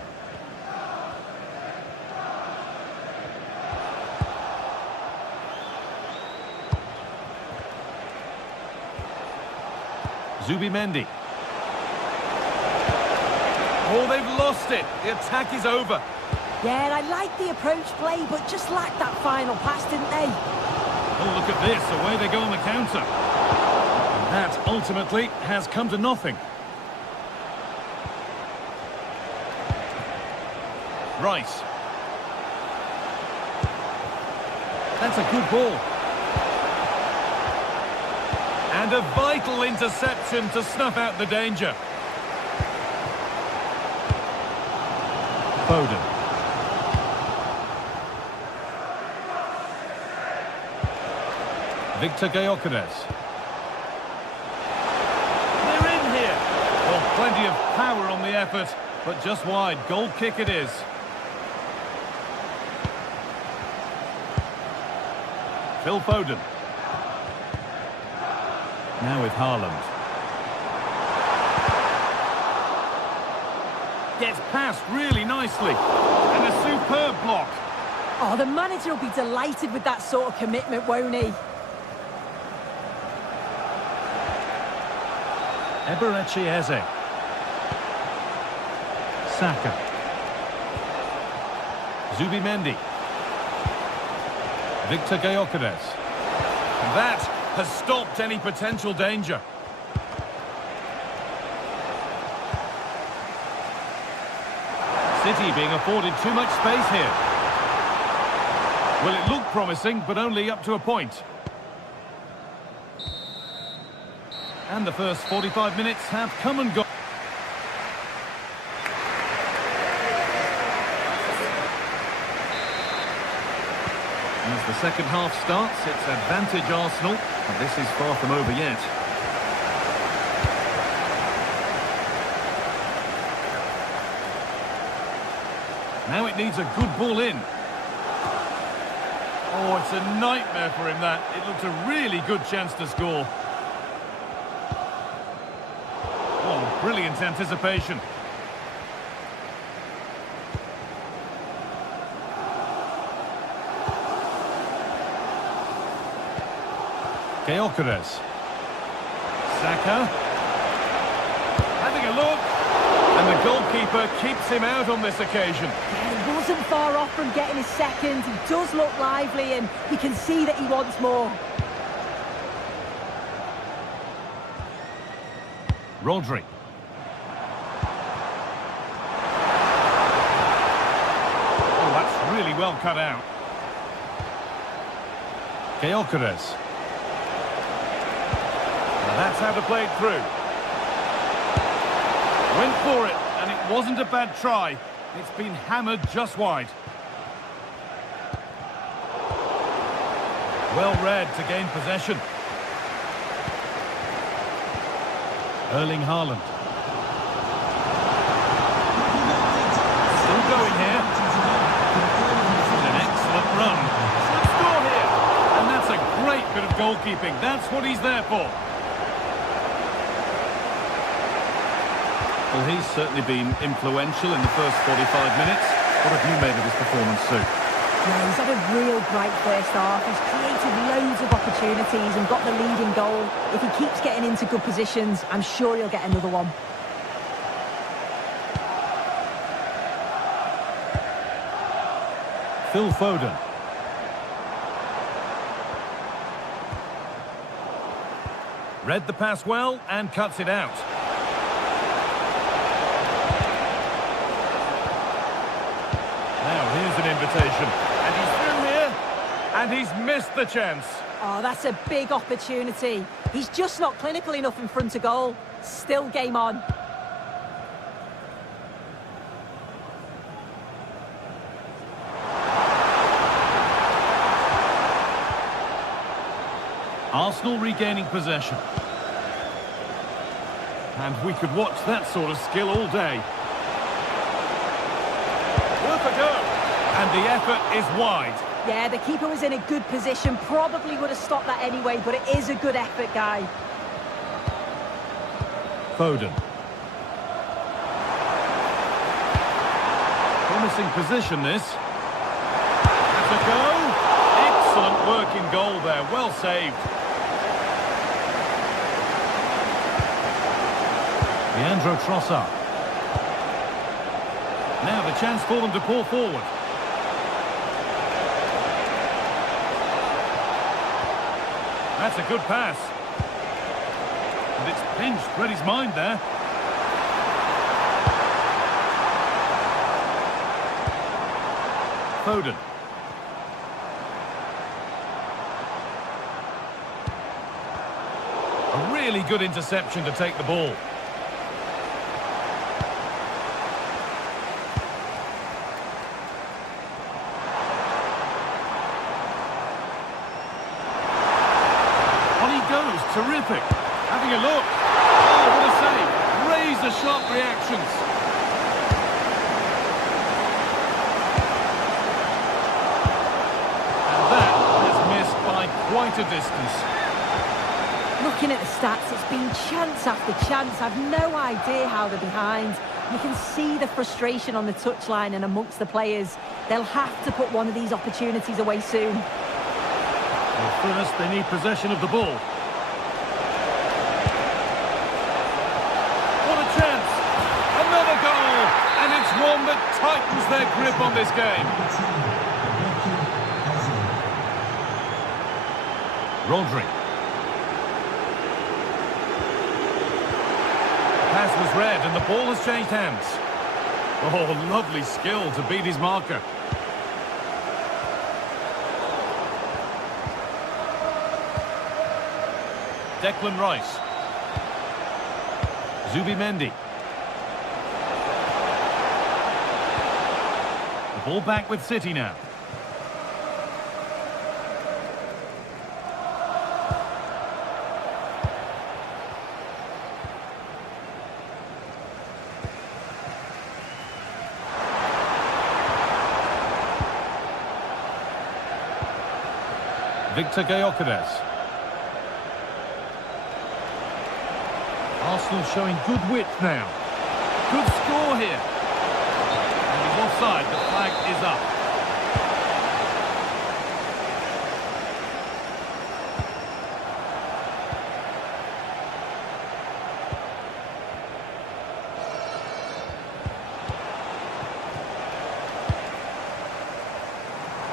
Zubimendi. Oh, they've lost it. The attack is over. Yeah, I like the approach play, but just lacked that final pass, didn't they? Oh, look at this. Away they go on the counter. And that ultimately has come to nothing. Rice. That's a good ball. And a vital interception to snuff out the danger. Foden. Victor Gyökeres. They're in here. Well, plenty of power on the effort, but just wide. Goal kick it is. Phil Foden. Now with Haaland. Gets past really nicely. And a superb block. Oh, the manager will be delighted with that sort of commitment, won't he? Eberechi Eze. Saka. Zubimendi. Victor Gyökeres. That has stopped any potential danger. City being afforded too much space here. Well, it looked promising, but only up to a point. And the first 45 minutes have come and gone. As the second half starts, it's advantage Arsenal, but this is far from over yet. Now it needs a good ball in. Oh, it's a nightmare for him, that. It looks a really good chance to score. Oh, brilliant anticipation. Gyökeres. Saka. Having a look. And the goalkeeper keeps him out on this occasion. Yeah, he wasn't far off from getting his second. He does look lively and you can see that he wants more. Rodri. Oh, that's really well cut out. Gyökeres. That's how to play it through. Went for it, and it wasn't a bad try. It's been hammered just wide. Well read to gain possession. Erling Haaland. Still going here. An excellent run. Should score here. And that's a great bit of goalkeeping. That's what he's there for. Well, he's certainly been influential in the first 45 minutes. What have you made of his performance, Sue? Yeah, he's had a real bright first half. He's created loads of opportunities and got the leading goal. If he keeps getting into good positions, I'm sure he'll get another one. Phil Foden. Read the pass well and cuts it out. Now here's an invitation. And he's through here. And he's missed the chance. Oh, that's a big opportunity. He's just not clinical enough in front of goal. Still game on. Arsenal regaining possession. And we could watch that sort of skill all day. Worth a go. And the effort is wide. Yeah, the keeper was in a good position. Probably would have stopped that anyway, but it is a good effort, guy. Foden. Promising position, this. That's a go. Excellent work in goal there. Well saved. Leandro Trossard. Now the chance for them to pull forward. That's a good pass. And it's pinched Reddy's mind there. Foden. A really good interception to take the ball. On he goes, terrific. Having a look. Oh, what a save. Razor-sharp reactions. And that is missed by quite a distance. Looking at the stats, it's been chance after chance. I've no idea how they're behind. You can see the frustration on the touchline and amongst the players. They'll have to put one of these opportunities away soon. Well, first, they need possession of the ball. What a chance! Another goal! And it's one that tightens their grip on this game. Rodri. The pass was read and the ball has changed hands. Oh, lovely skill to beat his marker. Declan Rice. Zubimendi. The ball back with City now. Victor Gyökeres. Arsenal showing good width now. Good score here. And he's offside. The flag is up.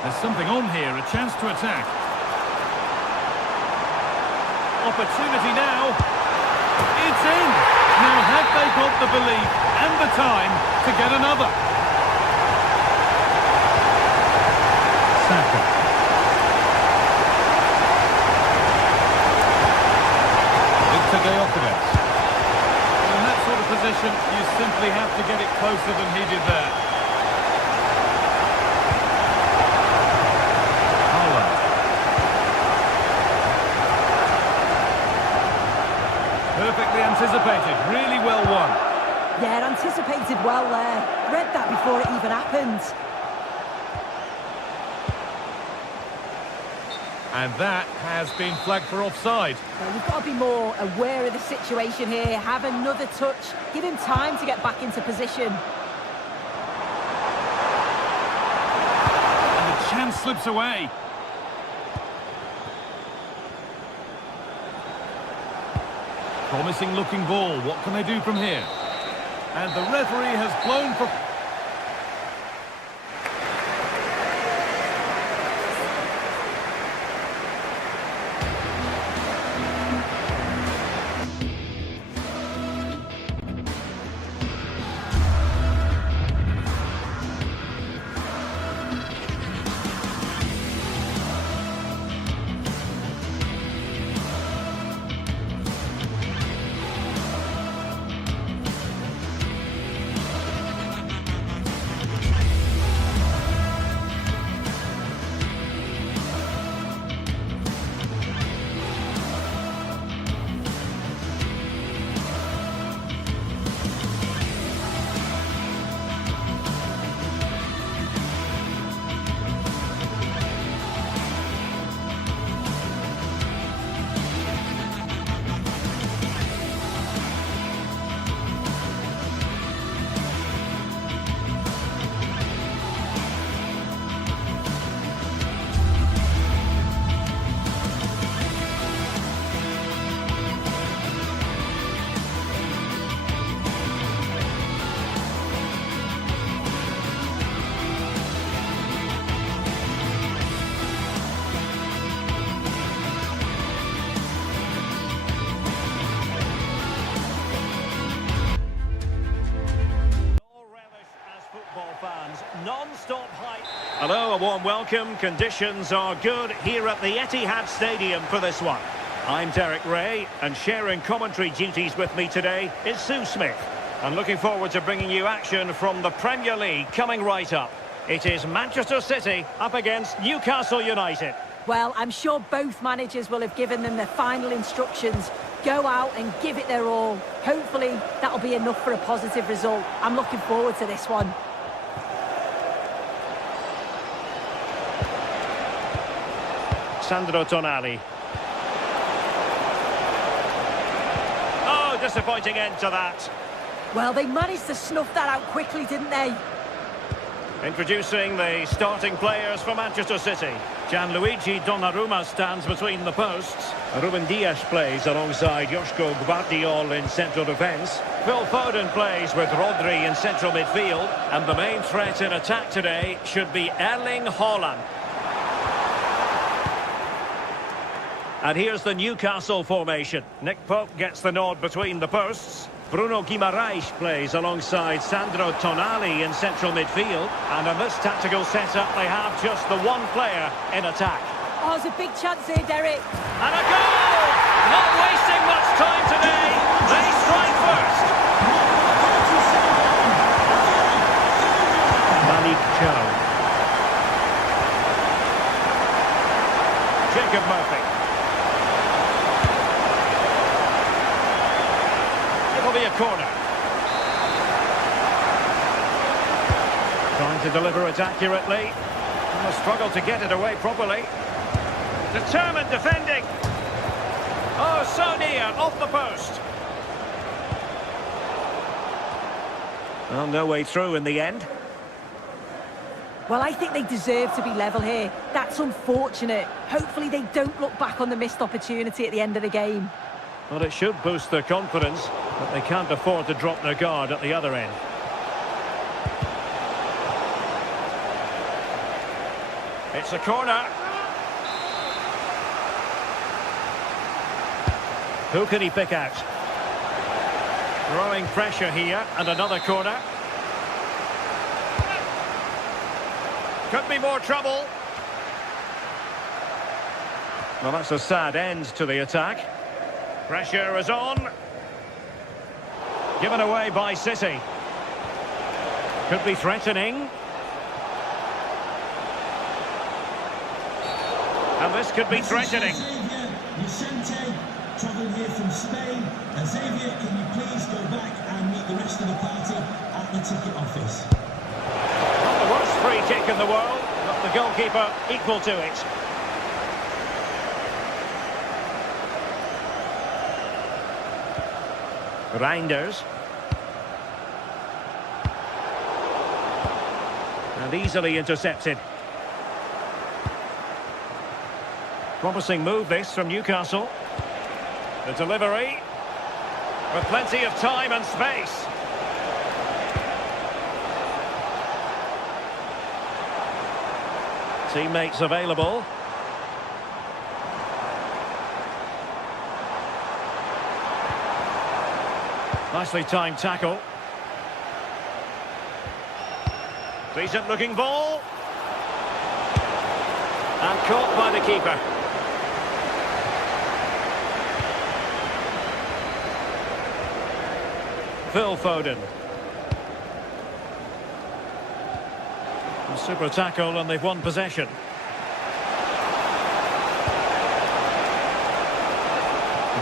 There's something on here. A chance to attack. Opportunity now. It's in! Now have they got the belief and the time to get another? Saka. Victor Gyökeres. In that sort of position, you simply have to get it closer than he did there. Perfectly anticipated, really well won. Yeah, anticipated well there. Read that before it even happened. And that has been flagged for offside. Well, you've got to be more aware of the situation here. Have another touch. Give him time to get back into position. And the chance slips away. Promising looking ball. What can they do from here? And the referee has blown for... Non-stop hype. Hello, a warm welcome. Conditions are good here at the Etihad Stadium for this one. I'm Derek Ray, and sharing commentary duties with me today is Sue Smith. I'm looking forward to bringing you action from the Premier League coming right up. It is Manchester City up against Newcastle United. Well, I'm sure both managers will have given them their final instructions. Go out and give it their all. Hopefully, that'll be enough for a positive result. I'm looking forward to this one. Sandro Tonali. Oh, disappointing end to that. Well, they managed to snuff that out quickly, didn't they? Introducing the starting players for Manchester City. Gianluigi Donnarumma stands between the posts. Ruben Dias plays alongside Joško Gvardiol in central defence. Phil Foden plays with Rodri in central midfield. And the main threat in attack today should be Erling Haaland. And here's the Newcastle formation. Nick Pope gets the nod between the posts. Bruno Guimaraes plays alongside Sandro Tonali in central midfield. And in this tactical setup, they have just the one player in attack. Oh, there's a big chance here, Derek. And a goal! Not wasting much time today. They strike first. Malik Chow. Jacob Murphy. It'll be a corner. Trying to deliver it accurately. And the struggle to get it away properly. Determined defending. Oh, so near, off the post. Well, no way through in the end. Well, I think they deserve to be level here. That's unfortunate. Hopefully they don't look back on the missed opportunity at the end of the game. Well, it should boost their confidence, but they can't afford to drop their guard at the other end. It's a corner. Who can he pick out? Growing pressure here, and another corner. Could be more trouble. Well, that's a sad end to the attack. Pressure is on. Given away by City. Could be threatening. And this could be threatening. Travelling here from Spain. Xavier, can you please go back and meet the rest of the party at the ticket office? Not the worst free kick in the world, but the goalkeeper equal to it. Reinders. And easily intercepted. Promising move this from Newcastle. The delivery. With plenty of time and space. Teammates available. Nicely timed tackle. Decent looking ball. And caught by the keeper. Phil Foden. A super tackle and they've won possession.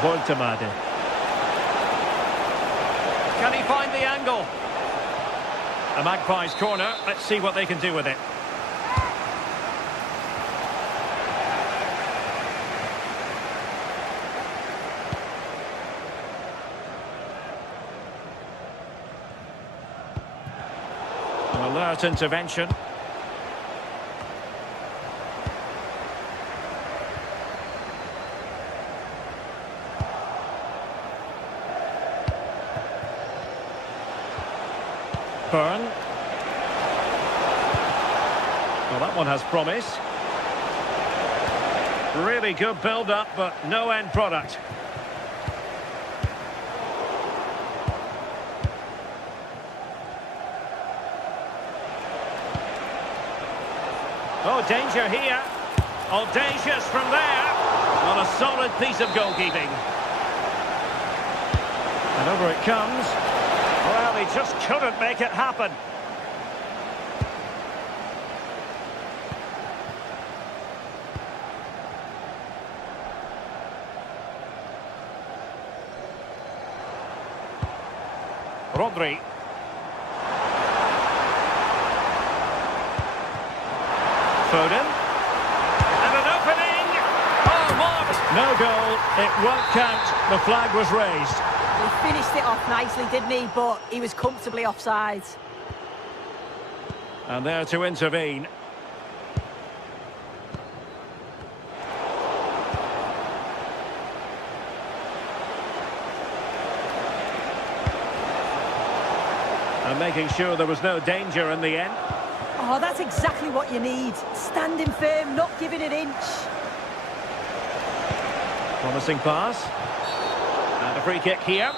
Voltemade. Can he find the angle? A Magpies corner. Let's see what they can do with it. An alert intervention. Byrne. Well, that one has promise. Really good build-up, but no end product. Oh, danger here. Audacious from there. Well, a solid piece of goalkeeping. And over it comes. Well, he just couldn't make it happen. Rodri. Foden. And an opening. Oh, marked. No goal. It won't count. The flag was raised. He finished it off nicely, didn't he? But he was comfortably offside. And there to intervene. And making sure there was no danger in the end. Oh, that's exactly what you need. Standing firm, not giving an inch. Promising pass. And a free kick here.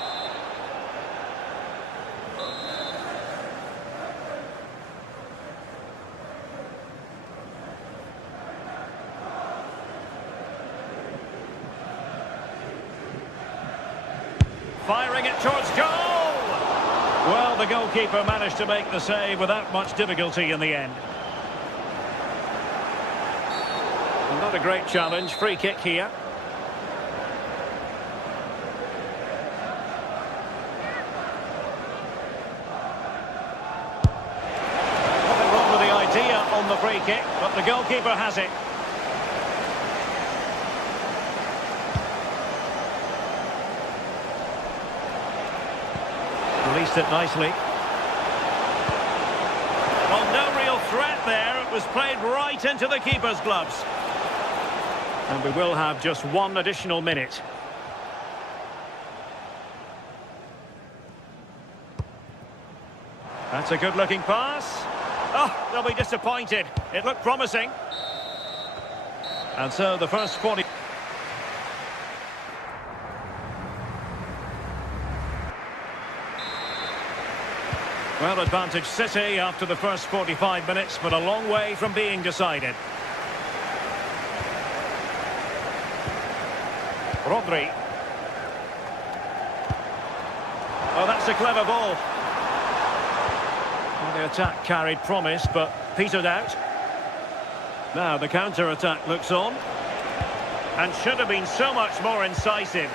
Firing it towards goal! Well, the goalkeeper managed to make the save without much difficulty in the end. And not a great challenge. Free kick here. Nothing wrong with the idea on the free kick, but the goalkeeper has it. Released it nicely. Well, no real threat there. It was played right into the keeper's gloves. And we will have just one additional minute. That's a good-looking pass. Oh, they'll be disappointed. It looked promising. And so the first 40... Well, advantage City after the first 45 minutes, but a long way from being decided. Rodri. Oh, that's a clever ball. Well, the attack carried promise, but petered out. Now the counter-attack looks on. And should have been so much more incisive.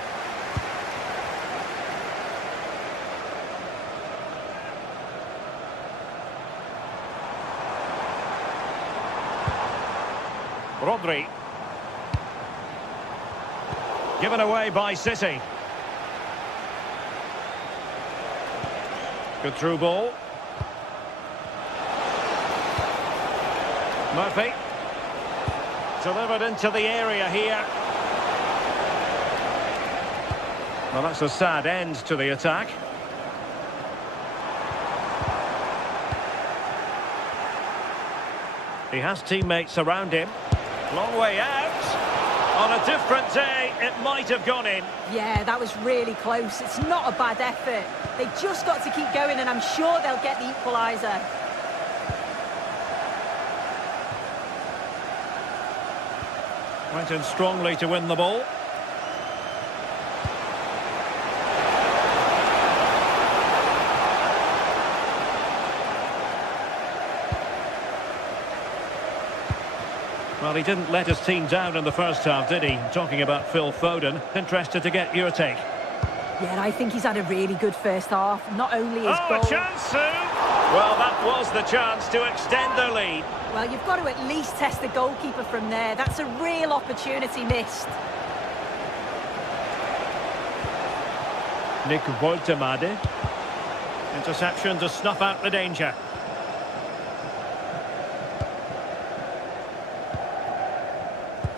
Rodri. Given away by City. Good through ball. Murphy. Delivered into the area here. Well, that's a sad end to the attack. He has teammates around him. Long way out. On a different day, it might have gone in. Yeah, that was really close. It's not a bad effort. They just got to keep going, and I'm sure they'll get the equaliser. Went in strongly to win the ball. Well, he didn't let his team down in the first half, did he? Talking about Phil Foden. Interested to get your take. Yeah, I think he's had a really good first half. Not only his goal... a chance soon! Well, that was the chance to extend their lead. Well, you've got to at least test the goalkeeper from there. That's a real opportunity missed. Nick Woltemade. Interception to snuff out the danger.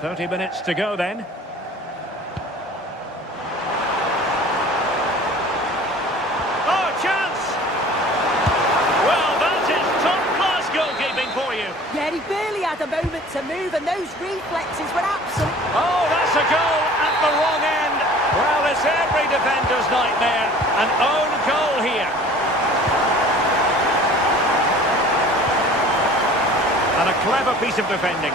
"30 minutes to go then. Oh, chance! Well, that is top-class goalkeeping for you. Yeah, he barely had a moment to move, and those reflexes were absolute. Oh, that's a goal at the wrong end. Well, it's every defender's nightmare. An own goal here. And a clever piece of defending.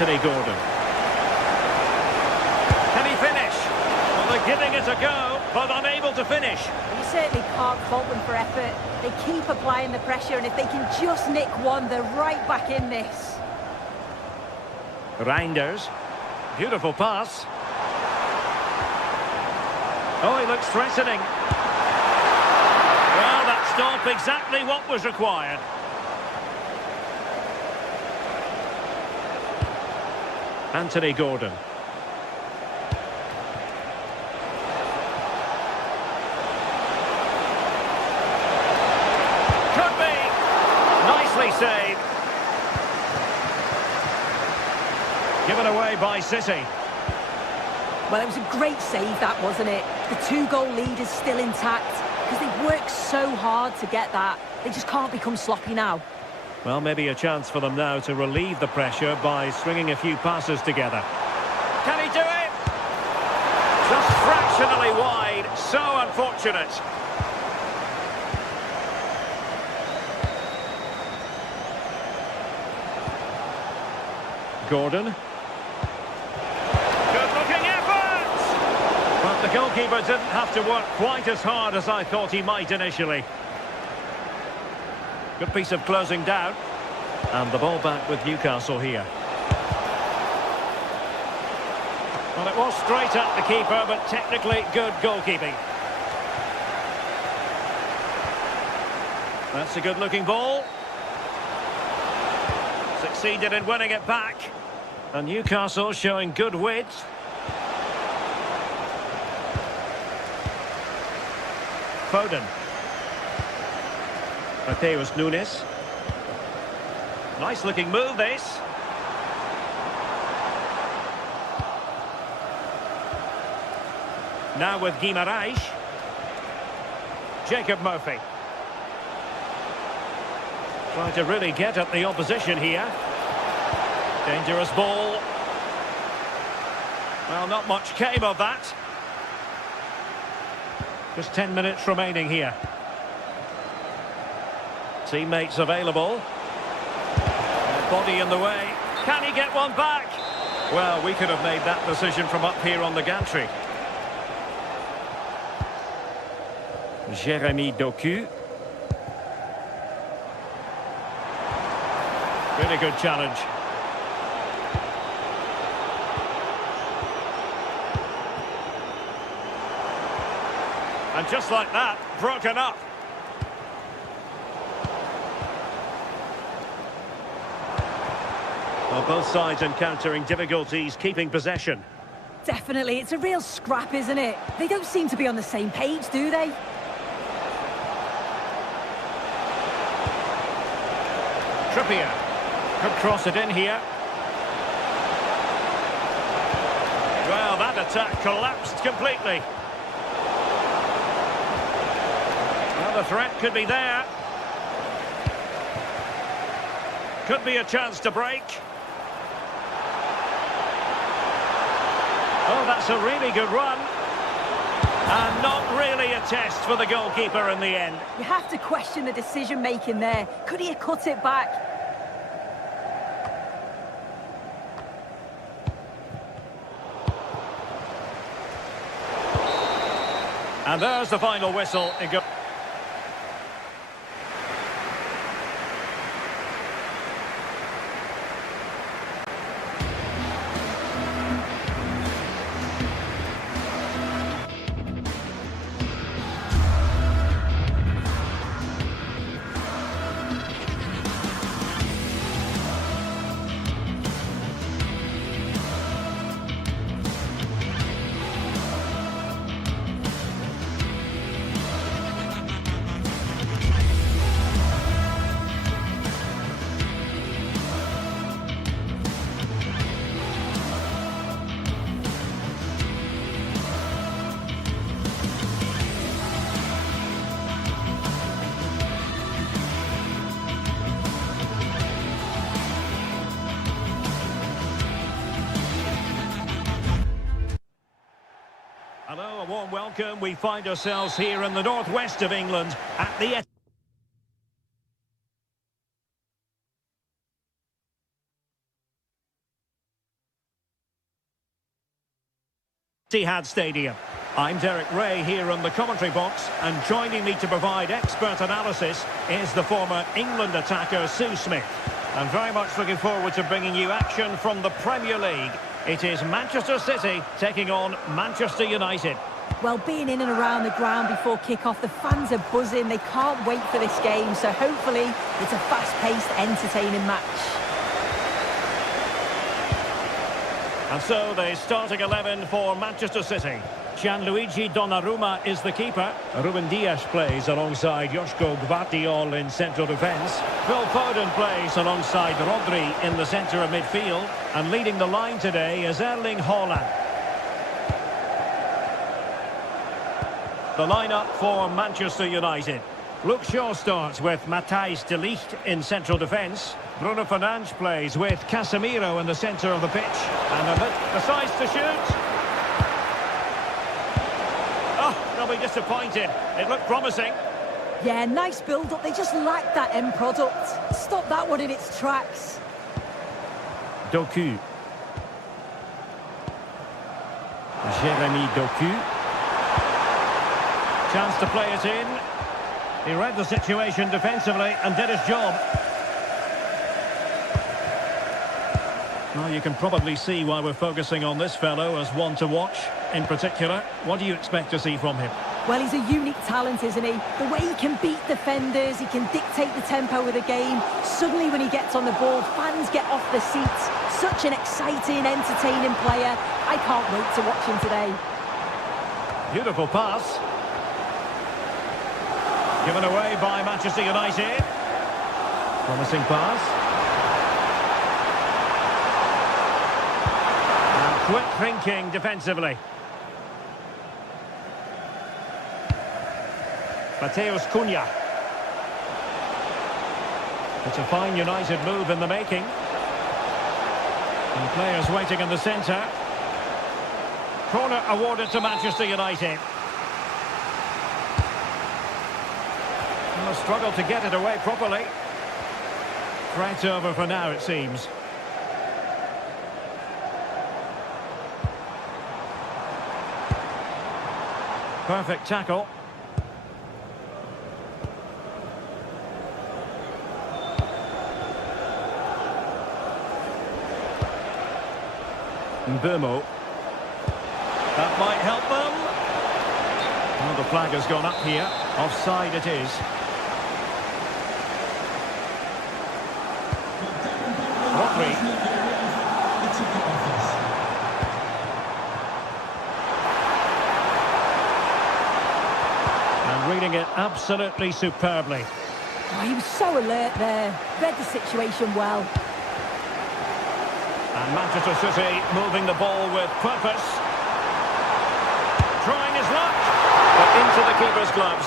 Anthony Gordon. Can he finish? Well, they're giving it a go, but unable to finish. You certainly can't fault them for effort. They keep applying the pressure, and if they can just nick one, they're right back in this. Reinders. Beautiful pass. Oh, he looks threatening. Well, that stop exactly what was required. Anthony Gordon. Could be. Nicely saved. Given away by City. Well, it was a great save, that, wasn't it? The 2-goal lead is still intact because they've worked so hard to get that. They just can't become sloppy now. Well, maybe a chance for them now to relieve the pressure by stringing a few passes together. Can he do it? Just fractionally wide. So unfortunate. Gordon. Good-looking effort! But the goalkeeper didn't have to work quite as hard as I thought he might initially. Good piece of closing down. And the ball back with Newcastle here. Well, it was straight at the keeper, but technically good goalkeeping. That's a good-looking ball. Succeeded in winning it back. And Newcastle showing good width. Foden. Mateus Nunes. Nice looking move, this. Now with Guimaraes. Jacob Murphy. Trying to really get at the opposition here. Dangerous ball. Well, not much came of that. Just 10 minutes remaining here. Teammates available. Body in the way. Can he get one back? Well, we could have made that decision from up here on the gantry. Jeremy Doku. Really good challenge. And just like that, broken up. Well, both sides encountering difficulties keeping possession. Definitely, it's a real scrap, isn't it? They don't seem to be on the same page, do they? Trippier. Could cross it in here. Well, that attack collapsed completely. Well, the threat could be there. Could be a chance to break. Oh, that's a really good run. And not really a test for the goalkeeper in the end. You have to question the decision-making there. Could he have cut it back? And there's the final whistle. It goes. Hello, a warm welcome. We find ourselves here in the northwest of England at the Etihad Stadium. I'm Derek Ray here in the commentary box, and joining me to provide expert analysis is the former England attacker Sue Smith. I'm very much looking forward to bringing you action from the Premier League. It is Manchester City taking on Manchester United. Well, being in and around the ground before kick-off, the fans are buzzing. They can't wait for this game, so hopefully it's a fast-paced, entertaining match. And so the starting 11 for Manchester City. Gianluigi Donnarumma is the keeper. Ruben Dias plays alongside Joško Gvardiol in central defence. Phil Foden plays alongside Rodri in the centre of midfield. And leading the line today is Erling Haaland. The lineup for Manchester United. Luke Shaw starts with Matthijs de Ligt in central defence. Bruno Fernandes plays with Casemiro in the centre of the pitch. And decides to shoot. Oh, they'll be disappointed. It looked promising. Yeah, nice build-up. They just lacked that end product. Stop that one in its tracks. Doku. Jeremy Doku. Chance to play it in. He read the situation defensively and did his job. Well, you can probably see why we're focusing on this fellow as one to watch. In particular, what do you expect to see from him? Well, he's a unique talent, isn't he? The way he can beat defenders, he can dictate the tempo of the game. Suddenly, when he gets on the ball, fans get off their seats. Such an exciting, entertaining player. I can't wait to watch him today. Beautiful pass. Given away by Manchester United. Promising pass. And quick thinking defensively. Mateus Cunha. It's a fine United move in the making. And players waiting in the centre. Corner awarded to Manchester United. And a struggle to get it away properly. Threat over for now, it seems. Perfect tackle. Mbeumo. That might help them. Well, the flag has gone up here. Offside it is. Rodri. And reading it absolutely superbly. Oh, he was so alert there. Read the situation well. And Manchester City moving the ball with purpose. Trying his luck, but into the keeper's gloves.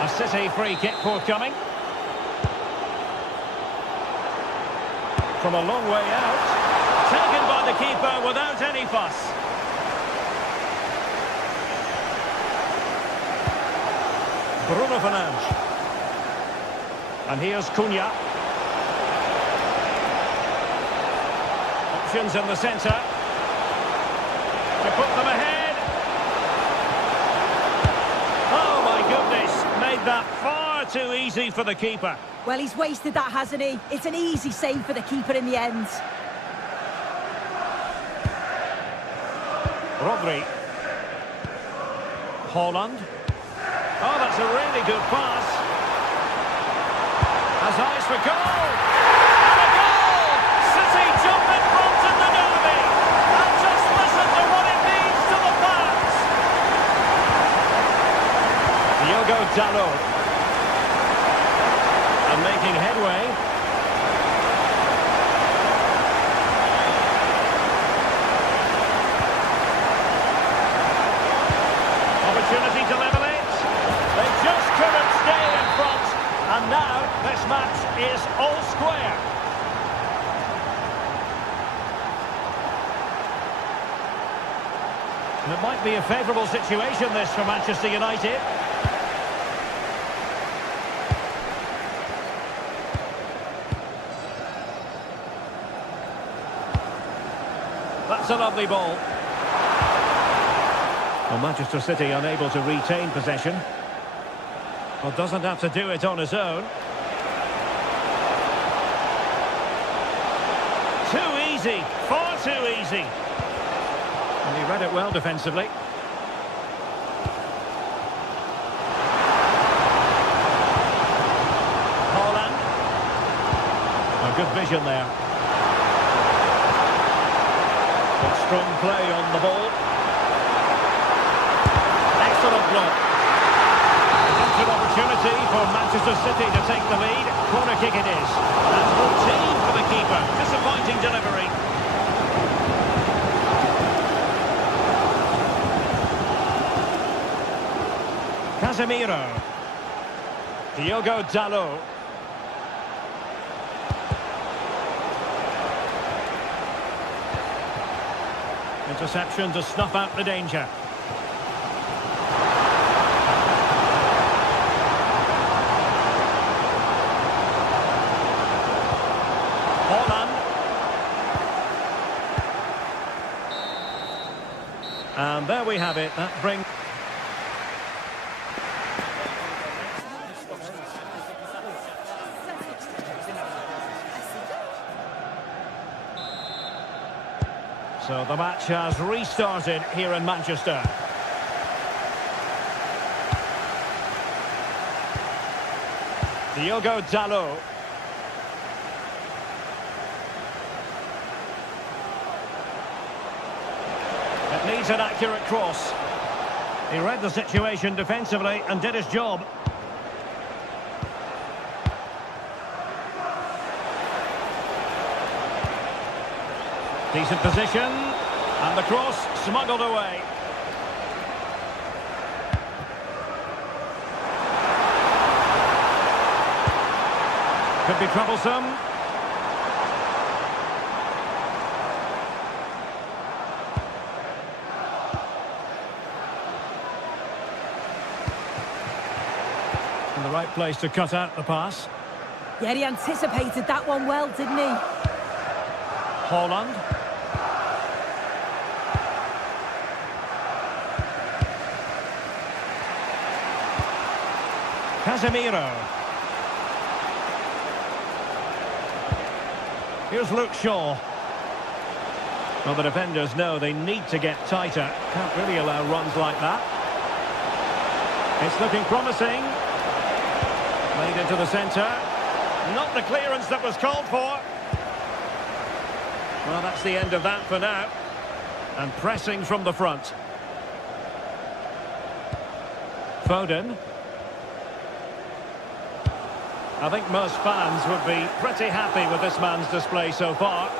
A City free kick forthcoming. From a long way out. Taken by the keeper without any fuss. Bruno Fernandes. And here's Cunha. Options in the centre. To put them ahead. Oh my goodness. Made that far too easy for the keeper. Well, he's wasted that, hasn't he? It's an easy save for the keeper in the end. Rodri. Haaland. Oh, that's a really good pass. Has eyes for goal. And a goal! City jump in front in the derby. And just listen to what it means to the fans. Diogo Dalot. And making headway. Opportunity to level it. They just couldn't stay in front, and now this match is all square. And it might be a favourable situation, this, for Manchester United. That's a lovely ball. Well, Manchester City unable to retain possession. Well, doesn't have to do it on his own. Too easy, far too easy. And he read it well defensively. Haaland. A good vision there. Good strong play on the ball. Excellent block. It's an opportunity for Manchester City to take the lead. Corner kick it is. And routine for the keeper. Disappointing delivery. Casemiro. Diogo Dalot. Interception to snuff out the danger. Haaland. And there we have it. That brings... So the match has restarted here in Manchester. Diogo Dalot. It needs an accurate cross. He read the situation defensively and did his job. Decent position, and the cross smuggled away. Could be troublesome. In the right place to cut out the pass. Yeah, he anticipated that one well, didn't he? Haaland. Casemiro. Here's Luke Shaw. Well, the defenders know they need to get tighter. Can't really allow runs like that. It's looking promising. Played into the centre. Not the clearance that was called for. Well, that's the end of that for now. And pressing from the front. Foden. I think most fans would be pretty happy with this man's display so far.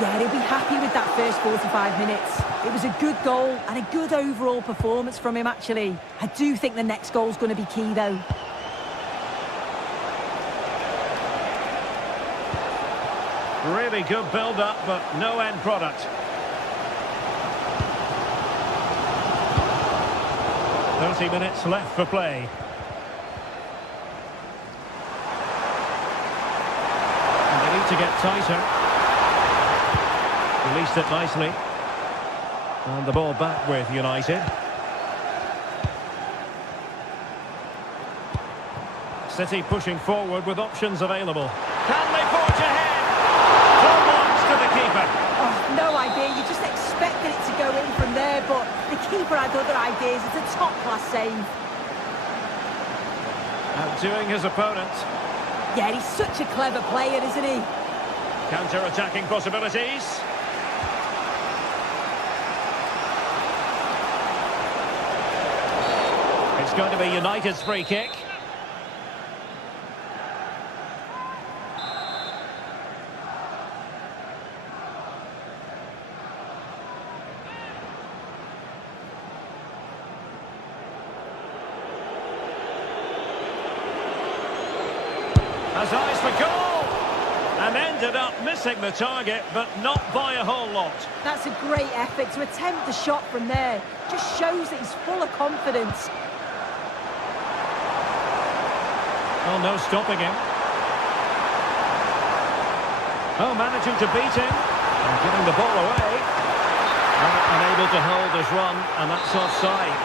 Yeah, he'll be happy with that first 45 minutes. It was a good goal and a good overall performance from him, actually. I do think the next goal's going to be key, though. Really good build-up, but no end product. "30 minutes left for play. And they need to get tighter. Released it nicely. And the ball back with United. City pushing forward with options available. Can they forge ahead? To the keeper. Oh, no idea. You just expected it to go in from there, but the keeper had other ideas. It's a top-class save. Outdoing his opponent. Yeah, he's such a clever player, isn't he? Counter-attacking possibilities. It's going to be United's free kick. Has eyes for goal, and ended up missing the target, but not by a whole lot. That's a great effort to attempt the shot from there. Just shows that he's full of confidence. Oh, no stopping him. Oh, managing to beat him and giving the ball away. Unable to hold his run, and that's offside.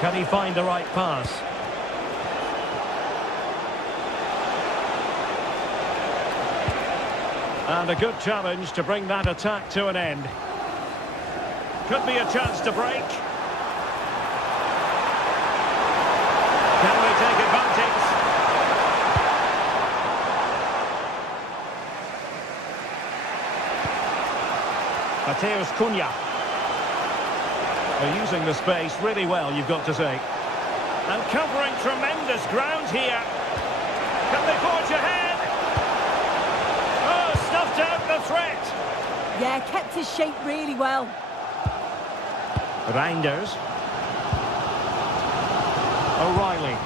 Can he find the right pass? And a good challenge to bring that attack to an end. Could be a chance to break. Can we take advantage? Mateus Cunha. They're using the space really well, you've got to say. And covering tremendous ground here. Can they forge ahead? Oh, snuffed out the threat. Yeah, kept his shape really well. Reinders. O'Reilly.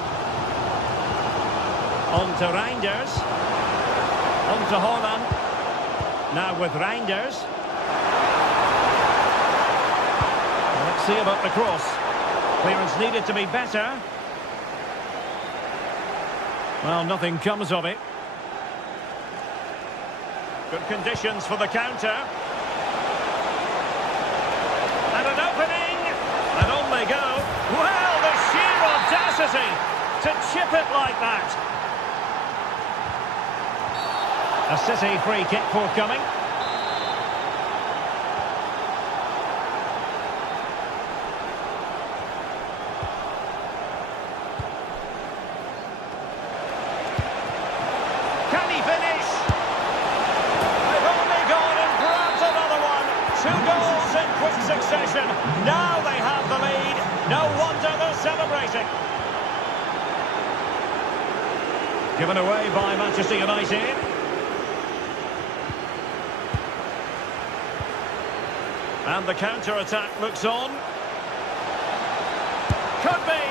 On to Reinders. On to Haaland. Now with Reinders. Let's see about the cross. Clearance needed to be better. Well, nothing comes of it. Good conditions for the counter. And an opening. And on they go. Well, the sheer audacity to chip it like that. A City free kick forthcoming. Can he finish? They've only gone and grabbed another one. 2 goals in quick succession. Now they have the lead. No wonder they're celebrating. Given away by Manchester United. And the counter-attack looks on. Could be.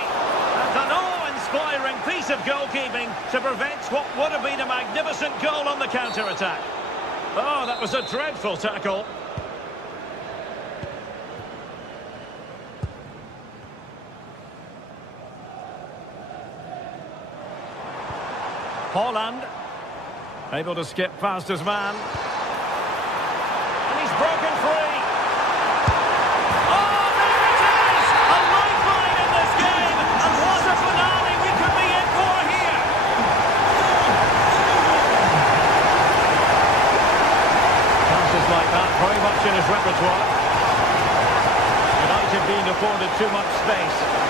And an awe-inspiring piece of goalkeeping to prevent what would have been a magnificent goal on the counter-attack. Oh, that was a dreadful tackle. Haaland. Able to skip past his man. And he's broken free. Oh, there it is! A lifeline in this game! And what a finale we could be in for here! Passes like that, very much in his repertoire. United being afforded too much space.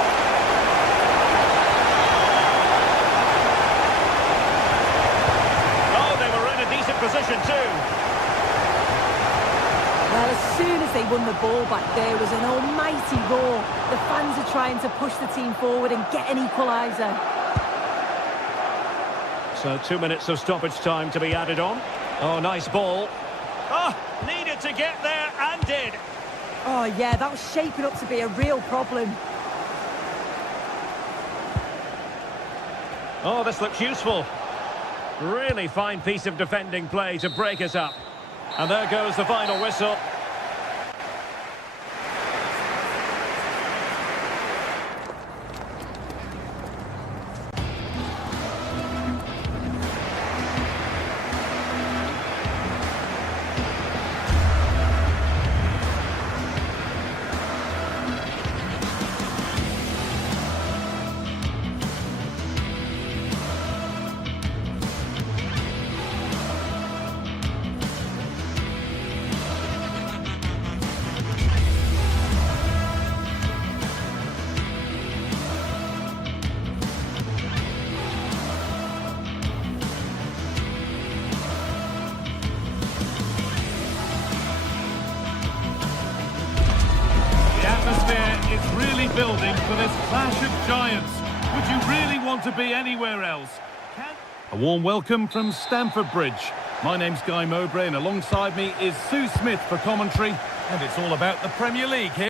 Position too. Well, as soon as they won the ball back, there was an almighty roar. The fans are trying to push the team forward and get an equaliser. So 2 minutes of stoppage time to be added on. Oh, nice ball. Oh, needed to get there and did. Oh, yeah, that was shaping up to be a real problem. Oh, this looks useful. Really fine piece of defending play to break us up. And there goes the final whistle. It's really building for this clash of giants. Would you really want to be anywhere else? A warm welcome from Stamford Bridge. My name's Guy Mowbray and alongside me is Sue Smith for commentary, and it's all about the Premier League here.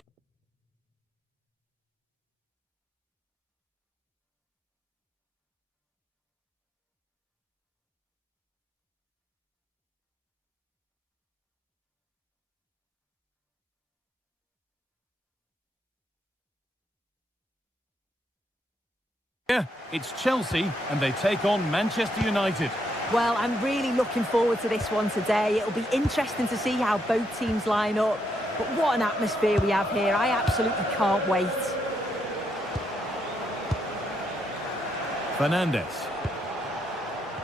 It's Chelsea and they take on Manchester United. Well, I'm really looking forward to this one today. It'll be interesting to see how both teams line up. But what an atmosphere we have here. I absolutely can't wait. Fernandes.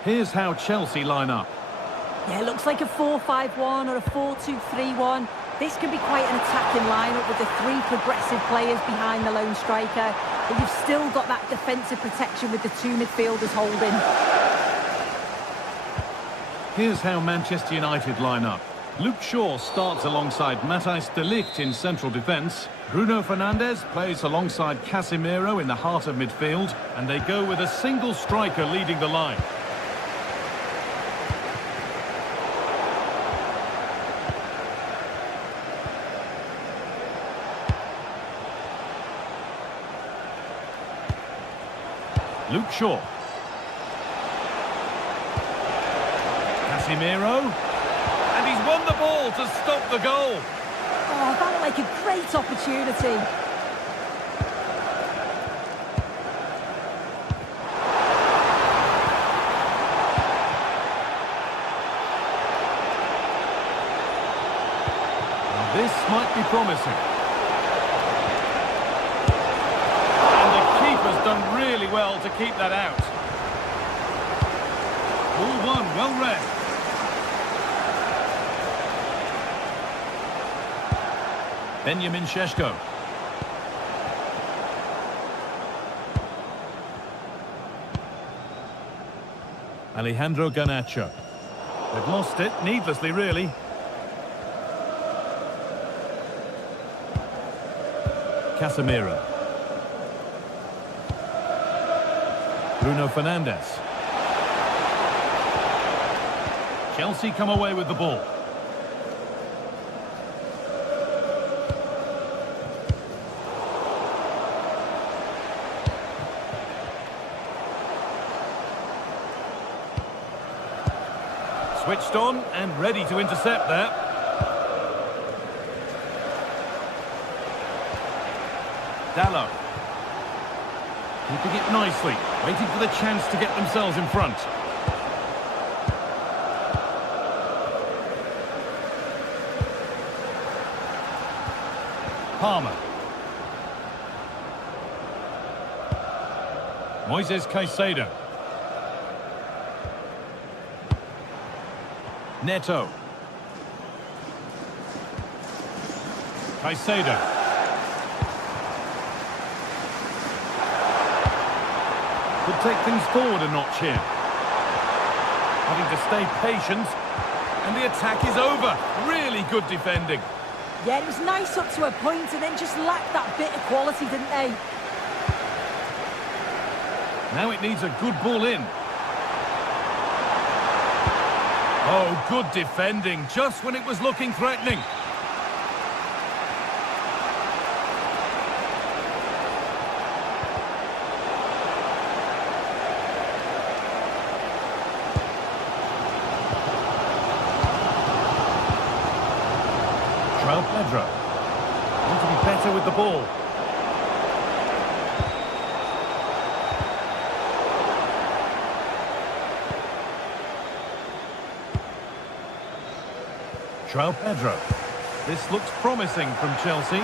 Here's how Chelsea line up. Yeah, it looks like a 4-5-1 or a 4-2-3-1. This can be quite an attacking lineup with the three progressive players behind the lone striker. But you've still got that defensive protection with the two midfielders holding. Here's how Manchester United line up. Luke Shaw starts alongside Matthijs de Ligt in central defence. Bruno Fernandes plays alongside Casemiro in the heart of midfield. And they go with a single striker leading the line. Luke Shaw. Casemiro. And he's won the ball to stop the goal. Oh, that looked like a great opportunity. Now this might be promising. Has done really well to keep that out. Ball one, well read. Benjamin Šeško. Alejandro Garnacho. They've lost it, needlessly really. Casemiro. Bruno Fernandes. Chelsea come away with the ball. Switched on and ready to intercept there. Dalot. Keeping it nicely, waiting for the chance to get themselves in front. Palmer. Moises Caicedo. Neto. Caicedo. Could take things forward a notch here. Having to stay patient. And the attack is over. Really good defending. Yeah, it was nice up to a point and then just lacked that bit of quality, didn't they? Now it needs a good ball in. Oh, good defending, just when it was looking threatening. Pedro. Want to be better with the ball. Pedro. This looks promising from Chelsea.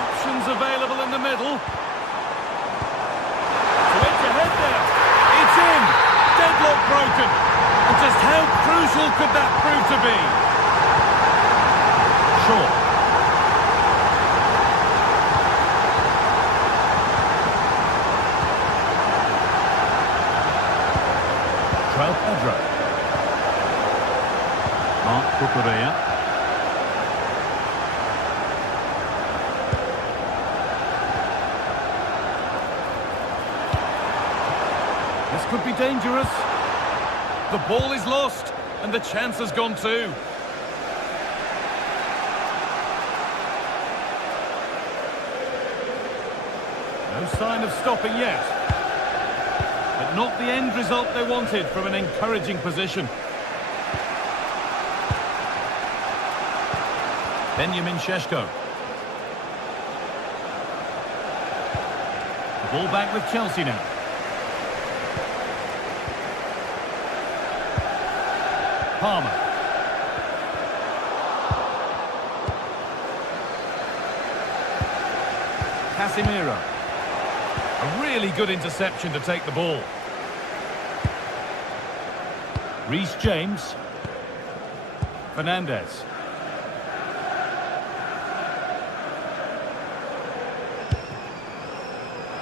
Options available in the middle. To edge ahead there. It's in. Deadlock broken. And just how crucial could that prove to be? Pedro. Marc Cucurella. This could be dangerous. The ball is lost and the chance has gone too. No sign of stopping yet. But not the end result they wanted from an encouraging position. Benjamin Šeško. Ball back with Chelsea now. Palmer. Casemiro. A really good interception to take the ball. Reece James. Fernandez.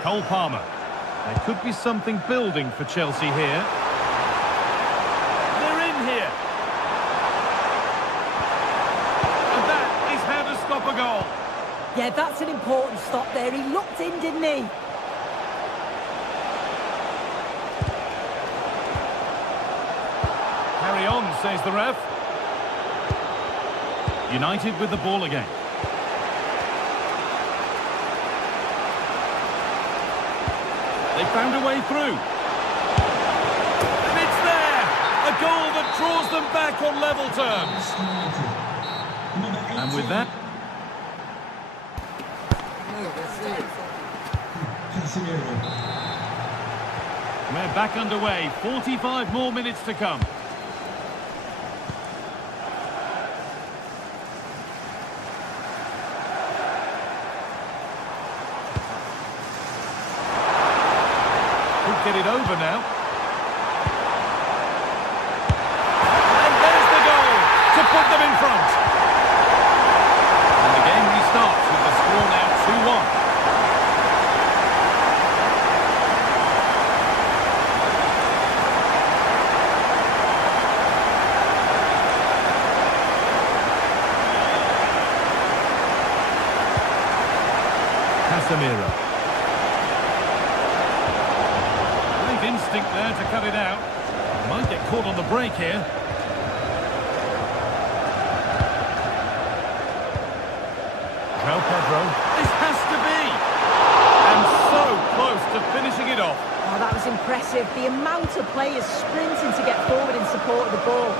Cole Palmer. There could be something building for Chelsea here. They're in here. And that is how to stop a goal. Yeah, that's an important stop there. He looked in, didn't he? Carry on, says the ref. United with the ball again. They found a way through. And it's there! A goal that draws them back on level terms. And with that... We're back underway. 45 more minutes to come. Get it over now. And there's the goal to put them in front. And the game restarts with the score now 2-1. Casemiro. Instinct there to cut it out. Might get caught on the break here. João Pedro. This has to be! And so close to finishing it off. Oh, that was impressive. The amount of players sprinting to get forward in support of the ball.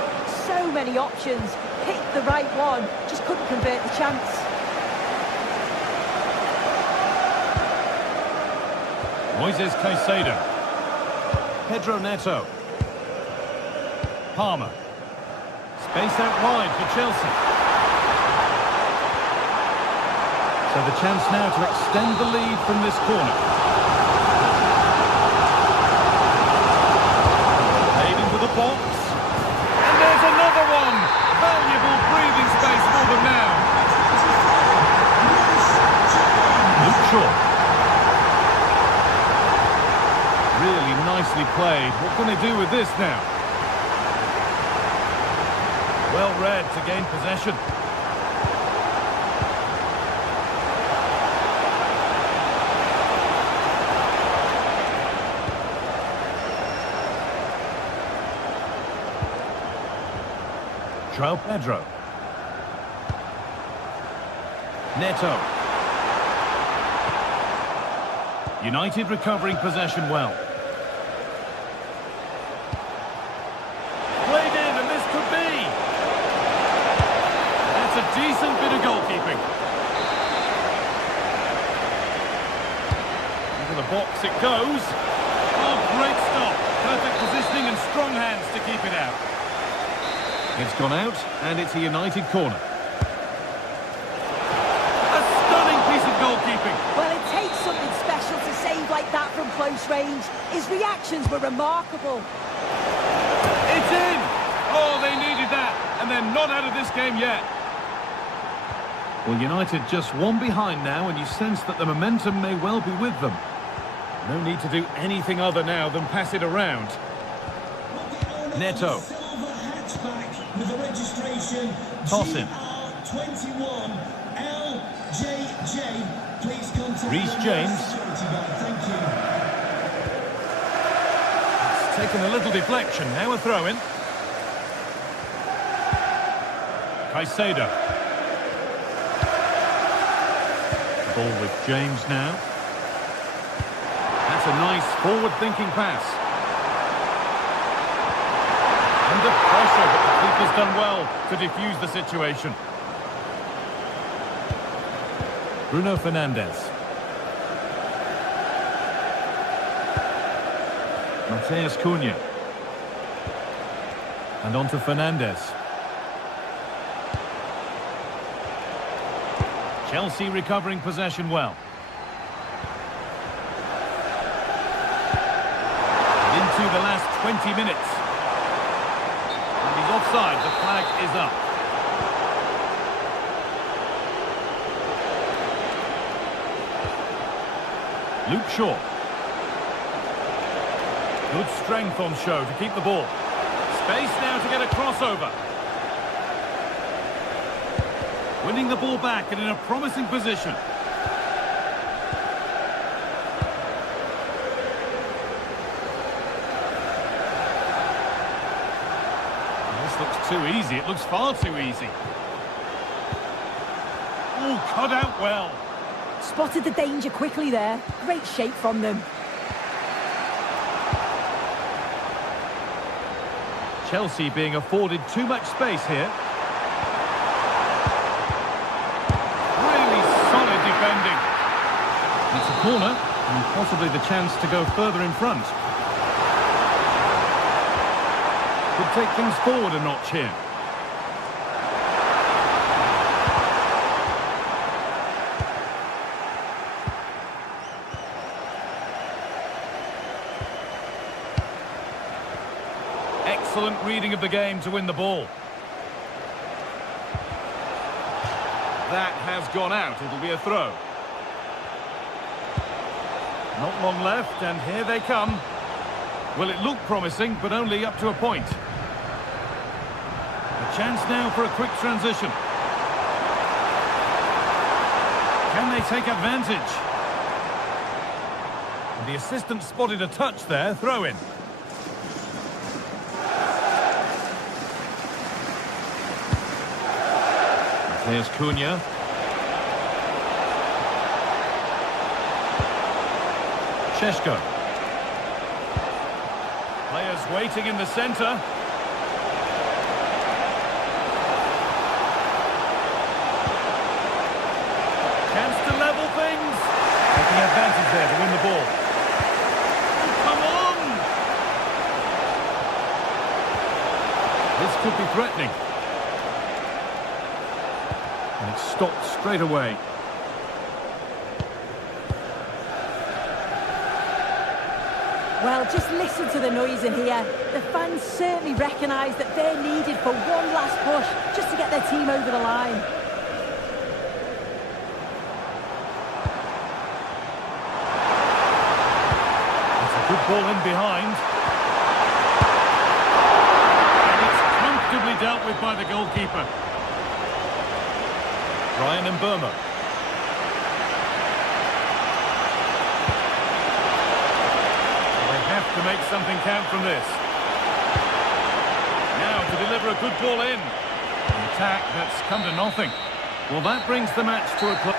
So many options. Picked the right one. Just couldn't convert the chance. Moises Caicedo. Pedro Neto. Palmer. Space out wide for Chelsea. So the chance now to extend the lead from this corner. Played into the box. And there's another one! Valuable breathing space for them now. Luke Shaw. Really nicely played. What can they do with this now? Well read to gain possession. João Pedro. Neto. United recovering possession well. Played in, and this could be. That's a decent bit of goalkeeping. Into the box it goes. Oh, great stop. Perfect positioning and strong hands to keep it out. It's gone out, and it's a United corner. A stunning piece of goalkeeping. Well, it takes something special to save like that from close range. His reactions were remarkable. It's in! Oh, they needed that, and they're not out of this game yet. Well, United just one behind now, and you sense that the momentum may well be with them. No need to do anything other now than pass it around. Neto. With a registration Toss in. GR21 LJJ. Please contact Reece James. Thank you. It's taken a little deflection. Now a throw-in. Caicedo. Ball with James now. That's a nice forward-thinking pass. Under pressure, but the keeper's done well to defuse the situation. Bruno Fernandes. Mateus Cunha. And on to Fernandes. Chelsea recovering possession well. Into the last 20 minutes. And he's offside. The flag is up. Luke Shaw. Good strength on show to keep the ball. Space now to get a crossover. Winning the ball back and in a promising position. This looks too easy. It looks far too easy. Oh, cut out well. Spotted the danger quickly there. Great shape from them. Chelsea being afforded too much space here. Really solid defending. It's a corner and possibly the chance to go further in front. Could take things forward a notch here. Excellent reading of the game to win the ball. That has gone out. It'll be a throw. Not long left, and here they come. Well, it looked promising, but only up to a point. A chance now for a quick transition. Can they take advantage? And the assistant spotted a touch there. Throw in. There's Cunha. Šeško. Players waiting in the centre. Chance to level things. Taking advantage there to win the ball. Come on! This could be threatening. And it's stopped straight away. Well, just listen to the noise in here. The fans certainly recognise that they're needed for one last push just to get their team over the line. It's a good ball in behind. And it's comfortably dealt with by the goalkeeper. Ryan and Burma. They have to make something count from this. Now to deliver a good ball in. An attack that's come to nothing. Well, that brings the match to a close.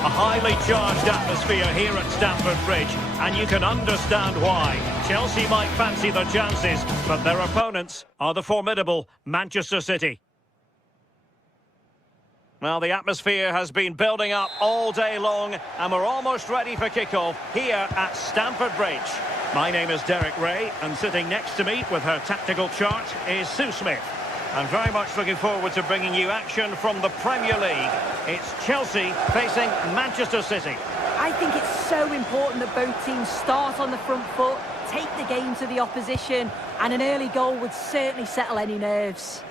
A highly charged atmosphere here at Stamford Bridge, and you can understand why. Chelsea might fancy their chances, but their opponents are the formidable Manchester City. Well, the atmosphere has been building up all day long, and we're almost ready for kickoff here at Stamford Bridge. My name is Derek Ray, and sitting next to me with her tactical chart is Sue Smith. I'm very much looking forward to bringing you action from the Premier League. It's Chelsea facing Manchester City. I think it's so important that both teams start on the front foot, take the game to the opposition, and an early goal would certainly settle any nerves.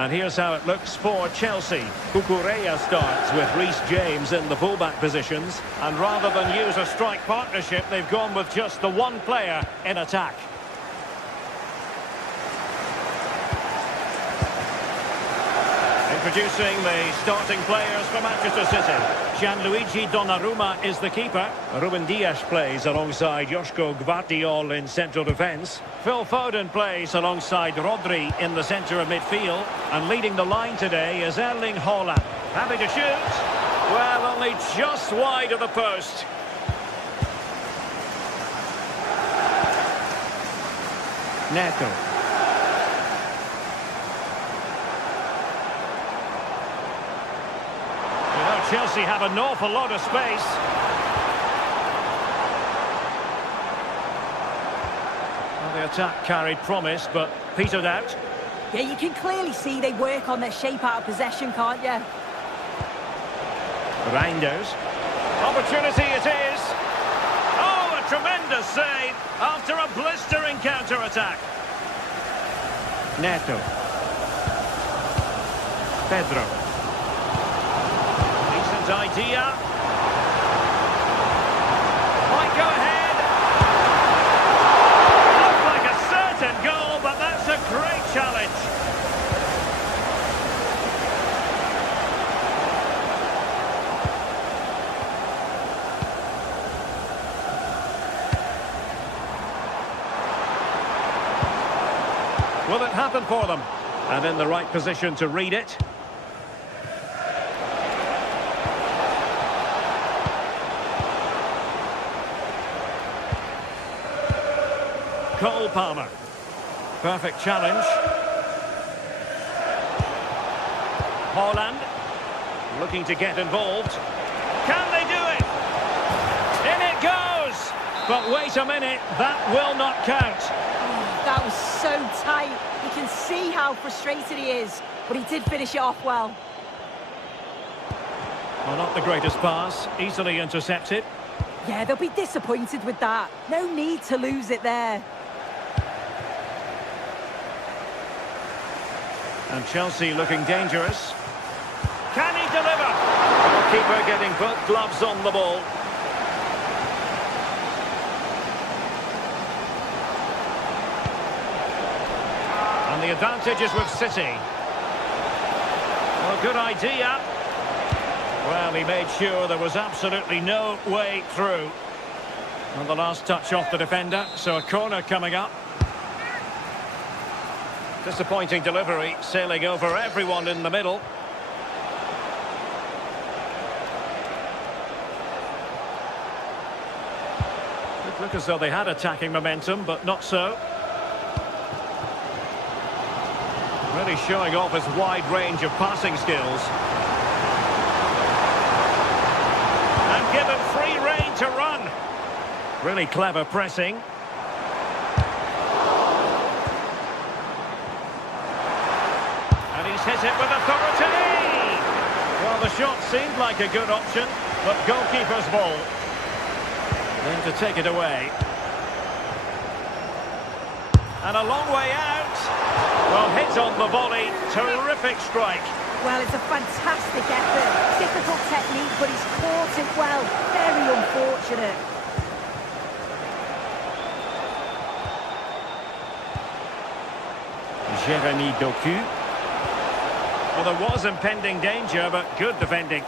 And here's how it looks for Chelsea. Cucurella starts with Reece James in the fullback positions. And rather than use a strike partnership, they've gone with just the one player in attack. Introducing the starting players for Manchester City. Gianluigi Donnarumma is the keeper. Ruben Dias plays alongside Joško Gvardiol in central defence. Phil Foden plays alongside Rodri in the centre of midfield. And leading the line today is Erling Haaland. Happy to shoot. Well, only just wide of the post. Neto. Chelsea have an awful lot of space. Well, the attack carried promise, but petered out. Yeah, you can clearly see they work on their shape out of possession, can't you? Reinders. Opportunity it is. Oh, a tremendous save after a blistering counter-attack. Neto. Pedro. Idea. Might go ahead. Looks like a certain goal, but that's a great challenge. Will it happen for them? And in the right position to read it. Cole Palmer. Perfect challenge. Haaland. Looking to get involved. Can they do it? In it goes! But wait a minute, that will not count. Oh, that was so tight. You can see how frustrated he is, but he did finish it off well. Well, not the greatest pass. Easily intercepted. Yeah, they'll be disappointed with that. No need to lose it there. And Chelsea looking dangerous. Can he deliver? Goalkeeper getting both gloves on the ball. And the advantage is with City. Well, good idea. Well, he made sure there was absolutely no way through. And the last touch off the defender, so a corner coming up. Disappointing delivery, sailing over everyone in the middle. It looked as though they had attacking momentum, but not so. Really showing off his wide range of passing skills. And given free rein to run. Really clever pressing. Hit it with authority! Well, the shot seemed like a good option, but goalkeeper's ball. Then to take it away. And a long way out. Well, hit on the volley. Terrific strike. Well, it's a fantastic effort. Difficult technique, but he's caught it well. Very unfortunate. Jeremy Doku. Well, there was impending danger, but good defending.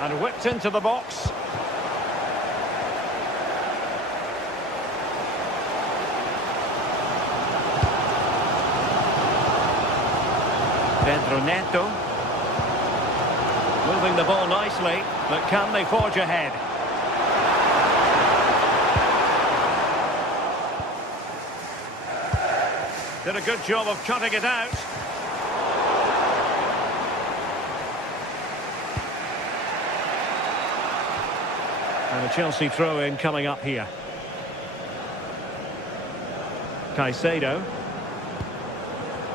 And whipped into the box. Pedro Neto. Moving the ball nicely, but can they forge ahead? Did a good job of cutting it out. And a Chelsea throw-in coming up here. Caicedo.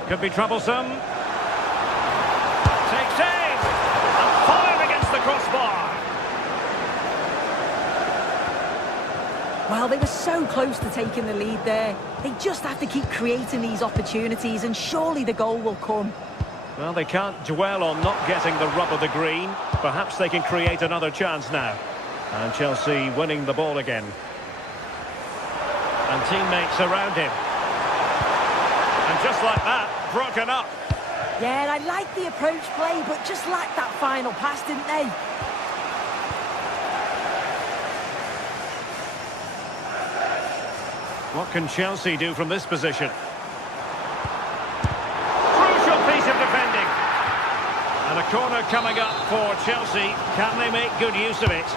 Could be troublesome. Takes aim! And fired against the crossbar! Well, they were so close to taking the lead there. They just have to keep creating these opportunities and surely the goal will come. Well, they can't dwell on not getting the rub of the green. Perhaps they can create another chance now. And Chelsea winning the ball again. And teammates around him. And just like that, broken up. Yeah, I like the approach play, but just lacked that final pass, didn't they? What can Chelsea do from this position? Crucial piece of defending. And a corner coming up for Chelsea. Can they make good use of it?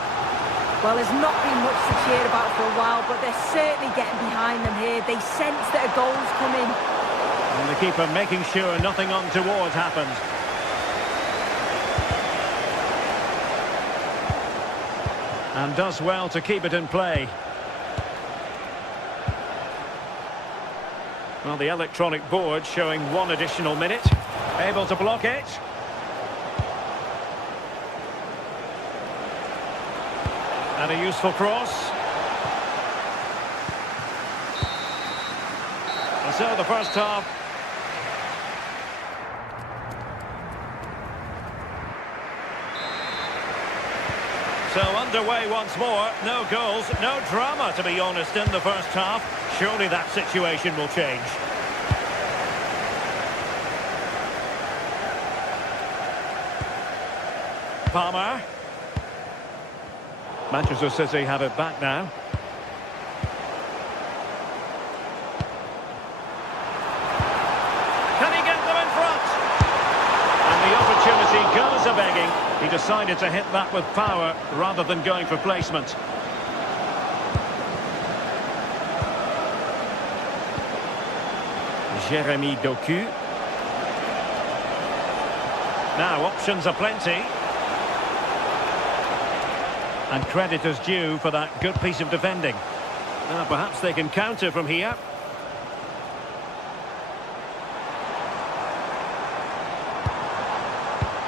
Well, there's not been much to cheer about for a while, but they're certainly getting behind them here. They sense that a goal's coming. And the keeper making sure nothing untoward happened. And does well to keep it in play. Well, the electronic board showing 1 additional minute. Able to block it. And a useful cross. And so the first half. So underway once more. No goals, no drama, to be honest, in the first half. Surely that situation will change. Palmer. Manchester City have it back now. Can he get them in front? And the opportunity goes a-begging. He decided to hit that with power rather than going for placement. Jeremy Doku. Now options are plenty. And credit is due for that good piece of defending. Now perhaps they can counter from here.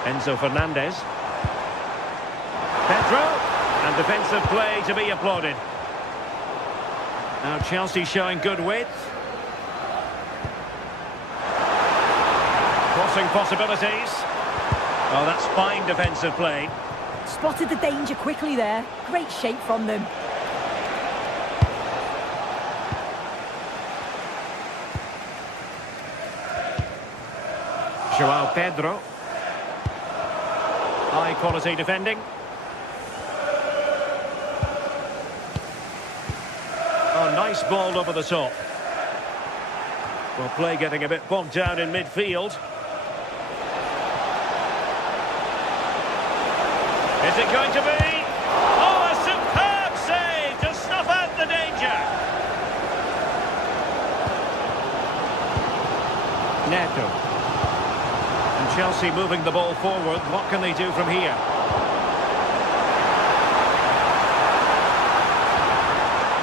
Enzo Fernandez. Pedro. And defensive play to be applauded. Now Chelsea showing good width. Crossing possibilities. Oh, that's fine defensive play. Spotted the danger quickly there. Great shape from them. João Pedro. High quality defending. Oh, nice ball over the top. Well, play getting a bit bogged down in midfield. Is it going to be? Oh, a superb save to snuff out the danger. Neto. And Chelsea moving the ball forward. What can they do from here?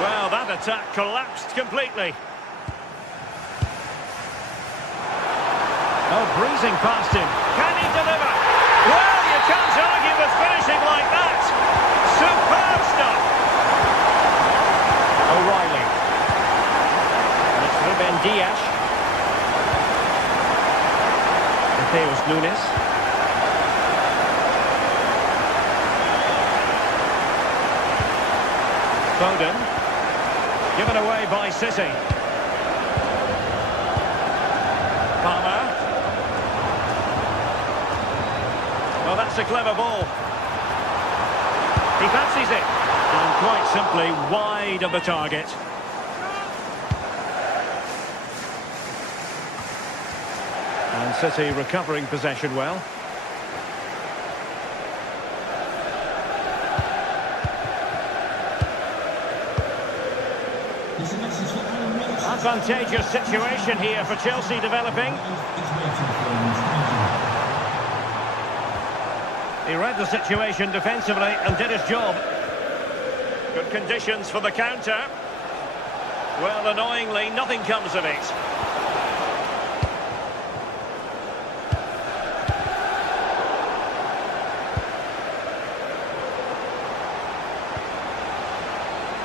Well, that attack collapsed completely. Oh, breezing past him. Can he deliver? Well, you can't argue with finishing like that. Superb stuff. O'Reilly. It's Ruben Dias. Mateus Nunes. Foden. Given away by City. Palmer. Well, that's a clever ball. He fancies it. And quite simply wide of the target. And City recovering possession well. Advantageous situation here for Chelsea developing. He read the situation defensively and did his job. Good conditions for the counter. Well, annoyingly, nothing comes of it.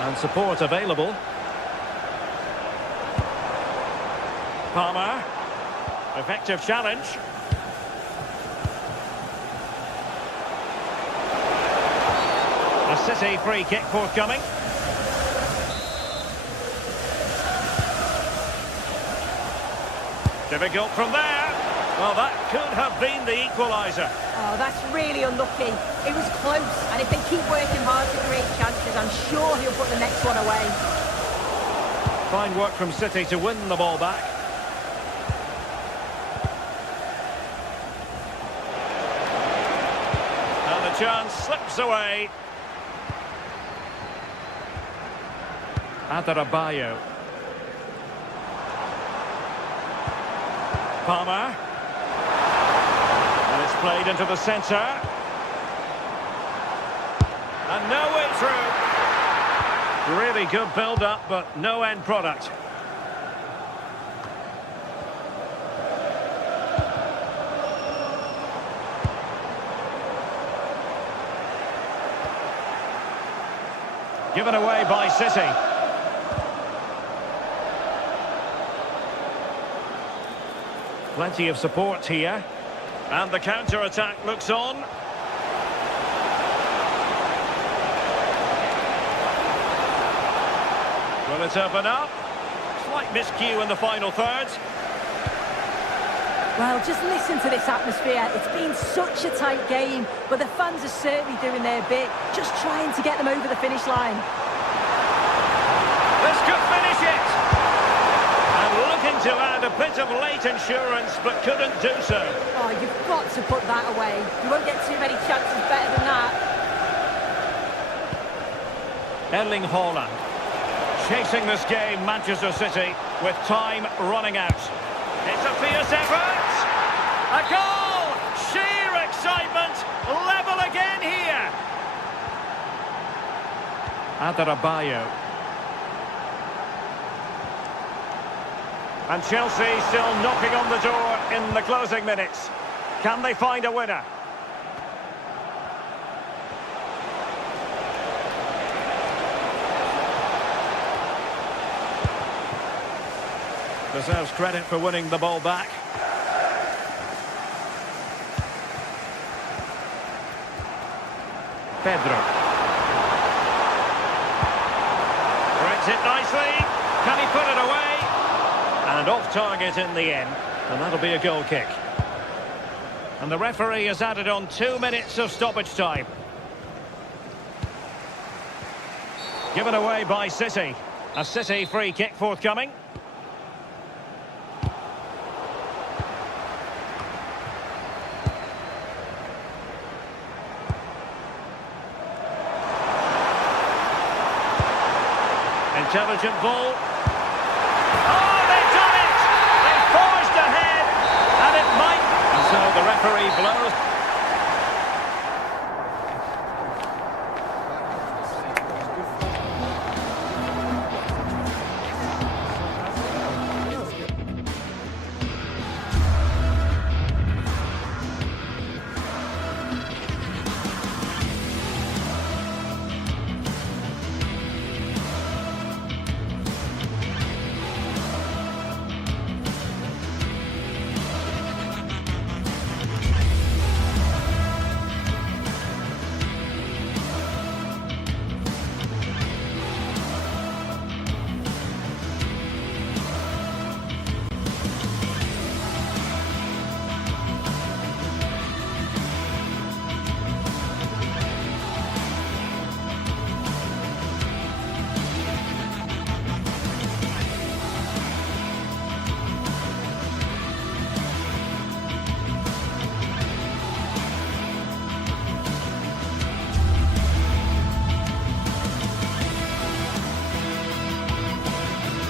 And support available. Palmer. Effective challenge. A City free kick forthcoming. Difficult from there. Well, that could have been the equaliser. Oh, that's really unlucky. It was close, and if they keep working hard to create chances, I'm sure he'll put the next one away. Fine work from City to win the ball back. And the chance slips away. Adebayo. Palmer. And it's played into the centre. And no way through. Really good build-up, but no end product. Given away by City. Plenty of support here. And the counter-attack looks on. Will it open up? Slight miscue in the final third. Well, just listen to this atmosphere. It's been such a tight game, but the fans are certainly doing their bit, just trying to get them over the finish line. This could finish it! And looking to add a bit of late insurance, but couldn't do so. Oh, you've got to put that away. You won't get too many chances better than that. Erling Haaland. Chasing this game, Manchester City, with time running out. It's a fierce effort! A goal! Sheer excitement! Level again here! Adebayo. And Chelsea still knocking on the door in the closing minutes. Can they find a winner? Deserves credit for winning the ball back. Pedro. Threads it nicely. Can he put it away? And off target in the end. And that'll be a goal kick. And the referee has added on 2 minutes of stoppage time. Given away by City. A City free kick forthcoming. Intelligent ball. Oh, they've done it! They forged ahead, and it might. And so the referee blows.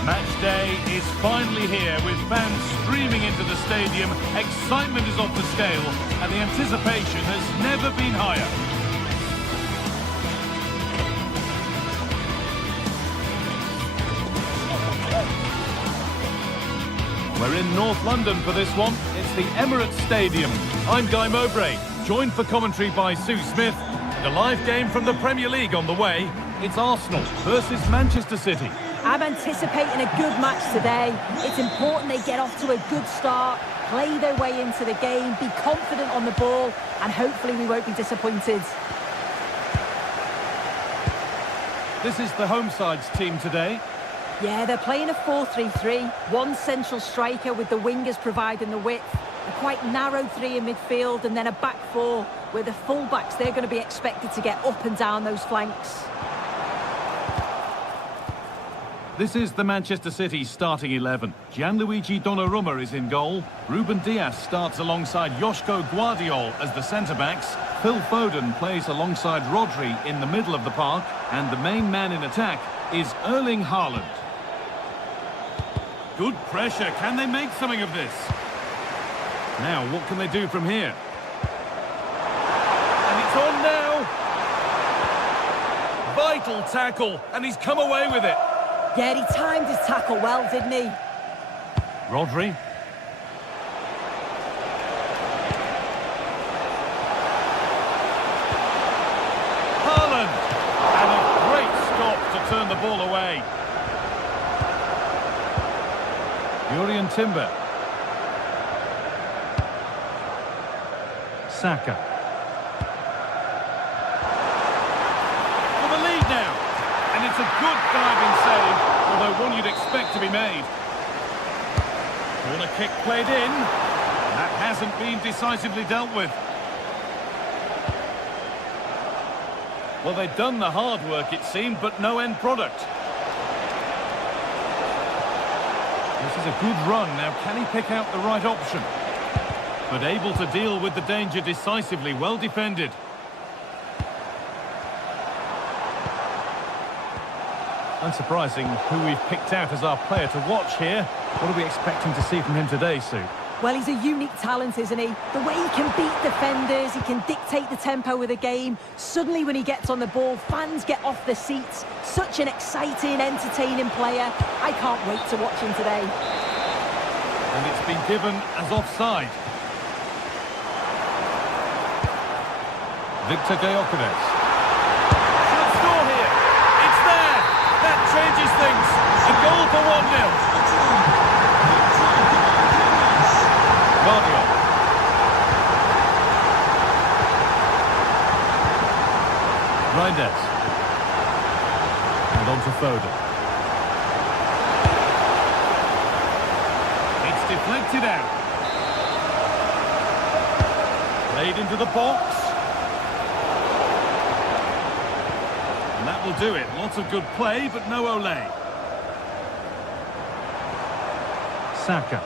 Match day is finally here with fans streaming into the stadium. Excitement is off the scale and the anticipation has never been higher. We're in North London for this one. It's the Emirates Stadium. I'm Guy Mowbray, joined for commentary by Sue Smith. And a live game from the Premier League on the way. It's Arsenal versus Manchester City. I'm anticipating a good match today. It's important they get off to a good start, play their way into the game, be confident on the ball, and hopefully we won't be disappointed. This is the home side's team today. Yeah, they're playing a 4-3-3. One central striker with the wingers providing the width. A quite narrow three in midfield and then a back four where the full-backs, they're going to be expected to get up and down those flanks. This is the Manchester City starting 11. Gianluigi Donnarumma is in goal. Ruben Dias starts alongside Joško Guardiol as the centre-backs. Phil Foden plays alongside Rodri in the middle of the park. And the main man in attack is Erling Haaland. Good pressure. Can they make something of this? Now, what can they do from here? And it's on now. Vital tackle, and he's come away with it. Yeah, he timed his tackle well, didn't he? Rodri. Haaland. And a great stop to turn the ball away. Jurrien Timber. Saka. For the lead now. And it's a good diving save, although one you'd expect to be made. Corner kick played in. That hasn't been decisively dealt with. Well, they've done the hard work, it seemed, but no end product. This is a good run. Now, can he pick out the right option? But able to deal with the danger decisively. Well defended. Unsurprising who we've picked out as our player to watch here. What are we expecting to see from him today, Sue? Well, he's a unique talent, isn't he? The way he can beat defenders, he can dictate the tempo of the game. Suddenly, when he gets on the ball, fans get off their seats. Such an exciting, entertaining player. I can't wait to watch him today. And it's been given as offside. Victor Gyökeres. Should score here. It's there. That changes things. A goal for 1-0. Guardiola. Reinders. And on to Foden. It's deflected out. Played into the box. And that will do it. Lots of good play, but no Ole. Saka.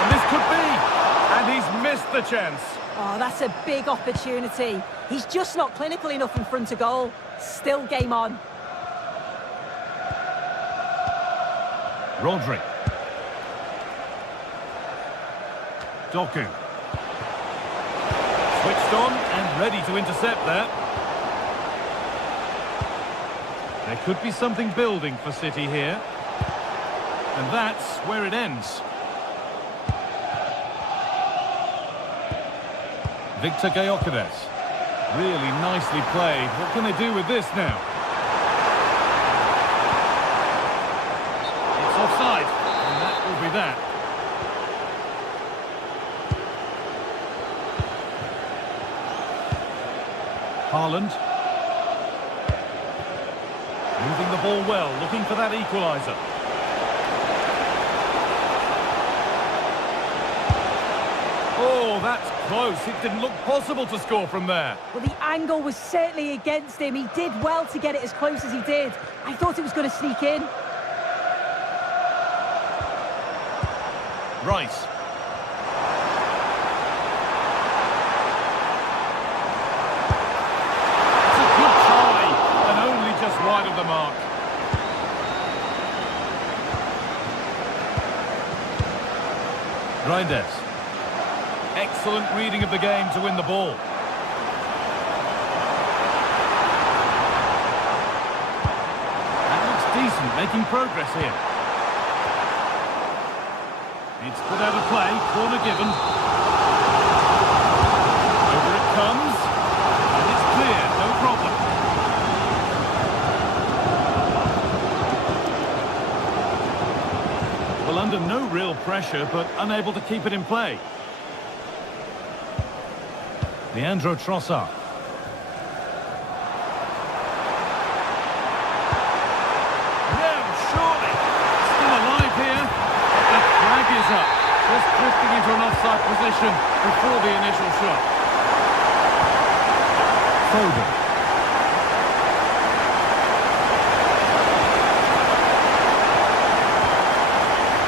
And this could be. And he's missed the chance. Oh, that's a big opportunity. He's just not clinical enough in front of goal. Still game on. Rodri. Doku. Switched on and ready to intercept that. There could be something building for City here. And that's where it ends. Victor Gyökeres. Really nicely played. What can they do with this now? It's offside. And that will be that. Haaland. Moving the ball well, looking for that equaliser. Oh, that's close. It didn't look possible to score from there. Well, the angle was certainly against him. He did well to get it as close as he did. I thought it was going to sneak in. Rice. Wide of the mark. Reinders. Excellent reading of the game to win the ball. That looks decent, making progress here. It's put out of play, corner given. Over it comes. And it's clear, no problem. Well, under no real pressure, but unable to keep it in play. Leandro Trossard. Yeah, surely. Still alive here. The flag is up. Just drifting into an offside position before the initial shot. Foden.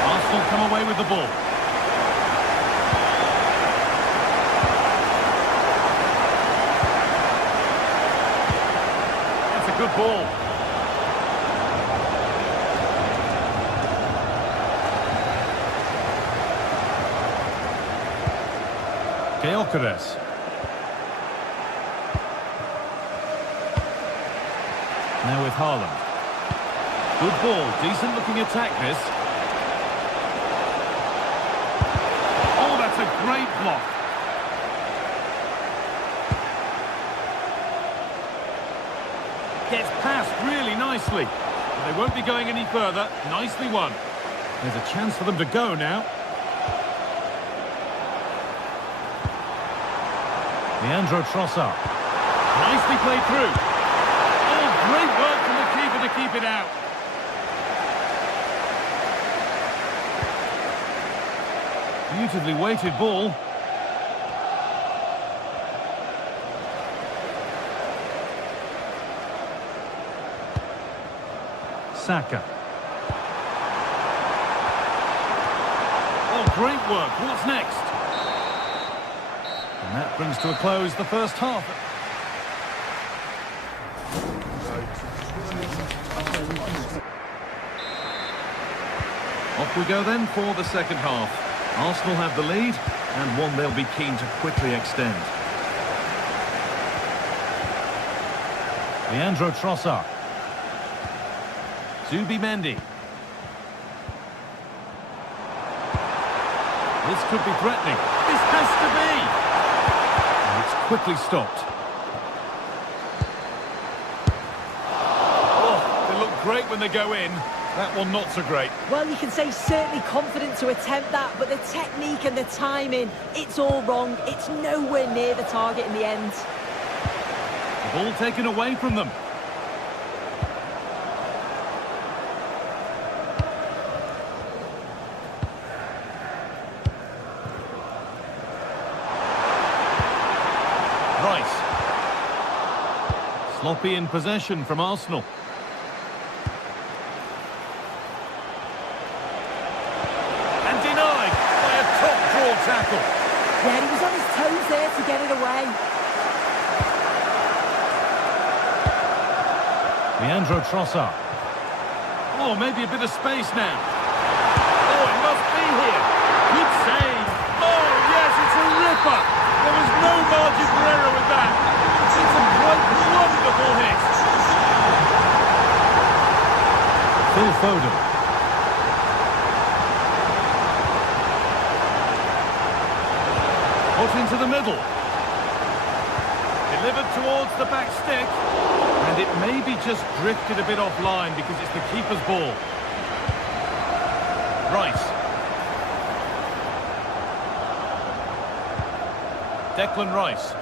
Arsenal come away with the ball. That's a good ball. Gyökeres. Now with Haaland. Good ball, decent looking attack this. Oh, that's a great block. Gets past really nicely. But they won't be going any further. Nicely won. There's a chance for them to go now. Leandro Trossard. Nicely played through. Oh, great work from the keeper to keep it out. Beautifully weighted ball. Saka. Oh, great work. What's next? And that brings to a close the first half. Off we go then for the second half. Arsenal have the lead, and one they'll be keen to quickly extend. Leandro Trossard. Zubimendi. This could be threatening. This has to be! And it's quickly stopped. Oh, they look great when they go in. That one not so great. Well, you can say certainly confident to attempt that, but the technique and the timing, it's all wrong. It's nowhere near the target in the end. The ball taken away from them. Rice. Sloppy in possession from Arsenal. Tackle. Yeah, he was on his toes there to get it away. Leandro Trossard. Oh, maybe a bit of space now. Oh, it must be here. Good save. Oh, yes, it's a ripper. There was no margin for error with that. It's a quite wonderful hit. Phil Foden. Put into the middle. Delivered towards the back stick. And it maybe just drifted a bit offline because it's the keeper's ball. Rice. Declan Rice.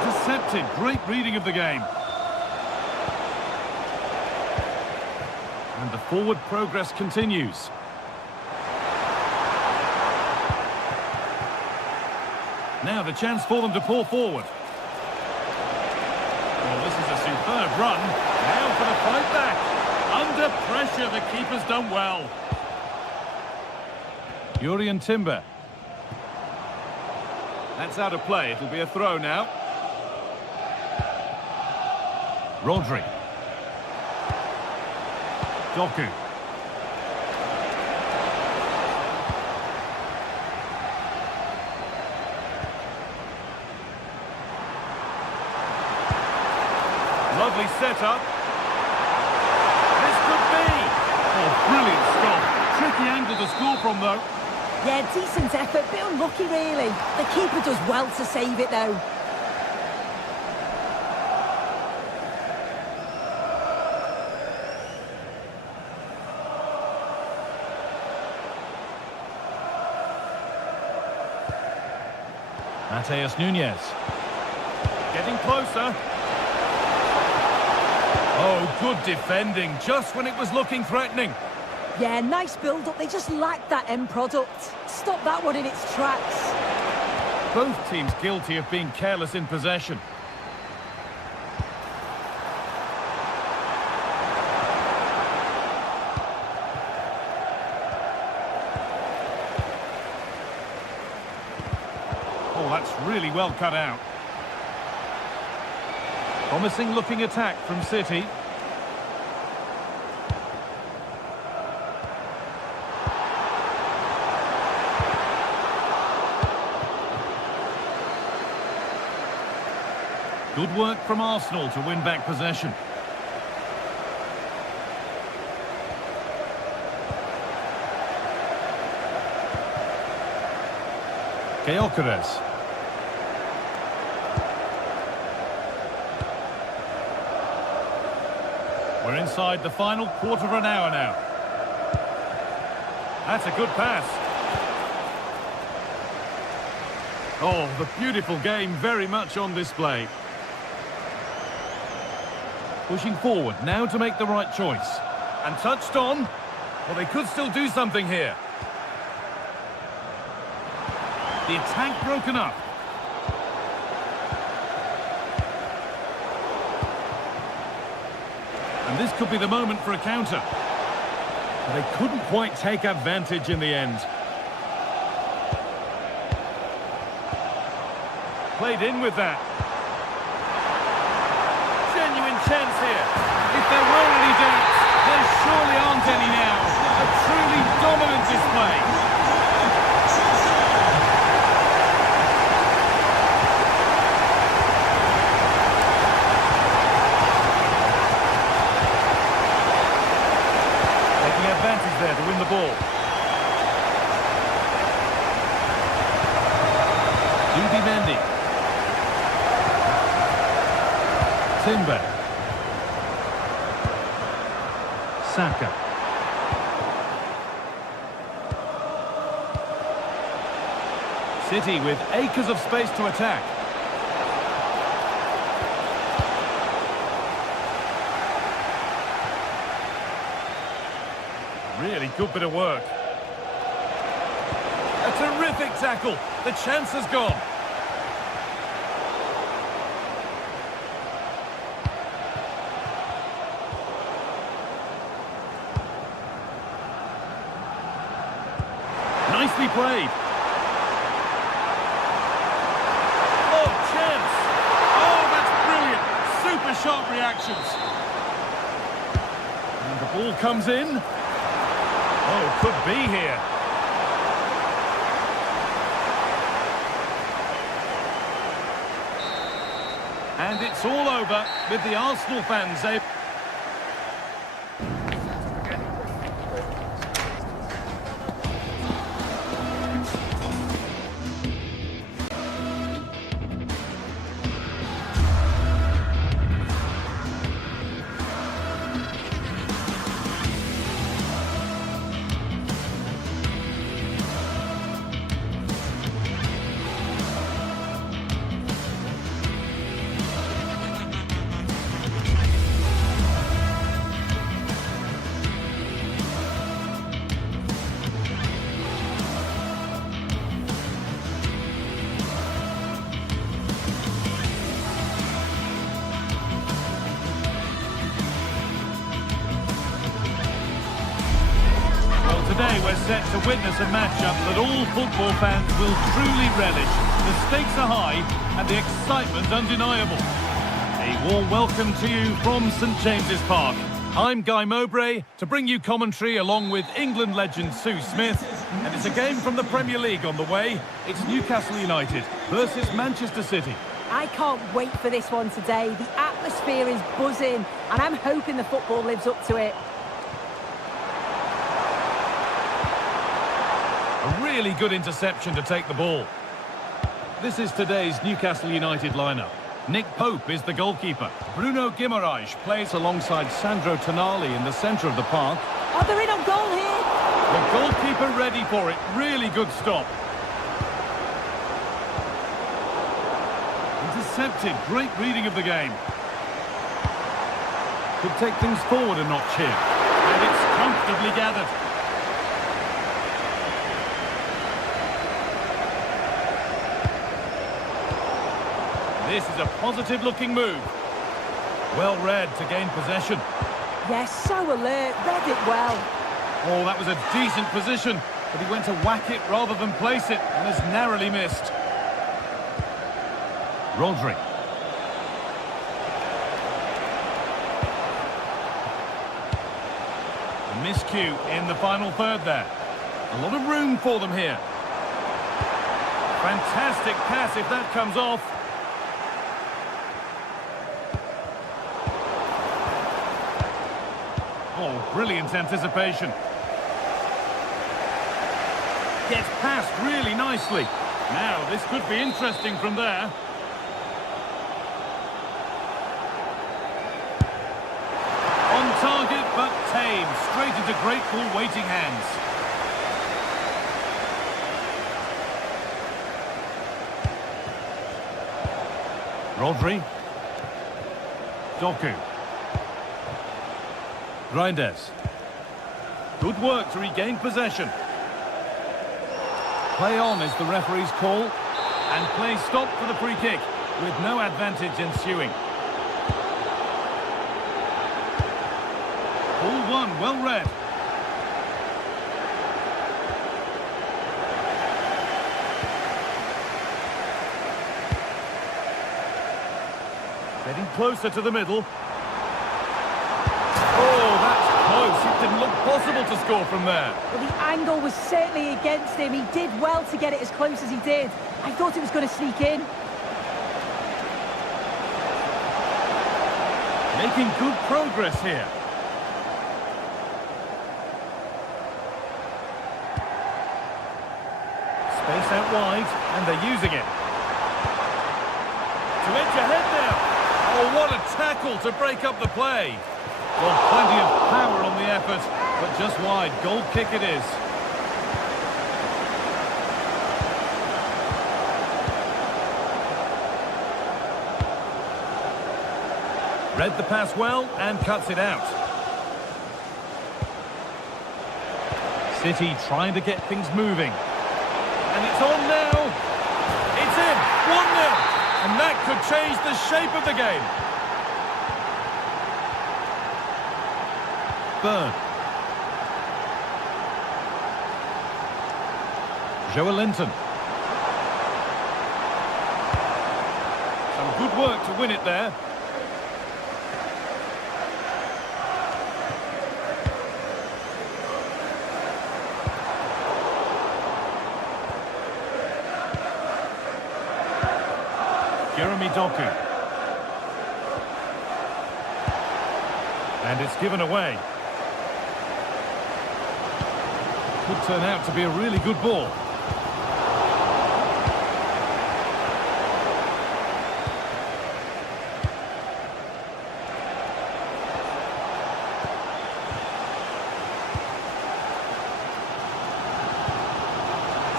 Intercepted. Great reading of the game. And the forward progress continues. Now the chance for them to pour forward. Well, this is a superb run. Now for the fight back. Under pressure, the keeper's done well. Jurrien Timber. That's out of play. It'll be a throw now. Rodri. Doku. Lovely setup. This could be. Oh, brilliant stop. Tricky angle to score from, though. Yeah, decent effort, bit unlucky, really. The keeper does well to save it, though. Mateus Nunes. Getting closer. Oh, good defending, just when it was looking threatening. Yeah, nice build-up. They just lacked that end product. Stop that one in its tracks. Both teams guilty of being careless in possession. Oh, that's really well cut out. Promising looking attack from City. Good work from Arsenal to win back possession. Gyökeres. We're inside the final quarter of an hour now. That's a good pass. Oh, the beautiful game very much on display. Pushing forward now to make the right choice. And touched on. Well, they could still do something here. The attack broken up. And this could be the moment for a counter. But they couldn't quite take advantage in the end. Played in with that. Genuine chance here. If there were any doubts, there surely aren't any now. A truly dominant display. Advantage there to win the ball. Mendy. Timber. Saka. City with acres of space to attack. Really good bit of work. A terrific tackle. The chance has gone. Nicely played. Oh, chance. Oh, that's brilliant. Super sharp reactions. And the ball comes in. Oh, could be here. And it's all over with the Arsenal fans able. Today we're set to witness a matchup that all football fans will truly relish. The stakes are high and the excitement undeniable. A warm welcome to you from St James's Park. I'm Guy Mowbray to bring you commentary along with England legend Sue Smith. And it's a game from the Premier League on the way. It's Newcastle United versus Manchester City. I can't wait for this one today. The atmosphere is buzzing and I'm hoping the football lives up to it. A really good interception to take the ball. This is today's Newcastle United lineup. Nick Pope is the goalkeeper. Bruno Guimaraes plays alongside Sandro Tonali in the centre of the park. Oh, they're in on goal here. The goalkeeper ready for it. Really good stop. intercepted. Great reading of the game. Could take things forward a notch here. And it's comfortably gathered. This is a positive-looking move. Well read to gain possession. Yes, so alert, read it well. Oh, that was a decent position, but he went to whack it rather than place it, and has narrowly missed. Rodri. A miscue in the final third there. A lot of room for them here. Fantastic pass if that comes off. Oh, brilliant anticipation. Gets past really nicely. Now, this could be interesting from there. On target, but tame. Straight into grateful waiting hands. Rodri. Doku. Reinders. Good work to regain possession. Play on is the referee's call. And play stopped for the free kick, with no advantage ensuing. Ball one, well read. Getting closer to the middle. Oh, that's close. It didn't look possible to score from there. Well, the angle was certainly against him. He did well to get it as close as he did. I thought it was going to sneak in. Making good progress here. Space out wide, and they're using it. To edge ahead now. Oh, what a tackle to break up the play. Well, plenty of power on the effort, but just wide. Goal kick it is. Read the pass well and cuts it out. City trying to get things moving. And it's on now. It's in. 1-0. And that could change the shape of the game. Burn. Joelinton. Some good work to win it there. Doku. And it's given away. Could turn out to be a really good ball.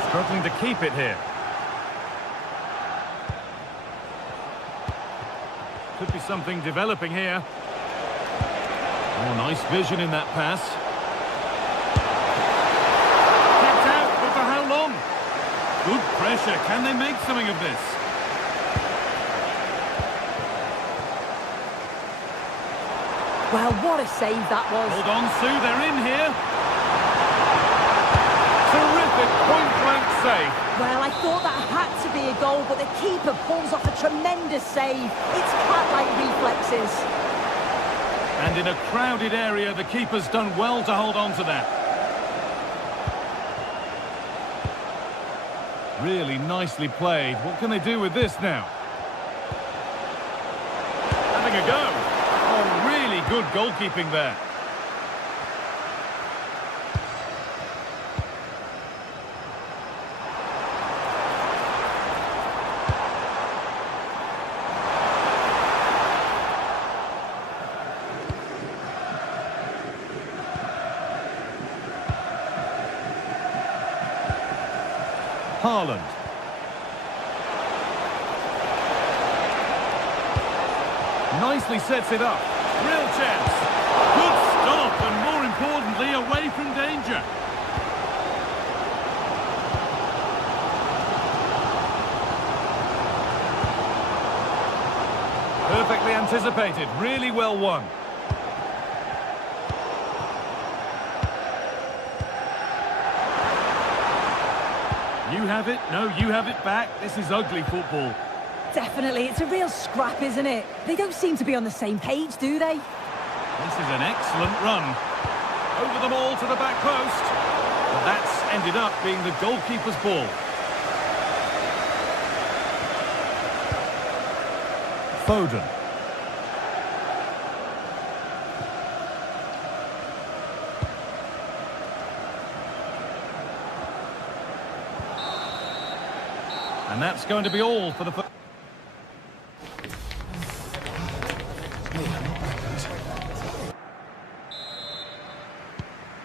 Struggling to keep it here. Could be something developing here. Oh, nice vision in that pass. Kept out, but for how long? Good pressure. Can they make something of this? Well, what a save that was. Hold on, Sue. They're in here. Terrific point-blank save. Well, I thought that had to be a goal, but the keeper pulls off a tremendous save. It's cat-like reflexes. And in a crowded area, the keeper's done well to hold on to that. Really nicely played. What can they do with this now? Having a go. Oh, really good goalkeeping there. Haaland. nicely sets it up. Real chance. Good stop, and more importantly, away from danger. Perfectly anticipated, really well won. You have it, no, you have it back. This is ugly football. Definitely, it's a real scrap, isn't it? They don't seem to be on the same page, do they? This is an excellent run. Over the ball to the back post. But that's ended up being the goalkeeper's ball. Foden. And that's going to be all for the...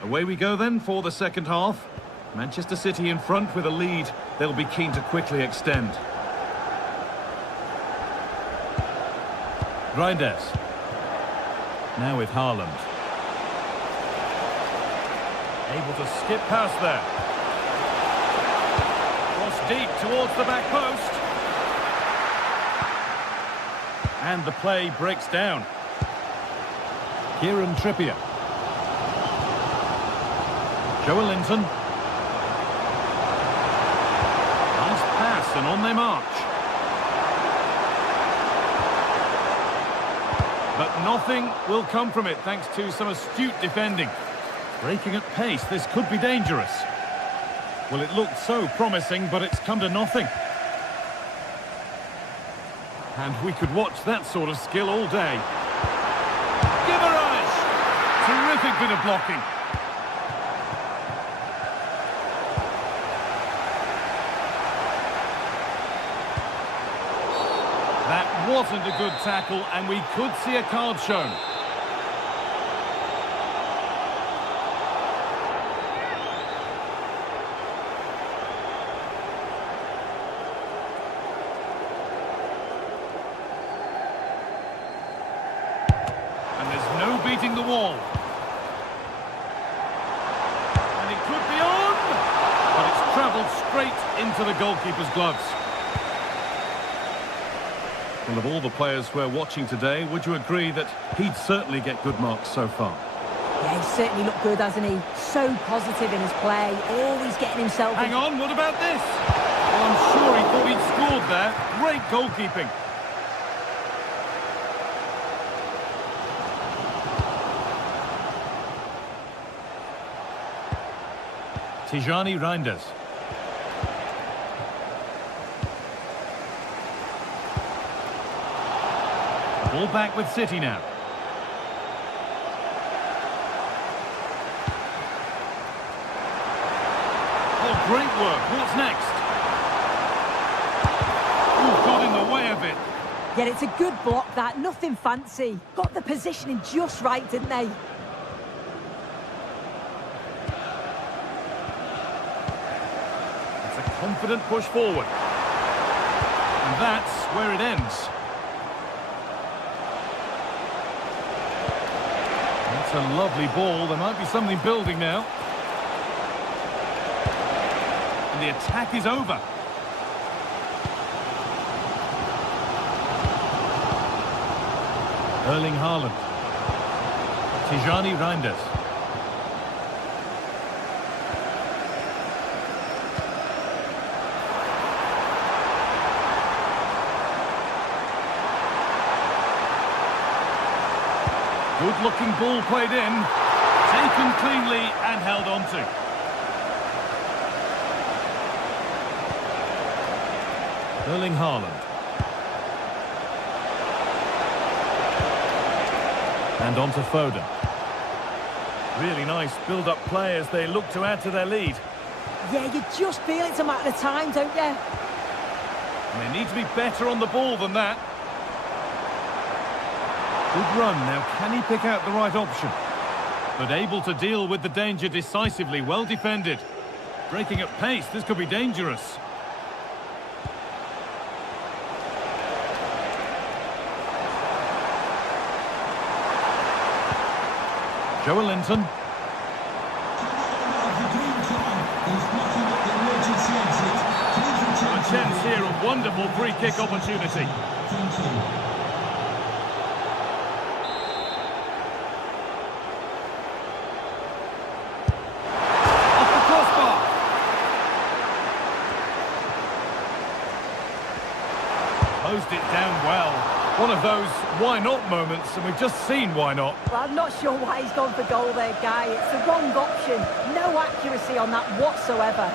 Away we go then for the second half. Manchester City in front with a lead. They'll be keen to quickly extend. Reinders. Now with Haaland. Able to skip past there. Cross deep towards the back post. And the play breaks down. Kieran Trippier. Joelinton. Nice pass, and on they march. But nothing will come from it thanks to some astute defending. Breaking at pace, this could be dangerous. Well, it looked so promising, but it's come to nothing. And we could watch that sort of skill all day. Givaraj! Terrific bit of blocking. That wasn't a good tackle, and we could see a card shown. And there's no beating the wall. And it could be on! But it's travelled straight into the goalkeeper's gloves. Well, of all the players we're watching today, would you agree that he'd certainly get good marks so far? Yeah, he's certainly looked good, hasn't he? So positive in his play, always getting himself... Hang on, what about this? Well, I'm sure he thought he'd scored there. Great goalkeeping. Tijani Reinders. Ball back with City now. Oh, great work. What's next? Ooh, got in the way of it. Yeah, it's a good block, that. Nothing fancy. Got the positioning just right, didn't they? It's a confident push forward. And that's where it ends. That's a lovely ball. There might be something building now. And the attack is over. Erling Haaland. Tijani Reinders. Good-looking ball played in, taken cleanly and held on to. Erling Haaland. And on to Foden. Really nice build-up play as they look to add to their lead. Yeah, you just feel it's a matter of time, don't you? And they need to be better on the ball than that. Good run. Now, can he pick out the right option? But able to deal with the danger decisively. Well defended. Breaking at pace. This could be dangerous. Joe Linton. A chance here, a wonderful free kick opportunity. Thank you. Off the crossbar. Closed it down well. One of those why not moments, and we've just seen why not. Well, I'm not sure why he's gone for goal there, Guy. It's the wrong option. No accuracy on that whatsoever.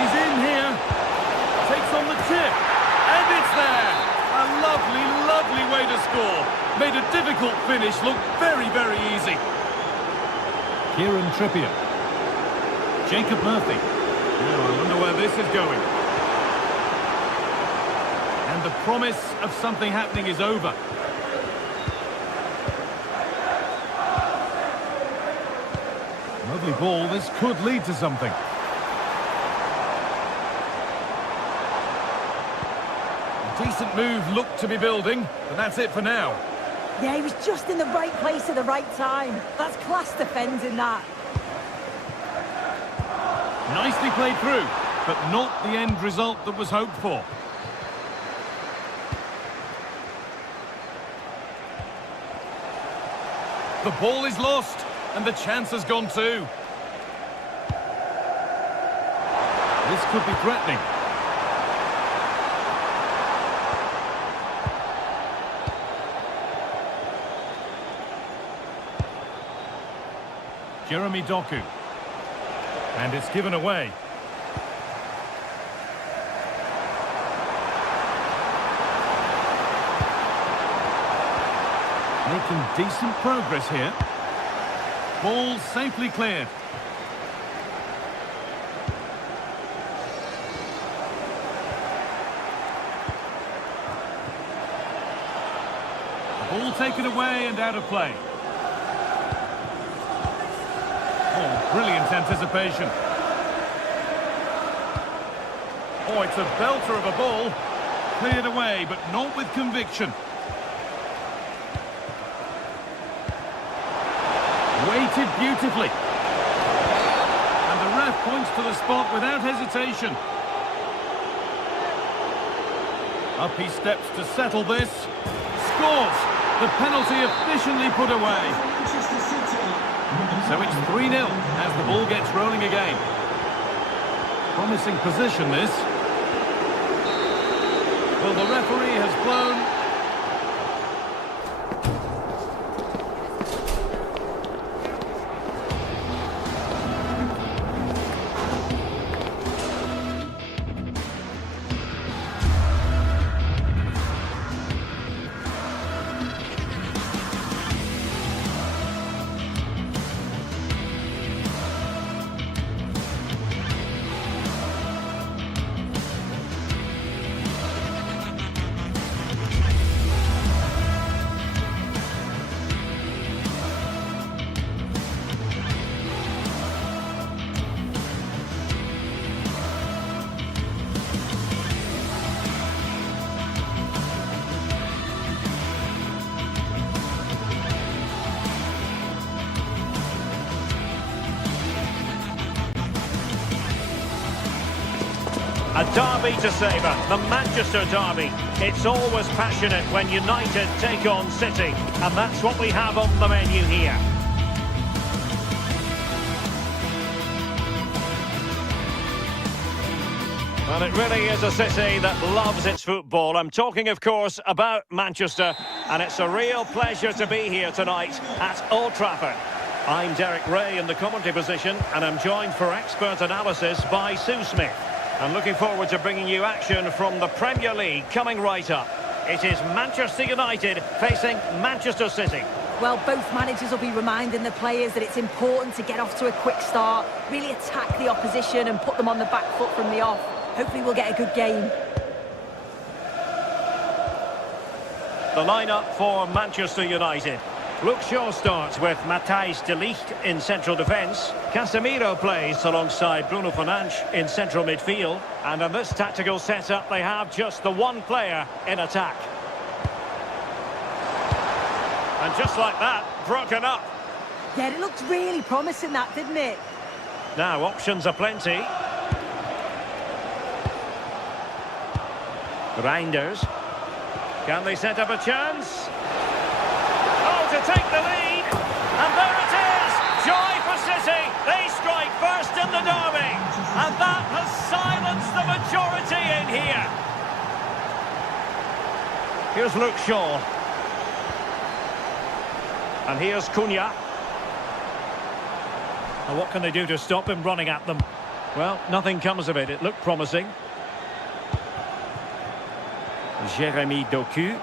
He's in here. Takes on the tip. And it's there. A lovely, lovely way to score. Made a difficult finish look very, very easy. Kieran Trippier. Jacob Murphy. Now, I wonder where this is going. And the promise of something happening is over. Lovely ball. This could lead to something. A decent move looked to be building, but that's it for now. Yeah, he was just in the right place at the right time. That's class defending, that. Nicely played through, but not the end result that was hoped for. The ball is lost, and the chance has gone too. This could be threatening. Jeremy Doku. And it's given away. Making decent progress here. Ball safely cleared. Ball taken away and out of play. Oh, brilliant anticipation. Oh, it's a belter of a ball. Cleared away, but not with conviction. Weighted beautifully. And the ref points to the spot without hesitation. Up he steps to settle this. Scores! The penalty efficiently put away. So it's 3-0 as the ball gets rolling again. Promising position, this. Well, the referee has blown. A derby to savour, the Manchester derby. It's always passionate when United take on City, and that's what we have on the menu here. Well, it really is a city that loves its football. I'm talking, of course, about Manchester, and it's a real pleasure to be here tonight at Old Trafford. I'm Derek Ray in the commentary position, and I'm joined for expert analysis by Sue Smith. And looking forward to bringing you action from the Premier League coming right up. It is Manchester United facing Manchester City. Well, both managers will be reminding the players that it's important to get off to a quick start, really attack the opposition and put them on the back foot from the off. Hopefully we'll get a good game. The lineup for Manchester United. Luke Shaw starts with Matthijs de Ligt in central defence. Casemiro plays alongside Bruno Fernandes in central midfield. And in this tactical setup, they have just the one player in attack. And just like that, broken up. Yeah, it looked really promising, that, didn't it? Now, options are plenty. Reinders. Can they set up a chance? Oh, to take the lead. And there it is. Joy for City. They strike first in the derby. And that has silenced the majority in here. Here's Luke Shaw. And here's Cunha. And what can they do to stop him running at them? Well, nothing comes of it. It looked promising. Jérémy Doku.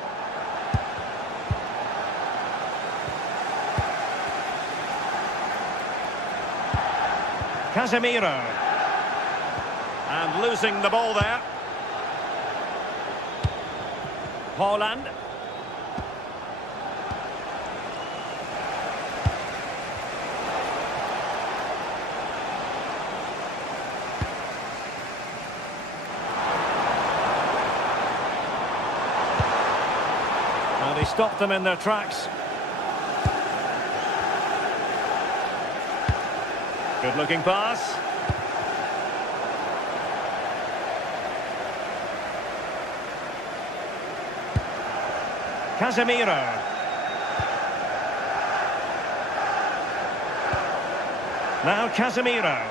Casemiro. And losing the ball there. Haaland. They stopped them in their tracks. Good looking pass. Casemiro. Now Casemiro.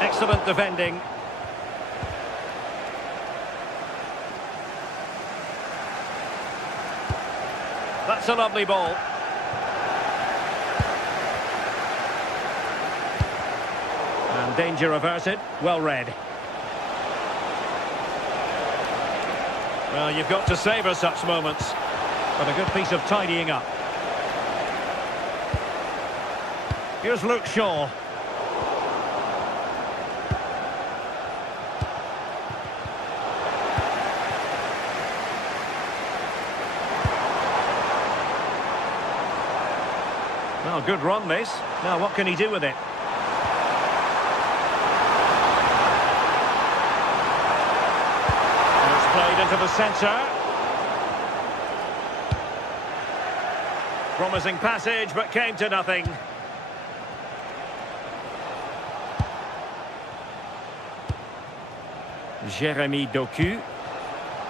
Excellent defending. That's a lovely ball. And danger averted. Well read. Well, you've got to savour such moments. But a good piece of tidying up. Here's Luke Shaw. Oh, good run, this. Now, what can he do with it? And it's played into the centre. Promising passage, but came to nothing. Jérémy Doku.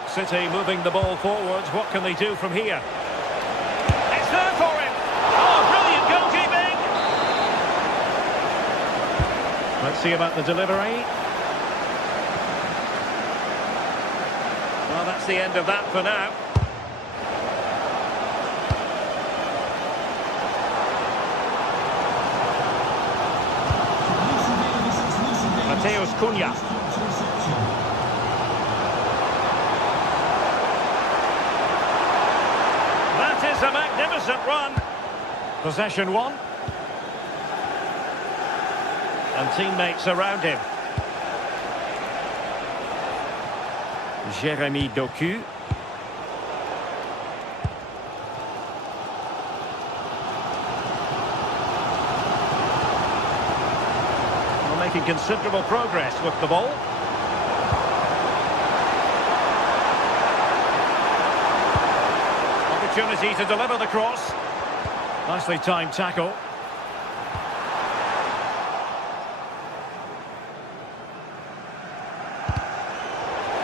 City moving the ball forwards. What can they do from here? It's there for him! Oh, brilliant goalkeeping! Let's see about the delivery. Well, that's the end of that for now. Mateus Cunha. That is a magnificent run. Possession won. And teammates around him. Jérémy Doku. Making considerable progress with the ball. Opportunity to deliver the cross. Nicely timed tackle.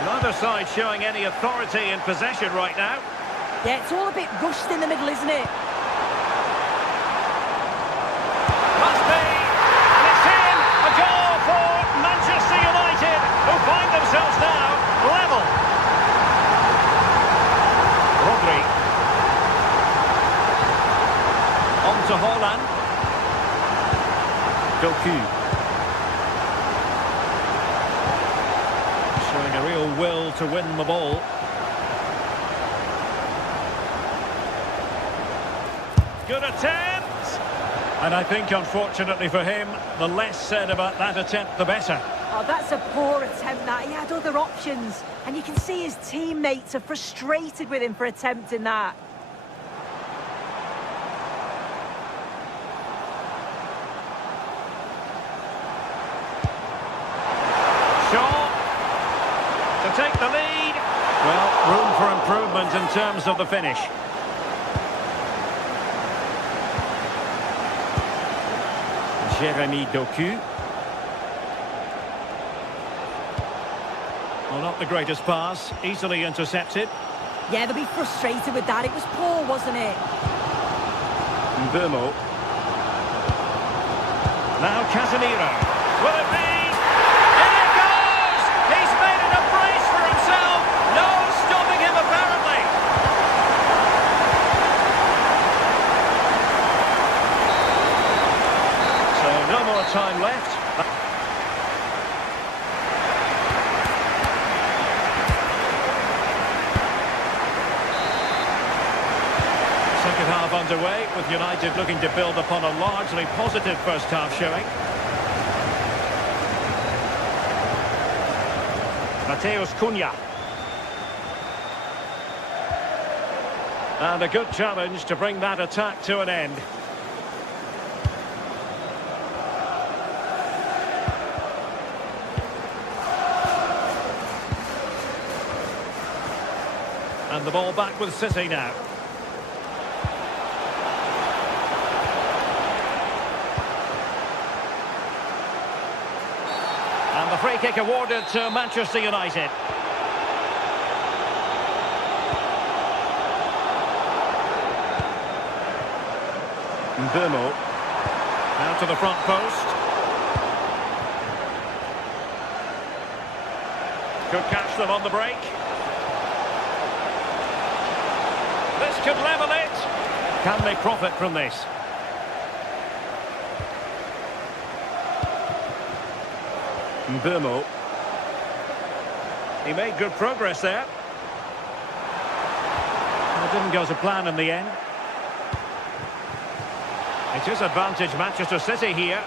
Neither side showing any authority in possession right now. Yeah, it's all a bit rushed in the middle, isn't it? Must be. And it's in. A goal for Manchester United, who find themselves now level. Rodri. On to Haaland. Doku. Showing a real will to win the ball. Good attempt! And I think, unfortunately for him, the less said about that attempt, the better. Oh, that's a poor attempt, that. He had other options. And you can see his teammates are frustrated with him for attempting that. in terms of the finish. Jeremy Doku. Well, not the greatest pass, easily intercepted. Yeah, they'll be frustrated with that. It was poor, wasn't it? Mbeumo. Now Casemiro. Will it be? In it goes! He's made it a brace for himself. No stopping him, apparently. So no more time left. Second half underway, with United looking to build upon a largely positive first half showing. Mateus Cunha. And a good challenge to bring that attack to an end. And the ball back with City now. And the free kick awarded to Manchester United. Mbeumo. Now to the front post. Could catch them on the break. This could level it. Can they profit from this? Mbeumo. He made good progress there. It didn't go to plan in the end. It is advantage Manchester City here.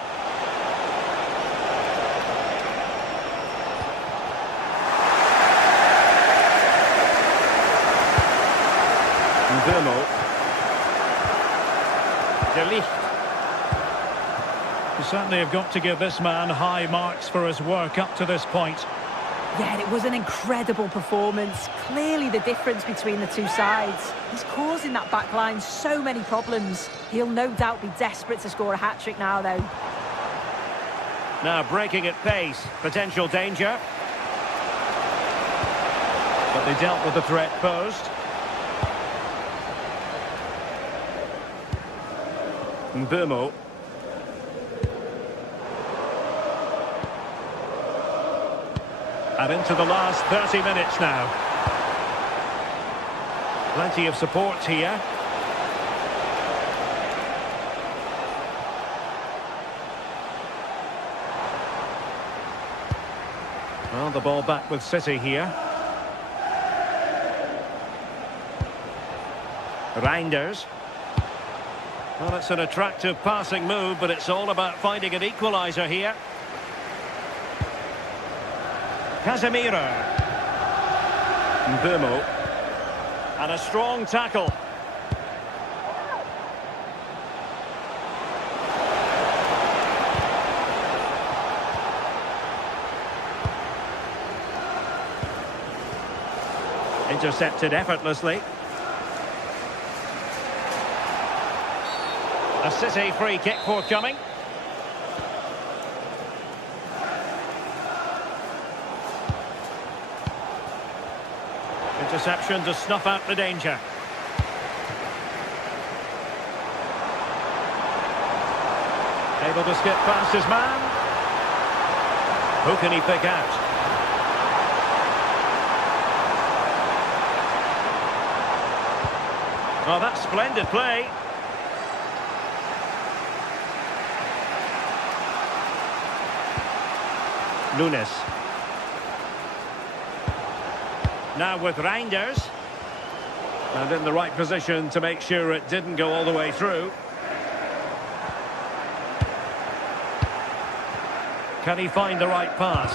Mbeumo. De Ligt. You certainly have got to give this man high marks for his work up to this point. Yeah, it was an incredible performance. Clearly the difference between the two sides. He's causing that back line so many problems. He'll no doubt be desperate to score a hat-trick now, though. Now breaking at pace. Potential danger. But they dealt with the threat posed. Mbeumo. And into the last 30 minutes now. Plenty of support here. Well, the ball back with City here. Reinders. Well, it's an attractive passing move, but it's all about finding an equaliser here. Casemiro. Mbeumo. And a strong tackle. Intercepted effortlessly. A City free kick forthcoming. Interception to snuff out the danger. Able to skip past his man. Who can he pick out? Oh, that's splendid play. Nunes. Now with Reinders. And in the right position to make sure it didn't go all the way through. Can he find the right pass?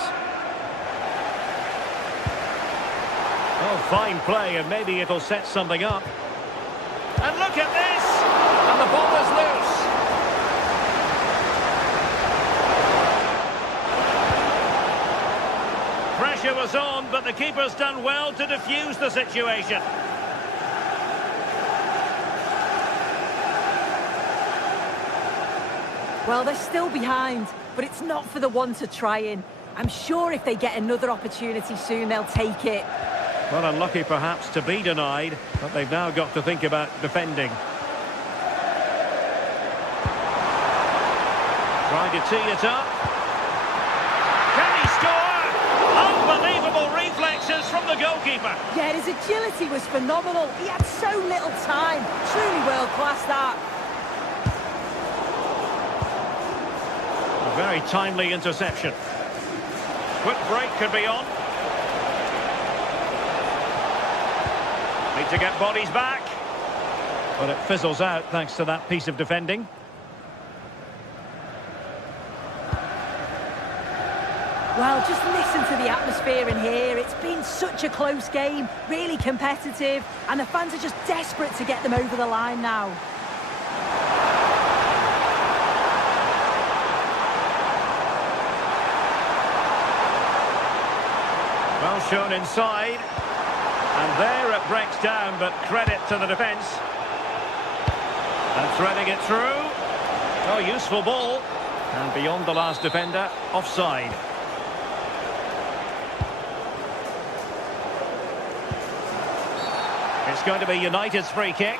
Oh, fine play, and maybe it'll set something up. And look at this! And the ball is loose. Pressure was on, but the keeper's done well to defuse the situation. Well, they're still behind, but it's not for the want of trying. I'm sure if they get another opportunity soon, they'll take it. Well, unlucky perhaps to be denied, but they've now got to think about defending. Trying to tee it up. Can he score? Unbelievable reflexes from the goalkeeper. Yeah, his agility was phenomenal. He had so little time. Truly world-class, that. A very timely interception. Quick break could be on. Need to get bodies back. But it fizzles out thanks to that piece of defending. Well, just listen to the atmosphere in here. It's been such a close game, really competitive, and the fans are just desperate to get them over the line now. Well shown inside. And there it breaks down, but credit to the defence. And threading it through. Oh, useful ball. And beyond the last defender, offside. It's going to be United's free kick.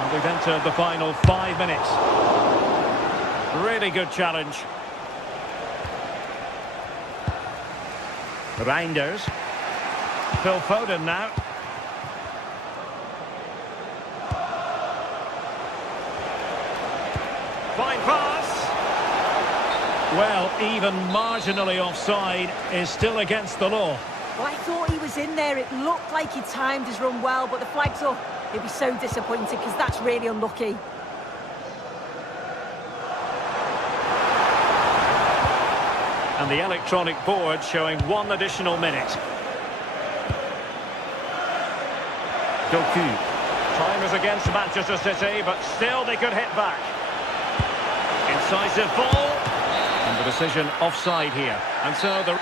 And we've entered the final 5 minutes. Really good challenge. Reinders. Phil Foden now. Fine pass. Well, even marginally offside is still against the law. Well, I thought he was in there. It looked like he timed his run well, but the flag's up. He'll be so disappointed because that's really unlucky. And the electronic board showing 1 additional minute. Doku. Time is against Manchester City, but still they could hit back. Incisive ball. And the decision offside here. And so the...